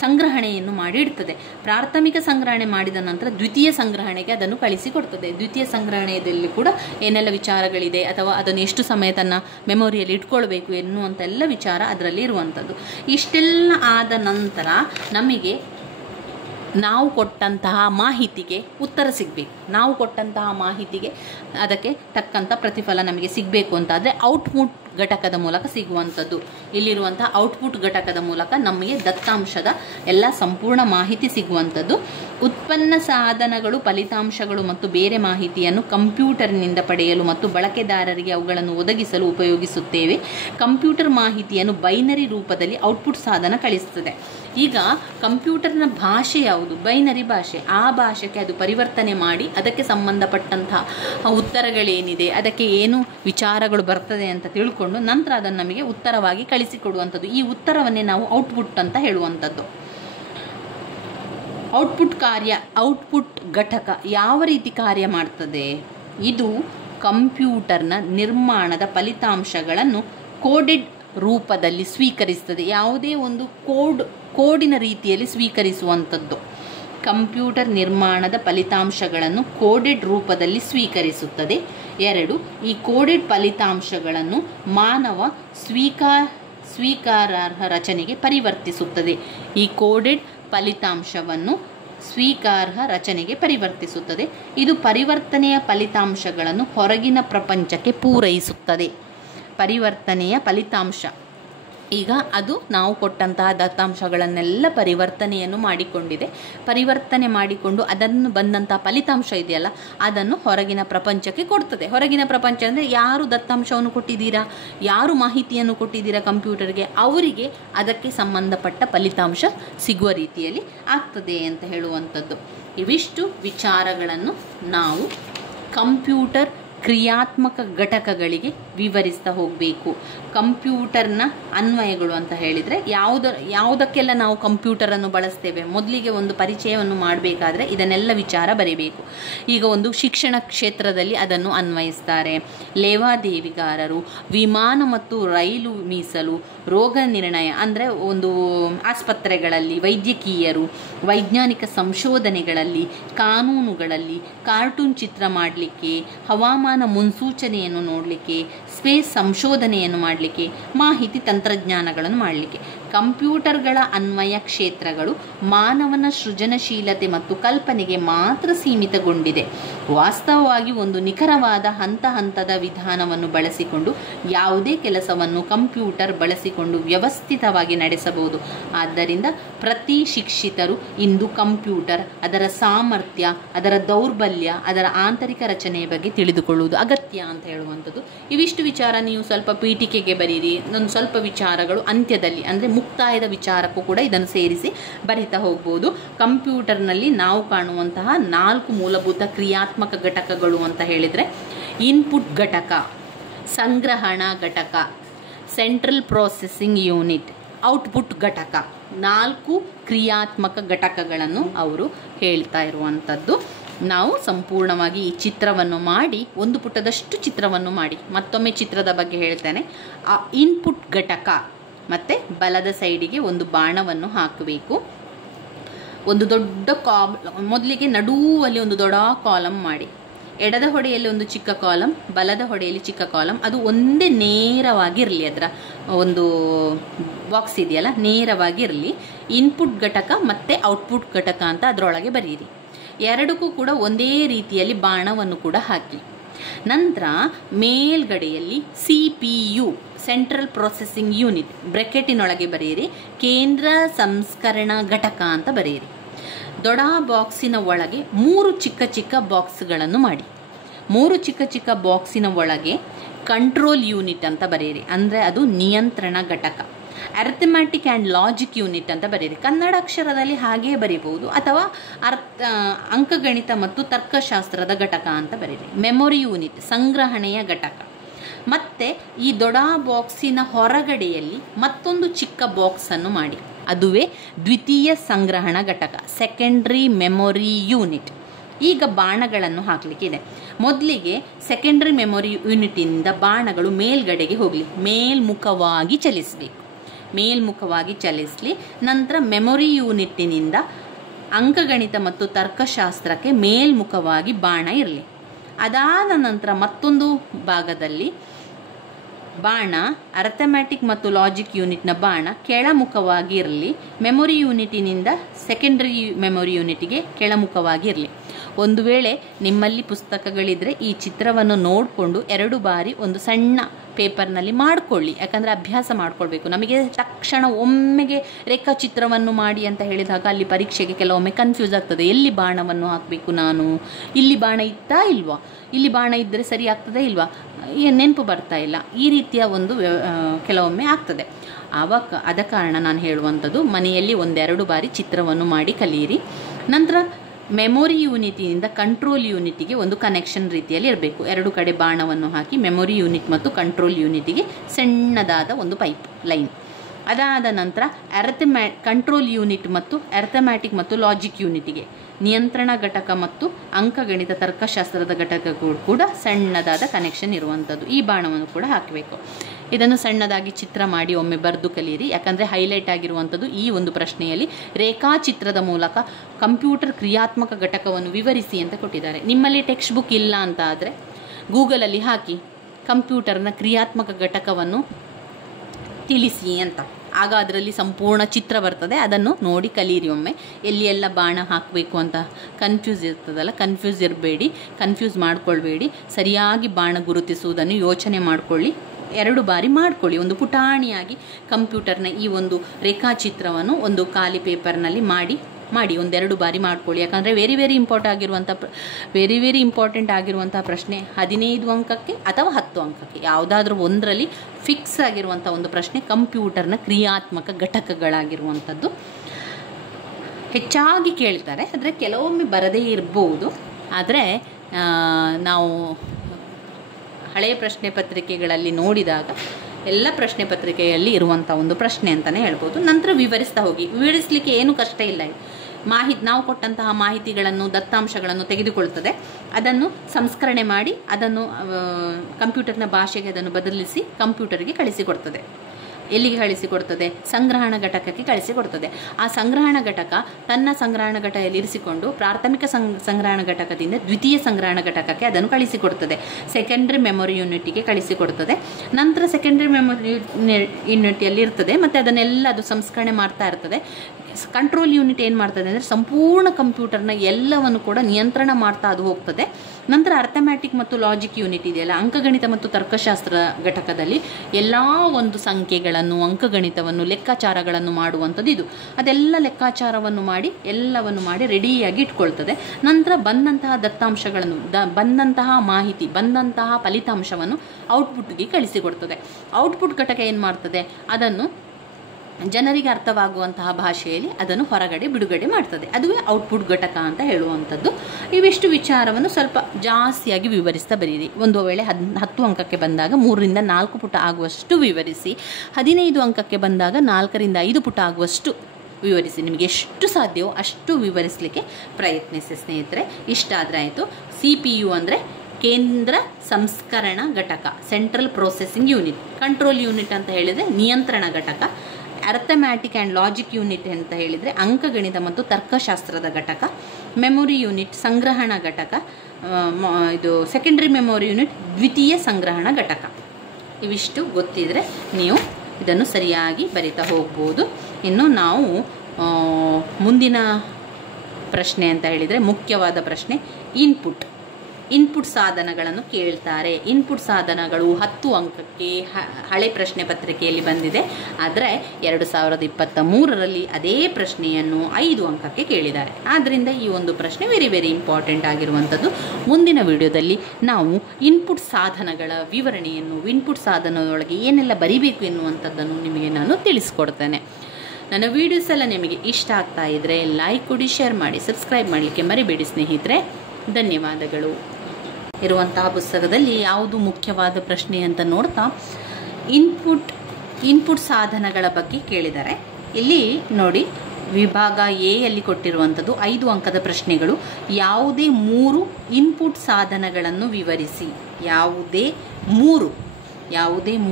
ಸಂಗ್ರಹಣೆಯನ್ನು ಮಾಡಿ ಇಡ್ತದೆ. ಪ್ರಾಥಮಿಕ ಸಂಗ್ರಹಣೆ ಮಾಡಿದ ನಂತರ ದ್ವಿತೀಯ ಸಂಗ್ರಹಣೆಗೆ ಅದನ್ನು ಕಳಿಸಿಕೊಡ್ತದೆ. ದ್ವಿತೀಯ ಸಂಗ್ರಹಣೆಯಲ್ಲಿ ಕೂಡ ಏನೆಲ್ಲ ವಿಚಾರಗಳಿದೆ ಅಥವಾ ಅದನ್ನು ಎಷ್ಟು ಸಮಯ ತನ್ನ ಮೆಮೊರಿಯಲ್ಲಿ ಇಟ್ಕೊಳ್ಬೇಕು ಎನ್ನುವಂಥ ಎಲ್ಲ ವಿಚಾರ ಅದರಲ್ಲಿ ಇರುವಂಥದ್ದು. ಇಷ್ಟೆಲ್ಲ ಆದ ನಂತರ ನಮಗೆ ನಾವು ಕೊಟ್ಟಂತಹ ಮಾಹಿತಿಗೆ ಉತ್ತರ ಸಿಗಬೇಕು. ನಾವು ಕೊಟ್ಟಂತಹ ಮಾಹಿತಿಗೆ ಅದಕ್ಕೆ ತಕ್ಕಂಥ ಪ್ರತಿಫಲ ನಮಗೆ ಸಿಗಬೇಕು ಅಂತಾದರೆ ಔಟ್ಪುಟ್ ಘಟಕದ ಮೂಲಕ ಸಿಗುವಂಥದ್ದು. ಇಲ್ಲಿರುವಂಥ ಔಟ್ಪುಟ್ ಘಟಕದ ಮೂಲಕ ನಮಗೆ ದತ್ತಾಂಶದ ಎಲ್ಲ ಸಂಪೂರ್ಣ ಮಾಹಿತಿ ಸಿಗುವಂಥದ್ದು. ಉತ್ಪನ್ನ ಸಾಧನಗಳು, ಫಲಿತಾಂಶಗಳು ಮತ್ತು ಬೇರೆ ಮಾಹಿತಿಯನ್ನು ಕಂಪ್ಯೂಟರ್ನಿಂದ ಪಡೆಯಲು ಮತ್ತು ಬಳಕೆದಾರರಿಗೆ ಅವುಗಳನ್ನು ಒದಗಿಸಲು ಉಪಯೋಗಿಸುತ್ತೇವೆ. ಕಂಪ್ಯೂಟರ್ ಮಾಹಿತಿಯನ್ನು ಬೈನರಿ ರೂಪದಲ್ಲಿ ಔಟ್ಪುಟ್ ಸಾಧನ ಕಳಿಸುತ್ತದೆ. ಈಗ ಕಂಪ್ಯೂಟರ್ನ ಭಾಷೆ ಯಾವುದು? ಬೈನರಿ ಭಾಷೆ. ಆ ಭಾಷೆಗೆ ಅದು ಪರಿವರ್ತನೆ ಮಾಡಿ ಅದಕ್ಕೆ ಸಂಬಂಧಪಟ್ಟಂತಹ ಉತ್ತರಗಳೇನಿದೆ, ಅದಕ್ಕೆ ಏನು ವಿಚಾರಗಳು ಬರ್ತದೆ ಅಂತ ತಿಳ್ಕೊಂಡು ನಂತರ ಅದನ್ನು ನಮಗೆ ಉತ್ತರವಾಗಿ ಕಳಿಸಿಕೊಡುವಂಥದ್ದು. ಈ ಉತ್ತರವನ್ನೇ ನಾವು ಔಟ್ಪುಟ್ ಅಂತ ಹೇಳುವಂಥದ್ದು. ಔಟ್ಪುಟ್ ಘಟಕ ಯಾವ ರೀತಿ ಕಾರ್ಯ ಮಾಡ್ತದೆ? ಇದು ಕಂಪ್ಯೂಟರ್ನ ನಿರ್ಮಾಣದ ಫಲಿತಾಂಶಗಳನ್ನು ಕೋಡೆಡ್ ರೂಪದಲ್ಲಿ ಸ್ವೀಕರಿಸ್ತದೆ. ಯಾವುದೇ ಒಂದು ಕೋಡಿನ ರೀತಿಯಲ್ಲಿ ಸ್ವೀಕರಿಸುವಂಥದ್ದು. ಕಂಪ್ಯೂಟರ್ ನಿರ್ಮಾಣದ ಫಲಿತಾಂಶಗಳನ್ನು ಕೋಡೆಡ್ ರೂಪದಲ್ಲಿ ಸ್ವೀಕರಿಸುತ್ತದೆ. 2, ಈ ಕೋಡೆಡ್ ಫಲಿತಾಂಶಗಳನ್ನು ಮಾನವ ಸ್ವೀಕಾರಾರ್ಹ ರಚನೆಗೆ ಪರಿವರ್ತಿಸುತ್ತದೆ. ಈ ಕೋಡೆಡ್ ಫಲಿತಾಂಶವನ್ನು ಸ್ವೀಕಾರಾರ್ಹ ರಚನೆಗೆ ಪರಿವರ್ತಿಸುತ್ತದೆ. ಇದು ಪರಿವರ್ತನೆಯ ಫಲಿತಾಂಶಗಳನ್ನು ಹೊರಗಿನ ಪ್ರಪಂಚಕ್ಕೆ ಪೂರೈಸುತ್ತದೆ. ಪರಿವರ್ತನೆಯ ಫಲಿತಾಂಶ ಈಗ ಅದು ನಾವು ಕೊಟ್ಟಂತಹ ದತ್ತಾಂಶಗಳನ್ನೆಲ್ಲ ಪರಿವರ್ತನೆಯನ್ನು ಮಾಡಿಕೊಂಡಿದೆ. ಪರಿವರ್ತನೆ ಮಾಡಿಕೊಂಡು ಅದನ್ನು ಬಂದಂತಹ ಫಲಿತಾಂಶ ಇದೆಯಲ್ಲ, ಅದನ್ನು ಹೊರಗಿನ ಪ್ರಪಂಚಕ್ಕೆ ಕೊಡ್ತದೆ. ಹೊರಗಿನ ಪ್ರಪಂಚ ಅಂದರೆ ಯಾರು ದತ್ತಾಂಶವನ್ನು ಕೊಟ್ಟಿದ್ದೀರಾ, ಯಾರು ಮಾಹಿತಿಯನ್ನು ಕೊಟ್ಟಿದ್ದೀರಾ ಕಂಪ್ಯೂಟರ್ಗೆ, ಅವರಿಗೆ ಅದಕ್ಕೆ ಸಂಬಂಧಪಟ್ಟ ಫಲಿತಾಂಶ ಸಿಗುವ ರೀತಿಯಲ್ಲಿ ಆಗ್ತದೆ ಅಂತ ಹೇಳುವಂಥದ್ದು. ಇವಿಷ್ಟು ವಿಚಾರಗಳನ್ನು ನಾವು ಕಂಪ್ಯೂಟರ್ ಕ್ರಿಯಾತ್ಮಕ ಘಟಕಗಳಿಗೆ ವಿವರಿಸ್ತಾ ಹೋಗಬೇಕು. ಕಂಪ್ಯೂಟರ್ನ ಅನ್ವಯಗಳು ಅಂತ ಹೇಳಿದರೆ ಯಾವುದಕ್ಕೆಲ್ಲ ನಾವು ಕಂಪ್ಯೂಟರನ್ನು ಬಳಸ್ತೇವೆ, ಮೊದಲಿಗೆ ಒಂದು ಪರಿಚಯವನ್ನು ಮಾಡಬೇಕಾದ್ರೆ ಇದನ್ನೆಲ್ಲ ವಿಚಾರ ಬರೀಬೇಕು. ಈಗ ಒಂದು ಶಿಕ್ಷಣ ಕ್ಷೇತ್ರದಲ್ಲಿ ಅದನ್ನು ಅನ್ವಯಿಸ್ತಾರೆ. ಲೇವಾದೇವಿಗಾರರು, ವಿಮಾನ ಮತ್ತು ರೈಲು ಮೀಸಲು, ರೋಗ ನಿರ್ಣಯ ಅಂದರೆ ಒಂದು ಆಸ್ಪತ್ರೆಗಳಲ್ಲಿ, ವೈದ್ಯಕೀಯರು, ವೈಜ್ಞಾನಿಕ ಸಂಶೋಧನೆಗಳಲ್ಲಿ, ಕಾನೂನುಗಳಲ್ಲಿ, ಕಾರ್ಟೂನ್ ಚಿತ್ರ ಮಾಡಲಿಕ್ಕೆ, ಹವಾಮಾನ ಮುನ್ಸೂಚನೆಯನ್ನು ನೋಡಲಿಕ್ಕೆ, ಸ್ಪೇಸ್ ಸಂಶೋಧನೆಯನ್ನು ಮಾಡಲಿಕ್ಕೆ, ಮಾಹಿತಿ ತಂತ್ರಜ್ಞಾನಗಳನ್ನು ಮಾಡಲಿಕ್ಕೆ. ಕಂಪ್ಯೂಟರ್ಗಳ ಅನ್ವಯ ಕ್ಷೇತ್ರಗಳು ಮಾನವನ ಸೃಜನಶೀಲತೆ ಮತ್ತು ಕಲ್ಪನೆಗೆ ಮಾತ್ರ ಸೀಮಿತಗೊಂಡಿದೆ. ವಾಸ್ತವವಾಗಿ ಒಂದು ನಿಖರವಾದ ಹಂತದ ವಿಧಾನವನ್ನು ಬಳಸಿಕೊಂಡು ಯಾವುದೇ ಕೆಲಸವನ್ನು ಕಂಪ್ಯೂಟರ್ ಬಳಸಿಕೊಂಡು ವ್ಯವಸ್ಥಿತವಾಗಿ ನಡೆಸಬಹುದು. ಆದ್ದರಿಂದ ಪ್ರತಿ ಶಿಕ್ಷಿತರು ಇಂದು ಕಂಪ್ಯೂಟರ್, ಅದರ ಸಾಮರ್ಥ್ಯ, ಅದರ ದೌರ್ಬಲ್ಯ, ಅದರ ಆಂತರಿಕ ರಚನೆಯ ಬಗ್ಗೆ ತಿಳಿದುಕೊಳ್ಳುವುದು ಅಗತ್ಯ ಅಂತ ಹೇಳುವಂಥದ್ದು. ಇವಿಷ್ಟು ವಿಚಾರ ನೀವು ಸ್ವಲ್ಪ ಪೀಠಿಕೆಗೆ ಬರೀರಿ. ಒಂದು ಸ್ವಲ್ಪ ವಿಚಾರಗಳು ಅಂತ್ಯದಲ್ಲಿ ಅಂದರೆ ಮುಕ್ತಾಯದ ವಿಚಾರಕ್ಕೂ ಕೂಡ ಇದನ್ನು ಸೇರಿಸಿ ಬರಿತಾ ಹೋಗ್ಬೋದು. ಕಂಪ್ಯೂಟರ್ನಲ್ಲಿ ನಾವು ಕಾಣುವಂತಹ 4 ಮೂಲಭೂತ ಕ್ರಿಯಾತ್ಮಕ ಘಟಕಗಳು ಅಂತ ಹೇಳಿದರೆ ಇನ್ಪುಟ್ ಘಟಕ, ಸಂಗ್ರಹಣಾ ಘಟಕ, ಸೆಂಟ್ರಲ್ ಪ್ರೊಸೆಸಿಂಗ್ ಯೂನಿಟ್, ಔಟ್ಪುಟ್ ಘಟಕ, 4 ಕ್ರಿಯಾತ್ಮಕ ಘಟಕಗಳನ್ನು ಅವರು ಹೇಳ್ತಾ ಇರುವಂಥದ್ದು. ನಾವು ಸಂಪೂರ್ಣವಾಗಿ ಈ ಚಿತ್ರವನ್ನು ಮಾಡಿ, ಒಂದು ಪುಟದಷ್ಟು ಚಿತ್ರವನ್ನು ಮಾಡಿ, ಮತ್ತೊಮ್ಮೆ ಚಿತ್ರದ ಬಗ್ಗೆ ಹೇಳ್ತೇನೆ. ಆ ಇನ್ಪುಟ್ ಘಟಕ ಮತ್ತು ಬಲದ ಸೈಡಿಗೆ ಒಂದು ಬಾಣವನ್ನು ಹಾಕಬೇಕು. ಒಂದು ದೊಡ್ಡ ಮೊದಲಿಗೆ ನಡುವಲ್ಲಿ ಒಂದು ದೊಡ್ಡ ಕಾಲಮ್ ಮಾಡಿ, ಎಡದ ಹೊಡೆಯಲ್ಲಿ ಒಂದು ಚಿಕ್ಕ ಕಾಲಮ್, ಬಲದ ಹೊಡೆಯಲ್ಲಿ ಚಿಕ್ಕ ಕಾಲಮ್, ಅದು ಒಂದೇ ನೇರವಾಗಿರಲಿ. ಅದರ ಒಂದು ಬಾಕ್ಸ್ ಇದೆಯಲ್ಲ, ನೇರವಾಗಿರಲಿ. ಇನ್ಪುಟ್ ಘಟಕ ಮತ್ತು ಔಟ್ಪುಟ್ ಘಟಕ ಅಂತ ಅದರೊಳಗೆ ಬರೀರಿ. ಎರಡಕ್ಕೂ ಕೂಡ ಒಂದೇ ರೀತಿಯಲ್ಲಿ ಬಾಣವನ್ನು ಕೂಡ ಹಾಕಿ. ನಂತರ ಮೇಲ್ಗಡೆಯಲ್ಲಿ CPU, ಸೆಂಟ್ರಲ್ ಪ್ರೊಸೆಸಿಂಗ್ ಯೂನಿಟ್, ಬ್ರೆಕೆಟಿನೊಳಗೆ ಬರೆಯಿರಿ. ಕೇಂದ್ರ ಸಂಸ್ಕರಣಾ ಘಟಕ ಅಂತ ಬರೆಯಿರಿ. ದೊಡ್ಡ ಬಾಕ್ಸಿನ ಒಳಗೆ 3 ಚಿಕ್ಕ ಚಿಕ್ಕ ಬಾಕ್ಸ್ಗಳನ್ನು ಮಾಡಿ. 3 ಚಿಕ್ಕ ಚಿಕ್ಕ ಬಾಕ್ಸಿನ ಒಳಗೆ ಕಂಟ್ರೋಲ್ ಯೂನಿಟ್ ಅಂತ ಬರೆಯಿರಿ, ಅಂದರೆ ಅದು ನಿಯಂತ್ರಣ ಘಟಕ. ಅರ್ಥಮ್ಯಾಟಿಕ್ ಆ್ಯಂಡ್ ಲಾಜಿಕ್ ಯೂನಿಟ್ ಅಂತ ಬರೀರಿ. ಕನ್ನಡ ಅಕ್ಷರದಲ್ಲಿ ಹಾಗೇ ಬರೀಬಹುದು, ಅಥವಾ ಅಂಕಗಣಿತ ಮತ್ತು ತರ್ಕಶಾಸ್ತ್ರದ ಘಟಕ ಅಂತ ಬರೀರಿ. ಮೆಮೊರಿ ಯೂನಿಟ್, ಸಂಗ್ರಹಣೆಯ ಘಟಕ. ಮತ್ತು ಈ ದೊಡ್ಡ ಬಾಕ್ಸಿನ ಹೊರಗಡೆಯಲ್ಲಿ ಮತ್ತೊಂದು ಚಿಕ್ಕ ಬಾಕ್ಸನ್ನು ಮಾಡಿ, ಅದುವೇ ದ್ವಿತೀಯ ಸಂಗ್ರಹಣಾ ಘಟಕ, ಸೆಕೆಂಡ್ರಿ ಮೆಮೊರಿ ಯೂನಿಟ್. ಈಗ ಬಾಣಗಳನ್ನು ಹಾಕಲಿಕ್ಕಿದೆ. ಮೊದಲಿಗೆ ಸೆಕೆಂಡ್ರಿ ಮೆಮೊರಿ ಯೂನಿಟಿಂದ ಬಾಣಗಳು ಮೇಲ್ಗಡೆಗೆ ಹೋಗಲಿ, ಮೇಲ್ಮುಖವಾಗಿ ಚಲಿಸಬೇಕು. ಮೇಲ್ಮುಖವಾಗಿ ಚಲಿಸಲಿ. ನಂತರ ಮೆಮೊರಿ ಯೂನಿಟ್ಟಿನಿಂದ ಅಂಕಗಣಿತ ಮತ್ತು ತರ್ಕಶಾಸ್ತ್ರಕ್ಕೆ ಮೇಲ್ಮುಖವಾಗಿ ಬಾಣ ಇರಲಿ. ಅದಾದ ನಂತರ ಮತ್ತೊಂದು ಭಾಗದಲ್ಲಿ ಬಾಣ ಅರ್ಥಮ್ಯಾಟಿಕ್ ಮತ್ತು ಲಾಜಿಕ್ ಯೂನಿಟ್ನ ಬಾಣ ಕೆಳಮುಖವಾಗಿ ಇರಲಿ. ಮೆಮೊರಿ ಯೂನಿಟಿನಿಂದ ಸೆಕೆಂಡ್ರಿ ಮೆಮೊರಿ ಯೂನಿಟಿಗೆ ಕೆಳಮುಖವಾಗಿ ಇರಲಿ. ಒಂದು ವೇಳೆ ನಿಮ್ಮಲ್ಲಿ ಪುಸ್ತಕಗಳಿದ್ದರೆ ಈ ಚಿತ್ರವನ್ನು ನೋಡಿಕೊಂಡು 2 ಬಾರಿ ಒಂದು ಸಣ್ಣ ಪೇಪರ್ನಲ್ಲಿ ಮಾಡಿಕೊಳ್ಳಿ. ಯಾಕಂದರೆ ಅಭ್ಯಾಸ ಮಾಡಿಕೊಳ್ಬೇಕು. ನಮಗೆ ತಕ್ಷಣ ಒಮ್ಮೆಗೆ ರೇಖಾಚಿತ್ರವನ್ನು ಮಾಡಿ ಅಂತ ಹೇಳಿದಾಗ ಅಲ್ಲಿ ಪರೀಕ್ಷೆಗೆ ಕೆಲವೊಮ್ಮೆ ಕನ್ಫ್ಯೂಸ್ ಆಗ್ತದೆ. ಎಲ್ಲಿ ಬಾಣವನ್ನು ಹಾಕಬೇಕು ನಾನು, ಇಲ್ಲಿ ಬಾಣ ಇತ್ತಾ ಇಲ್ವಾ, ಇಲ್ಲಿ ಬಾಣ ಇದ್ದರೆ ಸರಿ ಆಗ್ತದೆ ಇಲ್ವಾ, ನೆನಪು ಬರ್ತಾ ಇಲ್ಲ, ಈ ರೀತಿಯ ಒಂದು ಕೆಲವೊಮ್ಮೆ ಆಗ್ತದೆ. ಆದ ಕಾರಣ ನಾನು ಹೇಳುವಂಥದ್ದು, ಮನೆಯಲ್ಲಿ 1-2 ಬಾರಿ ಚಿತ್ರವನ್ನು ಮಾಡಿ ಕಲಿಯಿರಿ. ನಂತರ ಮೆಮೊರಿ ಯೂನಿಟಿನಿಂದ ಕಂಟ್ರೋಲ್ ಯೂನಿಟಿಗೆ ಒಂದು ಕನೆಕ್ಷನ್ ರೀತಿಯಲ್ಲಿ ಇರಬೇಕು. 2 ಕಡೆ ಬಾಣವನ್ನು ಹಾಕಿ ಮೆಮೊರಿ ಯೂನಿಟ್ ಮತ್ತು ಕಂಟ್ರೋಲ್ ಯೂನಿಟಿಗೆ ಸಣ್ಣದಾದ ಒಂದು ಪೈಪ್ ಲೈನ್. ಅದಾದ ನಂತರ ಕಂಟ್ರೋಲ್ ಯೂನಿಟ್ ಮತ್ತು ಅರ್ಥಮ್ಯಾಟಿಕ್ ಮತ್ತು ಲಾಜಿಕ್ ಯೂನಿಟಿಗೆ ನಿಯಂತ್ರಣ ಘಟಕ ಮತ್ತು ಅಂಕಗಣಿತ ತರ್ಕಶಾಸ್ತ್ರದ ಘಟಕಗಳು ಕೂಡ ಸಣ್ಣದಾದ ಕನೆಕ್ಷನ್ ಇರುವಂಥದ್ದು. ಈ ಬಾಣವನ್ನು ಕೂಡ ಹಾಕಬೇಕು. ಇದನ್ನು ಸಣ್ಣದಾಗಿ ಚಿತ್ರ ಮಾಡಿ ಒಮ್ಮೆ ಬರೆದು ಕಲಿಯಿರಿ. ಯಾಕಂದರೆ ಹೈಲೈಟ್ ಆಗಿರುವಂಥದ್ದು ಈ ಒಂದು ಪ್ರಶ್ನೆಯಲ್ಲಿ ರೇಖಾಚಿತ್ರದ ಮೂಲಕ ಕಂಪ್ಯೂಟರ್ ಕ್ರಿಯಾತ್ಮಕ ಘಟಕವನ್ನು ವಿವರಿಸಿ ಅಂತ ಕೊಟ್ಟಿದ್ದಾರೆ. ನಿಮ್ಮಲ್ಲಿ ಟೆಕ್ಸ್ಟ್ ಬುಕ್ ಇಲ್ಲ ಅಂತ ಆದರೆ ಗೂಗಲಲ್ಲಿ ಹಾಕಿ ಕಂಪ್ಯೂಟರ್ನ ಕ್ರಿಯಾತ್ಮಕ ಘಟಕವನ್ನು ತಿಳಿಸಿ ಅಂತ, ಆಗ ಅದರಲ್ಲಿ ಸಂಪೂರ್ಣ ಚಿತ್ರ ಬರ್ತದೆ. ಅದನ್ನು ನೋಡಿ ಕಲೀರಿ ಒಮ್ಮೆ. ಎಲ್ಲಿ ಎಲ್ಲ ಬಾಣ ಹಾಕಬೇಕು ಅಂತ ಕನ್ಫ್ಯೂಸ್ ಇರ್ತದಲ್ಲ, ಕನ್ಫ್ಯೂಸ್ ಮಾಡ್ಕೊಳ್ಬೇಡಿ. ಸರಿಯಾಗಿ ಬಾಣ ಗುರುತಿಸುವುದನ್ನು ಯೋಚನೆ ಮಾಡಿಕೊಳ್ಳಿ. 2 ಬಾರಿ ಮಾಡ್ಕೊಳ್ಳಿ. ಒಂದು ಪುಟಾಣಿಯಾಗಿ ಕಂಪ್ಯೂಟರ್ನ ಈ ಒಂದು ರೇಖಾಚಿತ್ರವನ್ನು ಒಂದು ಖಾಲಿ ಪೇಪರ್ನಲ್ಲಿ ಮಾಡಿ 1-2 ಬಾರಿ ಮಾಡ್ಕೊಳ್ಳಿ. ಯಾಕಂದರೆ ವೆರಿ ವೆರಿ ಇಂಪಾರ್ಟೆಂಟ್ ಆಗಿರುವಂಥ ಪ್ರಶ್ನೆ 15 ಅಂಕಕ್ಕೆ ಅಥವಾ 10 ಅಂಕಕ್ಕೆ ಯಾವುದಾದ್ರೂ ಒಂದರಲ್ಲಿ ಫಿಕ್ಸ್ ಆಗಿರುವಂಥ ಒಂದು ಪ್ರಶ್ನೆ ಕಂಪ್ಯೂಟರ್ನ ಕ್ರಿಯಾತ್ಮಕ ಘಟಕಗಳಾಗಿರುವಂಥದ್ದು ಹೆಚ್ಚಾಗಿ ಕೇಳ್ತಾರೆ. ಆದರೆ ಕೆಲವೊಮ್ಮೆ ಬರದೇ ಇರ್ಬೋದು. ಆದರೆ ನಾವು ಹಳೆಯ ಪ್ರಶ್ನೆ ಪತ್ರಿಕೆಗಳಲ್ಲಿ ನೋಡಿದಾಗ ಎಲ್ಲ ಪ್ರಶ್ನೆ ಪತ್ರಿಕೆಯಲ್ಲಿ ಇರುವಂಥ ಒಂದು ಪ್ರಶ್ನೆ ಅಂತಲೇ ಹೇಳ್ಬೋದು. ನಂತರ ವಿವರಿಸ್ತಾ ಹೋಗಿ. ವಿವರಿಸಲಿಕ್ಕೆ ಏನು ಕಷ್ಟ ಇಲ್ಲ. ನಾವು ಕೊಟ್ಟಂತಹ ಮಾಹಿತಿಗಳನ್ನು, ದತ್ತಾಂಶಗಳನ್ನು ತೆಗೆದುಕೊಳ್ತದೆ, ಅದನ್ನು ಸಂಸ್ಕರಣೆ ಮಾಡಿ ಅದನ್ನು ಕಂಪ್ಯೂಟರ್ನ ಭಾಷೆಗೆ ಅದನ್ನು ಬದಲಿಸಿ ಕಂಪ್ಯೂಟರ್ಗೆ ಕಳಿಸಿಕೊಡ್ತದೆ. ಎಲ್ಲಿಗೆ ಕಳಿಸಿಕೊಡ್ತದೆ? ಸಂಗ್ರಹಣ ಘಟಕಕ್ಕೆ ಕಳಿಸಿಕೊಡ್ತದೆ. ಆ ಸಂಗ್ರಹಣ ಘಟಕ ತನ್ನ ಸಂಗ್ರಹಣ ಘಟಕದಲ್ಲಿ ಇರಿಸಿಕೊಂಡು ಪ್ರಾಥಮಿಕ ಸಂಗ್ರಹಣ ಘಟಕದಿಂದ ದ್ವಿತೀಯ ಸಂಗ್ರಹಣ ಘಟಕಕ್ಕೆ ಅದನ್ನು ಕಳಿಸಿಕೊಡ್ತದೆ. ಸೆಕೆಂಡ್ರಿ ಮೆಮೊರಿ ಯೂನಿಟ್ಗೆ ಕಳಿಸಿಕೊಡ್ತದೆ. ನಂತರ ಸೆಕೆಂಡ್ರಿ ಮೆಮೊರಿ ಯೂನಿಟಿಯಲ್ಲಿ ಇರ್ತದೆ, ಮತ್ತು ಅದನ್ನೆಲ್ಲ ಅದು ಸಂಸ್ಕರಣೆ ಮಾಡ್ತಾ ಇರ್ತದೆ. ಕಂಟ್ರೋಲ್ ಯೂನಿಟ್ ಏನು ಮಾಡ್ತದೆ ಅಂದರೆ ಸಂಪೂರ್ಣ ಕಂಪ್ಯೂಟರ್ನ ಎಲ್ಲವನ್ನು ಕೂಡ ನಿಯಂತ್ರಣ ಮಾಡ್ತಾ ಅದು ಹೋಗ್ತದೆ. ನಂತರ ಅರ್ಥಮ್ಯಾಟಿಕ್ ಮತ್ತು ಲಾಜಿಕ್ ಯೂನಿಟ್ ಇದೆಯಲ್ಲ, ಅಂಕಗಣಿತ ಮತ್ತು ತರ್ಕಶಾಸ್ತ್ರ ಘಟಕದಲ್ಲಿ ಎಲ್ಲ ಒಂದು ಸಂಖ್ಯೆಗಳನ್ನು, ಅಂಕಗಣಿತವನ್ನು, ಲೆಕ್ಕಾಚಾರಗಳನ್ನು ಮಾಡುವಂಥದ್ದು ಇದು. ಅದೆಲ್ಲ ಲೆಕ್ಕಾಚಾರವನ್ನು ಮಾಡಿ ಎಲ್ಲವನ್ನು ಮಾಡಿ ರೆಡಿಯಾಗಿ ಇಟ್ಕೊಳ್ತದೆ. ನಂತರ ಬಂದಂತಹ ದತ್ತಾಂಶಗಳನ್ನು, ಬಂದಂತಹ ಮಾಹಿತಿ, ಬಂದಂತಹ ಫಲಿತಾಂಶವನ್ನು ಔಟ್ಪುಟ್ಗೆ ಕಳಿಸಿಕೊಡ್ತದೆ. ಔಟ್ಪುಟ್ ಘಟಕ ಏನು ಮಾಡ್ತದೆ? ಅದನ್ನು ಜನರಿಗೆ ಅರ್ಥವಾಗುವಂತಹ ಭಾಷೆಯಲ್ಲಿ ಅದನ್ನು ಹೊರಗಡೆ ಬಿಡುಗಡೆ ಮಾಡ್ತದೆ. ಅದುವೇ ಔಟ್ಪುಟ್ ಘಟಕ ಅಂತ ಹೇಳುವಂಥದ್ದು. ಇವಿಷ್ಟು ವಿಚಾರವನ್ನು ಸ್ವಲ್ಪ ಜಾಸ್ತಿಯಾಗಿ ವಿವರಿಸ್ತಾ ಬರೀರಿ. ಒಂದು ವೇಳೆ 10 ಅಂಕಕ್ಕೆ ಬಂದಾಗ 3 ರಿಂದ 4 ಪುಟ ಆಗುವಷ್ಟು ವಿವರಿಸಿ. 15 ಅಂಕಕ್ಕೆ ಬಂದಾಗ 4 ರಿಂದ 5 ಪುಟ ಆಗುವಷ್ಟು ವಿವರಿಸಿ. ನಿಮಗೆ ಎಷ್ಟು ಸಾಧ್ಯವೋ ಅಷ್ಟು ವಿವರಿಸಲಿಕ್ಕೆ ಪ್ರಯತ್ನಿಸಿ ಸ್ನೇಹಿತರೆ. ಇಷ್ಟ ಆದರೆ ಆಯಿತು. CPU ಅಂದರೆ ಕೇಂದ್ರ ಸಂಸ್ಕರಣ ಘಟಕ, central processing unit. Control unit ಅಂತ ಹೇಳಿದರೆ ನಿಯಂತ್ರಣ ಘಟಕ. ಅರ್ಥಮ್ಯಾಟಿಕ್ ಆ್ಯಂಡ್ ಲಾಜಿಕ್ ಯೂನಿಟ್ ಅಂತ ಹೇಳಿದರೆ ಅಂಕಗಣಿತ ಮತ್ತು ತರ್ಕಶಾಸ್ತ್ರದ ಘಟಕ. ಮೆಮೊರಿ ಯೂನಿಟ್ ಸಂಗ್ರಹಣ ಘಟಕ. ಇದು ಸೆಕೆಂಡ್ರಿ ಮೆಮೊರಿ ಯೂನಿಟ್ ದ್ವಿತೀಯ ಸಂಗ್ರಹಣ ಘಟಕ. ಇವಿಷ್ಟು ಗೊತ್ತಿದ್ರೆ ನೀವು ಇದನ್ನು ಸರಿಯಾಗಿ ಬರಿತಾ ಹೋಗ್ಬೋದು. ಇನ್ನು ನಾವು ಮುಂದಿನ ಪ್ರಶ್ನೆ ಅಂತ ಹೇಳಿದರೆ ಮುಖ್ಯವಾದ ಪ್ರಶ್ನೆ ಇನ್ಪುಟ್ ಸಾಧನಗಳನ್ನು ಕೇಳ್ತಾರೆ. ಇನ್ಪುಟ್ ಸಾಧನಗಳು 10 ಅಂಕಕ್ಕೆ ಹಳೆ ಪ್ರಶ್ನೆ ಪತ್ರಿಕೆಯಲ್ಲಿ ಬಂದಿದೆ. ಆದರೆ 2023ರಲ್ಲಿ ಅದೇ ಪ್ರಶ್ನೆಯನ್ನು 5 ಅಂಕಕ್ಕೆ ಕೇಳಿದ್ದಾರೆ. ಆದ್ದರಿಂದ ಈ ಒಂದು ಪ್ರಶ್ನೆ ವೆರಿ ವೆರಿ ಇಂಪಾರ್ಟೆಂಟ್ ಆಗಿರುವಂಥದ್ದು. ಮುಂದಿನ ವಿಡಿಯೋದಲ್ಲಿ ನಾವು ಇನ್ಪುಟ್ ಸಾಧನಗಳ ವಿವರಣೆಯನ್ನು, ಇನ್ಪುಟ್ ಸಾಧನದೊಳಗೆ ಏನೆಲ್ಲ ಬರಿಬೇಕು ಎನ್ನುವಂಥದ್ದನ್ನು ನಿಮಗೆ ನಾನು ತಿಳಿಸ್ಕೊಡ್ತೇನೆ. ನನ್ನ ವೀಡಿಯೋಸ್ ಎಲ್ಲ ನಿಮಗೆ ಇಷ್ಟ ಆಗ್ತಾ ಇದ್ದರೆ ಲೈಕ್ ಕೊಡಿ, ಶೇರ್ ಮಾಡಿ, ಸಬ್ಸ್ಕ್ರೈಬ್ ಮಾಡಲಿಕ್ಕೆ ಮರಿಬೇಡಿ ಸ್ನೇಹಿತರೆ. ಧನ್ಯವಾದಗಳು. ಇರುವಂತಹ ಪುಸ್ತಕದಲ್ಲಿ ಯಾವುದು ಮುಖ್ಯವಾದ ಪ್ರಶ್ನೆ ಅಂತ ನೋಡ್ತಾ ಇನ್ಪುಟ್ ಸಾಧನಗಳ ಬಗ್ಗೆ ಕೇಳಿದ್ದಾರೆ. ಇಲ್ಲಿ ನೋಡಿ, ವಿಭಾಗ ಎ ಯಲ್ಲಿ ಕೊಟ್ಟಿರುವಂಥದ್ದು 5 ಅಂಕದ ಪ್ರಶ್ನೆಗಳು. ಯಾವುದೇ 3 ಇನ್ಪುಟ್ ಸಾಧನಗಳನ್ನು ವಿವರಿಸಿ. ಯಾವುದೇ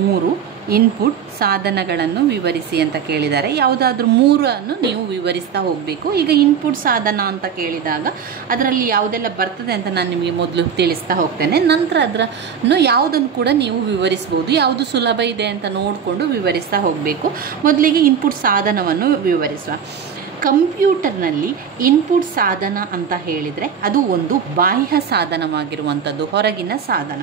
ಮೂರು ಇನ್ಪುಟ್ ಸಾಧನಗಳನ್ನು ವಿವರಿಸಿ ಅಂತ ಕೇಳಿದ್ದಾರೆ. ಯಾವುದಾದ್ರೂ 3 ನೀವು ವಿವರಿಸ್ತಾ ಹೋಗಬೇಕು. ಈಗ ಇನ್ಪುಟ್ ಸಾಧನ ಅಂತ ಕೇಳಿದಾಗ ಅದರಲ್ಲಿ ಯಾವುದೆಲ್ಲ ಬರ್ತದೆ ಅಂತ ನಾನು ನಿಮಗೆ ಮೊದಲು ತಿಳಿಸ್ತಾ ಹೋಗ್ತೇನೆ. ನಂತರ ಅದನ್ನು ಯಾವುದನ್ನು ಕೂಡ ನೀವು ವಿವರಿಸ್ಬೋದು. ಯಾವುದು ಸುಲಭ ಇದೆ ಅಂತ ನೋಡಿಕೊಂಡು ವಿವರಿಸ್ತಾ ಹೋಗಬೇಕು. ಮೊದಲಿಗೆ ಇನ್ಪುಟ್ ಸಾಧನವನ್ನು ವಿವರಿಸುವ. ಕಂಪ್ಯೂಟರ್ನಲ್ಲಿ ಇನ್ಪುಟ್ ಸಾಧನ ಅಂತ ಹೇಳಿದರೆ ಅದು ಒಂದು ಬಾಹ್ಯ ಸಾಧನವಾಗಿರುವಂಥದ್ದು, ಹೊರಗಿನ ಸಾಧನ.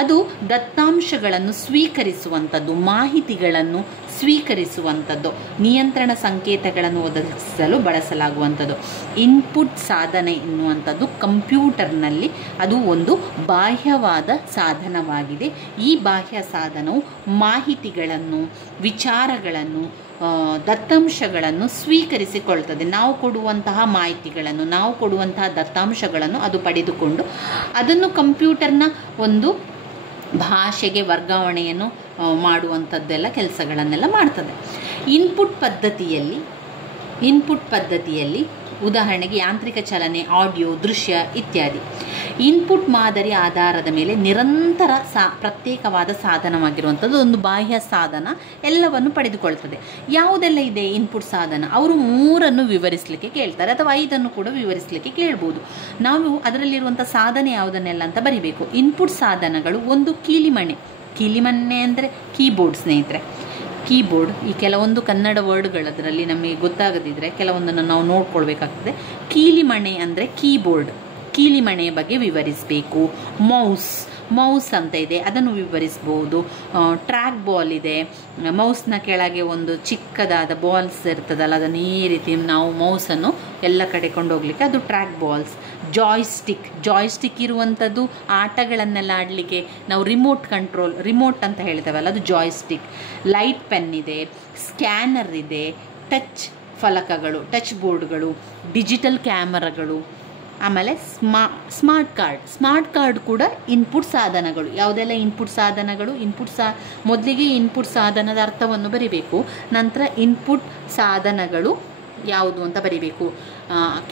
ಅದು ದತ್ತಾಂಶಗಳನ್ನು ಸ್ವೀಕರಿಸುವಂಥದ್ದು, ಮಾಹಿತಿಗಳನ್ನು ಸ್ವೀಕರಿಸುವಂಥದ್ದು, ನಿಯಂತ್ರಣ ಸಂಕೇತಗಳನ್ನು ಒದಗಿಸಲು ಬಳಸಲಾಗುವಂಥದ್ದು. ಇನ್ಪುಟ್ ಸಾಧನ ಎನ್ನುವಂಥದ್ದು ಕಂಪ್ಯೂಟರ್ನಲ್ಲಿ ಅದು ಒಂದು ಬಾಹ್ಯವಾದ ಸಾಧನವಾಗಿದೆ. ಈ ಬಾಹ್ಯ ಸಾಧನವು ಮಾಹಿತಿಗಳನ್ನು, ವಿಚಾರಗಳನ್ನು, ದತ್ತಾಂಶಗಳನ್ನು ಸ್ವೀಕರಿಸಿಕೊಳ್ತದೆ. ನಾವು ಕೊಡುವಂತಹ ಮಾಹಿತಿಗಳನ್ನು, ನಾವು ಕೊಡುವಂತಹ ದತ್ತಾಂಶಗಳನ್ನು ಅದು ಪಡೆದುಕೊಂಡು ಅದನ್ನು ಕಂಪ್ಯೂಟರ್ನ ಒಂದು ಭಾಷೆಗೆ ವರ್ಗಾವಣೆಯನ್ನು ಮಾಡುವಂಥದ್ದೆಲ್ಲ ಕೆಲಸಗಳನ್ನೆಲ್ಲ ಮಾಡ್ತದೆ. ಇನ್ಪುಟ್ ಪದ್ಧತಿಯಲ್ಲಿ ಉದಾಹರಣೆಗೆ ಯಾಂತ್ರಿಕ ಚಲನೆ, ಆಡಿಯೋ, ದೃಶ್ಯ ಇತ್ಯಾದಿ. ಇನ್ಪುಟ್ ಮಾದರಿ ಆಧಾರದ ಮೇಲೆ ನಿರಂತರ ಪ್ರತ್ಯೇಕವಾದ ಸಾಧನವಾಗಿರುವಂಥದ್ದು ಒಂದು ಬಾಹ್ಯ ಸಾಧನ ಎಲ್ಲವನ್ನು ಪಡೆದುಕೊಳ್ತದೆ. ಯಾವುದೆಲ್ಲ ಇದೆ ಇನ್ಪುಟ್ ಸಾಧನ? ಅವರು 3 ವಿವರಿಸಲಿಕ್ಕೆ ಕೇಳ್ತಾರೆ, ಅಥವಾ 5 ಕೂಡ ವಿವರಿಸಲಿಕ್ಕೆ ಕೇಳ್ಬೋದು. ನಾವು ಅದರಲ್ಲಿರುವಂಥ ಸಾಧನೆ ಯಾವುದನ್ನೆಲ್ಲ ಅಂತ ಬರಿಬೇಕು. ಇನ್ಪುಟ್ ಸಾಧನಗಳು ಒಂದು ಕೀಲಿಮಣೆ ಅಂದರೆ ಕೀಬೋರ್ಡ್ ಸ್ನೇಹಿತರೆ. ಕೀಬೋರ್ಡ್, ಈ ಕೆಲವೊಂದು ಕನ್ನಡ ವರ್ಡ್ಗಳು ಅದರಲ್ಲಿ ನಮಗೆ ಗೊತ್ತಾಗದಿದ್ದರೆ ಕೆಲವೊಂದನ್ನು ನಾವು ನೋಡ್ಕೊಳ್ಬೇಕಾಗ್ತದೆ. ಕೀಲಿಮಣೆ ಅಂದರೆ ಕೀಬೋರ್ಡ್, ಕೀಲಿಮಣೆಯ ಬಗ್ಗೆ ವಿವರಿಸಬೇಕು. ಮೌಸ್ ಅಂತ ಇದೆ, ಅದನ್ನು ವಿವರಿಸ್ಬೋದು. ಟ್ರ್ಯಾಕ್ ಬಾಲ್ ಇದೆ, ಮೌಸ್ನ ಕೆಳಗೆ ಒಂದು ಚಿಕ್ಕದಾದ ಬಾಲ್ಸ್ ಇರ್ತದಲ್ಲ, ಅದನ್ನು ಈ ರೀತಿ ನಾವು ಮೌಸನ್ನು ಎಲ್ಲ ಕಡೆ ಕೊಂಡೋಗ್ಲಿಕ್ಕೆ ಅದು ಟ್ರ್ಯಾಕ್ ಬಾಲ್ಸ್. ಜಾಯ್ಸ್ಟಿಕ್ ಇರುವಂಥದ್ದು ಆಟಗಳನ್ನೆಲ್ಲ ಆಡಲಿಕ್ಕೆ ನಾವು ರಿಮೋಟ್ ಅಂತ ಹೇಳ್ತೇವಲ್ಲ, ಅದು ಜಾಯ್ಸ್ಟಿಕ್. ಲೈಟ್ ಪೆನ್ ಇದೆ, ಸ್ಕ್ಯಾನರ್ ಇದೆ, ಟಚ್ ಫಲಕಗಳು, ಟಚ್ ಬೋರ್ಡ್ಗಳು, ಡಿಜಿಟಲ್ ಕ್ಯಾಮರಾಗಳು, ಆಮೇಲೆ ಸ್ಮಾರ್ಟ್ ಕಾರ್ಡ್ ಕೂಡ ಇನ್ಪುಟ್ ಸಾಧನಗಳು. ಯಾವುದೆಲ್ಲ ಇನ್ಪುಟ್ ಸಾಧನಗಳು? ಮೊದಲಿಗೆ ಇನ್ಪುಟ್ ಸಾಧನದ ಅರ್ಥವನ್ನು ಬರಿಬೇಕು. ನಂತರ ಇನ್ಪುಟ್ ಸಾಧನಗಳು ಯಾವುದು ಅಂತ ಬರಿಬೇಕು.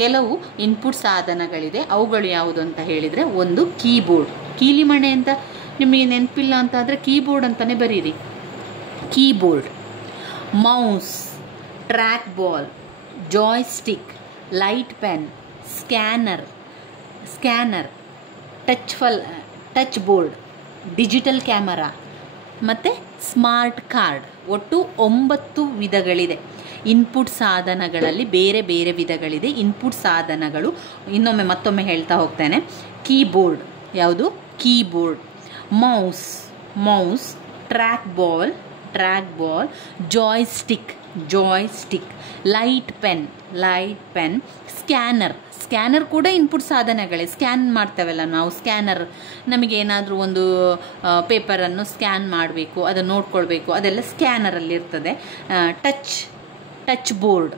ಕೆಲವು ಇನ್ಪುಟ್ ಸಾಧನಗಳಿದೆ, ಅವುಗಳು ಯಾವುದು ಅಂತ ಹೇಳಿದರೆ, ಒಂದು ಕೀಬೋರ್ಡ್. ಕೀಲಿಮಣೆ ಅಂತ ನಿಮಗೆ ನೆನಪಿಲ್ಲ ಅಂತ ಆದರೆ ಕೀಬೋರ್ಡ್ ಅಂತಲೇ ಬರೀರಿ. Mouse, trackball, joystick, light pen, scanner, touch board, digital camera ಮತ್ತು ಸ್ಮಾರ್ಟ್ ಕಾರ್ಡ್. ಒಟ್ಟು 9 ವಿಧಗಳಿದೆ. ಇನ್ಪುಟ್ ಸಾಧನಗಳಲ್ಲಿ ಬೇರೆ ಬೇರೆ ವಿಧಗಳಿದೆ. ಇನ್ಪುಟ್ ಸಾಧನಗಳು ಮತ್ತೊಮ್ಮೆ ಹೇಳ್ತಾ ಹೋಗ್ತೇನೆ. ಕೀಬೋರ್ಡ್, ಯಾವುದು? Keyboard. Mouse, trackball, joystick, light pen, scanner ಕೂಡ ಇನ್ಪುಟ್ ಸಾಧನಗಳೇ. ಸ್ಕ್ಯಾನ್ ಮಾಡ್ತೇವಲ್ಲ ನಾವು, ಸ್ಕ್ಯಾನರ್ ನಮಗೆ ಏನಾದರೂ ಒಂದು ಪೇಪರನ್ನು ಸ್ಕ್ಯಾನ್ ಮಾಡಬೇಕು, ಅದನ್ನು ನೋಡ್ಕೊಳ್ಬೇಕು, ಅದೆಲ್ಲ ಸ್ಕ್ಯಾನರಲ್ಲಿ ಇರ್ತದೆ. ಟಚ್ ಬೋರ್ಡ್,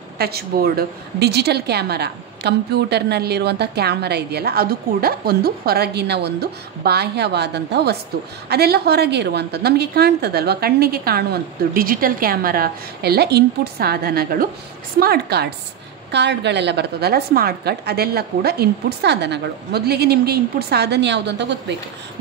ಡಿಜಿಟಲ್ ಕ್ಯಾಮರಾ, ಕಂಪ್ಯೂಟರ್ನಲ್ಲಿರುವಂಥ ಕ್ಯಾಮರಾ ಇದೆಯಲ್ಲ, ಅದು ಕೂಡ ಒಂದು ಹೊರಗಿನ ಒಂದು ಬಾಹ್ಯವಾದಂಥ ವಸ್ತು. ಅದೆಲ್ಲ ಹೊರಗೆ ಇರುವಂಥದ್ದು, ನಮಗೆ ಕಾಣ್ತದಲ್ವ, ಕಣ್ಣಿಗೆ ಕಾಣುವಂಥದ್ದು. ಡಿಜಿಟಲ್ ಕ್ಯಾಮರಾ ಎಲ್ಲ ಇನ್ಪುಟ್ ಸಾಧನಗಳು. ಸ್ಮಾರ್ಟ್ ಕಾರ್ಡ್ಗಳೆಲ್ಲ ಬರ್ತದಲ್ಲ, ಸ್ಮಾರ್ಟ್ ಕಾರ್ಡ್, ಅದೆಲ್ಲ ಕೂಡ ಇನ್ಪುಟ್ ಸಾಧನಗಳು. ಮೊದಲಿಗೆ ನಿಮಗೆ ಇನ್ಪುಟ್ ಸಾಧನ ಯಾವುದು ಅಂತ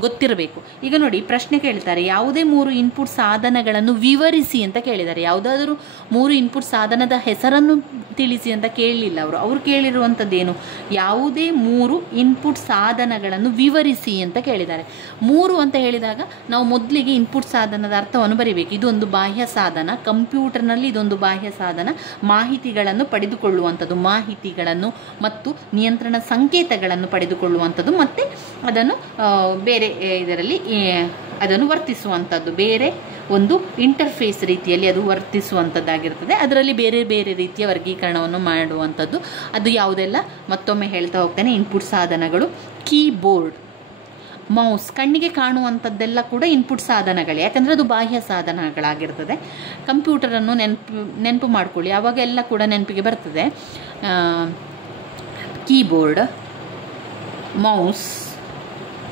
ಗೊತ್ತಿರಬೇಕು. ಈಗ ನೋಡಿ, ಪ್ರಶ್ನೆ ಕೇಳ್ತಾರೆ, ಯಾವುದೇ 3 ಇನ್ಪುಟ್ ಸಾಧನಗಳನ್ನು ವಿವರಿಸಿ ಅಂತ ಕೇಳಿದ್ದಾರೆ. ಯಾವುದಾದರೂ 3 ಇನ್ಪುಟ್ ಸಾಧನದ ಹೆಸರನ್ನು ತಿಳಿಸಿ ಅಂತ ಕೇಳಲಿಲ್ಲ ಅವರು ಕೇಳಿರುವಂಥದ್ದೇನು? ಯಾವುದೇ 3 ಇನ್ಪುಟ್ ಸಾಧನಗಳನ್ನು ವಿವರಿಸಿ ಅಂತ ಕೇಳಿದ್ದಾರೆ. 3 ಅಂತ ಹೇಳಿದಾಗ ನಾವು ಮೊದಲಿಗೆ ಇನ್ಪುಟ್ ಸಾಧನದ ಅರ್ಥವನ್ನು ಬರೀಬೇಕು. ಇದೊಂದು ಬಾಹ್ಯ ಸಾಧನ, ಕಂಪ್ಯೂಟರ್ನಲ್ಲಿ ಇದೊಂದು ಬಾಹ್ಯ ಸಾಧನ, ಮಾಹಿತಿಗಳನ್ನು ಪಡೆದುಕೊಳ್ಳುವಂಥದ್ದು, ಮಾಹಿತಿಗಳನ್ನು ಮತ್ತು ನಿಯಂತ್ರಣ ಸಂಕೇತಗಳನ್ನು ಪಡೆದುಕೊಳ್ಳುವಂಥದ್ದು, ಮತ್ತು ಅದನ್ನು ಬೇರೆ ಇದರಲ್ಲಿ ಅದನ್ನು ವರ್ತಿಸುವಂಥದ್ದು, ಬೇರೆ ಒಂದು ಇಂಟರ್ಫೇಸ್ ರೀತಿಯಲ್ಲಿ ಅದು ವರ್ತಿಸುವಂಥದ್ದಾಗಿರ್ತದೆ. ಅದರಲ್ಲಿ ಬೇರೆ ಬೇರೆ ರೀತಿಯ ವರ್ಗೀಕರಣವನ್ನು ಮಾಡುವಂಥದ್ದು. ಅದು ಯಾವುದೆಲ್ಲ ಮತ್ತೊಮ್ಮೆ ಹೇಳ್ತಾ ಹೋಗ್ತೇನೆ. ಇನ್ಪುಟ್ ಸಾಧನಗಳು: ಕೀಬೋರ್ಡ್, ಮೌಸ್, ಕಣ್ಣಿಗೆ ಕಾಣುವಂಥದ್ದೆಲ್ಲ ಕೂಡ ಇನ್ಪುಟ್ ಸಾಧನಗಳೇ, ಯಾಕಂದರೆ ಅದು ಬಾಹ್ಯ ಸಾಧನಗಳಾಗಿರ್ತದೆ. ಕಂಪ್ಯೂಟರನ್ನು ನೆನಪು ಮಾಡ್ಕೊಳ್ಳಿ, ಆವಾಗ ಎಲ್ಲ ಕೂಡ ನೆನಪಿಗೆ ಬರ್ತದೆ. Keyboard, mouse,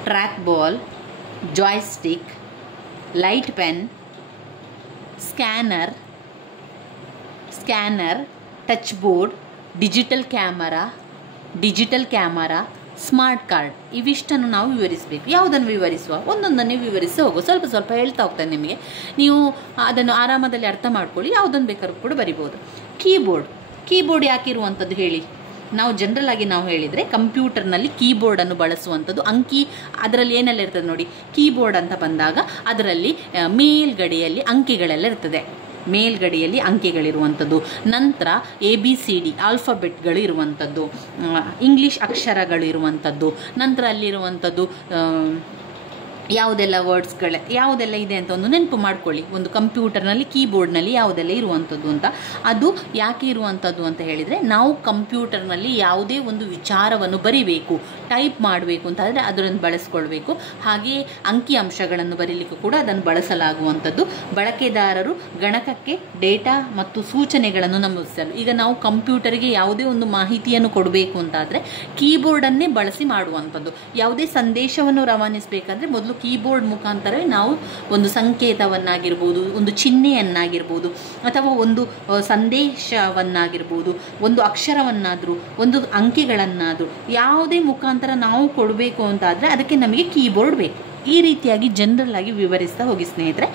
trackball, joystick, light pen, scanner, touch board, digital camera, smart card. ಇವಿಷ್ಟನ್ನು ನಾವು ವಿವರಿಸಬೇಕು. ಯಾವುದನ್ನು ವಿವರಿಸುವ? ಒಂದೊಂದನ್ನೇ ವಿವರಿಸಿ ಹೋಗು. ಸ್ವಲ್ಪ ಸ್ವಲ್ಪ ಹೇಳ್ತಾ ಹೋಗ್ತೇನೆ ನಿಮಗೆ, ನೀವು ಅದನ್ನು ಆರಾಮದಲ್ಲಿ ಅರ್ಥ ಮಾಡ್ಕೊಳ್ಳಿ. ಯಾವುದನ್ನು ಬೇಕಾದ್ರೂ ಕೂಡ ಬರಿಬೋದು. ಕೀಬೋರ್ಡ್ ಯಾಕಿರುವಂಥದ್ದು ಹೇಳಿ? ನಾವು ಜನರಲ್ ಆಗಿ ನಾವು ಹೇಳಿದರೆ ಕಂಪ್ಯೂಟರ್ನಲ್ಲಿ ಕೀಬೋರ್ಡನ್ನು ಬಳಸುವಂಥದ್ದು. ಅದರಲ್ಲಿ ಏನೆಲ್ಲ ಇರ್ತದೆ ನೋಡಿ, ಕೀಬೋರ್ಡ್ ಅಂತ ಬಂದಾಗ ಅದರಲ್ಲಿ ಮೇಲ್ಗಡೆಯಲ್ಲಿ ಅಂಕಿಗಳೆಲ್ಲ ಇರ್ತದೆ, ಮೇಲ್ಗಡೆಯಲ್ಲಿ ಅಂಕಿಗಳಿರುವಂಥದ್ದು. ನಂತರ ABCD ಆಲ್ಫಾಬೆಟ್ಗಳು ಇರುವಂಥದ್ದು, ಇಂಗ್ಲೀಷ್ ಅಕ್ಷರಗಳು ಇರುವಂಥದ್ದು. ನಂತರ ಅಲ್ಲಿರುವಂಥದ್ದು ಯಾವುದೆಲ್ಲ ಇದೆ ಅಂತ ಒಂದು ನೆನಪು ಮಾಡ್ಕೊಳ್ಳಿ. ಒಂದು ಕಂಪ್ಯೂಟರ್ನಲ್ಲಿ ಕೀಬೋರ್ಡ್ನಲ್ಲಿ ಯಾವುದೆಲ್ಲ ಇರುವಂಥದ್ದು ಅಂತ. ಅದು ಯಾಕೆ ಇರುವಂಥದ್ದು ಅಂತ ಹೇಳಿದರೆ, ನಾವು ಕಂಪ್ಯೂಟರ್ನಲ್ಲಿ ಯಾವುದೇ ಒಂದು ವಿಚಾರವನ್ನು ಬರಿಬೇಕು, ಟೈಪ್ ಮಾಡಬೇಕು ಅಂತ ಆದರೆ ಅದನ್ನು ಬಳಸ್ಕೊಳ್ಬೇಕು. ಹಾಗೆಯೇ ಅಂಕಿ ಅಂಶಗಳನ್ನು ಬರೀಲಿಕ್ಕೂ ಕೂಡ ಅದನ್ನು ಬಳಸಲಾಗುವಂಥದ್ದು. ಬಳಕೆದಾರರು ಗಣಕಕ್ಕೆ ಡೇಟಾ ಮತ್ತು ಸೂಚನೆಗಳನ್ನು ನಮೂದಿಸಲು, ಈಗ ನಾವು ಕಂಪ್ಯೂಟರ್ಗೆ ಯಾವುದೇ ಒಂದು ಮಾಹಿತಿಯನ್ನು ಕೊಡಬೇಕು ಅಂತಾದರೆ ಕೀಬೋರ್ಡನ್ನೇ ಬಳಸಿ ಮಾಡುವಂಥದ್ದು. ಯಾವುದೇ ಸಂದೇಶವನ್ನು ರವಾನಿಸಬೇಕಾದ್ರೆ ಮೊದಲು ಕೀಬೋರ್ಡ್ ಮುಖಾಂತರವೇ ನಾವು ಒಂದು ಸಂಕೇತವನ್ನಾಗಿರ್ಬೋದು, ಒಂದು ಚಿಹ್ನೆಯನ್ನಾಗಿರ್ಬೋದು, ಅಥವಾ ಒಂದು ಸಂದೇಶವನ್ನಾಗಿರ್ಬೋದು, ಒಂದು ಅಕ್ಷರವನ್ನಾದರೂ, ಒಂದು ಅಂಕಿಗಳನ್ನಾದರೂ ಯಾವುದೇ ಮುಖಾಂತರ ನಾವು ಕೊಡಬೇಕು ಅಂತಾದರೆ ಅದಕ್ಕೆ ನಮಗೆ ಕೀಬೋರ್ಡ್ ಬೇಕು. ಈ ರೀತಿಯಾಗಿ ಜನರಲ್ ಆಗಿ ವಿವರಿಸ್ತಾ ಹೋಗಿ ಸ್ನೇಹಿತರೆ,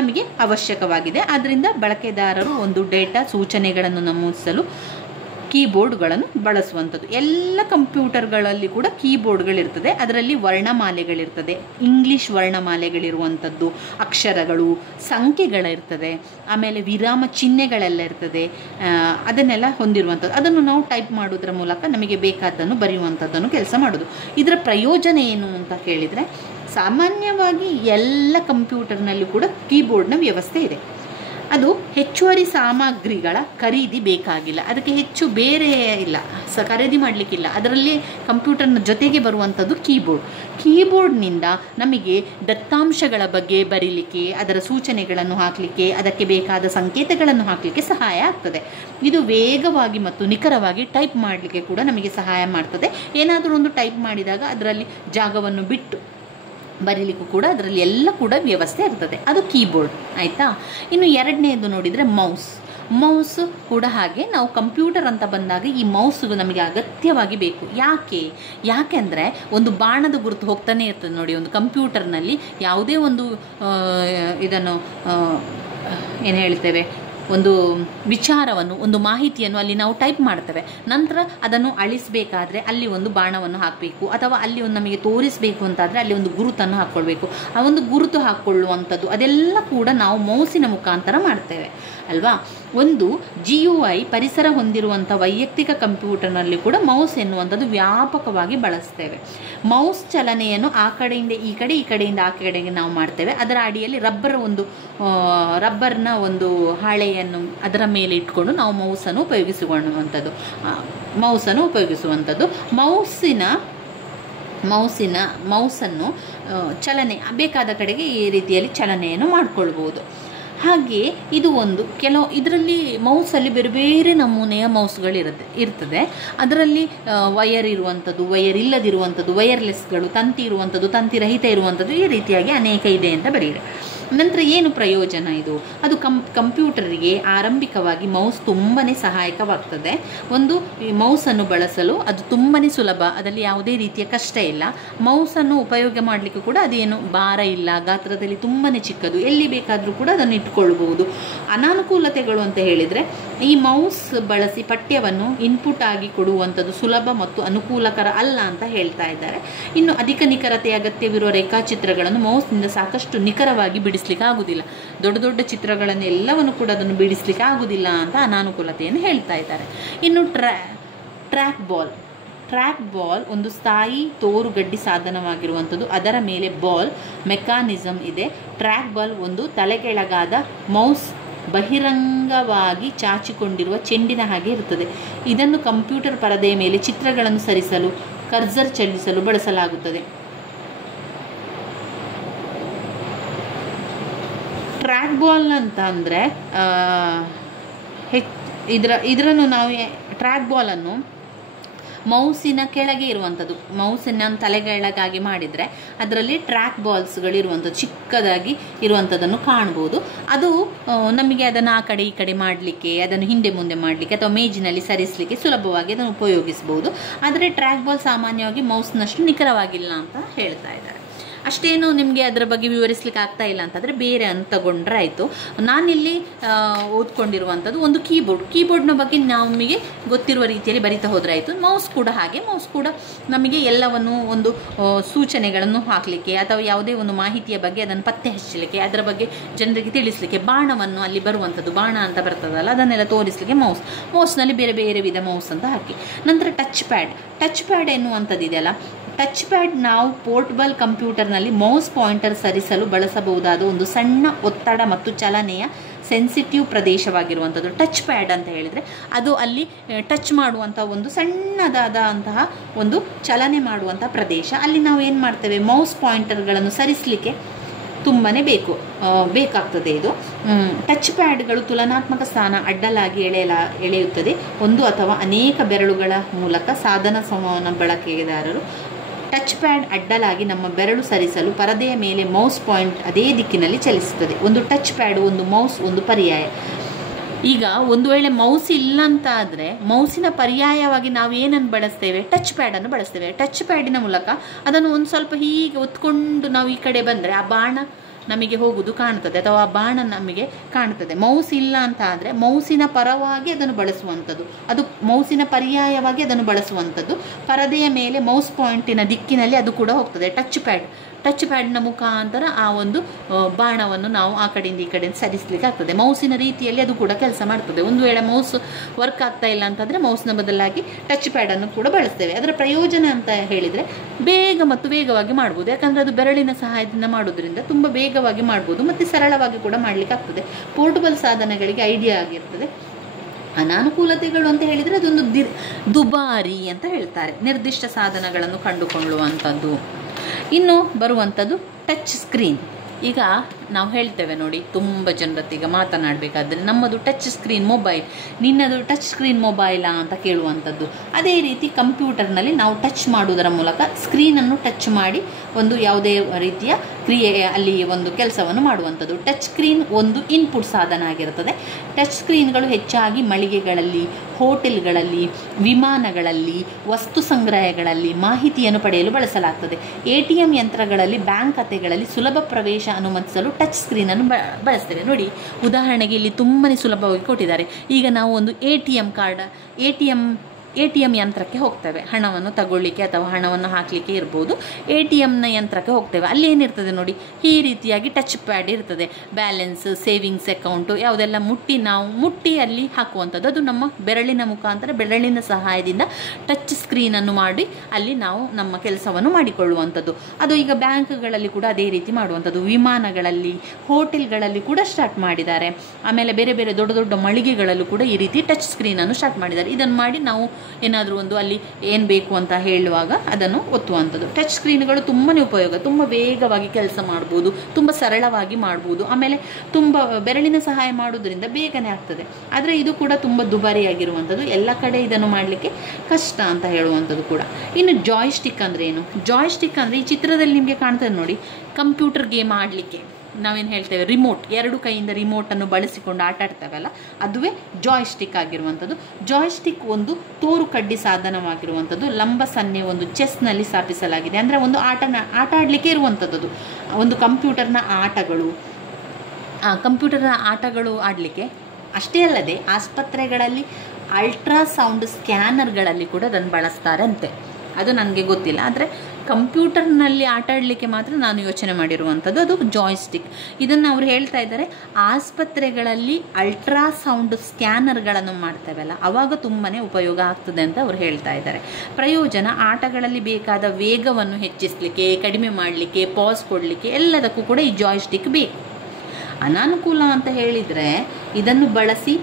ನಮಗೆ ಅವಶ್ಯಕವಾಗಿದೆ. ಆದ್ದರಿಂದ ಬಳಕೆದಾರರು ಒಂದು ಡೇಟಾ ಸೂಚನೆಗಳನ್ನು ನಮೂದಿಸಲು ಕೀಬೋರ್ಡ್ಗಳನ್ನು ಬಳಸುವಂಥದ್ದು. ಎಲ್ಲ ಕಂಪ್ಯೂಟರ್ಗಳಲ್ಲಿ ಕೂಡ ಕೀಬೋರ್ಡ್ಗಳಿರ್ತದೆ. ಅದರಲ್ಲಿ ವರ್ಣಮಾಲೆಗಳಿರ್ತದೆ, ಇಂಗ್ಲೀಷ್ ವರ್ಣಮಾಲೆಗಳಿರುವಂಥದ್ದು, ಅಕ್ಷರಗಳು, ಸಂಖ್ಯೆಗಳಿರ್ತದೆ, ಆಮೇಲೆ ವಿರಾಮ ಚಿಹ್ನೆಗಳೆಲ್ಲ ಇರ್ತದೆ. ಅದನ್ನೆಲ್ಲ ಹೊಂದಿರುವಂಥದ್ದು. ಅದನ್ನು ನಾವು ಟೈಪ್ ಮಾಡೋದ್ರ ಮೂಲಕ ನಮಗೆ ಬೇಕಾದ್ದನ್ನು ಬರೆಯುವಂಥದ್ದನ್ನು ಕೆಲಸ ಮಾಡೋದು. ಇದರ ಪ್ರಯೋಜನ ಏನು ಅಂತ ಕೇಳಿದರೆ, ಸಾಮಾನ್ಯವಾಗಿ ಎಲ್ಲ ಕಂಪ್ಯೂಟರ್ನಲ್ಲಿ ಕೂಡ ಕೀಬೋರ್ಡ್ನ ವ್ಯವಸ್ಥೆ ಇದೆ. ಅದು ಹೆಚ್ಚುವರಿ ಸಾಮಗ್ರಿಗಳ ಖರೀದಿ ಬೇಕಾಗಿಲ್ಲ, ಅದಕ್ಕೆ ಹೆಚ್ಚು ಬೇರೆ ಇಲ್ಲ, ಖರೀದಿ ಮಾಡಲಿಕ್ಕಿಲ್ಲ. ಅದರಲ್ಲಿ ಕಂಪ್ಯೂಟರ್ನ ಜೊತೆಗೆ ಬರುವಂಥದ್ದು ಕೀಬೋರ್ಡ್ನಿಂದ ನಮಗೆ ದತ್ತಾಂಶಗಳ ಬಗ್ಗೆ ಬರೀಲಿಕ್ಕೆ, ಅದರ ಸೂಚನೆಗಳನ್ನು ಹಾಕಲಿಕ್ಕೆ, ಅದಕ್ಕೆ ಬೇಕಾದ ಸಂಕೇತಗಳನ್ನು ಹಾಕಲಿಕ್ಕೆ ಸಹಾಯ ಆಗ್ತದೆ. ಇದು ವೇಗವಾಗಿ ಮತ್ತು ನಿಖರವಾಗಿ ಟೈಪ್ ಮಾಡಲಿಕ್ಕೆ ಕೂಡ ನಮಗೆ ಸಹಾಯ ಮಾಡ್ತದೆ. ಏನಾದರೂ ಒಂದು ಟೈಪ್ ಮಾಡಿದಾಗ ಅದರಲ್ಲಿ ಜಾಗವನ್ನು ಬಿಟ್ಟು ಬರೀಲಿಕ್ಕೂ ಕೂಡ ಅದರಲ್ಲಿ ಎಲ್ಲ ಕೂಡ ವ್ಯವಸ್ಥೆ ಇರ್ತದೆ. ಅದು ಕೀಬೋರ್ಡ್ ಆಯಿತಾ. ಇನ್ನು ಎರಡನೇದು ನೋಡಿದರೆ ಮೌಸ್ ಕೂಡ ಹಾಗೆ. ನಾವು ಕಂಪ್ಯೂಟರ್ ಅಂತ ಬಂದಾಗ ಈ ಮೌಸ್ ನಮಗೆ ಅಗತ್ಯವಾಗಿ ಬೇಕು. ಯಾಕೆಂದರೆ ಒಂದು ಬಾಣದ ಗುರುತು ಹೋಗ್ತಾನೆ ಇರ್ತದೆ ನೋಡಿ. ಒಂದು ಕಂಪ್ಯೂಟರ್ನಲ್ಲಿ ಯಾವುದೇ ಒಂದು ಇದನ್ನು ಏನು ಹೇಳ್ತೇವೆ, ಒಂದು ವಿಚಾರವನ್ನು, ಒಂದು ಮಾಹಿತಿಯನ್ನು ಅಲ್ಲಿ ನಾವು ಟೈಪ್ ಮಾಡ್ತೇವೆ. ನಂತರ ಅದನ್ನು ಅಳಿಸಬೇಕಾದ್ರೆ ಅಲ್ಲಿ ಒಂದು ಬಾಣವನ್ನು ಹಾಕಬೇಕು, ಅಥವಾ ಅಲ್ಲಿ ಒಂದು ನಮಗೆ ತೋರಿಸಬೇಕು ಅಂತಾದರೆ ಅಲ್ಲಿ ಒಂದು ಗುರುತನ್ನು ಹಾಕ್ಕೊಳ್ಬೇಕು. ಆ ಒಂದು ಗುರುತು ಹಾಕ್ಕೊಳ್ಳುವಂಥದ್ದು ಅದೆಲ್ಲ ಕೂಡ ನಾವು ಮೌಸಿನ ಮುಖಾಂತರ ಮಾಡ್ತೇವೆ ಅಲ್ವಾ. ಒಂದು GUI ಪರಿಸರ ಹೊಂದಿರುವಂಥ ವೈಯಕ್ತಿಕ ಕಂಪ್ಯೂಟರ್ನಲ್ಲಿ ಕೂಡ ಮೌಸ್ ಎನ್ನುವಂಥದ್ದು ವ್ಯಾಪಕವಾಗಿ ಬಳಸ್ತೇವೆ. ಮೌಸ್ ಚಲನೆಯನ್ನು ಆ ಕಡೆಯಿಂದ ಈ ಕಡೆ, ಈ ಕಡೆಯಿಂದ ಆ ಕಡೆಗೆ ನಾವು ಮಾಡ್ತೇವೆ. ಅದರ ಅಡಿಯಲ್ಲಿ ರಬ್ಬರ್ನ ಒಂದು ಹಾಳೆಯನ್ನು ಅದರ ಮೇಲೆ ಇಟ್ಕೊಂಡು ನಾವು ಮೌಸನ್ನು ಉಪಯೋಗಿಸುವಂಥದ್ದು. ಮೌಸನ್ನು ಚಲನೆ ಬೇಕಾದ ಕಡೆಗೆ ಈ ರೀತಿಯಲ್ಲಿ ಚಲನೆಯನ್ನು ಮಾಡಿಕೊಳ್ಬೋದು. ಹಾಗೆ ಇದು ಒಂದು ಇದರಲ್ಲಿ ಮೌಸಲ್ಲಿ ಬೇರೆ ಬೇರೆ ನಮೂನೆಯ ಮೌಸ್ಗಳು ಇರ್ತದೆ. ಅದರಲ್ಲಿ ವಯರ್ ಇರುವಂಥದ್ದು, ವಯರ್ ಇಲ್ಲದಿರುವಂಥದ್ದು, ವಯರ್ಲೆಸ್ಗಳು, ತಂತಿ ಇರುವಂಥದ್ದು, ತಂತಿ ರಹಿತ ಇರುವಂಥದ್ದು, ಈ ರೀತಿಯಾಗಿ ಅನೇಕ ಇದೆ ಅಂತ ಬರೀರಿ. ನಂತರ ಏನು ಪ್ರಯೋಜನ ಇದು? ಅದು ಕಂಪ್ಯೂಟರಿಗೆ ಆರಂಭಿಕವಾಗಿ ಮೌಸ್ ತುಂಬಾ ಸಹಾಯಕವಾಗ್ತದೆ. ಒಂದು ಮೌಸನ್ನು ಬಳಸಲು ಅದು ತುಂಬಾ ಸುಲಭ, ಅದರಲ್ಲಿ ಯಾವುದೇ ರೀತಿಯ ಕಷ್ಟ ಇಲ್ಲ. ಮೌಸನ್ನು ಉಪಯೋಗ ಮಾಡಲಿಕ್ಕೆ ಕೂಡ ಅದೇನು ಭಾರ ಇಲ್ಲ, ಗಾತ್ರದಲ್ಲಿ ತುಂಬಾ ಚಿಕ್ಕದು, ಎಲ್ಲಿ ಬೇಕಾದರೂ ಕೂಡ ಅದನ್ನು ಇಟ್ಕೊಳ್ಬಹುದು. ಅನಾನುಕೂಲತೆಗಳು ಅಂತ ಹೇಳಿದರೆ, ಈ ಮೌಸ್ ಬಳಸಿ ಪಠ್ಯವನ್ನು ಇನ್ಪುಟ್ ಆಗಿ ಕೊಡುವಂಥದ್ದು ಸುಲಭ ಮತ್ತು ಅನುಕೂಲಕರ ಅಲ್ಲ ಅಂತ ಹೇಳ್ತಾ ಇದ್ದಾರೆ. ಇನ್ನು ಅಧಿಕ ನಿಖರತೆಯ ಅಗತ್ಯವಿರುವ ರೇಖಾಚಿತ್ರಗಳನ್ನು ಮೌಸ್ನಿಂದ ಸಾಕಷ್ಟು ನಿಖರವಾಗಿ ಬಿಡಿಸ್ಲಿಕ್ಕೆ ಆಗುದಿಲ್ಲ. ದೊಡ್ಡ ದೊಡ್ಡ ಚಿತ್ರಗಳನ್ನು ಎಲ್ಲವನ್ನು ಕೂಡ ಅದನ್ನು ಬಿಡಿಸ್ಲಿಕ್ಕೆ ಆಗುದಿಲ್ಲ ಅಂತ ಅನಾನುಕೂಲತೆಯನ್ನು ಹೇಳ್ತಾ ಇದ್ದಾರೆ. ಇನ್ನು ಟ್ರ್ಯಾಕ್ ಬಾಲ್ ಒಂದು ಸ್ಥಾಯಿ ತೋರುಗಡ್ಡಿ ಸಾಧನವಾಗಿರುವಂಥದ್ದು. ಅದರ ಮೇಲೆ ಬಾಲ್ ಮೆಕ್ಯಾನಿಸಮ್ ಇದೆ. ಟ್ರ್ಯಾಕ್ ಬಾಲ್ ಒಂದು ತಲೆಕೆಳಗಾದ ಮೌಸ್ ಬಹಿರಂಗವಾಗಿ ಚಾಚಿಕೊಂಡಿರುವ ಚೆಂಡಿನ ಹಾಗೆ ಇರುತ್ತದೆ. ಇದನ್ನು ಕಂಪ್ಯೂಟರ್ ಪರದೆಯ ಮೇಲೆ ಚಿತ್ರಗಳನ್ನು ಸರಿಸಲು, ಕರ್ಸರ್ ಚಲಿಸಲು ಬಳಸಲಾಗುತ್ತದೆ. ಟ್ರ್ಯಾಕ್ ಬಾಲ್ ಅಂತ ಅಂದರೆ ಇದರನ್ನು ನಾವು ಟ್ರ್ಯಾಕ್ ಬಾಲನ್ನು ಮೌಸಿನ ಕೆಳಗೆ ಇರುವಂಥದ್ದು, ಮೌಸಿನ ತಲೆಗೆಳಗಾಗಿ ಮಾಡಿದರೆ ಅದರಲ್ಲಿ ಟ್ರ್ಯಾಕ್ ಬಾಲ್ಸ್ಗಳಿರುವಂಥದ್ದು ಚಿಕ್ಕದಾಗಿ ಇರುವಂಥದ್ದನ್ನು ಕಾಣ್ಬೋದು. ಅದು ನಮಗೆ ಅದನ್ನು ಆ ಕಡೆ ಈ ಕಡೆ ಮಾಡಲಿಕ್ಕೆ, ಅದನ್ನು ಹಿಂದೆ ಮುಂದೆ ಮಾಡಲಿಕ್ಕೆ ಅಥವಾ ಮೇಜಿನಲ್ಲಿ ಸರಿಸಲಿಕ್ಕೆ ಸುಲಭವಾಗಿ ಅದನ್ನು ಉಪಯೋಗಿಸ್ಬೋದು. ಆದರೆ ಟ್ರ್ಯಾಕ್ ಬಾಲ್ ಸಾಮಾನ್ಯವಾಗಿ ಮೌಸ್ನಷ್ಟು ನಿಖರವಾಗಿಲ್ಲ ಅಂತ ಹೇಳ್ತಾ ಇದ್ದಾರೆ. ಅಷ್ಟೇನು ನಿಮಗೆ ಅದರ ಬಗ್ಗೆ ವಿವರಿಸಲಿಕ್ಕೆ ಆಗ್ತಾ ಇಲ್ಲ ಅಂತಂದರೆ ಬೇರೆ ಅಂತ ತಗೊಂಡ್ರೆ ಆಯಿತು. ನಾನಿಲ್ಲಿ ಓದ್ಕೊಂಡಿರುವಂಥದ್ದು ಒಂದು ಕೀಬೋರ್ಡ್ನ ಬಗ್ಗೆ ನಮಗೆ ಗೊತ್ತಿರುವ ರೀತಿಯಲ್ಲಿ ಬರಿತಾ ಹೋದರೆ ಆಯಿತು. ಮೌಸ್ ಕೂಡ ಹಾಗೆ. ಮೌಸ್ ಕೂಡ ನಮಗೆ ಎಲ್ಲವನ್ನು ಒಂದು ಸೂಚನೆಗಳನ್ನು ಹಾಕಲಿಕ್ಕೆ ಅಥವಾ ಯಾವುದೇ ಒಂದು ಮಾಹಿತಿಯ ಬಗ್ಗೆ ಅದನ್ನು ಪತ್ತೆ ಹಚ್ಚಲಿಕ್ಕೆ, ಅದರ ಬಗ್ಗೆ ಜನರಿಗೆ ತಿಳಿಸಲಿಕ್ಕೆ, ಬಾಣವನ್ನು ಅಲ್ಲಿ ಬರುವಂಥದ್ದು, ಬಾಣ ಅಂತ ಬರ್ತದಲ್ಲ, ಅದನ್ನೆಲ್ಲ ತೋರಿಸಲಿಕ್ಕೆ ಮೌಸ್ನಲ್ಲಿ ಬೇರೆ ಬೇರೆ ವಿಧ ಮೌಸ್ ಅಂತ ಹಾಕಿ. ನಂತರ ಟಚ್ ಪ್ಯಾಡ್ ಎನ್ನುವಂಥದ್ದು ಇದೆಯಲ್ಲ, ಟಚ್ ಪ್ಯಾಡ್ ನಾವು ಪೋರ್ಟಬಲ್ ಕಂಪ್ಯೂಟರ್ನಲ್ಲಿ ಮೌಸ್ ಪಾಯಿಂಟರ್ ಸರಿಸಲು ಬಳಸಬಹುದಾದ ಒಂದು ಸಣ್ಣ ಒತ್ತಡ ಮತ್ತು ಚಲನೆಯ ಸೆನ್ಸಿಟಿವ್ ಪ್ರದೇಶವಾಗಿರುವಂಥದ್ದು. ಟಚ್ ಪ್ಯಾಡ್ ಅಂತ ಹೇಳಿದರೆ ಅದು ಅಲ್ಲಿ ಟಚ್ ಮಾಡುವಂಥ ಒಂದು ಸಣ್ಣದಾದಂತಹ ಒಂದು ಚಲನೆ ಮಾಡುವಂಥ ಪ್ರದೇಶ. ಅಲ್ಲಿ ನಾವು ಏನು ಮಾಡ್ತೇವೆ, ಮೌಸ್ ಪಾಯಿಂಟರ್ಗಳನ್ನು ಸರಿಸಲಿಕ್ಕೆ ತುಂಬಾ ಬೇಕಾಗ್ತದೆ. ಇದು ಟಚ್ ಪ್ಯಾಡ್ಗಳು ತುಲನಾತ್ಮಕ ಸ್ಥಾನ ಅಡ್ಡಲಾಗಿ ಎಳೆಯುತ್ತದೆ. ಒಂದು ಅಥವಾ ಅನೇಕ ಬೆರಳುಗಳ ಮೂಲಕ ಸಾಧನ ಸಂವಹನ ಬಳಕೆದಾರರು ಟಚ್ ಪ್ಯಾಡ್ ಅಡ್ಡಲಾಗಿ ನಮ್ಮ ಬೆರಳು ಸರಿಸಲು ಪರದೆಯ ಮೇಲೆ ಮೌಸ್ ಪಾಯಿಂಟ್ ಅದೇ ದಿಕ್ಕಿನಲ್ಲಿ ಚಲಿಸುತ್ತದೆ. ಒಂದು ಟಚ್ ಪ್ಯಾಡ್, ಒಂದು ಮೌಸ್, ಒಂದು ಪರ್ಯಾಯ. ಈಗ ಒಂದು ವೇಳೆ ಮೌಸ್ ಇಲ್ಲ ಅಂತ ಆದರೆ ಮೌಸಿನ ಪರ್ಯಾಯವಾಗಿ ನಾವು ಏನನ್ನು ಬಳಸ್ತೇವೆ, ಟಚ್ ಪ್ಯಾಡನ್ನು ಬಳಸ್ತೇವೆ. ಟಚ್ ಪ್ಯಾಡಿನ ಮೂಲಕ ಅದನ್ನು ಒಂದು ಸ್ವಲ್ಪ ಹೀಗೆ ಒತ್ಕೊಂಡು ನಾವು ಈ ಕಡೆ ಬಂದರೆ ಆ ಬಾಣ ನಮಗೆ ಹೋಗುವುದು ಕಾಣ್ತದೆ, ಅಥವಾ ಆ ಬಾಣ ನಮಗೆ ಕಾಣ್ತದೆ. ಮೌಸ್ ಇಲ್ಲ ಅಂತ ಆದರೆ ಮೌಸಿನ ಪರವಾಗಿ ಅದನ್ನು ಬಳಸುವಂಥದ್ದು, ಅದು ಮೌಸಿನ ಪರ್ಯಾಯವಾಗಿ ಅದನ್ನು ಬಳಸುವಂಥದ್ದು. ಪರದೆಯ ಮೇಲೆ ಮೌಸ್ ಪಾಯಿಂಟಿನ ದಿಕ್ಕಿನಲ್ಲಿ ಅದು ಕೂಡ ಹೋಗ್ತದೆ. ಟಚ್ ಪ್ಯಾಡ್ನ ಮುಖಾಂತರ ಆ ಒಂದು ಬಾಣವನ್ನು ನಾವು ಆ ಕಡೆಯಿಂದ ಈ ಕಡೆಯಿಂದ ಸರಿಸಲಿಕ್ಕೆ ಆಗ್ತದೆ. ಮೌಸಿನ ರೀತಿಯಲ್ಲಿ ಅದು ಕೂಡ ಕೆಲಸ ಮಾಡ್ತದೆ. ಒಂದು ವೇಳೆ ಮೌಸ್ ವರ್ಕ್ ಆಗ್ತಾ ಇಲ್ಲ ಅಂತಂದರೆ ಮೌಸ್ನ ಬದಲಾಗಿ ಟಚ್ ಪ್ಯಾಡನ್ನು ಕೂಡ ಬಳಸ್ತೇವೆ. ಅದರ ಪ್ರಯೋಜನ ಅಂತ ಹೇಳಿದರೆ ಬೇಗ ಮತ್ತು ವೇಗವಾಗಿ ಮಾಡ್ಬೋದು. ಯಾಕಂದರೆ ಅದು ಬೆರಳಿನ ಸಹಾಯದಿಂದ ಮಾಡೋದ್ರಿಂದ ತುಂಬ ಬೇಗವಾಗಿ ಮಾಡ್ಬೋದು ಮತ್ತು ಸರಳವಾಗಿ ಕೂಡ ಮಾಡಲಿಕ್ಕೆ ಆಗ್ತದೆ. ಪೋರ್ಟಬಲ್ ಸಾಧನಗಳಿಗೆ ಐಡಿಯಾ ಆಗಿರ್ತದೆ. ಅನಾನುಕೂಲತೆಗಳು ಅಂತ ಹೇಳಿದರೆ ಅದೊಂದು ದುಬಾರಿ ಅಂತ ಹೇಳ್ತಾರೆ, ನಿರ್ದಿಷ್ಟ ಸಾಧನಗಳನ್ನು ಕಂಡುಕೊಳ್ಳುವಂಥದ್ದು. ಇನ್ನು ಬರುವಂಥದ್ದು ಟಚ್ ಸ್ಕ್ರೀನ್. ಈಗ ನಾವು ಹೇಳ್ತೇವೆ ನೋಡಿ, ತುಂಬ ಜನರತ್ತೀಗ ಮಾತನಾಡಬೇಕಾದ್ರೆ ನಮ್ಮದು ಟಚ್ ಸ್ಕ್ರೀನ್ ಮೊಬೈಲ್, ನಿನ್ನದು ಟಚ್ ಸ್ಕ್ರೀನ್ ಮೊಬೈಲಾ ಅಂತ ಕೇಳುವಂಥದ್ದು. ಅದೇ ರೀತಿ ಕಂಪ್ಯೂಟರ್ನಲ್ಲಿ ನಾವು ಟಚ್ ಮಾಡುವುದರ ಮೂಲಕ ಸ್ಕ್ರೀನನ್ನು ಟಚ್ ಮಾಡಿ ಒಂದು ಯಾವುದೇ ರೀತಿಯ ಅಲ್ಲಿ ಒಂದು ಕೆಲಸವನ್ನು ಮಾಡುವಂಥದ್ದು. ಟಚ್ ಸ್ಕ್ರೀನ್ ಒಂದು ಇನ್ಪುಟ್ ಸಾಧನ ಆಗಿರುತ್ತದೆ. ಟಚ್ ಸ್ಕ್ರೀನ್ಗಳು ಹೆಚ್ಚಾಗಿ ಮಳಿಗೆಗಳಲ್ಲಿ, ಹೋಟೆಲ್ಗಳಲ್ಲಿ, ವಿಮಾನಗಳಲ್ಲಿ, ವಸ್ತು ಸಂಗ್ರಹಗಳಲ್ಲಿ ಮಾಹಿತಿಯನ್ನು ಪಡೆಯಲು ಬಳಸಲಾಗ್ತದೆ. ATM ಯಂತ್ರಗಳಲ್ಲಿ, ಬ್ಯಾಂಕ್ ಖಾತೆಗಳಲ್ಲಿ ಸುಲಭ ಪ್ರವೇಶ ಅನುಮತಿಸಲು ಟಚ್ ಸ್ಕ್ರೀನನ್ನು ಬಳಸ್ತೇವೆ. ನೋಡಿ, ಉದಾಹರಣೆಗೆ ಇಲ್ಲಿ ತುಂಬಾ ಸುಲಭವಾಗಿ ಕೊಟ್ಟಿದ್ದಾರೆ. ಈಗ ನಾವು ಒಂದು ATM ಯಂತ್ರಕ್ಕೆ ಹೋಗ್ತೇವೆ, ಹಣವನ್ನು ತಗೊಳ್ಳಿಕ್ಕೆ ಅಥವಾ ಹಣವನ್ನು ಹಾಕಲಿಕ್ಕೆ ಇರ್ಬೋದು. ATMನ ಯಂತ್ರಕ್ಕೆ ಹೋಗ್ತೇವೆ. ಅಲ್ಲಿ ಏನಿರ್ತದೆ ನೋಡಿ, ಈ ರೀತಿಯಾಗಿ ಟಚ್ ಪ್ಯಾಡ್ ಇರ್ತದೆ. ಬ್ಯಾಲೆನ್ಸ್, ಸೇವಿಂಗ್ಸ್ ಅಕೌಂಟು ಯಾವುದೆಲ್ಲ ಮುಟ್ಟಿ ಅಲ್ಲಿ ಹಾಕುವಂಥದ್ದು. ಅದು ನಮ್ಮ ಬೆರಳಿನ ಮುಖಾಂತರ, ಬೆರಳಿನ ಸಹಾಯದಿಂದ ಟಚ್ ಸ್ಕ್ರೀನನ್ನು ಮಾಡಿ ಅಲ್ಲಿ ನಾವು ನಮ್ಮ ಕೆಲಸವನ್ನು ಮಾಡಿಕೊಳ್ಳುವಂಥದ್ದು. ಅದು ಈಗ ಬ್ಯಾಂಕ್ಗಳಲ್ಲಿ ಕೂಡ ಅದೇ ರೀತಿ ಮಾಡುವಂಥದ್ದು. ವಿಮಾನಗಳಲ್ಲಿ, ಹೋಟೆಲ್ಗಳಲ್ಲಿ ಕೂಡ ಸ್ಟಾರ್ಟ್ ಮಾಡಿದ್ದಾರೆ. ಆಮೇಲೆ ಬೇರೆ ಬೇರೆ ದೊಡ್ಡ ದೊಡ್ಡ ಮಳಿಗೆಗಳಲ್ಲೂ ಕೂಡ ಈ ರೀತಿ ಟಚ್ ಸ್ಕ್ರೀನನ್ನು ಸ್ಟಾರ್ಟ್ ಮಾಡಿದ್ದಾರೆ. ಇದನ್ನು ಮಾಡಿ ನಾವು ಏನಾದರೂ ಒಂದು ಅಲ್ಲಿ ಏನು ಬೇಕು ಅಂತ ಹೇಳುವಾಗ ಅದನ್ನು ಒತ್ತುವಂಥದ್ದು. ಟಚ್ ಸ್ಕ್ರೀನ್ಗಳು ತುಂಬಾ ಉಪಯೋಗ, ತುಂಬ ವೇಗವಾಗಿ ಕೆಲಸ ಮಾಡ್ಬೋದು, ತುಂಬ ಸರಳವಾಗಿ ಮಾಡ್ಬೋದು. ಆಮೇಲೆ ತುಂಬ ಬೆರಳಿನ ಸಹಾಯ ಮಾಡೋದ್ರಿಂದ ಬೇಗನೆ ಆಗ್ತದೆ. ಆದರೆ ಇದು ಕೂಡ ತುಂಬ ದುಬಾರಿಯಾಗಿರುವಂಥದ್ದು, ಎಲ್ಲ ಕಡೆ ಇದನ್ನು ಮಾಡಲಿಕ್ಕೆ ಕಷ್ಟ ಅಂತ ಹೇಳುವಂಥದ್ದು ಕೂಡ. ಇನ್ನು ಜಾಯ್ಸ್ಟಿಕ್ ಅಂದರೆ ಏನು? ಜಾಯ್ಸ್ಟಿಕ್ ಅಂದರೆ ಈ ಚಿತ್ರದಲ್ಲಿ ನಿಮಗೆ ಕಾಣ್ತದೆ ನೋಡಿ, ಕಂಪ್ಯೂಟರ್ ಗೇಮ್ ಆಡಲಿಕ್ಕೆ ನಾವೇನು ಹೇಳ್ತೇವೆ, ರಿಮೋಟ್, 2 ಕೈಯಿಂದ ರಿಮೋಟನ್ನು ಬಳಸಿಕೊಂಡು ಆಟ ಆಡ್ತೇವಲ್ಲ, ಅದುವೇ ಜಾಯ್ಸ್ಟಿಕ್ ಆಗಿರುವಂಥದ್ದು. ಜಾಯ್ಸ್ಟಿಕ್ ಒಂದು ತೋರು ಕಡ್ಡಿ ಸಾಧನವಾಗಿರುವಂಥದ್ದು. ಲಂಬ ಸನ್ನೆ ಒಂದು ಚೆಸ್ನಲ್ಲಿ ಸ್ಥಾಪಿಸಲಾಗಿದೆ. ಅಂದರೆ ಒಂದು ಆಟ ಆಡಲಿಕ್ಕೆ ಇರುವಂಥದ್ದು. ಒಂದು ಕಂಪ್ಯೂಟರ್ನ ಆಟಗಳು ಆಡಲಿಕ್ಕೆ ಅಷ್ಟೇ ಅಲ್ಲದೆ ಆಸ್ಪತ್ರೆಗಳಲ್ಲಿ ಅಲ್ಟ್ರಾಸೌಂಡ್ ಸ್ಕ್ಯಾನರ್ಗಳಲ್ಲಿ ಕೂಡ ಅದನ್ನು ಬಳಸ್ತಾರಂತೆ. ಅದು ನನಗೆ ಗೊತ್ತಿಲ್ಲ, ಆದರೆ ಕಂಪ್ಯೂಟರ್ನಲ್ಲಿ ಆಟ ಆಡಲಿಕ್ಕೆ ಮಾತ್ರ ನಾನು ಯೋಚನೆ ಮಾಡಿರುವಂಥದ್ದು ಅದು ಜಾಯ್ಸ್ಟಿಕ್. ಇದನ್ನು ಅವರು ಹೇಳ್ತಾ ಇದ್ದಾರೆ, ಆಸ್ಪತ್ರೆಗಳಲ್ಲಿ ಅಲ್ಟ್ರಾಸೌಂಡ್ ಸ್ಕ್ಯಾನರ್ಗಳನ್ನು ಮಾಡ್ತೇವಲ್ಲ, ಆವಾಗ ತುಂಬಾ ಉಪಯೋಗ ಆಗ್ತದೆ ಅಂತ ಅವರು ಹೇಳ್ತಾ ಇದ್ದಾರೆ. ಪ್ರಯೋಜನ: ಆಟಗಳಲ್ಲಿ ಬೇಕಾದ ವೇಗವನ್ನು ಹೆಚ್ಚಿಸಲಿಕ್ಕೆ, ಕಡಿಮೆ ಮಾಡಲಿಕ್ಕೆ, ಪಾಸ್ ಕೊಡಲಿಕ್ಕೆ ಎಲ್ಲದಕ್ಕೂ ಕೂಡ ಈ ಜಾಯ್ಸ್ಟಿಕ್ ಬೇಕು. ಅನಾನುಕೂಲ ಅಂತ ಹೇಳಿದರೆ, ಇದನ್ನು ಬಳಸಿ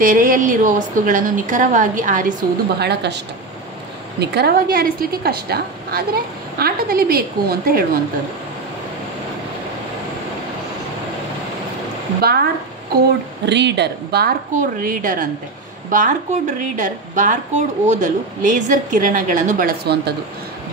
ತೆರೆಯಲ್ಲಿರುವ ವಸ್ತುಗಳನ್ನು ನಿಖರವಾಗಿ ಆರಿಸುವುದು ಬಹಳ ಕಷ್ಟ. ನಿಖರವಾಗಿ ಆರಿಸಲಿಕ್ಕೆ ಕಷ್ಟ, ಆದರೆ ಆಟದಲ್ಲಿ ಬೇಕು ಅಂತ ಹೇಳುವಂಥದ್ದು. ಬಾರ್ಕೋಡ್ ರೀಡರ್ ಅಂತೆ. ಬಾರ್ಕೋಡ್ ಓದಲು ಲೇಸರ್ ಕಿರಣಗಳನ್ನು ಬಳಸುವಂಥದ್ದು.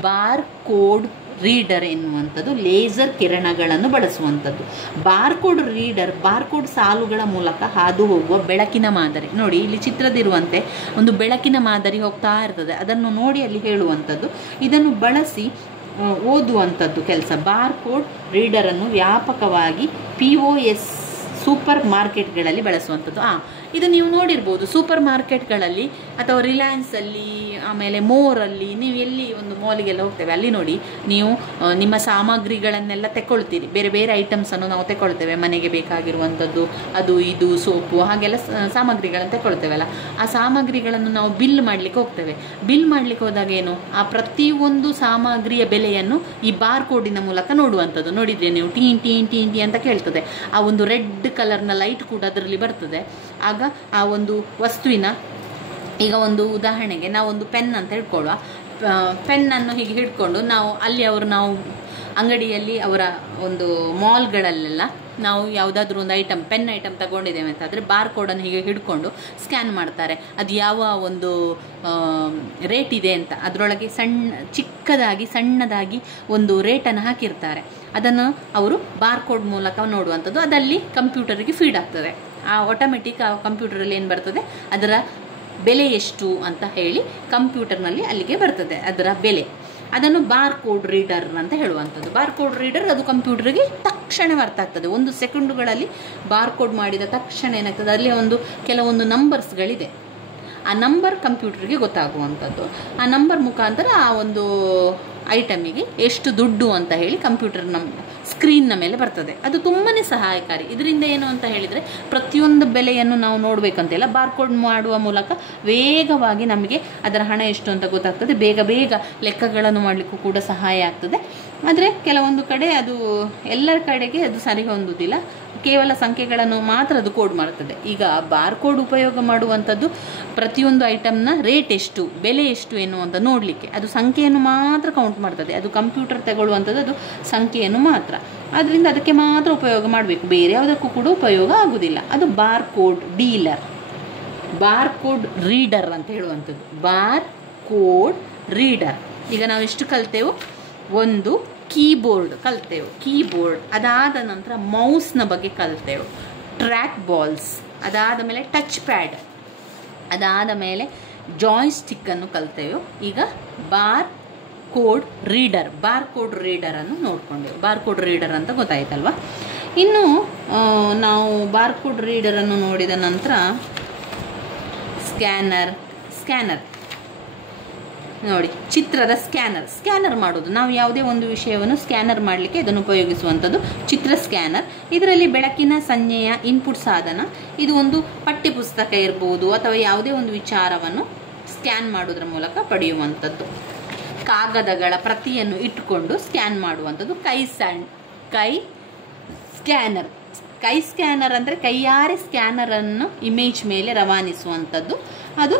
ಬಾರ್ಕೋಡ್ ರೀಡರ್ ಎನ್ನುವಂಥದ್ದು ಲೇಸರ್ ಕಿರಣಗಳನ್ನು ಬಳಸುವಂಥದ್ದು. ಬಾರ್ಕೋಡ್ ಸಾಲುಗಳ ಮೂಲಕ ಹಾದು ಹೋಗುವ ಬೆಳಕಿನ ಮಾದರಿ. ನೋಡಿ, ಇಲ್ಲಿ ಚಿತ್ರದಿರುವಂತೆ ಒಂದು ಬೆಳಕಿನ ಮಾದರಿ ಹೋಗ್ತಾ ಇರ್ತದೆ, ಅದನ್ನು ನೋಡಿ ಅಲ್ಲಿ ಹೇಳುವಂಥದ್ದು. ಇದನ್ನು ಬಳಸಿ ಓದುವಂಥದ್ದು ಕೆಲಸ. ಬಾರ್ಕೋಡ್ ರೀಡರನ್ನು ವ್ಯಾಪಕವಾಗಿ POS ಸೂಪರ್ ಮಾರ್ಕೆಟ್ಗಳಲ್ಲಿ ಬಳಸುವಂಥದ್ದು. ಇದು ನೀವು ನೋಡಿರ್ಬೋದು, ಸೂಪರ್ ಮಾರ್ಕೆಟ್ಗಳಲ್ಲಿ ಅಥವಾ ರಿಲಯನ್ಸಲ್ಲಿ, ಆಮೇಲೆ ಮೋರಲ್ಲಿ, ನೀವು ಎಲ್ಲಿ ಒಂದು ಮಾಲಿಗೆಲ್ಲ ಹೋಗ್ತೇವೆ, ಅಲ್ಲಿ ನೋಡಿ ನೀವು ನಿಮ್ಮ ಸಾಮಗ್ರಿಗಳನ್ನೆಲ್ಲ ತೆಕ್ಕೊಳ್ತೀರಿ. ಬೇರೆ ಬೇರೆ ಐಟಮ್ಸನ್ನು ನಾವು ತೆಕ್ಕೊಳ್ತೇವೆ, ಮನೆಗೆ ಬೇಕಾಗಿರುವಂಥದ್ದು, ಅದು ಇದು ಸೋಪು, ಹಾಗೆಲ್ಲ ಸಾಮಗ್ರಿಗಳನ್ನು ತೆಕ್ಕೊಳ್ತೇವಲ್ಲ. ಆ ಸಾಮಗ್ರಿಗಳನ್ನು ನಾವು ಬಿಲ್ ಮಾಡಲಿಕ್ಕೆ ಹೋಗ್ತೇವೆ. ಬಿಲ್ ಮಾಡಲಿಕ್ಕೆ ಹೋದಾಗ ಏನು, ಆ ಪ್ರತಿಯೊಂದು ಸಾಮಗ್ರಿಯ ಬೆಲೆಯನ್ನು ಈ ಬಾರ್ಕೋಡಿನ ಮೂಲಕ ನೋಡುವಂಥದ್ದು. ನೋಡಿದರೆ ನೀವು ಟೀನ್ ಟೀನ್ ಟೀನ್ ಟೀ ಅಂತ ಕೇಳ್ತದೆ. ಆ ಒಂದು ರೆಡ್ ಕಲರ್ನ ಲೈಟ್ ಕೂಡ ಅದರಲ್ಲಿ ಬರ್ತದೆ. ಆಗ ಆ ಒಂದು ವಸ್ತುವಿನ, ಈಗ ಒಂದು ಉದಾಹರಣೆಗೆ ನಾವು ಒಂದು ಪೆನ್ ಅಂತ ಹಿಡ್ಕೊಳ್ಳುವ, ಪೆನ್ನನ್ನು ಹೀಗೆ ಹಿಡ್ಕೊಂಡು ನಾವು ಅಂಗಡಿಯಲ್ಲಿ ಅವರ ಒಂದು ಮಾಲ್ಗಳಲ್ಲೆಲ್ಲ ನಾವು ಯಾವುದಾದ್ರೂ ಒಂದು ಪೆನ್ ಐಟಮ್ ತಗೊಂಡಿದ್ದೇವೆ ಅಂತ ಆದರೆ ಬಾರ್ಕೋಡನ್ನು ಹೀಗೆ ಹಿಡ್ಕೊಂಡು ಸ್ಕ್ಯಾನ್ ಮಾಡ್ತಾರೆ. ಅದು ಯಾವ ಒಂದು ರೇಟ್ ಇದೆ ಅಂತ ಅದರೊಳಗೆ ಸಣ್ಣದಾಗಿ ಒಂದು ರೇಟನ್ನು ಹಾಕಿರ್ತಾರೆ. ಅದನ್ನು ಅವರು ಬಾರ್ಕೋಡ್ ಮೂಲಕ ನೋಡುವಂಥದ್ದು. ಅದಲ್ಲಿ ಕಂಪ್ಯೂಟರಿಗೆ ಫೀಡ್ ಆಗ್ತದೆ. ಆ ಆಟೋಮೆಟಿಕ್ ಆ ಕಂಪ್ಯೂಟರಲ್ಲಿ ಏನು ಬರ್ತದೆ, ಅದರ ಬೆಲೆ ಎಷ್ಟು ಅಂತ ಹೇಳಿ ಕಂಪ್ಯೂಟರ್ನಲ್ಲಿ ಅಲ್ಲಿಗೆ ಬರ್ತದೆ ಅದರ ಬೆಲೆ. ಅದನ್ನು ಬಾರ್ಕೋಡ್ ರೀಡರ್ ಅಂತ ಹೇಳುವಂಥದ್ದು. ಬಾರ್ಕೋಡ್ ರೀಡರ್ ಅದು ಕಂಪ್ಯೂಟರ್ಗೆ ತಕ್ಷಣ ಅರ್ಥ ಆಗ್ತದೆ. 1 ಸೆಕೆಂಡುಗಳಲ್ಲಿ ಬಾರ್ಕೋಡ್ ಮಾಡಿದ ತಕ್ಷಣ ಏನಾಗ್ತದೆ, ಅಲ್ಲಿ ಕೆಲವೊಂದು ನಂಬರ್ಸ್ಗಳಿದೆ. ಆ ನಂಬರ್ ಕಂಪ್ಯೂಟರ್ಗೆ ಗೊತ್ತಾಗುವಂಥದ್ದು. ಆ ನಂಬರ್ ಮುಖಾಂತರ ಆ ಒಂದು ಐಟಮಿಗೆ ಎಷ್ಟು ದುಡ್ಡು ಅಂತ ಹೇಳಿ ಕಂಪ್ಯೂಟರ್ನ ಸ್ಕ್ರೀನ್ನ ಮೇಲೆ ಬರ್ತದೆ. ಅದು ತುಂಬಾ ಸಹಾಯಕಾರಿ. ಇದರಿಂದ ಏನು ಅಂತ ಹೇಳಿದರೆ, ಪ್ರತಿಯೊಂದು ಬೆಲೆಯನ್ನು ನಾವು ನೋಡಬೇಕಂತೆಲ್ಲ ಬಾರ್ಕೋಡ್ ಮಾಡುವ ಮೂಲಕ ವೇಗವಾಗಿ ನಮಗೆ ಅದರ ಹಣ ಎಷ್ಟು ಅಂತ ಗೊತ್ತಾಗ್ತದೆ. ಬೇಗ ಲೆಕ್ಕಗಳನ್ನು ಮಾಡಲಿಕ್ಕೂ ಕೂಡ ಸಹಾಯ ಆಗ್ತದೆ. ಆದರೆ ಕೆಲವೊಂದು ಕಡೆ ಅದು ಎಲ್ಲರ ಕಡೆಗೆ ಅದು ಸರಿ ಹೊಂದುವುದಿಲ್ಲ. ಕೇವಲ ಸಂಖ್ಯೆಗಳನ್ನು ಮಾತ್ರ ಅದು ಕೋಡ್ ಮಾಡ್ತದೆ. ಈಗ ಬಾರ್ಕೋಡ್ ಉಪಯೋಗ ಮಾಡುವಂಥದ್ದು ಪ್ರತಿಯೊಂದು ಐಟಮ್ನ ರೇಟ್ ಎಷ್ಟು, ಬೆಲೆ ಎಷ್ಟು ಎನ್ನುವಂಥ ನೋಡಲಿಕ್ಕೆ. ಅದು ಸಂಖ್ಯೆಯನ್ನು ಮಾತ್ರ ಕೌಂಟ್ ಮಾಡ್ತದೆ. ಅದು ಕಂಪ್ಯೂಟರ್ ತಗೊಳ್ಳುವಂಥದ್ದು ಅದು ಸಂಖ್ಯೆಯನ್ನು ಮಾತ್ರ. ಆದ್ದರಿಂದ ಅದಕ್ಕೆ ಮಾತ್ರ ಉಪಯೋಗ ಮಾಡಬೇಕು, ಬೇರೆ ಯಾವುದಕ್ಕೂ ಕೂಡ ಉಪಯೋಗ ಆಗುವುದಿಲ್ಲ. ಅದು ಬಾರ್ಕೋಡ್ ರೀಡರ್ ಅಂತ ಹೇಳುವಂಥದ್ದು. Barcode reader. ಈಗ ನಾವು ಎಷ್ಟು ಕಲ್ತೇವೆ? 1 ಕೀಬೋರ್ಡ್ ಕಲ್ತೆವು, ಕೀಬೋರ್ಡ್. ಅದಾದ ನಂತರ ಮೌಸ್ನ ಬಗ್ಗೆ ಕಲ್ತೆವು, ಟ್ರ್ಯಾಕ್ ಬಾಲ್ಸ್. ಅದಾದ ಮೇಲೆ ಟಚ್ ಪ್ಯಾಡ್, ಅದಾದ ಮೇಲೆ ಜಾಯ್ಸ್ಟಿಕ್ಕನ್ನು ಕಲ್ತೆವು. ಈಗ ಬಾರ್ ಕೋಡ್ ರೀಡರನ್ನು ನೋಡ್ಕೊಂಡೆವು. ಬಾರ್ ಕೋಡ್ ರೀಡರ್ ಅಂತ ಗೊತ್ತಾಯ್ತಲ್ವ. ಇನ್ನು ನಾವು ಬಾರ್ ಕೋಡ್ ರೀಡರನ್ನು ನೋಡಿದ ನಂತರ ಸ್ಕ್ಯಾನರ್ ನೋಡಿ, ಚಿತ್ರದ ಸ್ಕ್ಯಾನರ್ ಮಾಡೋದು. ನಾವು ಯಾವುದೇ ಒಂದು ವಿಷಯವನ್ನು ಸ್ಕ್ಯಾನರ್ ಮಾಡಲಿಕ್ಕೆ ಇದನ್ನು ಉಪಯೋಗಿಸುವಂಥದ್ದು ಚಿತ್ರ ಸ್ಕ್ಯಾನರ್. ಇದರಲ್ಲಿ ಬೆಳಕಿನ ಸಂಜ್ಞೆಯ ಇನ್ಪುಟ್ ಸಾಧನ. ಇದು ಒಂದು ಪಠ್ಯಪುಸ್ತಕ ಇರ್ಬೋದು ಅಥವಾ ಯಾವುದೇ ಒಂದು ವಿಚಾರವನ್ನು ಸ್ಕ್ಯಾನ್ ಮಾಡೋದ್ರ ಮೂಲಕ ಪಡೆಯುವಂಥದ್ದು. ಕಾಗದಗಳ ಪ್ರತಿಯನ್ನು ಇಟ್ಟುಕೊಂಡು ಸ್ಕ್ಯಾನ್ ಮಾಡುವಂಥದ್ದು ಕೈ ಸ್ಕ್ಯಾನರ್ ಅಂದರೆ ಕೈಯಾರೆ ಸ್ಕ್ಯಾನರನ್ನು ಇಮೇಜ್ ಮೇಲೆ ರವಾನಿಸುವಂಥದ್ದು. ಅದು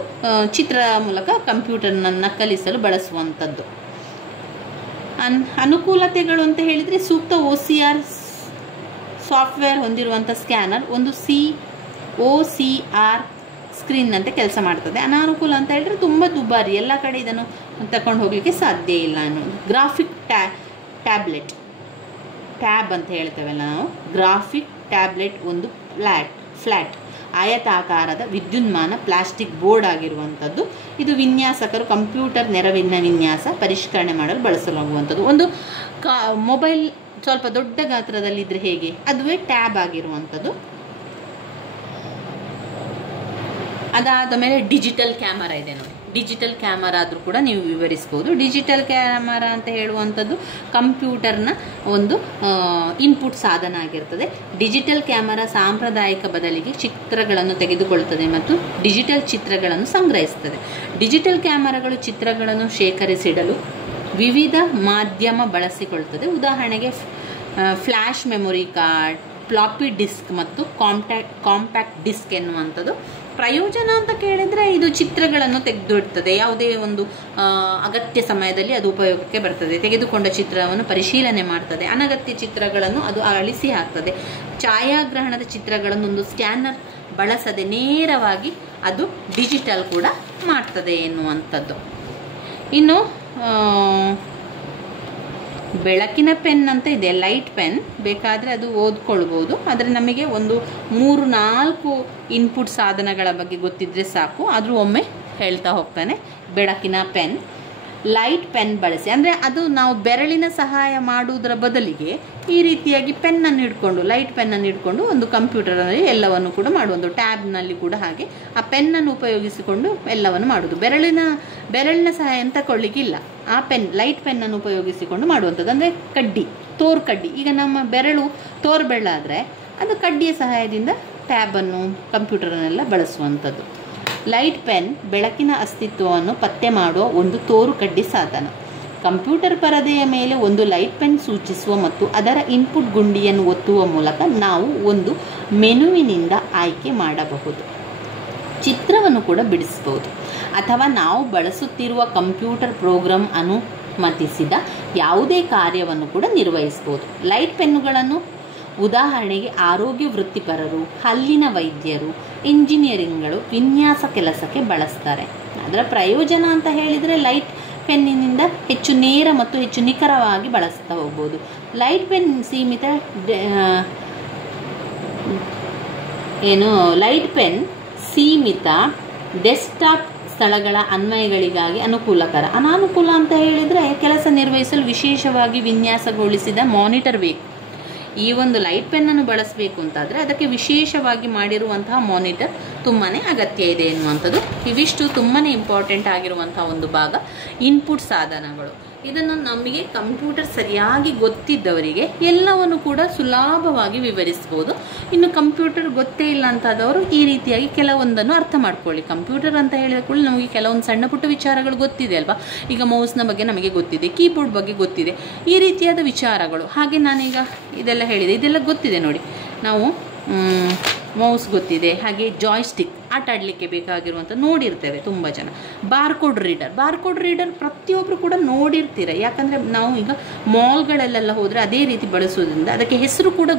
ಚಿತ್ರ ಮೂಲಕ ಕಂಪ್ಯೂಟರ್ನನ್ನು ಕಲಿಸಲು ಬಳಸುವಂಥದ್ದು. ಅನುಕೂಲತೆಗಳು ಅಂತ ಹೇಳಿದರೆ ಸೂಕ್ತ OCR ಸಾಫ್ಟ್ವೇರ್ ಹೊಂದಿರುವಂಥ ಸ್ಕ್ಯಾನರ್ ಒಂದು OCR ಸ್ಕ್ರೀನ್ ಅಂತೆ ಕೆಲಸ ಮಾಡ್ತದೆ. ಅನಾನುಕೂಲ ಅಂತ ಹೇಳಿದ್ರೆ ತುಂಬ ದುಬಾರಿ, ಎಲ್ಲ ಕಡೆ ಇದನ್ನು ತಗೊಂಡು ಹೋಗಲಿಕ್ಕೆ ಸಾಧ್ಯ ಇಲ್ಲ ಅನ್ನೋದು. ಗ್ರಾಫಿಕ್ ಟ್ಯಾಬ್ ಅಂತ ಹೇಳ್ತೇವಲ್ಲ ನಾವು, ಗ್ರಾಫಿಕ್ ಟ್ಯಾಬ್ಲೆಟ್ ಒಂದು ಫ್ಲ್ಯಾಟ್ ಆಯತಾಕಾರದ ವಿದ್ಯುನ್ಮಾನ ಪ್ಲಾಸ್ಟಿಕ್ ಬೋರ್ಡ್ ಆಗಿರುವಂಥದ್ದು. ಇದು ವಿನ್ಯಾಸಕರು ಕಂಪ್ಯೂಟರ್ ನೆರವಿನ ವಿನ್ಯಾಸ ಪರಿಷ್ಕರಣೆ ಮಾಡಲು ಬಳಸಲಾಗುವಂಥದ್ದು. ಒಂದು ಮೊಬೈಲ್ ಸ್ವಲ್ಪ ದೊಡ್ಡ ಗಾತ್ರದಲ್ಲಿದ್ದರೆ ಹೇಗೆ, ಅದುವೇ ಟ್ಯಾಬ್ ಆಗಿರುವಂಥದ್ದು. ಅದಾದ ಮೇಲೆ ಡಿಜಿಟಲ್ ಕ್ಯಾಮರಾ ಇದೆ ನೋಡಿ. ಡಿಜಿಟಲ್ ಕ್ಯಾಮರಾ ಆದರೂ ಕೂಡ ನೀವು ವಿವರಿಸ್ಬೋದು. ಡಿಜಿಟಲ್ ಕ್ಯಾಮರಾ ಅಂತ ಹೇಳುವಂಥದ್ದು ಕಂಪ್ಯೂಟರ್ನ ಒಂದು ಇನ್ಪುಟ್ ಸಾಧನ ಆಗಿರ್ತದೆ. ಡಿಜಿಟಲ್ ಕ್ಯಾಮರಾ ಸಾಂಪ್ರದಾಯಿಕ ಬದಲಿಗೆ ಚಿತ್ರಗಳನ್ನು ತೆಗೆದುಕೊಳ್ಳುತ್ತದೆ ಮತ್ತು ಡಿಜಿಟಲ್ ಚಿತ್ರಗಳನ್ನು ಸಂಗ್ರಹಿಸುತ್ತದೆ. ಡಿಜಿಟಲ್ ಕ್ಯಾಮರಾಗಳು ಚಿತ್ರಗಳನ್ನು ಶೇಖರಿಸಿಡಲು ವಿವಿಧ ಮಾಧ್ಯಮ ಬಳಸಿಕೊಳ್ಳುತ್ತದೆ. ಉದಾಹರಣೆಗೆ flash memory card, floppy disk ಮತ್ತು ಕಾಂಪ್ಯಾಕ್ಟ್ ಡಿಸ್ಕ್ ಎನ್ನುವಂಥದ್ದು. ಪ್ರಯೋಜನ ಅಂತ ಕೇಳಿದರೆ ಇದು ಚಿತ್ರಗಳನ್ನು ತೆಗೆದಿಡ್ತದೆ. ಯಾವುದೇ ಒಂದು ಅಗತ್ಯ ಸಮಯದಲ್ಲಿ ಅದು ಉಪಯೋಗಕ್ಕೆ ಬರ್ತದೆ. ತೆಗೆದುಕೊಂಡ ಚಿತ್ರವನ್ನು ಪರಿಶೀಲನೆ ಮಾಡ್ತದೆ. ಅನಗತ್ಯ ಚಿತ್ರಗಳನ್ನು ಅದು ಅಳಿಸಿ ಹಾಕ್ತದೆ. ಛಾಯಾಗ್ರಹಣದ ಚಿತ್ರಗಳನ್ನು ಒಂದು ಸ್ಕ್ಯಾನರ್ ಬಳಸದೆ ನೇರವಾಗಿ ಅದು ಡಿಜಿಟಲ್ ಕೂಡ ಮಾಡ್ತದೆ ಎನ್ನುವಂಥದ್ದು. ಇನ್ನು ಬೆಳಕಿನ ಪೆನ್ ಅಂತ ಇದೆ, ಲೈಟ್ ಪೆನ್. ಬೇಕಾದರೆ ಅದು ಓದ್ಕೊಳ್ಬೋದು. ಆದರೆ ನಮಗೆ ಒಂದು 3-4 ಇನ್ಪುಟ್ ಸಾಧನಗಳ ಬಗ್ಗೆ ಗೊತ್ತಿದ್ದರೆ ಸಾಕು. ಆದರೂ ಒಮ್ಮೆ ಹೇಳ್ತಾ ಹೋಗ್ತಾನೆ. ಬೆಳಕಿನ ಪೆನ್, ಲೈಟ್ ಪೆನ್ ಬಳಸಿ, ಅಂದರೆ ಅದು ನಾವು ಬೆರಳಿನ ಸಹಾಯ ಮಾಡುವುದರ ಬದಲಿಗೆ ಈ ರೀತಿಯಾಗಿ ಪೆನ್ನನ್ನು ಹಿಡ್ಕೊಂಡು, ಲೈಟ್ ಪೆನ್ನನ್ನು ಹಿಡ್ಕೊಂಡು ಒಂದು ಕಂಪ್ಯೂಟರ್ನಲ್ಲಿ ಎಲ್ಲವನ್ನು ಕೂಡ ಮಾಡುವುದು. ಟ್ಯಾಬ್ನಲ್ಲಿ ಕೂಡ ಹಾಗೆ ಆ ಪೆನ್ನನ್ನು ಉಪಯೋಗಿಸಿಕೊಂಡು ಎಲ್ಲವನ್ನು ಮಾಡುವುದು. ಬೆರಳಿನ ಸಹಾಯ ತಗೊಳ್ಳಿಕ್ಕಿಲ್ಲ. ಆ ಪೆನ್, ಲೈಟ್ ಪೆನ್ನನ್ನು ಉಪಯೋಗಿಸಿಕೊಂಡು ಮಾಡುವಂಥದ್ದು. ಅಂದರೆ ತೋರು ಕಡ್ಡಿ. ಈಗ ನಮ್ಮ ಬೆರಳು ತೋರು ಬೆರಳಾದರೆ ಅದು ಕಡ್ಡಿಯ ಸಹಾಯದಿಂದ ಟ್ಯಾಬನ್ನು ಕಂಪ್ಯೂಟರ್ನೆಲ್ಲ ಬಳಸುವಂಥದ್ದು. ಲೈಟ್ ಪೆನ್ ಬೆಳಕಿನ ಅಸ್ತಿತ್ವವನ್ನು ಪತ್ತೆ ಮಾಡುವ ಒಂದು ತೋರು ಕಡ್ಡಿ ಸಾಧನ. ಕಂಪ್ಯೂಟರ್ ಪರದೆಯ ಮೇಲೆ ಒಂದು ಲೈಟ್ ಪೆನ್ ಸೂಚಿಸುವ ಮತ್ತು ಅದರ ಇನ್ಪುಟ್ ಗುಂಡಿಯನ್ನು ಒತ್ತುವ ಮೂಲಕ ನಾವು ಒಂದು ಮೆನುವಿನಿಂದ ಆಯ್ಕೆ ಮಾಡಬಹುದು. ಚಿತ್ರವನ್ನು ಕೂಡ ಬಿಡಿಸಬಹುದು ಅಥವಾ ನಾವು ಬಳಸುತ್ತಿರುವ ಕಂಪ್ಯೂಟರ್ ಪ್ರೋಗ್ರಾಂ ಅನುಮತಿಸಿದ ಯಾವುದೇ ಕಾರ್ಯವನ್ನು ಕೂಡ ನಿರ್ವಹಿಸಬಹುದು. ಲೈಟ್ ಪೆನ್ನುಗಳನ್ನು ಉದಾಹರಣೆಗೆ ಆರೋಗ್ಯ ವೃತ್ತಿಪರರು, ಹಲ್ಲಿನ ವೈದ್ಯರು, ಇಂಜಿನಿಯರಿಂಗ್ಗಳು ವಿನ್ಯಾಸ ಕೆಲಸಕ್ಕೆ ಬಳಸ್ತಾರೆ. ಅದರ ಪ್ರಯೋಜನ ಅಂತ ಹೇಳಿದರೆ ಲೈಟ್ ಪೆನ್ನಿನಿಂದ ಹೆಚ್ಚು ನೇರ ಮತ್ತು ಹೆಚ್ಚು ನಿಖರವಾಗಿ ಬಳಸ್ತಾ ಹೋಗ್ಬೋದು. ಲೈಟ್ ಪೆನ್ ಸೀಮಿತ ಡೆಸ್ಕ್ಟಾಪ್ ಸ್ಥಳಗಳ ಅನ್ವಯಗಳಿಗಾಗಿ ಅನುಕೂಲಕರ. ಅನಾನುಕೂಲ ಅಂತ ಹೇಳಿದರೆ ಕೆಲಸ ನಿರ್ವಹಿಸಲು ವಿಶೇಷವಾಗಿ ವಿನ್ಯಾಸಗೊಳಿಸಿದ ಮಾನಿಟರ್ ಬೇಕು. ಈ ಒಂದು ಲೈಟ್ ಪೆನ್ನನ್ನು ಬಳಸಬೇಕು ಅಂತಾದರೆ ಅದಕ್ಕೆ ವಿಶೇಷವಾಗಿ ಮಾಡಿರುವಂತಹ ಮಾನಿಟರ್ ತುಂಬಾ ಅಗತ್ಯ ಇದೆ ಎನ್ನುವಂಥದ್ದು. ಇವಿಷ್ಟು ತುಂಬಾ ಇಂಪಾರ್ಟೆಂಟ್ ಆಗಿರುವಂತಹ ಒಂದು ಭಾಗ ಇನ್ಪುಟ್ ಸಾಧನಗಳು. ಇದನ್ನು ನಮಗೆ ಕಂಪ್ಯೂಟರ್ ಸರಿಯಾಗಿ ಗೊತ್ತಿದ್ದವರಿಗೆ ಎಲ್ಲವನ್ನು ಕೂಡ ಸುಲಭವಾಗಿ ವಿವರಿಸ್ಬೋದು. ಇನ್ನು ಕಂಪ್ಯೂಟರ್ ಗೊತ್ತೇ ಇಲ್ಲ ಅಂತಾದವರು ಈ ರೀತಿಯಾಗಿ ಕೆಲವೊಂದನ್ನು ಅರ್ಥ ಮಾಡ್ಕೊಳ್ಳಿ. ಕಂಪ್ಯೂಟರ್ ಅಂತ ಹೇಳಿದ ಕೂಡ ನಮಗೆ ಕೆಲವೊಂದು ಸಣ್ಣ ಪುಟ್ಟ ವಿಚಾರಗಳು ಗೊತ್ತಿದೆ ಅಲ್ವಾ. ಈಗ ಮೌಸ್ನ ಬಗ್ಗೆ ನಮಗೆ ಗೊತ್ತಿದೆ, ಕೀಬೋರ್ಡ್ ಬಗ್ಗೆ ಗೊತ್ತಿದೆ, ಈ ರೀತಿಯಾದ ವಿಚಾರಗಳು. ಹಾಗೆ ನಾನೀಗ ಇದೆಲ್ಲ ಹೇಳಿದೆ, ಇದೆಲ್ಲ ಗೊತ್ತಿದೆ ನೋಡಿ. ನಾವು ಮೌಸ್ ಗೊತ್ತಿದೆ, ಹಾಗೆ ಜಾಯ್ಸ್ಟಿಕ್ ಆಟ ಆಡಲಿಕ್ಕೆ ಬೇಕಾಗಿರುವಂಥ ನೋಡಿರ್ತೇವೆ ತುಂಬ ಜನ. ಬಾರ್ಕೋಡ್ ರೀಡರ್ ಪ್ರತಿಯೊಬ್ಬರು ಕೂಡ ನೋಡಿರ್ತೀರ. ಯಾಕಂದರೆ ನಾವು ಈಗ ಮಾಲ್ಗಳಲ್ಲೆಲ್ಲ ಹೋದರೆ ಅದೇ ರೀತಿ ಬಳಸೋದ್ರಿಂದ ಅದಕ್ಕೆ ಹೆಸರು ಕೂಡ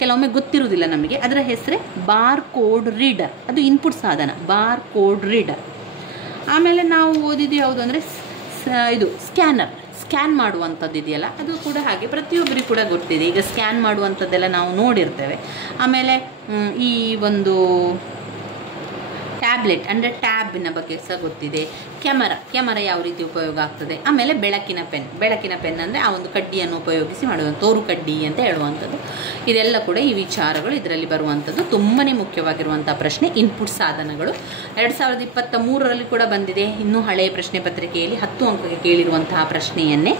ಕೆಲವೊಮ್ಮೆ ಗೊತ್ತಿರುವುದಿಲ್ಲ ನಮಗೆ. ಅದರ ಹೆಸರೇ ಬಾರ್ಕೋಡ್ ರೀಡರ್. ಅದು ಇನ್ಪುಟ್ ಸಾಧನ, ಬಾರ್ಕೋಡ್ ರೀಡರ್. ಆಮೇಲೆ ನಾವು ಓದಿದ್ದು ಯಾವುದು ಅಂದರೆ ಇದು ಸ್ಕ್ಯಾನ್ ಮಾಡುವಂಥದ್ದು ಇದೆಯಲ್ಲ ಅದು ಕೂಡ ಹಾಗೆ ಪ್ರತಿಯೊಬ್ಬರಿಗೂ ಕೂಡ ಗೊತ್ತಿದೆ. ಈಗ ಸ್ಕ್ಯಾನ್ ಮಾಡುವಂಥದ್ದೆಲ್ಲ ನಾವು ನೋಡಿರ್ತೇವೆ. ಆಮೇಲೆ ಈ ಒಂದು ಟ್ಯಾಬ್ಲೆಟ್ ಅಂದರೆ ಟ್ಯಾಬಿನ ಬಗ್ಗೆ ಸಹ ಗೊತ್ತಿದೆ. ಕ್ಯಾಮರಾ ಯಾವ ರೀತಿ ಉಪಯೋಗ ಆಗ್ತದೆ. ಆಮೇಲೆ ಬೆಳಕಿನ ಪೆನ್ ಅಂದರೆ ಆ ಒಂದು ಕಡ್ಡಿಯನ್ನು ಉಪಯೋಗಿಸಿ ಮಾಡುವ ತೋರು ಕಡ್ಡಿ ಅಂತ ಹೇಳುವಂಥದ್ದು. ಇದೆಲ್ಲ ಕೂಡ ಈ ವಿಚಾರಗಳು ಇದರಲ್ಲಿ ಬರುವಂಥದ್ದು. ತುಂಬಾ ಮುಖ್ಯವಾಗಿರುವಂಥ ಪ್ರಶ್ನೆ. ಇನ್ಪುಟ್ ಸಾಧನಗಳು 2023ರಲ್ಲಿ ಕೂಡ ಬಂದಿದೆ. ಇನ್ನೂ ಹಳೆಯ ಪ್ರಶ್ನೆ ಪತ್ರಿಕೆಯಲ್ಲಿ 10 ಅಂಕಕ್ಕೆ ಕೇಳಿರುವಂತಹ ಪ್ರಶ್ನೆಯನ್ನೇ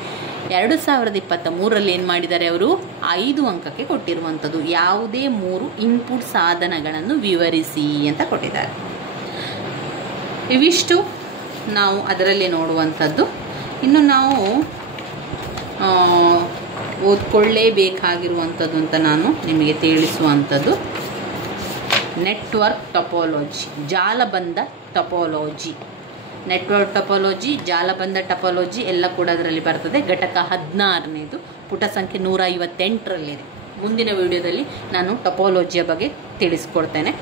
2023ರಲ್ಲಿ ಏನು ಮಾಡಿದ್ದಾರೆ ಅವರು 5 ಅಂಕಕ್ಕೆ ಕೊಟ್ಟಿರುವಂಥದ್ದು. ಯಾವುದೇ 3 ಇನ್ಪುಟ್ ಸಾಧನಗಳನ್ನು ವಿವರಿಸಿ ಅಂತ ಕೊಟ್ಟಿದ್ದಾರೆ. ಇವಿಷ್ಟು ನಾವು ಅದರಲ್ಲೇ ನೋಡುವಂಥದ್ದು. ಇನ್ನು ನಾವು ಓದ್ಕೊಳ್ಳೇಬೇಕಾಗಿರುವಂಥದ್ದು ಅಂತ ನಾನು ನಿಮಗೆ ತಿಳಿಸುವಂಥದ್ದು ನೆಟ್ವರ್ಕ್ ಟೊಪಾಲಜಿ, ಜಾಲಬಂಧ ಟೊಪಾಲಜಿ. ನೆಟ್ವರ್ಕ್ ಟೊಪಾಲಜಿ, ಜಾಲಬಂಧ ಟೊಪಾಲಜಿ ಎಲ್ಲ ಕೂಡ ಅದರಲ್ಲಿ ಬರ್ತದೆ. ಘಟಕ 16ನೇದು, ಪುಟ ಸಂಖ್ಯೆ 158ರಲ್ಲಿದೆ. ಮುಂದಿನ ವಿಡಿಯೋದಲ್ಲಿ ನಾನು ಟೊಪಾಲಜಿಯ ಬಗ್ಗೆ ತಿಳಿಸ್ಕೊಡ್ತೇನೆ.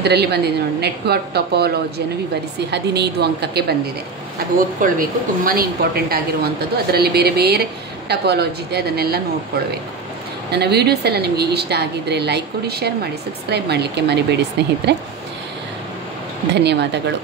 ಇದರಲ್ಲಿ ಬಂದಿದೆ ನೋಡಿ, ನೆಟ್ವರ್ಕ್ ಟೊಪಾಲಜಿಯನ್ನು ವಿವರಿಸಿ 15 ಅಂಕಕ್ಕೆ ಬಂದಿದೆ. ಅದು ಓದ್ಕೊಳ್ಬೇಕು, ತುಂಬಾ ಇಂಪಾರ್ಟೆಂಟ್ ಆಗಿರುವಂಥದ್ದು. ಅದರಲ್ಲಿ ಬೇರೆ ಬೇರೆ ಟೊಪಾಲಜಿ ಇದೆ, ಅದನ್ನೆಲ್ಲ ನೋಡ್ಕೊಳ್ಬೇಕು. ನನ್ನ ವೀಡಿಯೋಸ್ ಎಲ್ಲ ನಿಮಗೆ ಇಷ್ಟ ಆಗಿದ್ದರೆ ಲೈಕ್ ಕೊಡಿ, ಶೇರ್ ಮಾಡಿ, ಸಬ್ಸ್ಕ್ರೈಬ್ ಮಾಡಲಿಕ್ಕೆ ಮರಿಬೇಡಿ ಸ್ನೇಹಿತರೆ. ಧನ್ಯವಾದಗಳು.